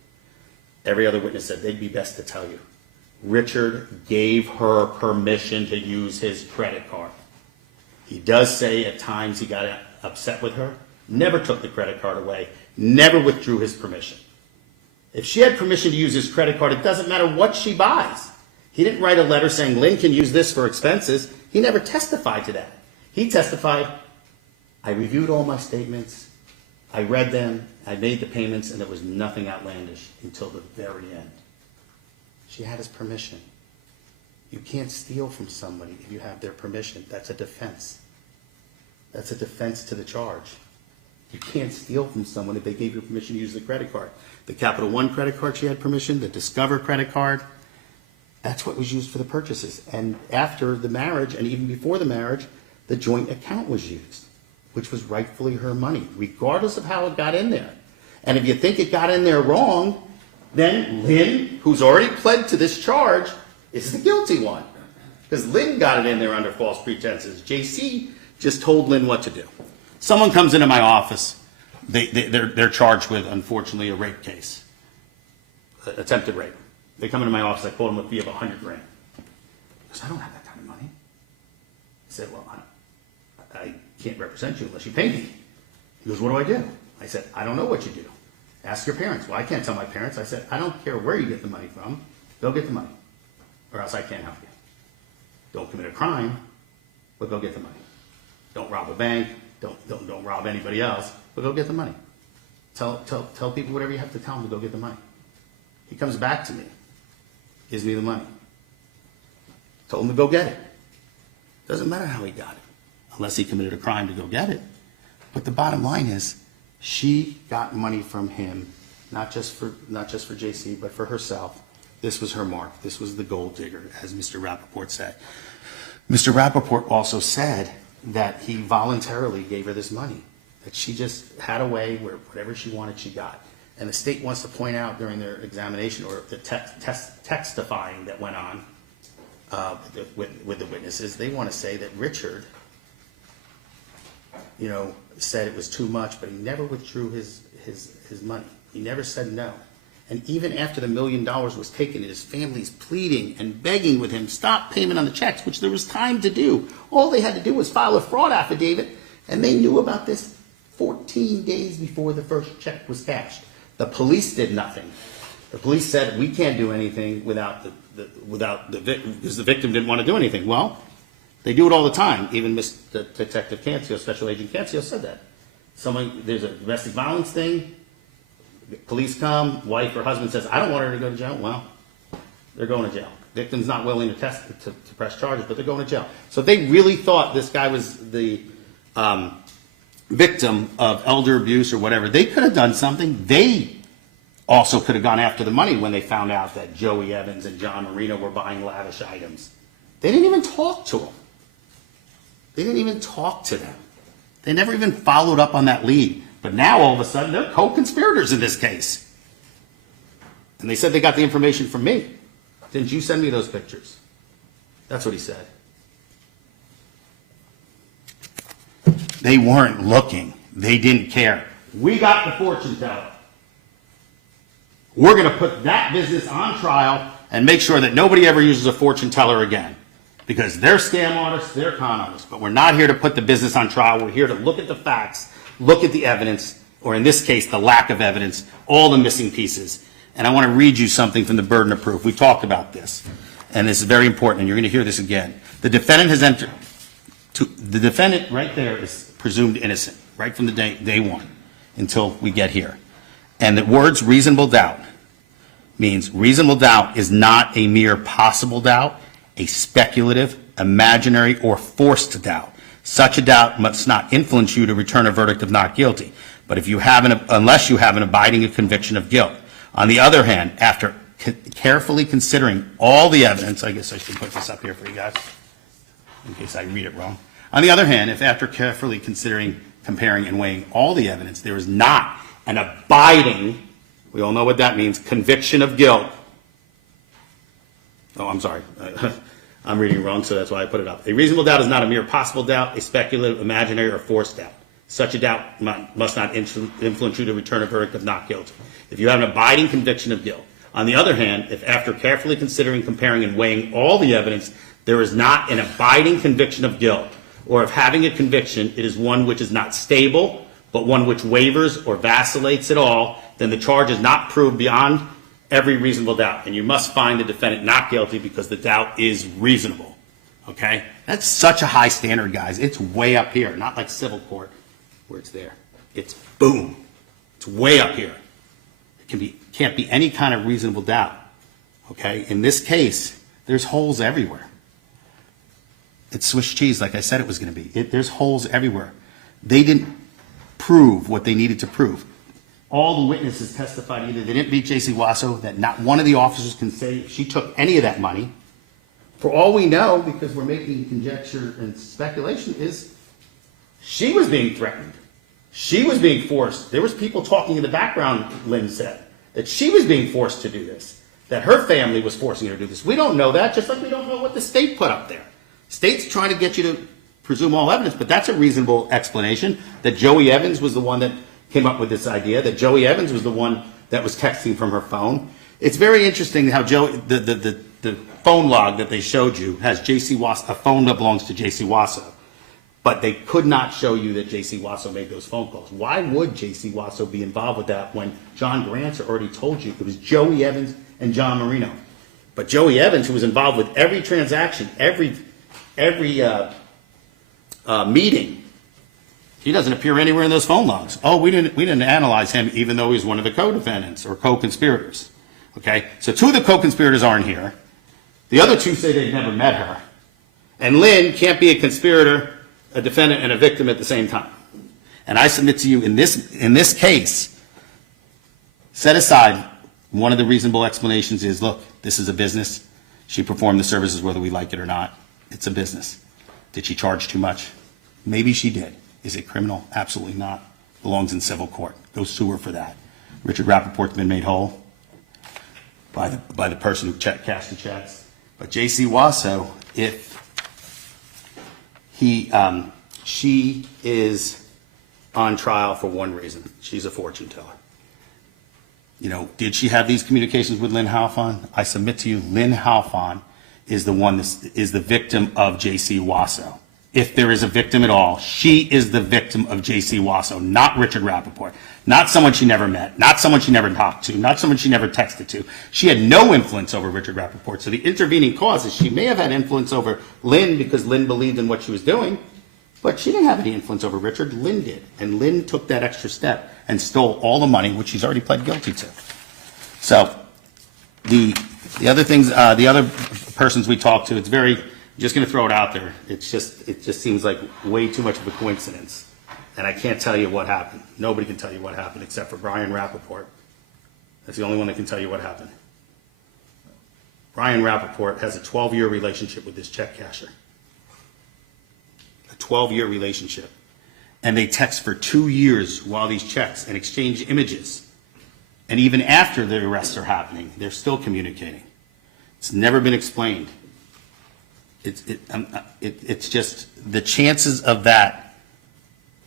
Every other witness said they'd be best to tell you. Richard gave her permission to use his credit card. He does say at times he got upset with her, never took the credit card away, never withdrew his permission. If she had permission to use his credit card, it doesn't matter what she buys. He didn't write a letter saying Lin can use this for expenses. He never testified to that. He testified, I reviewed all my statements, I read them, I made the payments, and there was nothing outlandish until the very end. She had his permission. You can't steal from somebody if you have their permission. That's a defense. That's a defense to the charge. You can't steal from someone if they gave you permission to use the credit card. The Capital One credit card, she had permission. The Discover credit card, that's what was used for the purchases. And after the marriage, and even before the marriage, the joint account was used, which was rightfully her money, regardless of how it got in there. And if you think it got in there wrong, then Lin, who's already pled to this charge, is the guilty one. Because Lin got it in there under false pretenses. Jaycee just told Lin what to do. Someone comes into my office. They're charged with, unfortunately, a rape case, attempted rape. They come into my office. I quote them a fee of $100,000. Because I don't have that kind of money. I said, well, I can't represent you unless you pay me. He goes, what do? I said, I don't know what you do. Ask your parents. Well, I can't tell my parents. I said, I don't care where you get the money from. Go get the money, or else I can't help you. Don't commit a crime, but go get the money. Don't rob a bank. Don't rob anybody else, but go get the money. Tell people whatever you have to tell them to go get the money. He comes back to me, gives me the money. told him to go get it. Doesn't matter how he got it, unless he committed a crime to go get it. But the bottom line is, she got money from him, not just for Jaycee, but for herself. This was her mark. This was the gold digger, as Mr. Rappaport said. Mr. Rappaport also said that he voluntarily gave her this money, that she just had a way where whatever she wanted, she got. And the state wants to point out during their examination or the testifying that went on with the witnesses, they want to say that Richard, said it was too much, but he never withdrew his money. He never said no. And even after the $1 million was taken, his family's pleading and begging with him, stop payment on the checks, which there was time to do. All they had to do was file a fraud affidavit, and they knew about this 14 days before the first check was cashed. The police did nothing. The police said, we can't do anything because the victim didn't want to do anything. Well, they do it all the time. Even Detective Cancio, Special Agent Cancio said that. There's a domestic violence thing, police come, wife or husband says, I don't want her to go to jail. Well, they're going to jail. Victim's not willing to press charges, but they're going to jail. So they really thought this guy was the victim of elder abuse or whatever. They could have done something. They also could have gone after the money when they found out that Joey Evans and John Marino were buying lavish items. They didn't even talk to them. They didn't even talk to them. They never even followed up on that lead. But now, all of a sudden, they're co-conspirators in this case. And they said they got the information from me. Didn't you send me those pictures? That's what he said. They weren't looking. They didn't care. We got the fortune teller. We're going to put that business on trial and make sure that nobody ever uses a fortune teller again. Because they're scam artists, they're con artists. But we're not here to put the business on trial. We're here to look at the facts, look at the evidence, or in this case, the lack of evidence, all the missing pieces. And I want to read you something from the burden of proof. We talked about this, and this is very important, and you're going to hear this again. The defendant has entered. The defendant right there is presumed innocent, right from the day one until we get here. And the words reasonable doubt means reasonable doubt is not a mere possible doubt, a speculative, imaginary, or forced doubt. Such a doubt must not influence you to return a verdict of not guilty, but unless you have an abiding conviction of guilt. On the other hand, after carefully considering all the evidence, I guess I should put this up here for you guys, in case I read it wrong. On the other hand, if after carefully considering, comparing, and weighing all the evidence, there is not an abiding, we all know what that means, conviction of guilt. Oh, I'm sorry. I'm reading wrong, so that's why I put it up. A reasonable doubt is not a mere possible doubt, a speculative, imaginary, or forced doubt. Such a doubt must not influence you to return a verdict of not guilty. If you have an abiding conviction of guilt. On the other hand, if after carefully considering, comparing, and weighing all the evidence, there is not an abiding conviction of guilt, or if having a conviction, it is one which is not stable, but one which wavers or vacillates at all, then the charge is not proved beyond every reasonable doubt. And you must find the defendant not guilty because the doubt is reasonable. Okay? That's such a high standard, guys. It's way up here, not like civil court where it's there. It's boom. It's way up here. It can't be any kind of reasonable doubt. Okay? In this case, there's holes everywhere. It's Swiss cheese, like I said it was going to be. There's holes everywhere. They didn't prove what they needed to prove. All the witnesses testified either they didn't beat Jaycee Wasso, that not one of the officers can say she took any of that money. For all we know, because we're making conjecture and speculation, is she was being threatened. She was being forced. There was people talking in the background, Lin said, that she was being forced to do this, that her family was forcing her to do this. We don't know that, just like we don't know what the state put up there. State's trying to get you to presume all evidence, but that's a reasonable explanation, that Joey Evans was the one that came up with this idea, that Joey Evans was the one that was texting from her phone. It's very interesting how the phone log that they showed you has Jaycee Wasso, a phone that belongs to Jaycee Wasso. But they could not show you that Jaycee Wasso made those phone calls. Why would Jaycee Wasso be involved with that when John Grancer already told you it was Joey Evans and John Marino? But Joey Evans, who was involved with every transaction, every meeting, he doesn't appear anywhere in those phone logs. Oh, we didn't analyze him, even though he's one of the co-defendants or co-conspirators. Okay, so two of the co-conspirators aren't here. The other two say they've never met her. And Lin can't be a conspirator, a defendant, and a victim at the same time. And I submit to you, in this case, set aside, one of the reasonable explanations is, look, this is a business. She performed the services whether we like it or not. It's a business. Did she charge too much? Maybe she did. Is it criminal? Absolutely not. Belongs in civil court. Go sue her for that. Richard Rappaport's been made whole by the person who cashed the checks. But Jaycee Wasso, she is on trial for one reason. She's a fortune teller. You know, did she have these communications with Lin Halfon? I submit to you, Lin Halfon is the one that is the victim of Jaycee Wasso. If there is a victim at all, she is the victim of Jaycee Wasso, not Richard Rappaport. Not someone she never met, not someone she never talked to, not someone she never texted to. She had no influence over Richard Rappaport. So the intervening cause is she may have had influence over Lin because Lin believed in what she was doing, but she didn't have any influence over Richard. Lin did. And Lin took that extra step and stole all the money, which she's already pled guilty to. So the other things, the other persons we talked to, it's very, just going to throw it out there. It just seems like way too much of a coincidence. And I can't tell you what happened. Nobody can tell you what happened except for Brian Rappaport. That's the only one that can tell you what happened. Brian Rappaport has a 12-year relationship with this check casher. A 12-year relationship. And they text for 2 years while these checks and exchange images. And even after the arrests are happening, they're still communicating. It's never been explained. It's just the chances of that,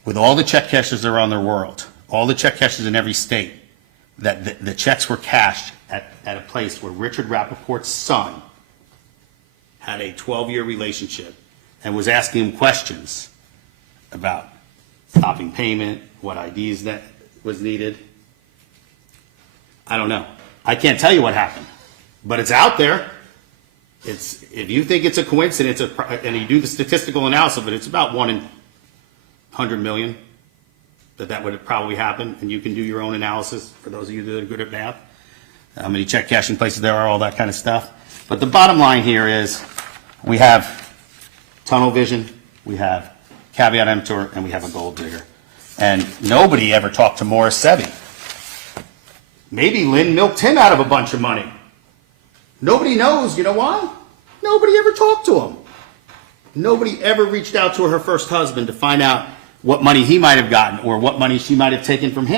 with all the check cashers around the world, all the check cashers in every state, that the checks were cashed at a place where Richard Rappaport's son had a 12-year relationship and was asking him questions about stopping payment, what IDs that was needed. I don't know. I can't tell you what happened, but it's out there. If you think it's a coincidence, and you do the statistical analysis of it, it's about 1 in 100 million that would probably happen, and you can do your own analysis for those of you that are good at math. How many check cashing places there are, all that kind of stuff. But the bottom line here is we have tunnel vision, we have caveat emptor, and we have a gold digger. And nobody ever talked to Morris Sevi. Maybe Lin milked him out of a bunch of money. Nobody knows. You know why? Nobody ever talked to him. Nobody ever reached out to her first husband to find out what money he might have gotten or what money she might have taken from him.